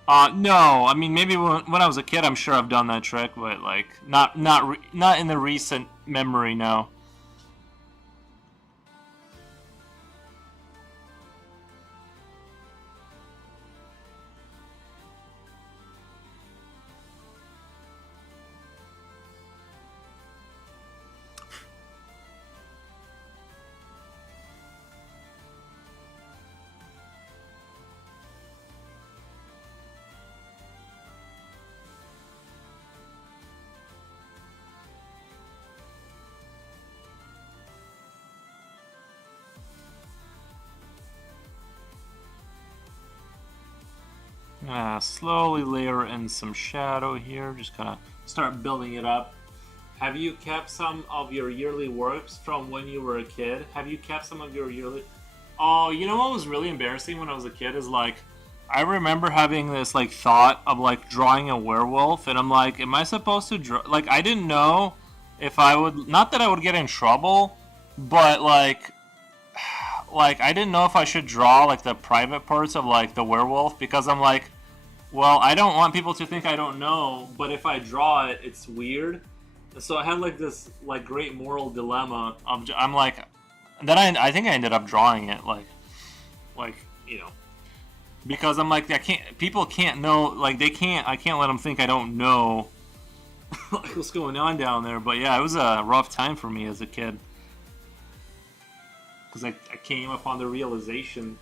No, I mean maybe when I was a kid, I'm sure I've done that trick, but like not in the recent memory now. Slowly layer in some shadow here, just kind of start building it up. Have you kept some of your yearly works from when you were a kid? Have you kept some of your yearly... Oh, you know what was really embarrassing when I was a kid is like, I remember having this like thought of like drawing a werewolf, and I'm like, am I supposed to draw... Like, I didn't know if I would... Not that I would get in trouble, but like I didn't know if I should draw like the private parts of like the werewolf, because I'm like, well, I don't want people to think I don't know, but if I draw it, it's weird. So I had like this like great moral dilemma of, I'm like, then I think I ended up drawing it like you know, because I'm like, people can't know, like I can't let them think I don't know like what's going on down there. But yeah, it was a rough time for me as a kid, because I came upon the realization,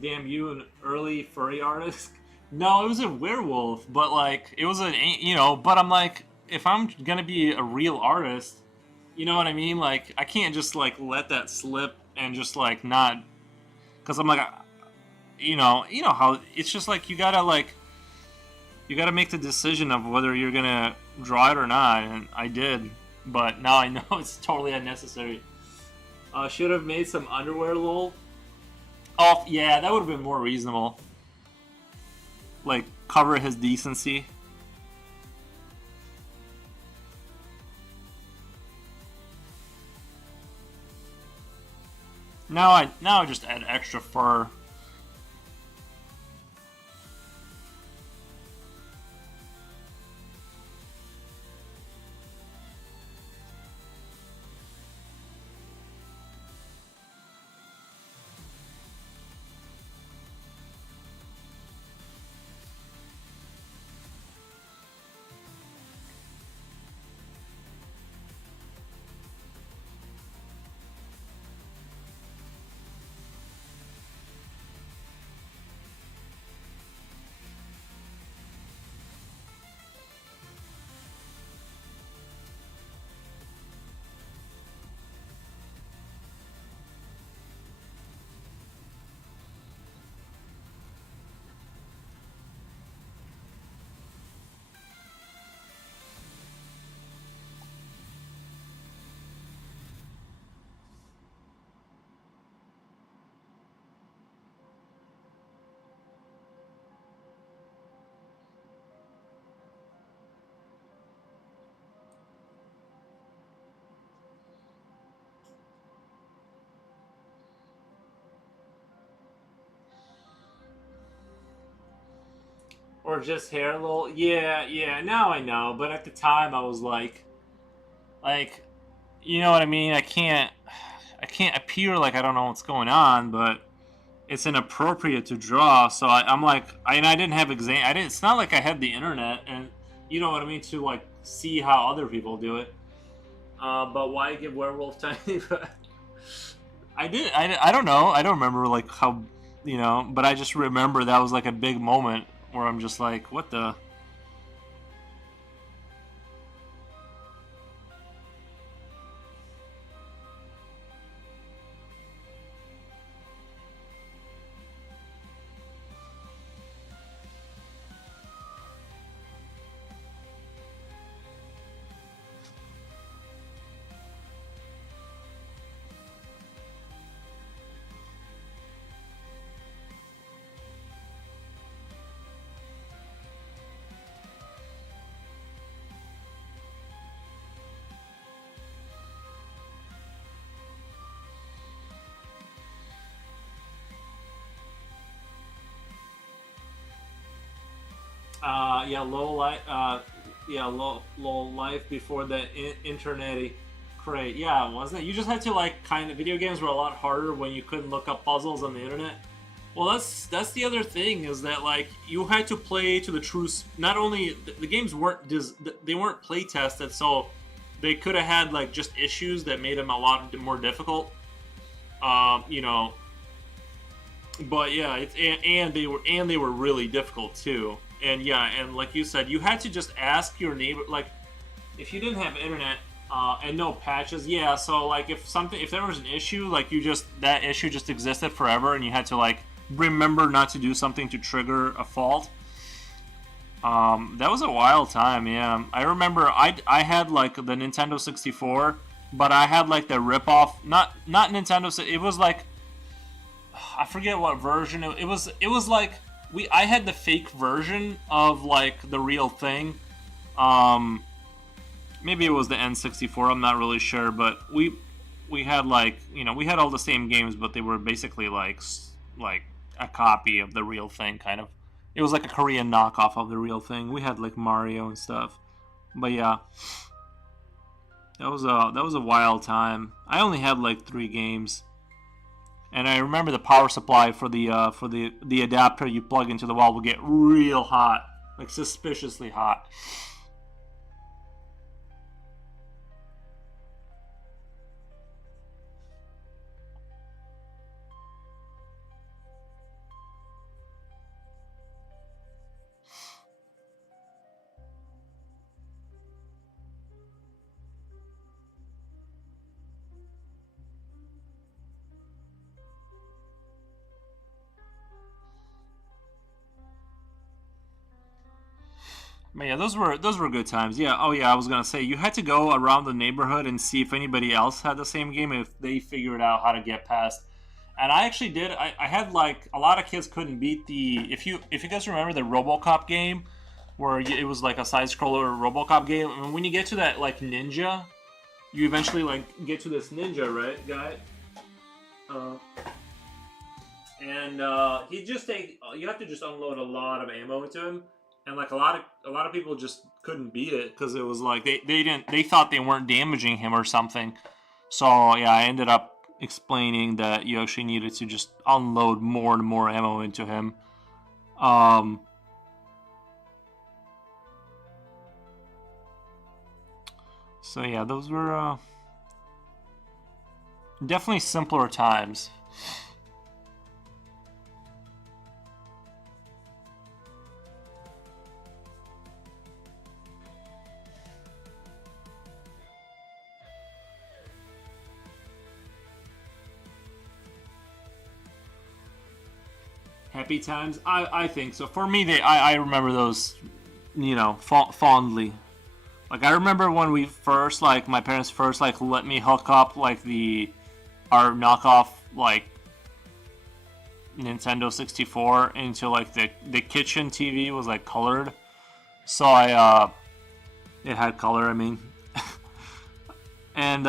damn, you an early furry artist. No, it was a werewolf, but like it was but I'm like, if I'm gonna be a real artist, you know what I mean? Like, I can't just like let that slip and just like not, because I'm like, you know how it's just like you gotta make the decision of whether you're gonna draw it or not, and I did, but now I know it's totally unnecessary. Should have made some underwear, lol. Oh, yeah, that would have been more reasonable. Like, cover his decency. Now I just add extra fur. Or just hair little. Yeah, yeah. Now I know, but at the time I was like, You know what I mean? I can't appear like I don't know what's going on, but it's inappropriate to draw. So I'm like, and I didn't have exam. I didn't. It's not like I had the internet, and you know what I mean, to like see how other people do it. but why give werewolf tiny? I did. I don't know. I don't remember like how, but I just remember that was like a big moment where I'm just like, what the. Yeah, low life. Yeah, low life before the internet craze. Yeah, wasn't it? You just had to like kind of video games were a lot harder when you couldn't look up puzzles on the internet. Well, that's the other thing is that like you had to play to the true. Not only the games weren't they weren't play tested, so they could have had like just issues that made them a lot more difficult. You know, but yeah, and they were really difficult too. And yeah, and like you said, you had to just ask your neighbor. Like, if you didn't have internet and no patches, yeah. So like, if there was an issue, like that issue just existed forever, and you had to like remember not to do something to trigger a fault. That was a wild time. Yeah, I remember I had like the Nintendo 64, but I had like the ripoff. Not Nintendo. It was like I forget what version it was. It was like I had the fake version of like the real thing. Maybe it was the N64. I'm not really sure, but we had like we had all the same games, but they were basically like a copy of the real thing, kind of. It was like a Korean knockoff of the real thing. We had like Mario and stuff, but yeah, that was a wild time. I only had like 3 games. And I remember the power supply for the adapter you plug into the wall would get real hot, like suspiciously hot. But yeah, those were good times. Yeah. Oh yeah, I was gonna say you had to go around the neighborhood and see if anybody else had the same game, if they figured out how to get past. And I actually did. I had like a lot of kids couldn't beat the if you guys remember the RoboCop game where it was like a side scroller RoboCop game. And when you get to that like ninja, you eventually like get to this ninja, right, guy? Uh, and he just take you have to just unload a lot of ammo into him, and like a lot of people just couldn't beat it because it was like they thought they weren't damaging him or something. So yeah, I ended up explaining that you actually needed to just unload more and more ammo into him. Um, so yeah, those were definitely simpler times. Happy times? I think so. For me, I remember those, fondly. Like, I remember when we first, like, my parents first, like, let me hook up, like, our knockoff, like, Nintendo 64 into, like, the kitchen TV was, like, colored. So it had color, I mean. And,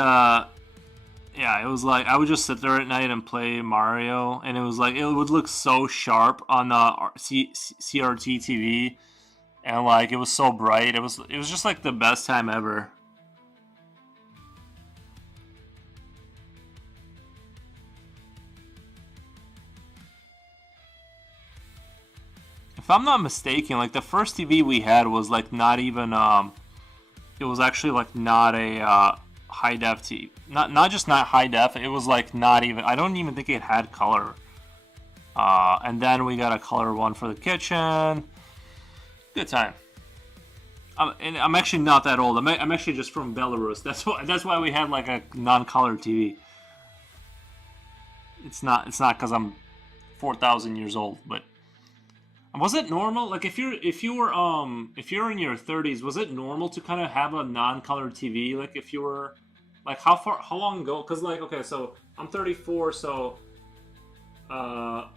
yeah, it was like I would just sit there at night and play Mario, and it was like it would look so sharp on the CRT TV, and like it was so bright. It was just like the best time ever. If I'm not mistaken, like the first TV we had was like not even it was actually like not a high def TV. Not just not high def. It was like not even. I don't even think it had color. And then we got a color one for the kitchen. Good time. And I'm actually not that old. I'm actually just from Belarus. That's why we had like a non-color TV. It's not because I'm 4,000 years old, but was it normal? Like if you're in your 30s, was it normal to kind of have a non-colored TV? Like if you were like how long ago? Because like okay, so I'm 34, so uh,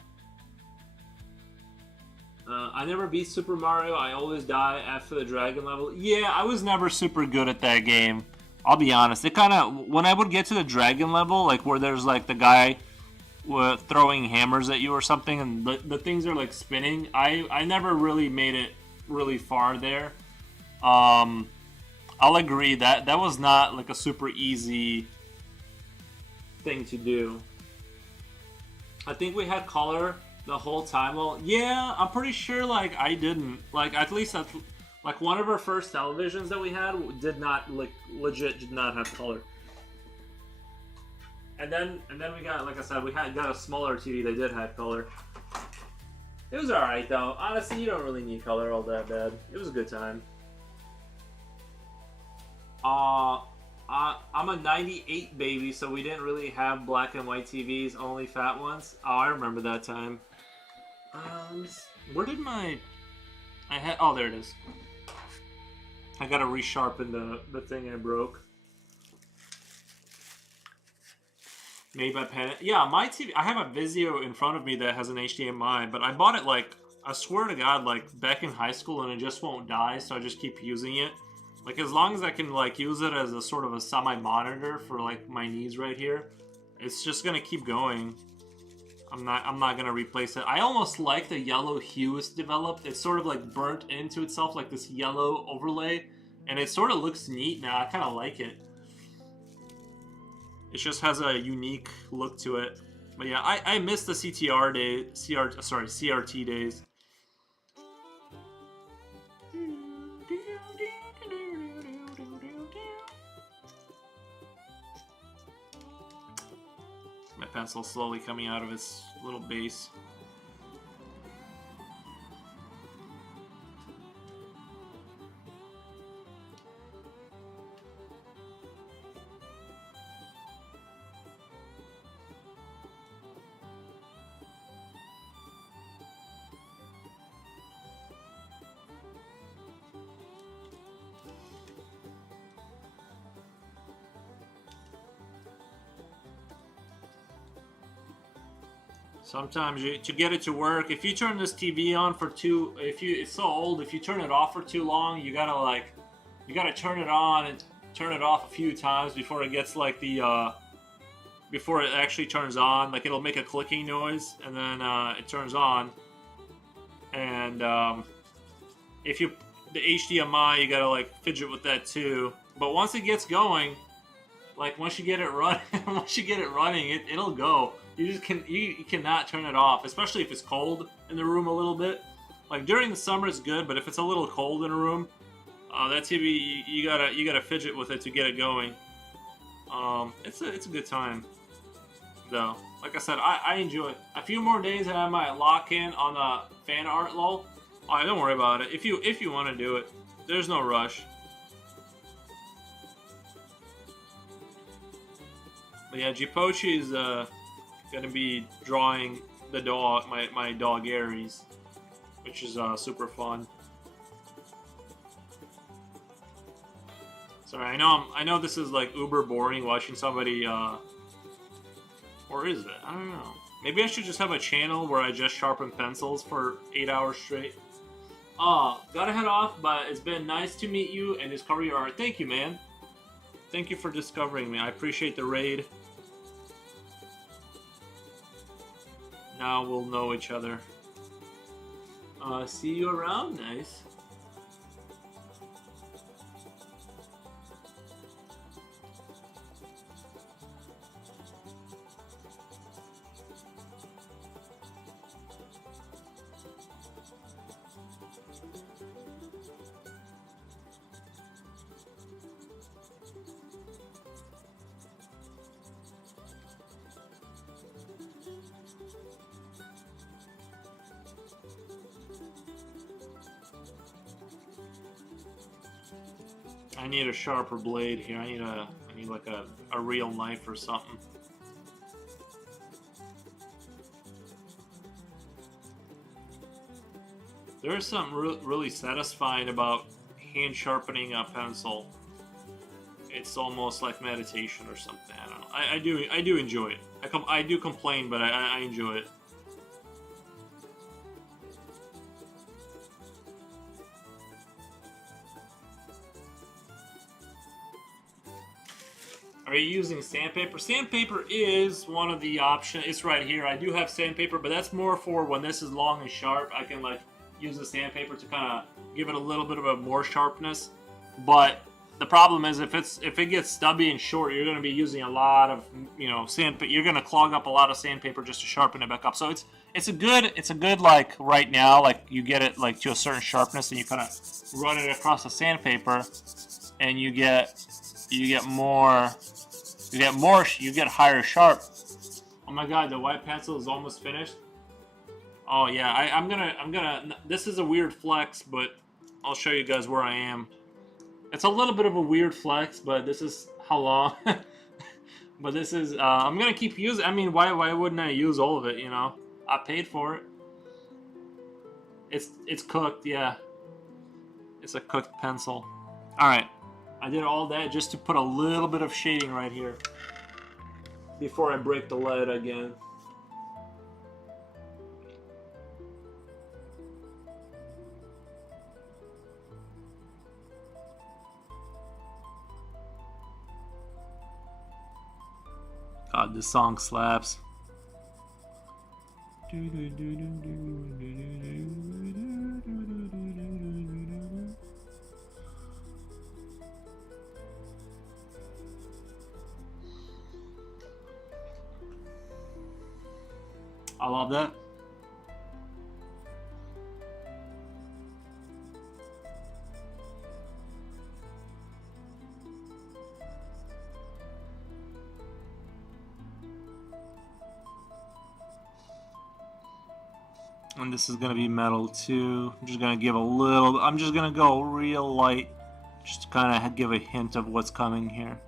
I never beat Super Mario. I always die after the dragon level. Yeah, I was never super good at that game. I'll be honest. It kind of when I would get to the dragon level, like where there's like the guy throwing hammers at you or something, and the things are like spinning. I never really made it really far there. I'll agree that was not like a super easy thing to do. I think we had color the whole time. Well, yeah, I'm pretty sure like I didn't like at least like one of our first televisions that we had did not like legit did not have color. And then we got, like I said, got a smaller TV that did have color. It was alright though. Honestly, you don't really need color all that bad. It was a good time. I'm a 98 baby, so we didn't really have black and white TVs, only fat ones. Oh, I remember that time. Where did oh, there it is. I gotta resharpen the thing I broke. Made by Pen. Yeah, my TV. I have a Vizio in front of me that has an HDMI, but I bought it like I swear to God, like back in high school, and it just won't die. So I just keep using it. Like as long as I can like use it as a sort of a semi-monitor for like my needs right here, it's just gonna keep going. I'm not gonna replace it. I almost like the yellow hue it's developed. It's sort of like burnt into itself, like this yellow overlay, and it sort of looks neat now. I kind of like it. It just has a unique look to it. But yeah, I miss the CRT days. My pencil slowly coming out of its little base. Sometimes to get it to work, if you turn this TV on for it's so old, if you turn it off for too long, you gotta turn it on and turn it off a few times before it gets like before it actually turns on. Like it'll make a clicking noise and then it turns on. And if you the HDMI, you gotta like fidget with that too. But once it gets going, like once you get it running, it'll go. You cannot turn it off, especially if it's cold in the room a little bit. Like during the summer it's good, but if it's a little cold in a room, that TV you gotta fidget with it to get it going. It's a good time though. Like I said, I enjoy it. A few more days and I might lock in on the fan art lull. Oh, don't worry about it. If you want to do it, there's no rush. But yeah, Jipochi is gonna be drawing the dog, my dog Aries, which is super fun. Sorry, I know this is like uber boring watching somebody, or is it? I don't know. Maybe I should just have a channel where I just sharpen pencils for 8 hours straight. Gotta head off, but it's been nice to meet you and discover your art. Thank you, man. Thank you for discovering me. I appreciate the raid. Now we'll know each other. See you around. Nice. I need a sharper blade here. I need like a real knife or something. There is something really satisfying about hand sharpening a pencil. It's almost like meditation or something. I don't know. I do enjoy it. I do complain, but I enjoy it. Are you using sandpaper? Sandpaper is one of the options. It's right here. I do have sandpaper, but that's more for when this is long and sharp. I can like use the sandpaper to kind of give it a little bit of a more sharpness. But the problem is if it gets stubby and short, you're going to be using a lot of sandpaper. You're going to clog up a lot of sandpaper just to sharpen it back up. So it's a good like right now, like you get it like to a certain sharpness and you kind of run it across the sandpaper and you get higher sharp. Oh my god, the white pencil is almost finished. Oh yeah, I'm gonna. This is a weird flex, but I'll show you guys where I am. It's a little bit of a weird flex, but this is how long. But this is. I'm gonna keep using. I mean, why wouldn't I use all of it? You know, I paid for it. It's cooked, yeah. It's a cooked pencil. All right. I did all that just to put a little bit of shading right here before I break the lead again. God, this song slaps. I love that. And this is going to be metal too. I'm just going to give a little, I'm just going to go real light, just to kind of give a hint of what's coming here.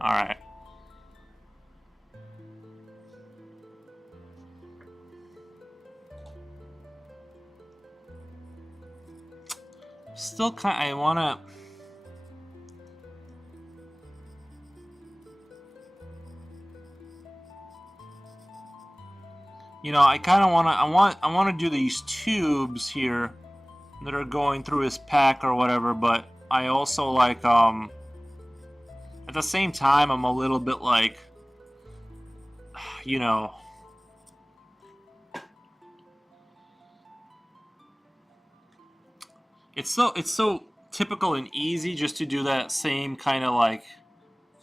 All right. still kind. I wanna. You know, I kind of wanna. I wanna do these tubes here that are going through his pack or whatever. But I also like. At the same time, I'm a little bit like. You know. It's so typical and easy just to do that same kind of like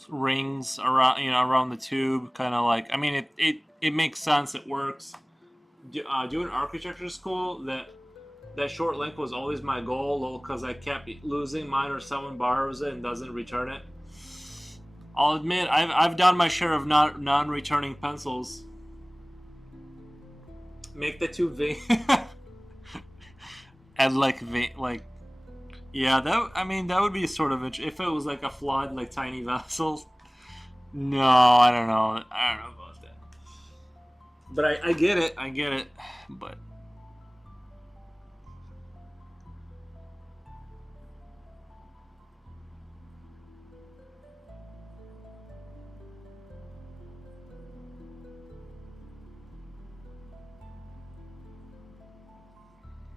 rings around, you know, around the tube, kind of like. I mean, it makes sense. It works. Doing architecture school, that short link was always my goal, because I kept losing mine or someone borrows it and doesn't return it. I'll admit, I've done my share of non-returning pencils. Make the tube vein. And like yeah, that, I mean, that would be sort of if it was like a flood, like tiny vessels. No, I don't know about that. But I get it. But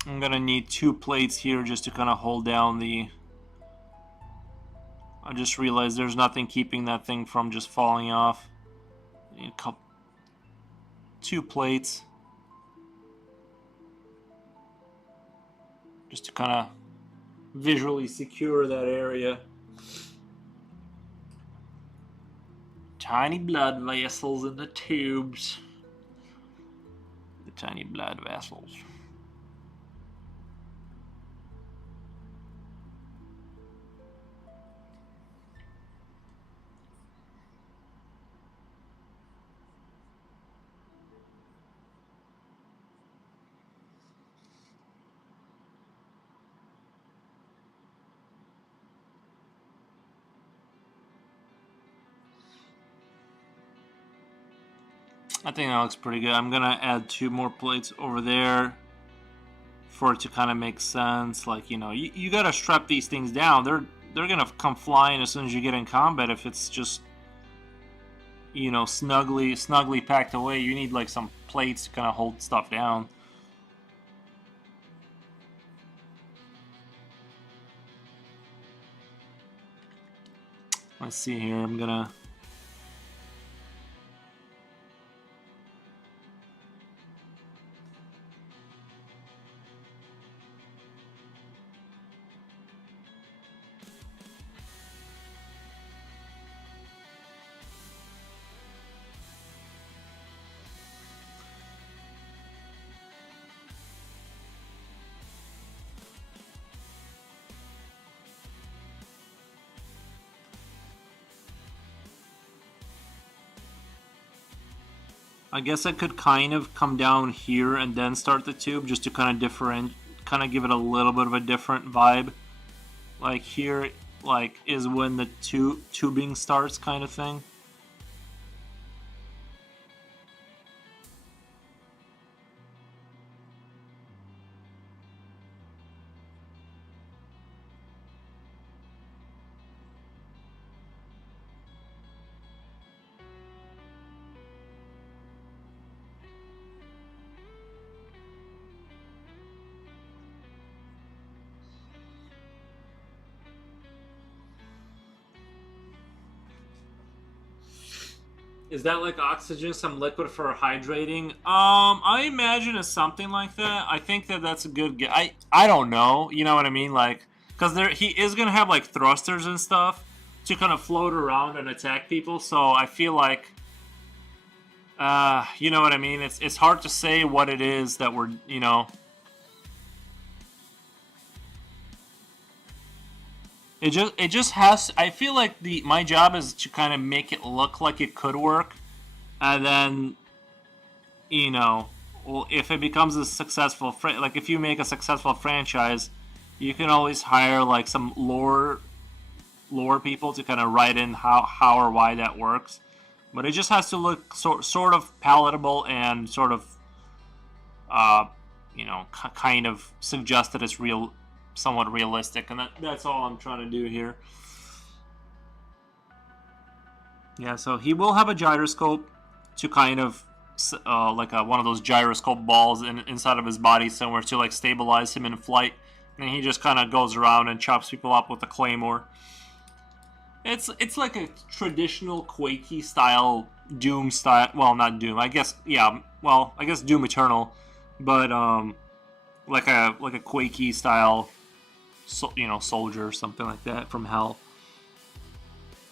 I'm gonna need 2 plates here just to kind of hold down the. I just realized there's nothing keeping that thing from just falling off. Need a couple, 2 plates, just to kind of visually secure that area. Tiny blood vessels in the tubes. The tiny blood vessels. I think that looks pretty good. I'm gonna add 2 more plates over there for it to kind of make sense. Like, you know, you gotta strap these things down. They're gonna come flying as soon as you get in combat. If it's just, you know, snugly packed away, you need like some plates to kind of hold stuff down. Let's see here. I'm gonna. I guess I could kind of come down here and then start the tube just to kind of kind of give it a little bit of a different vibe. Like here, like is when the tubing starts, kind of thing. Is that like oxygen, some liquid for hydrating? I imagine it's something like that. I think that's a good guess. I don't know. You know what I mean? Like, because he is gonna have like thrusters and stuff to kind of float around and attack people. So I feel like, you know what I mean? It's hard to say what it is that we're, you know. It just has. I feel like my job is to kind of make it look like it could work, and then, you know, well, if it becomes a successful like if you make a successful franchise, you can always hire like some lore people to kind of write in how or why that works. But it just has to look sort of palatable and sort of, you know, kind of suggest that it's real somewhat realistic, and that's all I'm trying to do here. Yeah, so he will have a gyroscope to kind of like one of those gyroscope balls inside of his body somewhere to like stabilize him in flight, and he just kind of goes around and chops people up with a claymore. It's like a traditional Quakey style Doom style. Well, not Doom. I guess yeah. Well, I guess Doom Eternal, but like a Quakey style, soldier or something like that from Hell.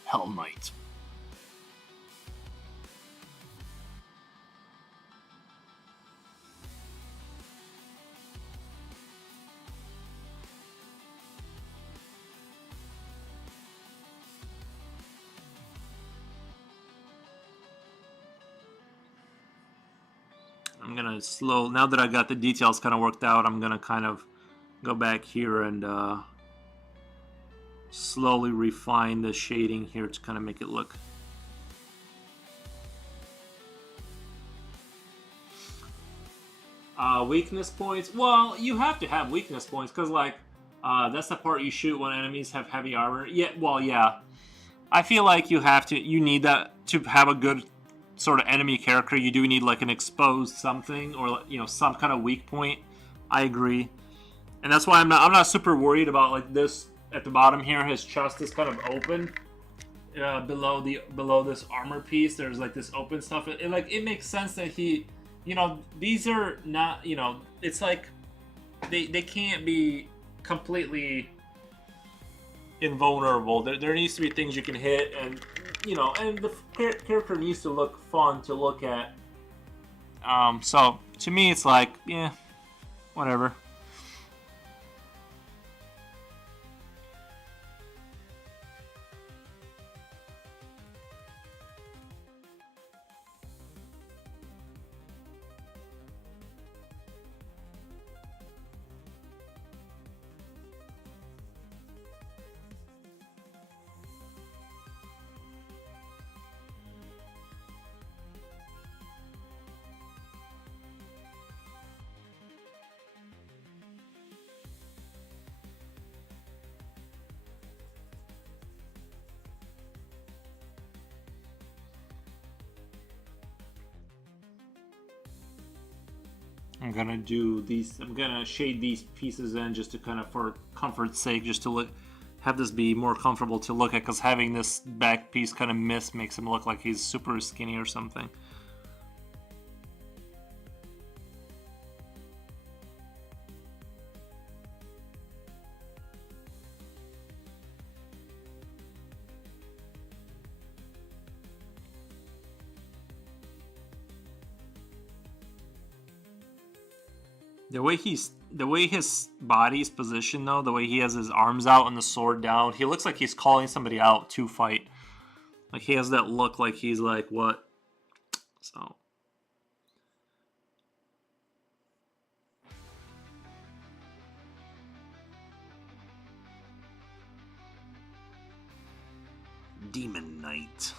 Hell Knight. I'm gonna now that I got the details kind of worked out, I'm gonna kind of go back here and slowly refine the shading here to kind of make it look. Weakness points. Well, you have to have weakness points because like that's the part you shoot when enemies have heavy armor. Yeah, well, yeah. I feel like you need that to have a good sort of enemy character. You do need like an exposed something or some kind of weak point. I agree, and that's why I'm not super worried about like this at the bottom here. His chest is kind of open below this armor piece. There's like this open stuff. It makes sense that he, these are not it's like they can't be completely invulnerable. There needs to be things you can hit, and and the character needs to look fun to look at. So to me, it's like, yeah, whatever. I'm gonna shade these pieces in just to kind of, for comfort's sake, just to have this be more comfortable to look at, because having this back piece kind of makes him look like he's super skinny or something. The way his body's positioned, though, the way he has his arms out and the sword down, he looks like he's calling somebody out to fight. Like, he has that look like he's like, what? So. Demon Knight.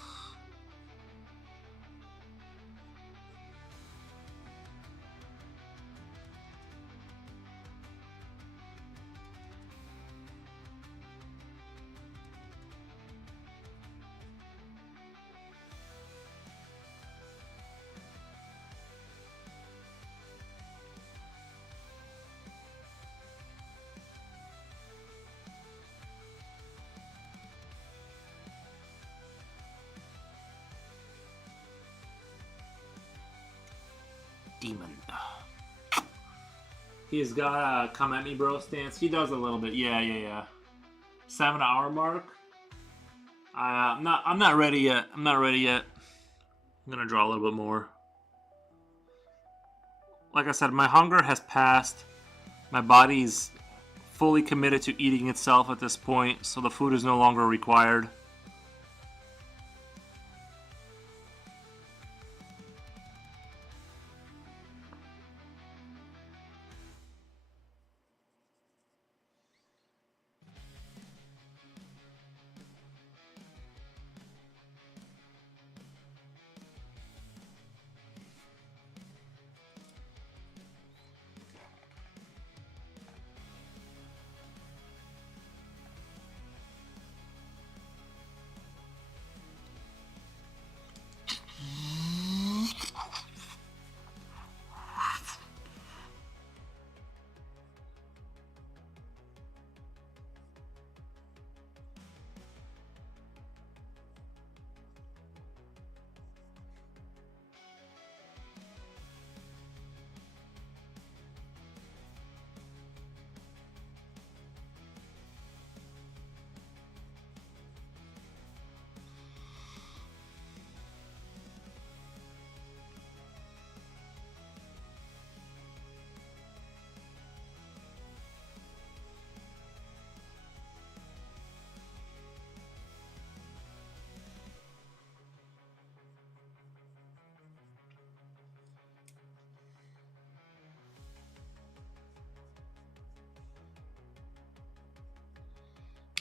Demon. He's got a come at me bro stance. He does a little bit. Yeah. 7 hour mark. I'm not ready yet. I'm gonna draw a little bit more. Like I said, my hunger has passed. My body's fully committed to eating itself at this point, so the food is no longer required.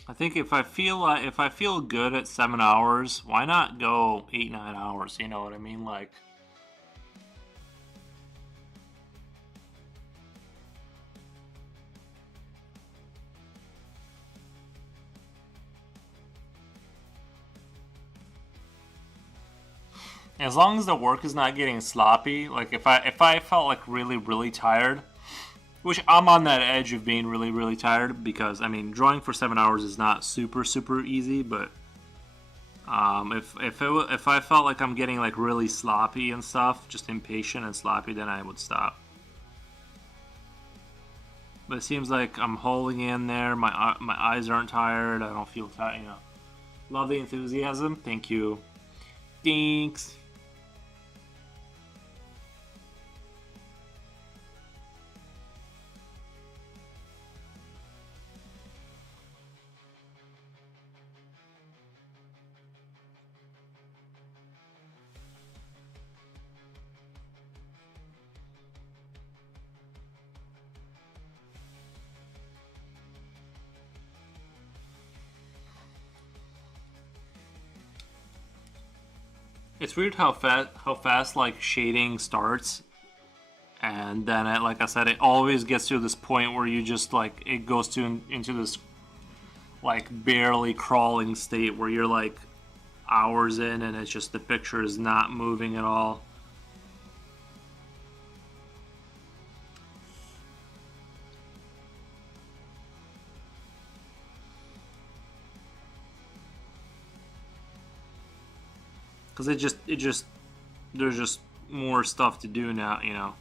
I think if I feel good at 7 hours, why not go 8 9 hours? You know what I mean? Like, as long as the work is not getting sloppy. Like if I felt like really tired, which I'm on that edge of being really tired because I mean drawing for 7 hours is not super easy, but if I felt like I'm getting like really sloppy and stuff, just impatient and sloppy, then I would stop. But it seems like I'm holding in there. My eyes aren't tired. I don't feel tired. You know, love the enthusiasm. Thank you. Thanks. It's weird how fast like shading starts, and then like I said, it always gets to this point where you just like it goes to into this like barely crawling state where you're like hours in, and it's just the picture is not moving at all. Because it just there's just more stuff to do now, you know.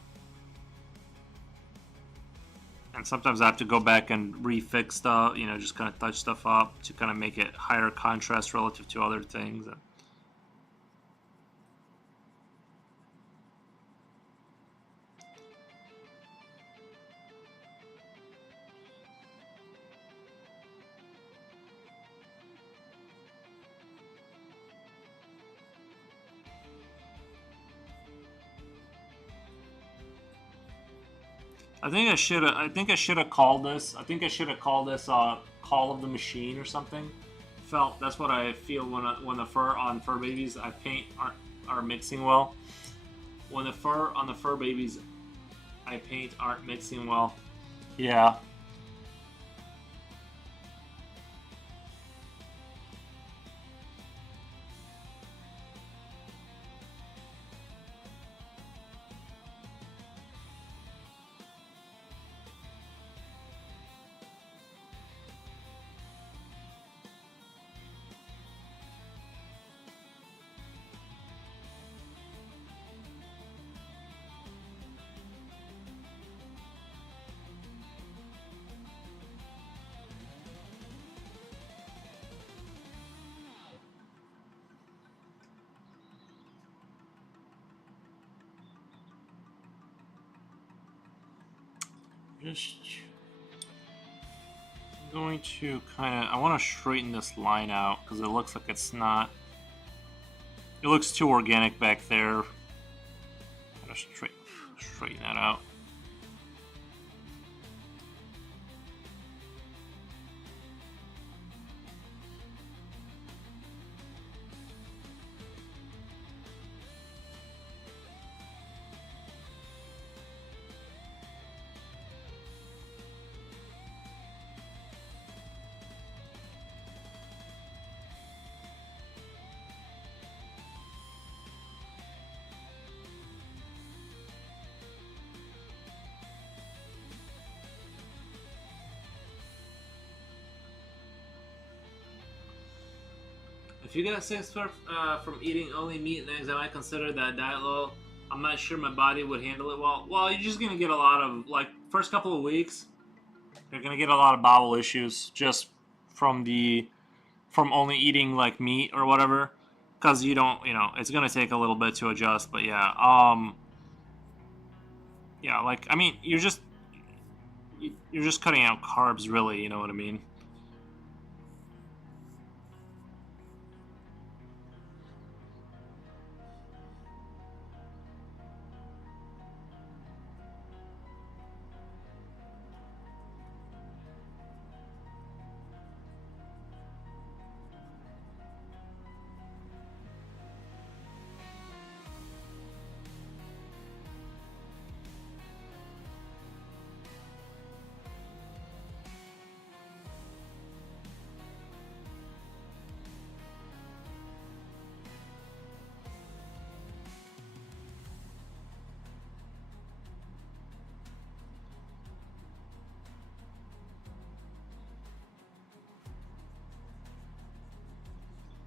And sometimes I have to go back and refix stuff, you know, just kind of touch stuff up to kind of make it higher contrast relative to other things. I think I should have called this. I think I should have called this Call of the Machine or something. Felt that's what I feel when the fur on fur babies I paint are mixing well. When the fur on the fur babies I paint aren't mixing well. Yeah. Just going to kind of I want to straighten this line out because it looks like it's not. It looks too organic back there. Just straighten that out. If you get sick from eating only meat and eggs, I might consider that diet low. I'm not sure my body would handle it well. Well, you're just gonna get a lot of like first couple of weeks. You're gonna get a lot of bowel issues just from from only eating like meat or whatever, because you don't, you know, it's gonna take a little bit to adjust. But yeah, yeah, like I mean, you're just cutting out carbs, really. You know what I mean?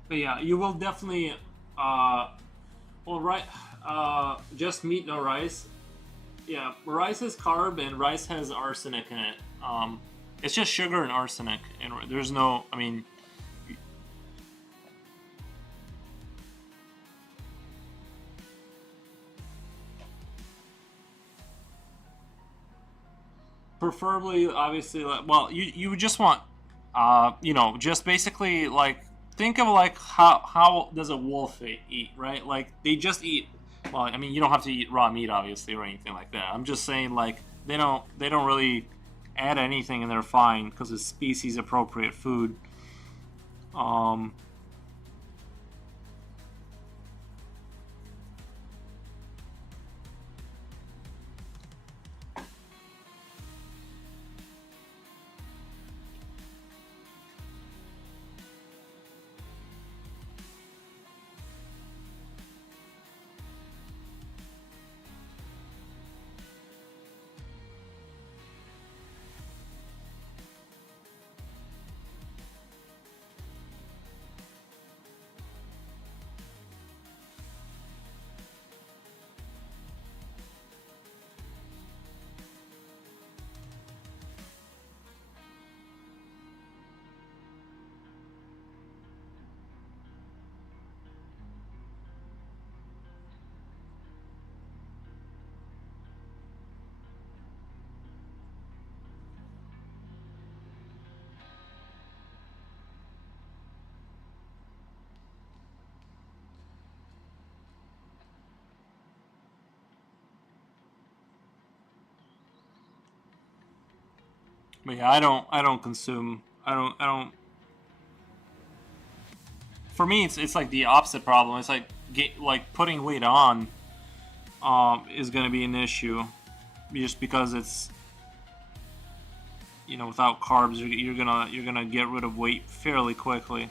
But yeah, you will definitely. Well, right. Just meat, no rice. Yeah, rice is carb and rice has arsenic in it. It's just sugar and arsenic, and there's no. I mean, preferably, obviously, well, you would just want, just basically like think of like how does a wolf eat, right? Like they just eat. Well, I mean, you don't have to eat raw meat, obviously, or anything like that. I'm just saying, like they don't really add anything, and they're fine because it's species appropriate food. Um, but yeah, I don't consume. I don't. For me, it's like the opposite problem. It's like like putting weight on is going to be an issue just because it's without carbs you're gonna get rid of weight fairly quickly.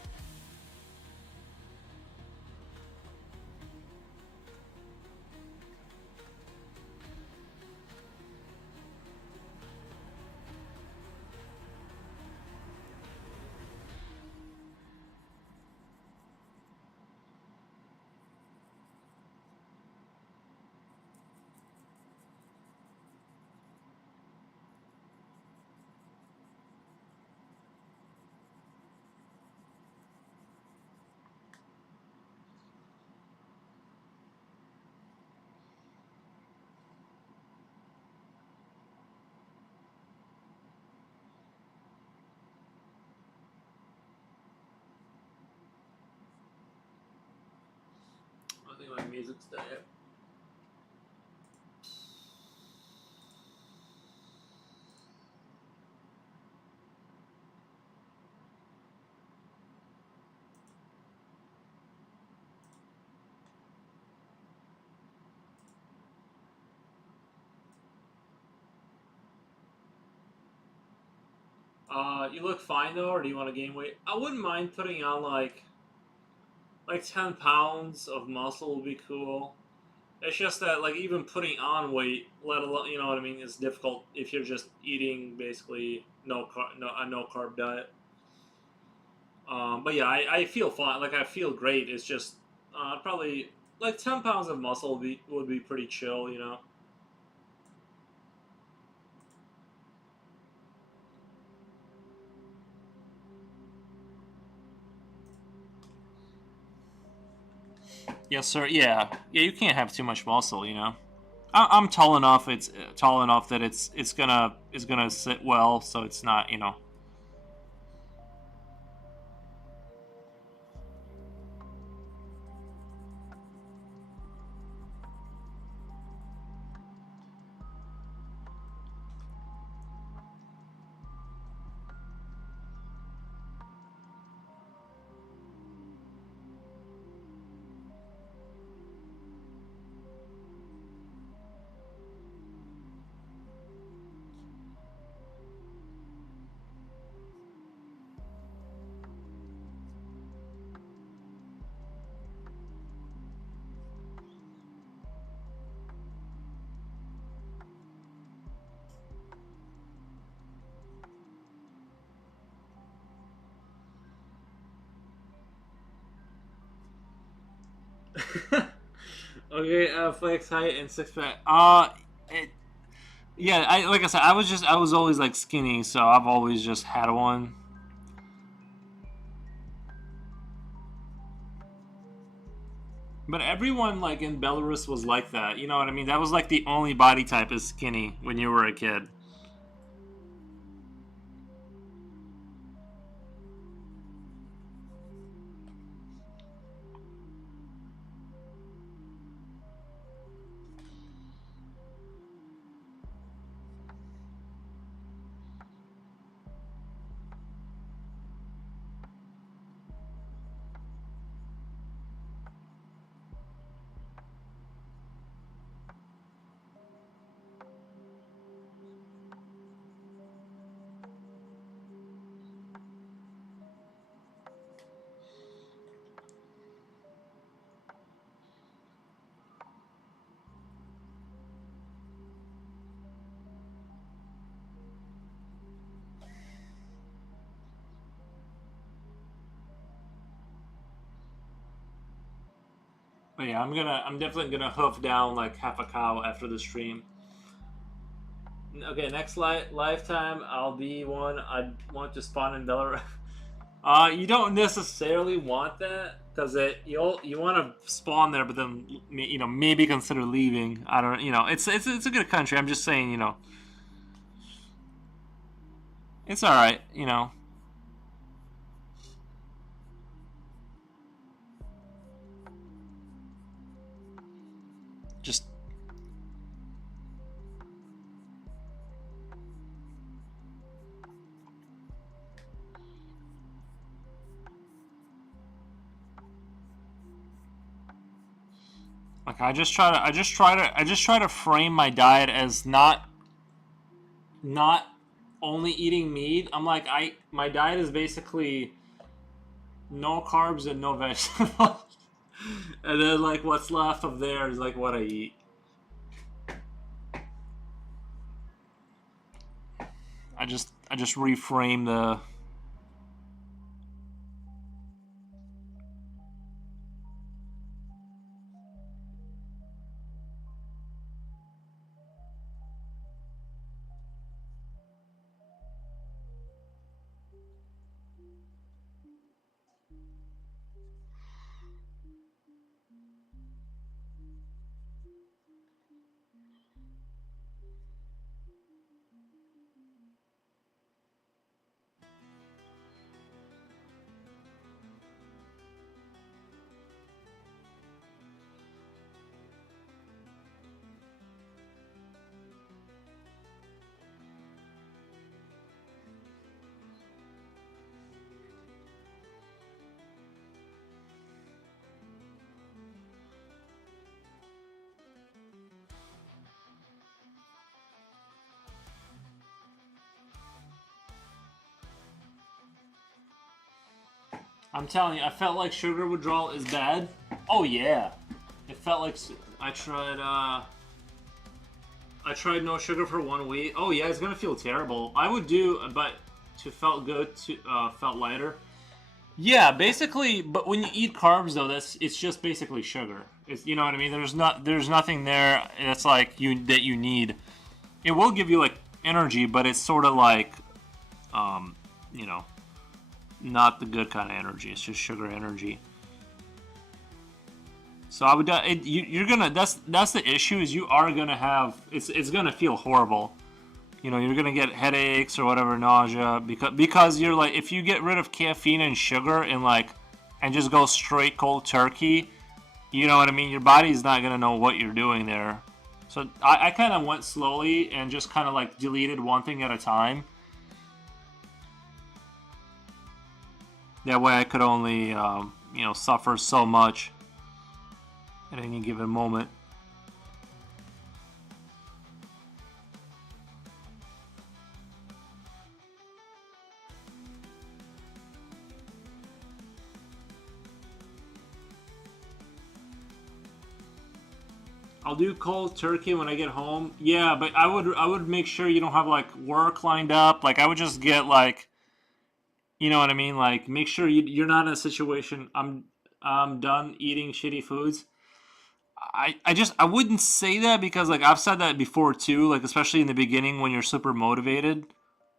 I think my music's dead. You look fine though, or do you want to gain weight? I wouldn't mind putting on like 10 pounds of muscle would be cool. It's just that like even putting on weight, let alone what I mean, is difficult if you're just eating basically no carb diet. But yeah, I feel fine. Like I feel great. It's just probably like 10 pounds of muscle would be pretty chill. Yes, sir. Yeah, yeah. You can't have too much muscle. I'm tall enough. It's tall enough that it's gonna sit well, so it's not. Okay, flex height and six pack. It, yeah, I like I said, I was always like skinny, so I've always just had one. But everyone like in Belarus was like that. You know what I mean? That was like the only body type is skinny when you were a kid. But yeah, I'm definitely gonna hoof down like half a cow after the stream. Okay, next lifetime I'll be one. I want to spawn in Belarus. You don't necessarily want that because you want to spawn there, but then maybe consider leaving. I don't it's a good country. I'm just saying it's all right. Just like I just try to frame my diet as not only eating meat. I'm like my diet is basically no carbs and no vegetables. And then like what's left of there is like what I eat. I just reframe the. I'm telling you, I felt like sugar withdrawal is bad. Oh yeah, it felt like I tried. I tried no sugar for 1 week. Oh yeah, it's gonna feel terrible. I would do, but to felt good, to felt lighter. Yeah, basically. But when you eat carbs, though, it's just basically sugar. It's what I mean. There's nothing there that's like you need. It will give you like energy, but it's sort of like, um, you know, not the good kind of energy. It's just sugar energy. So I would you're gonna that's the issue is you are gonna have it's gonna feel horrible. You're gonna get headaches or whatever, nausea because you're like if you get rid of caffeine and sugar and just go straight cold turkey, you know what I mean. Your body's not gonna know what you're doing there. So I kind of went slowly and just kind of like deleted one thing at a time. That way I could only suffer so much at any given moment. I'll do cold turkey when I get home. Yeah, but I would make sure you don't have like work lined up. Like I would just get like you know what I mean. Like make sure you're not in a situation. I'm done eating shitty foods. I wouldn't say that because like I've said that before too, like especially in the beginning when you're super motivated.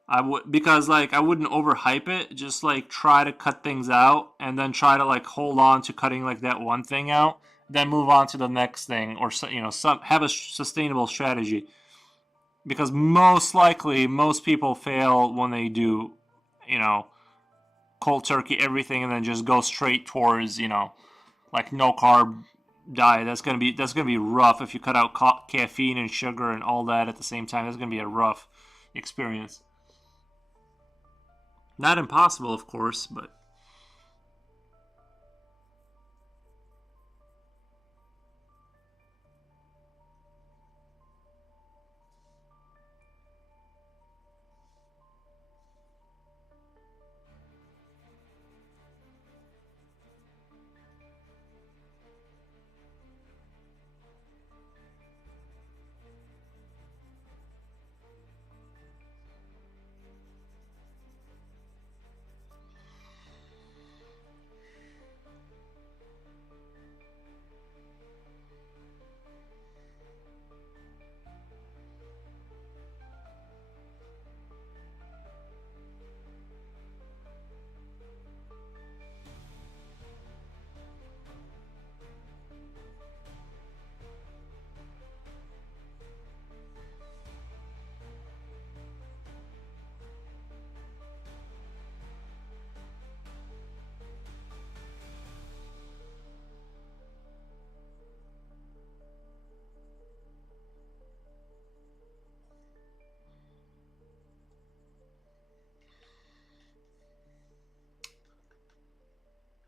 I would because like I wouldn't overhype it. Just like try to cut things out and then try to like hold on to cutting like that one thing out, then move on to the next thing or some have a sustainable strategy. Because most likely most people fail when they do, you know, cold turkey everything and then just go straight towards like no carb diet. That's gonna be rough if you cut out caffeine and sugar and all that at the same time. That's gonna be a rough experience. Not impossible, of course, but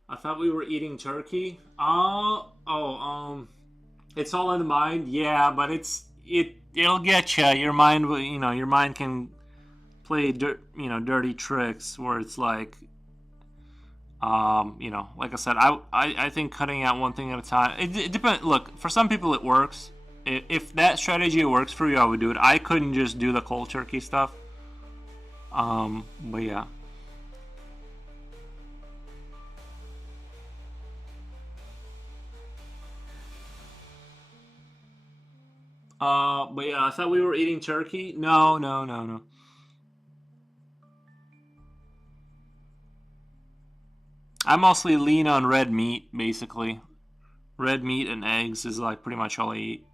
I thought we were eating turkey. It's all in the mind. Yeah, but it'll get you. Your mind will, your mind can play dirty tricks where it's like, like I said, I think cutting out one thing at a time. It depends. Look, for some people it works. If that strategy works for you, I would do it. I couldn't just do the cold turkey stuff. But yeah. But yeah, I thought we were eating turkey. No, no, no, no. I mostly lean on red meat, basically. Red meat and eggs is like pretty much all I eat.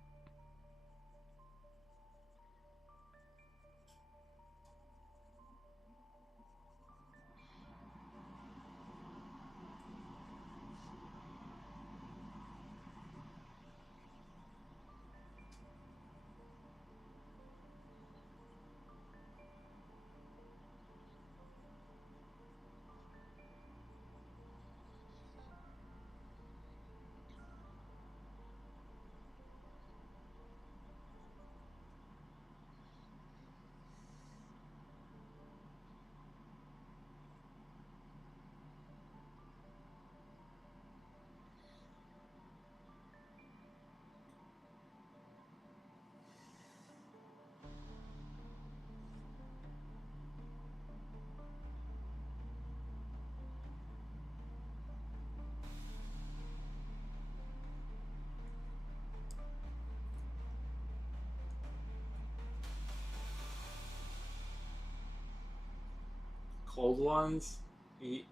Cold ones.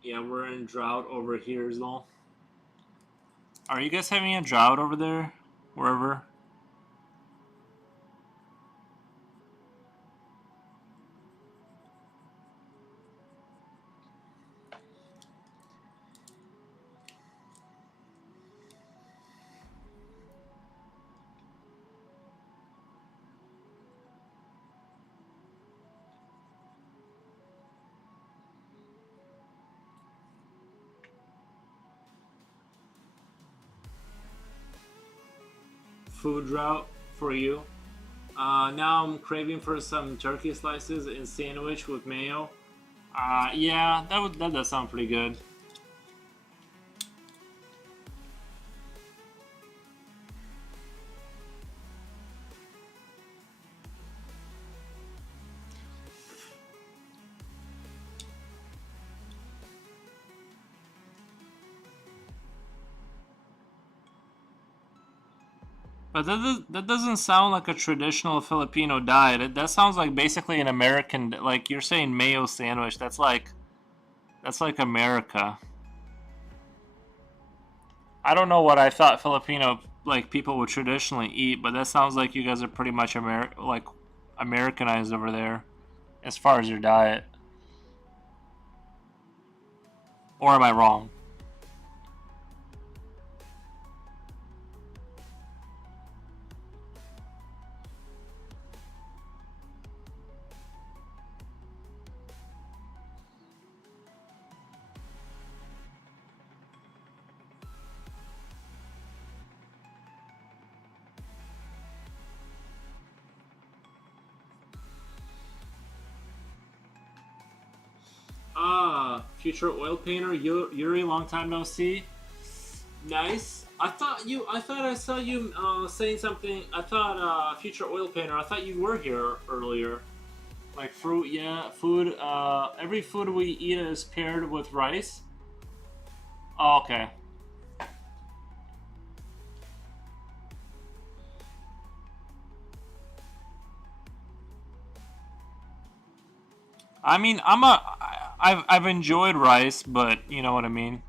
Yeah, we're in drought over here as well. Are you guys having a drought over there? Wherever? Food drought for you. Now I'm craving for some turkey slices and sandwich with mayo. Yeah, that does sound pretty good. But that doesn't sound like a traditional Filipino diet. That sounds like basically an American, like you're saying mayo sandwich. That's like America. I don't know what I thought Filipino like people would traditionally eat, but that sounds like you guys are pretty much like Americanized over there as far as your diet. Or am I wrong? Ah, future oil painter Yuri, long time no see. Nice. I thought I saw you saying something. I thought future oil painter. I thought you were here earlier. Like fruit, yeah, food. Every food we eat is paired with rice. Oh, okay. I mean, I've enjoyed rice, but you know what I mean.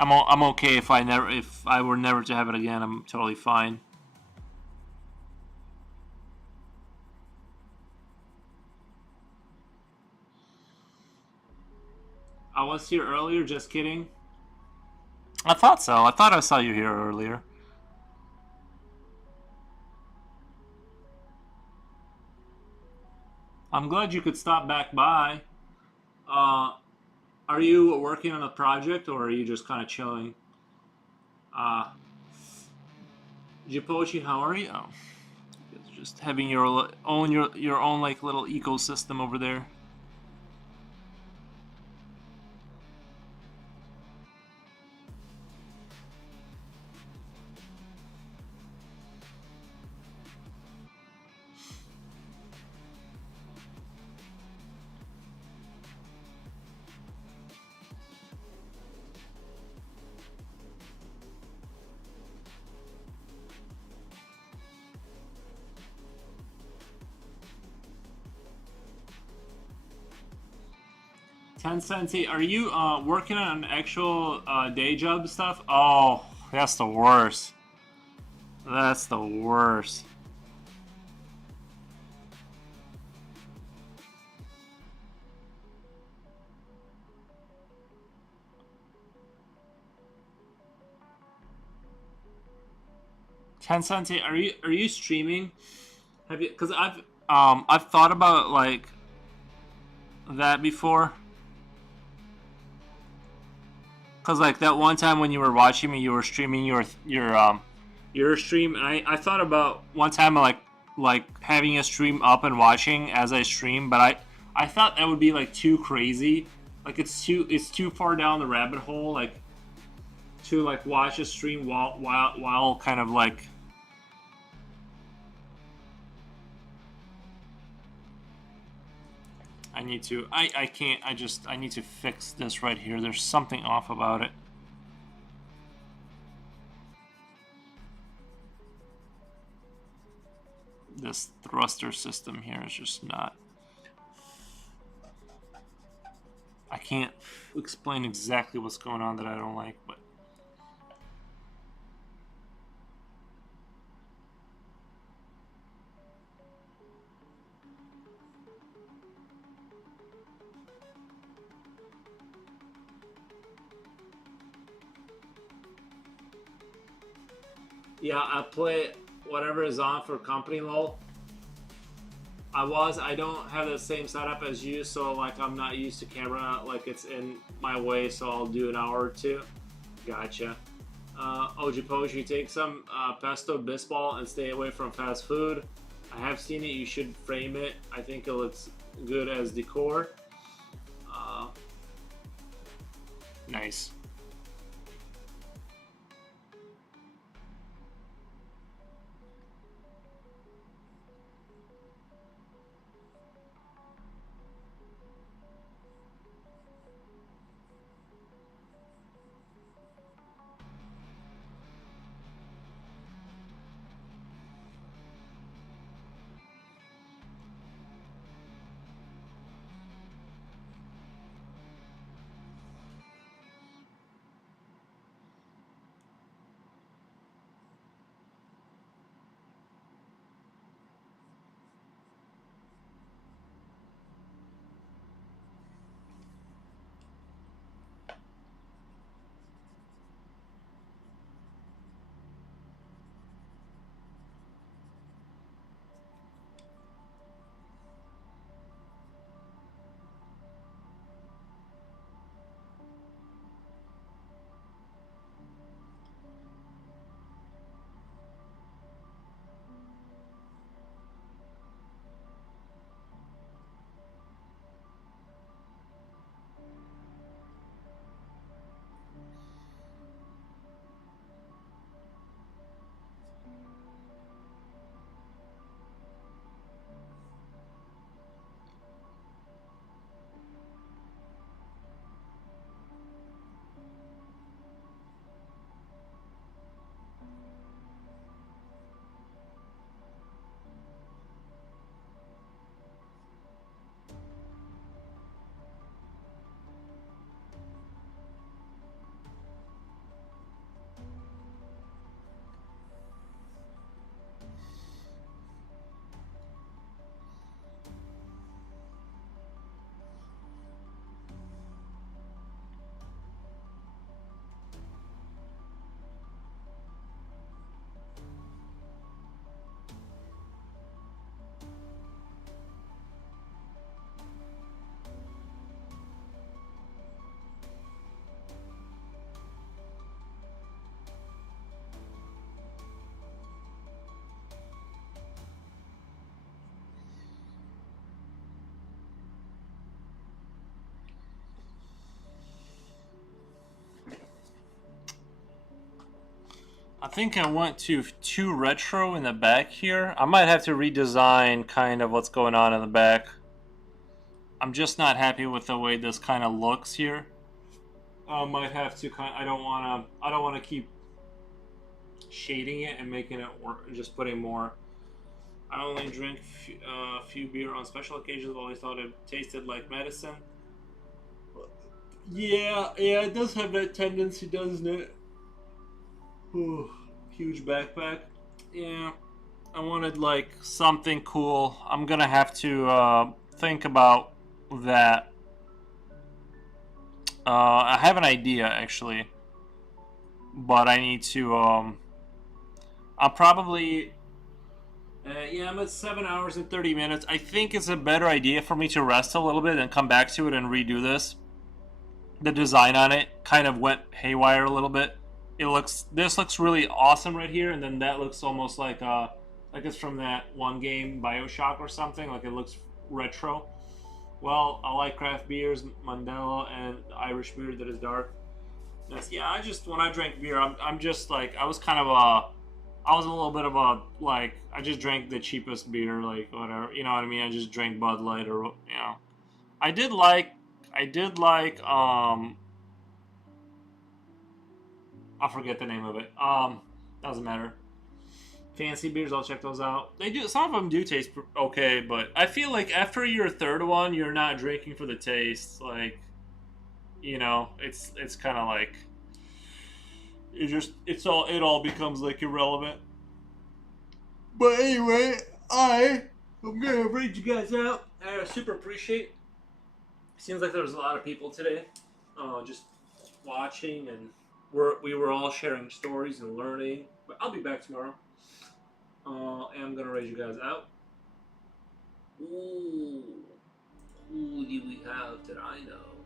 I'm okay if I were never to have it again. I'm totally fine. I was here earlier. Just kidding. I thought so. I thought I saw you here earlier. I'm glad you could stop back by. Uh, are you working on a project or are you just kind of chilling? Uh, Jipochi, how are you? Oh, it's just having your own like little ecosystem over there. Tencent, are you working on actual day job stuff? Oh, That's the worst. That's the worst. Tencent, are you streaming? Have you? Because I've thought about like that before. Cause like that one time when you were watching me, you were streaming your stream, and I thought about one time like having a stream up and watching as I stream, but I thought that would be like too crazy, like it's too far down the rabbit hole, like to like watch a stream while kind of like I can't I need to fix this right here. There's something off about it. This thruster system here is just not. I can't explain exactly what's going on that I don't like, but yeah, I play whatever is on for company lol. I don't have the same setup as you, so like I'm not used to camera, like it's in my way, so I'll do an hour or two. Gotcha. Ojipoji, take some pesto bisbal and stay away from fast food. I have seen it. You should frame it. I think it looks good as decor. Uh, nice. I think I went too retro in the back here. I might have to redesign kind of what's going on in the back. I'm just not happy with the way this kind of looks here. I might have to I don't want to keep shading it and making it work, just putting more. I only drink few beer on special occasions. Always thought it tasted like medicine. Yeah, it does have that tendency, doesn't it? Ooh, huge backpack. Yeah, I wanted like something cool. I'm gonna have to think about that. I have an idea actually, but I need to. I'll probably. Yeah, I'm at 7 hours and 30 minutes. I think it's a better idea for me to rest a little bit and come back to it and redo this. The design on it kind of went haywire a little bit. This looks really awesome right here, and then that looks almost like it's from that one game, BioShock or something. Like it looks retro. Well, I like craft beers, Mandela, and Irish beer that is dark. Yeah, when I drank beer, I'm just like I was kind of I was a little bit of a like I just drank the cheapest beer, like whatever, you know what I mean. I just drank Bud Light or I did like I forget the name of it. Doesn't matter. Fancy beers, I'll check those out. They do. Some of them do taste okay, but I feel like after your third one, you're not drinking for the taste. Like, it's kind of like it all becomes like irrelevant. But anyway, I'm gonna read you guys out. I super appreciate. Seems like there was a lot of people today, just watching, and we were all sharing stories and learning. But I'll be back tomorrow. And I'm gonna raise you guys out. Ooh, who do we have that I know?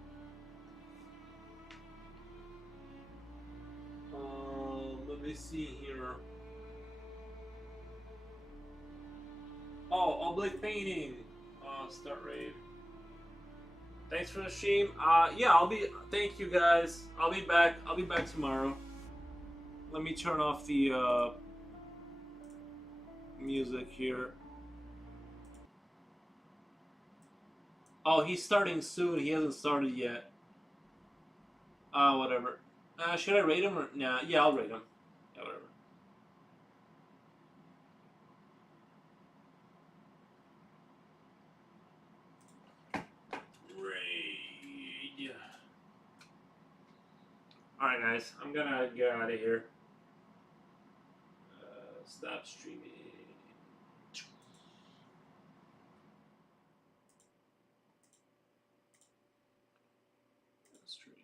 Let me see here. Oh, Oblique Painting. Start raid. Thanks for the stream. Yeah, thank you guys. I'll be back tomorrow. Let me turn off the music here. Oh, he's starting soon. He hasn't started yet. Whatever. Should I rate him or nah? Yeah, I'll rate him. Yeah, whatever. Raid. All right, guys. I'm gonna get out of here. Stop streaming. Stream.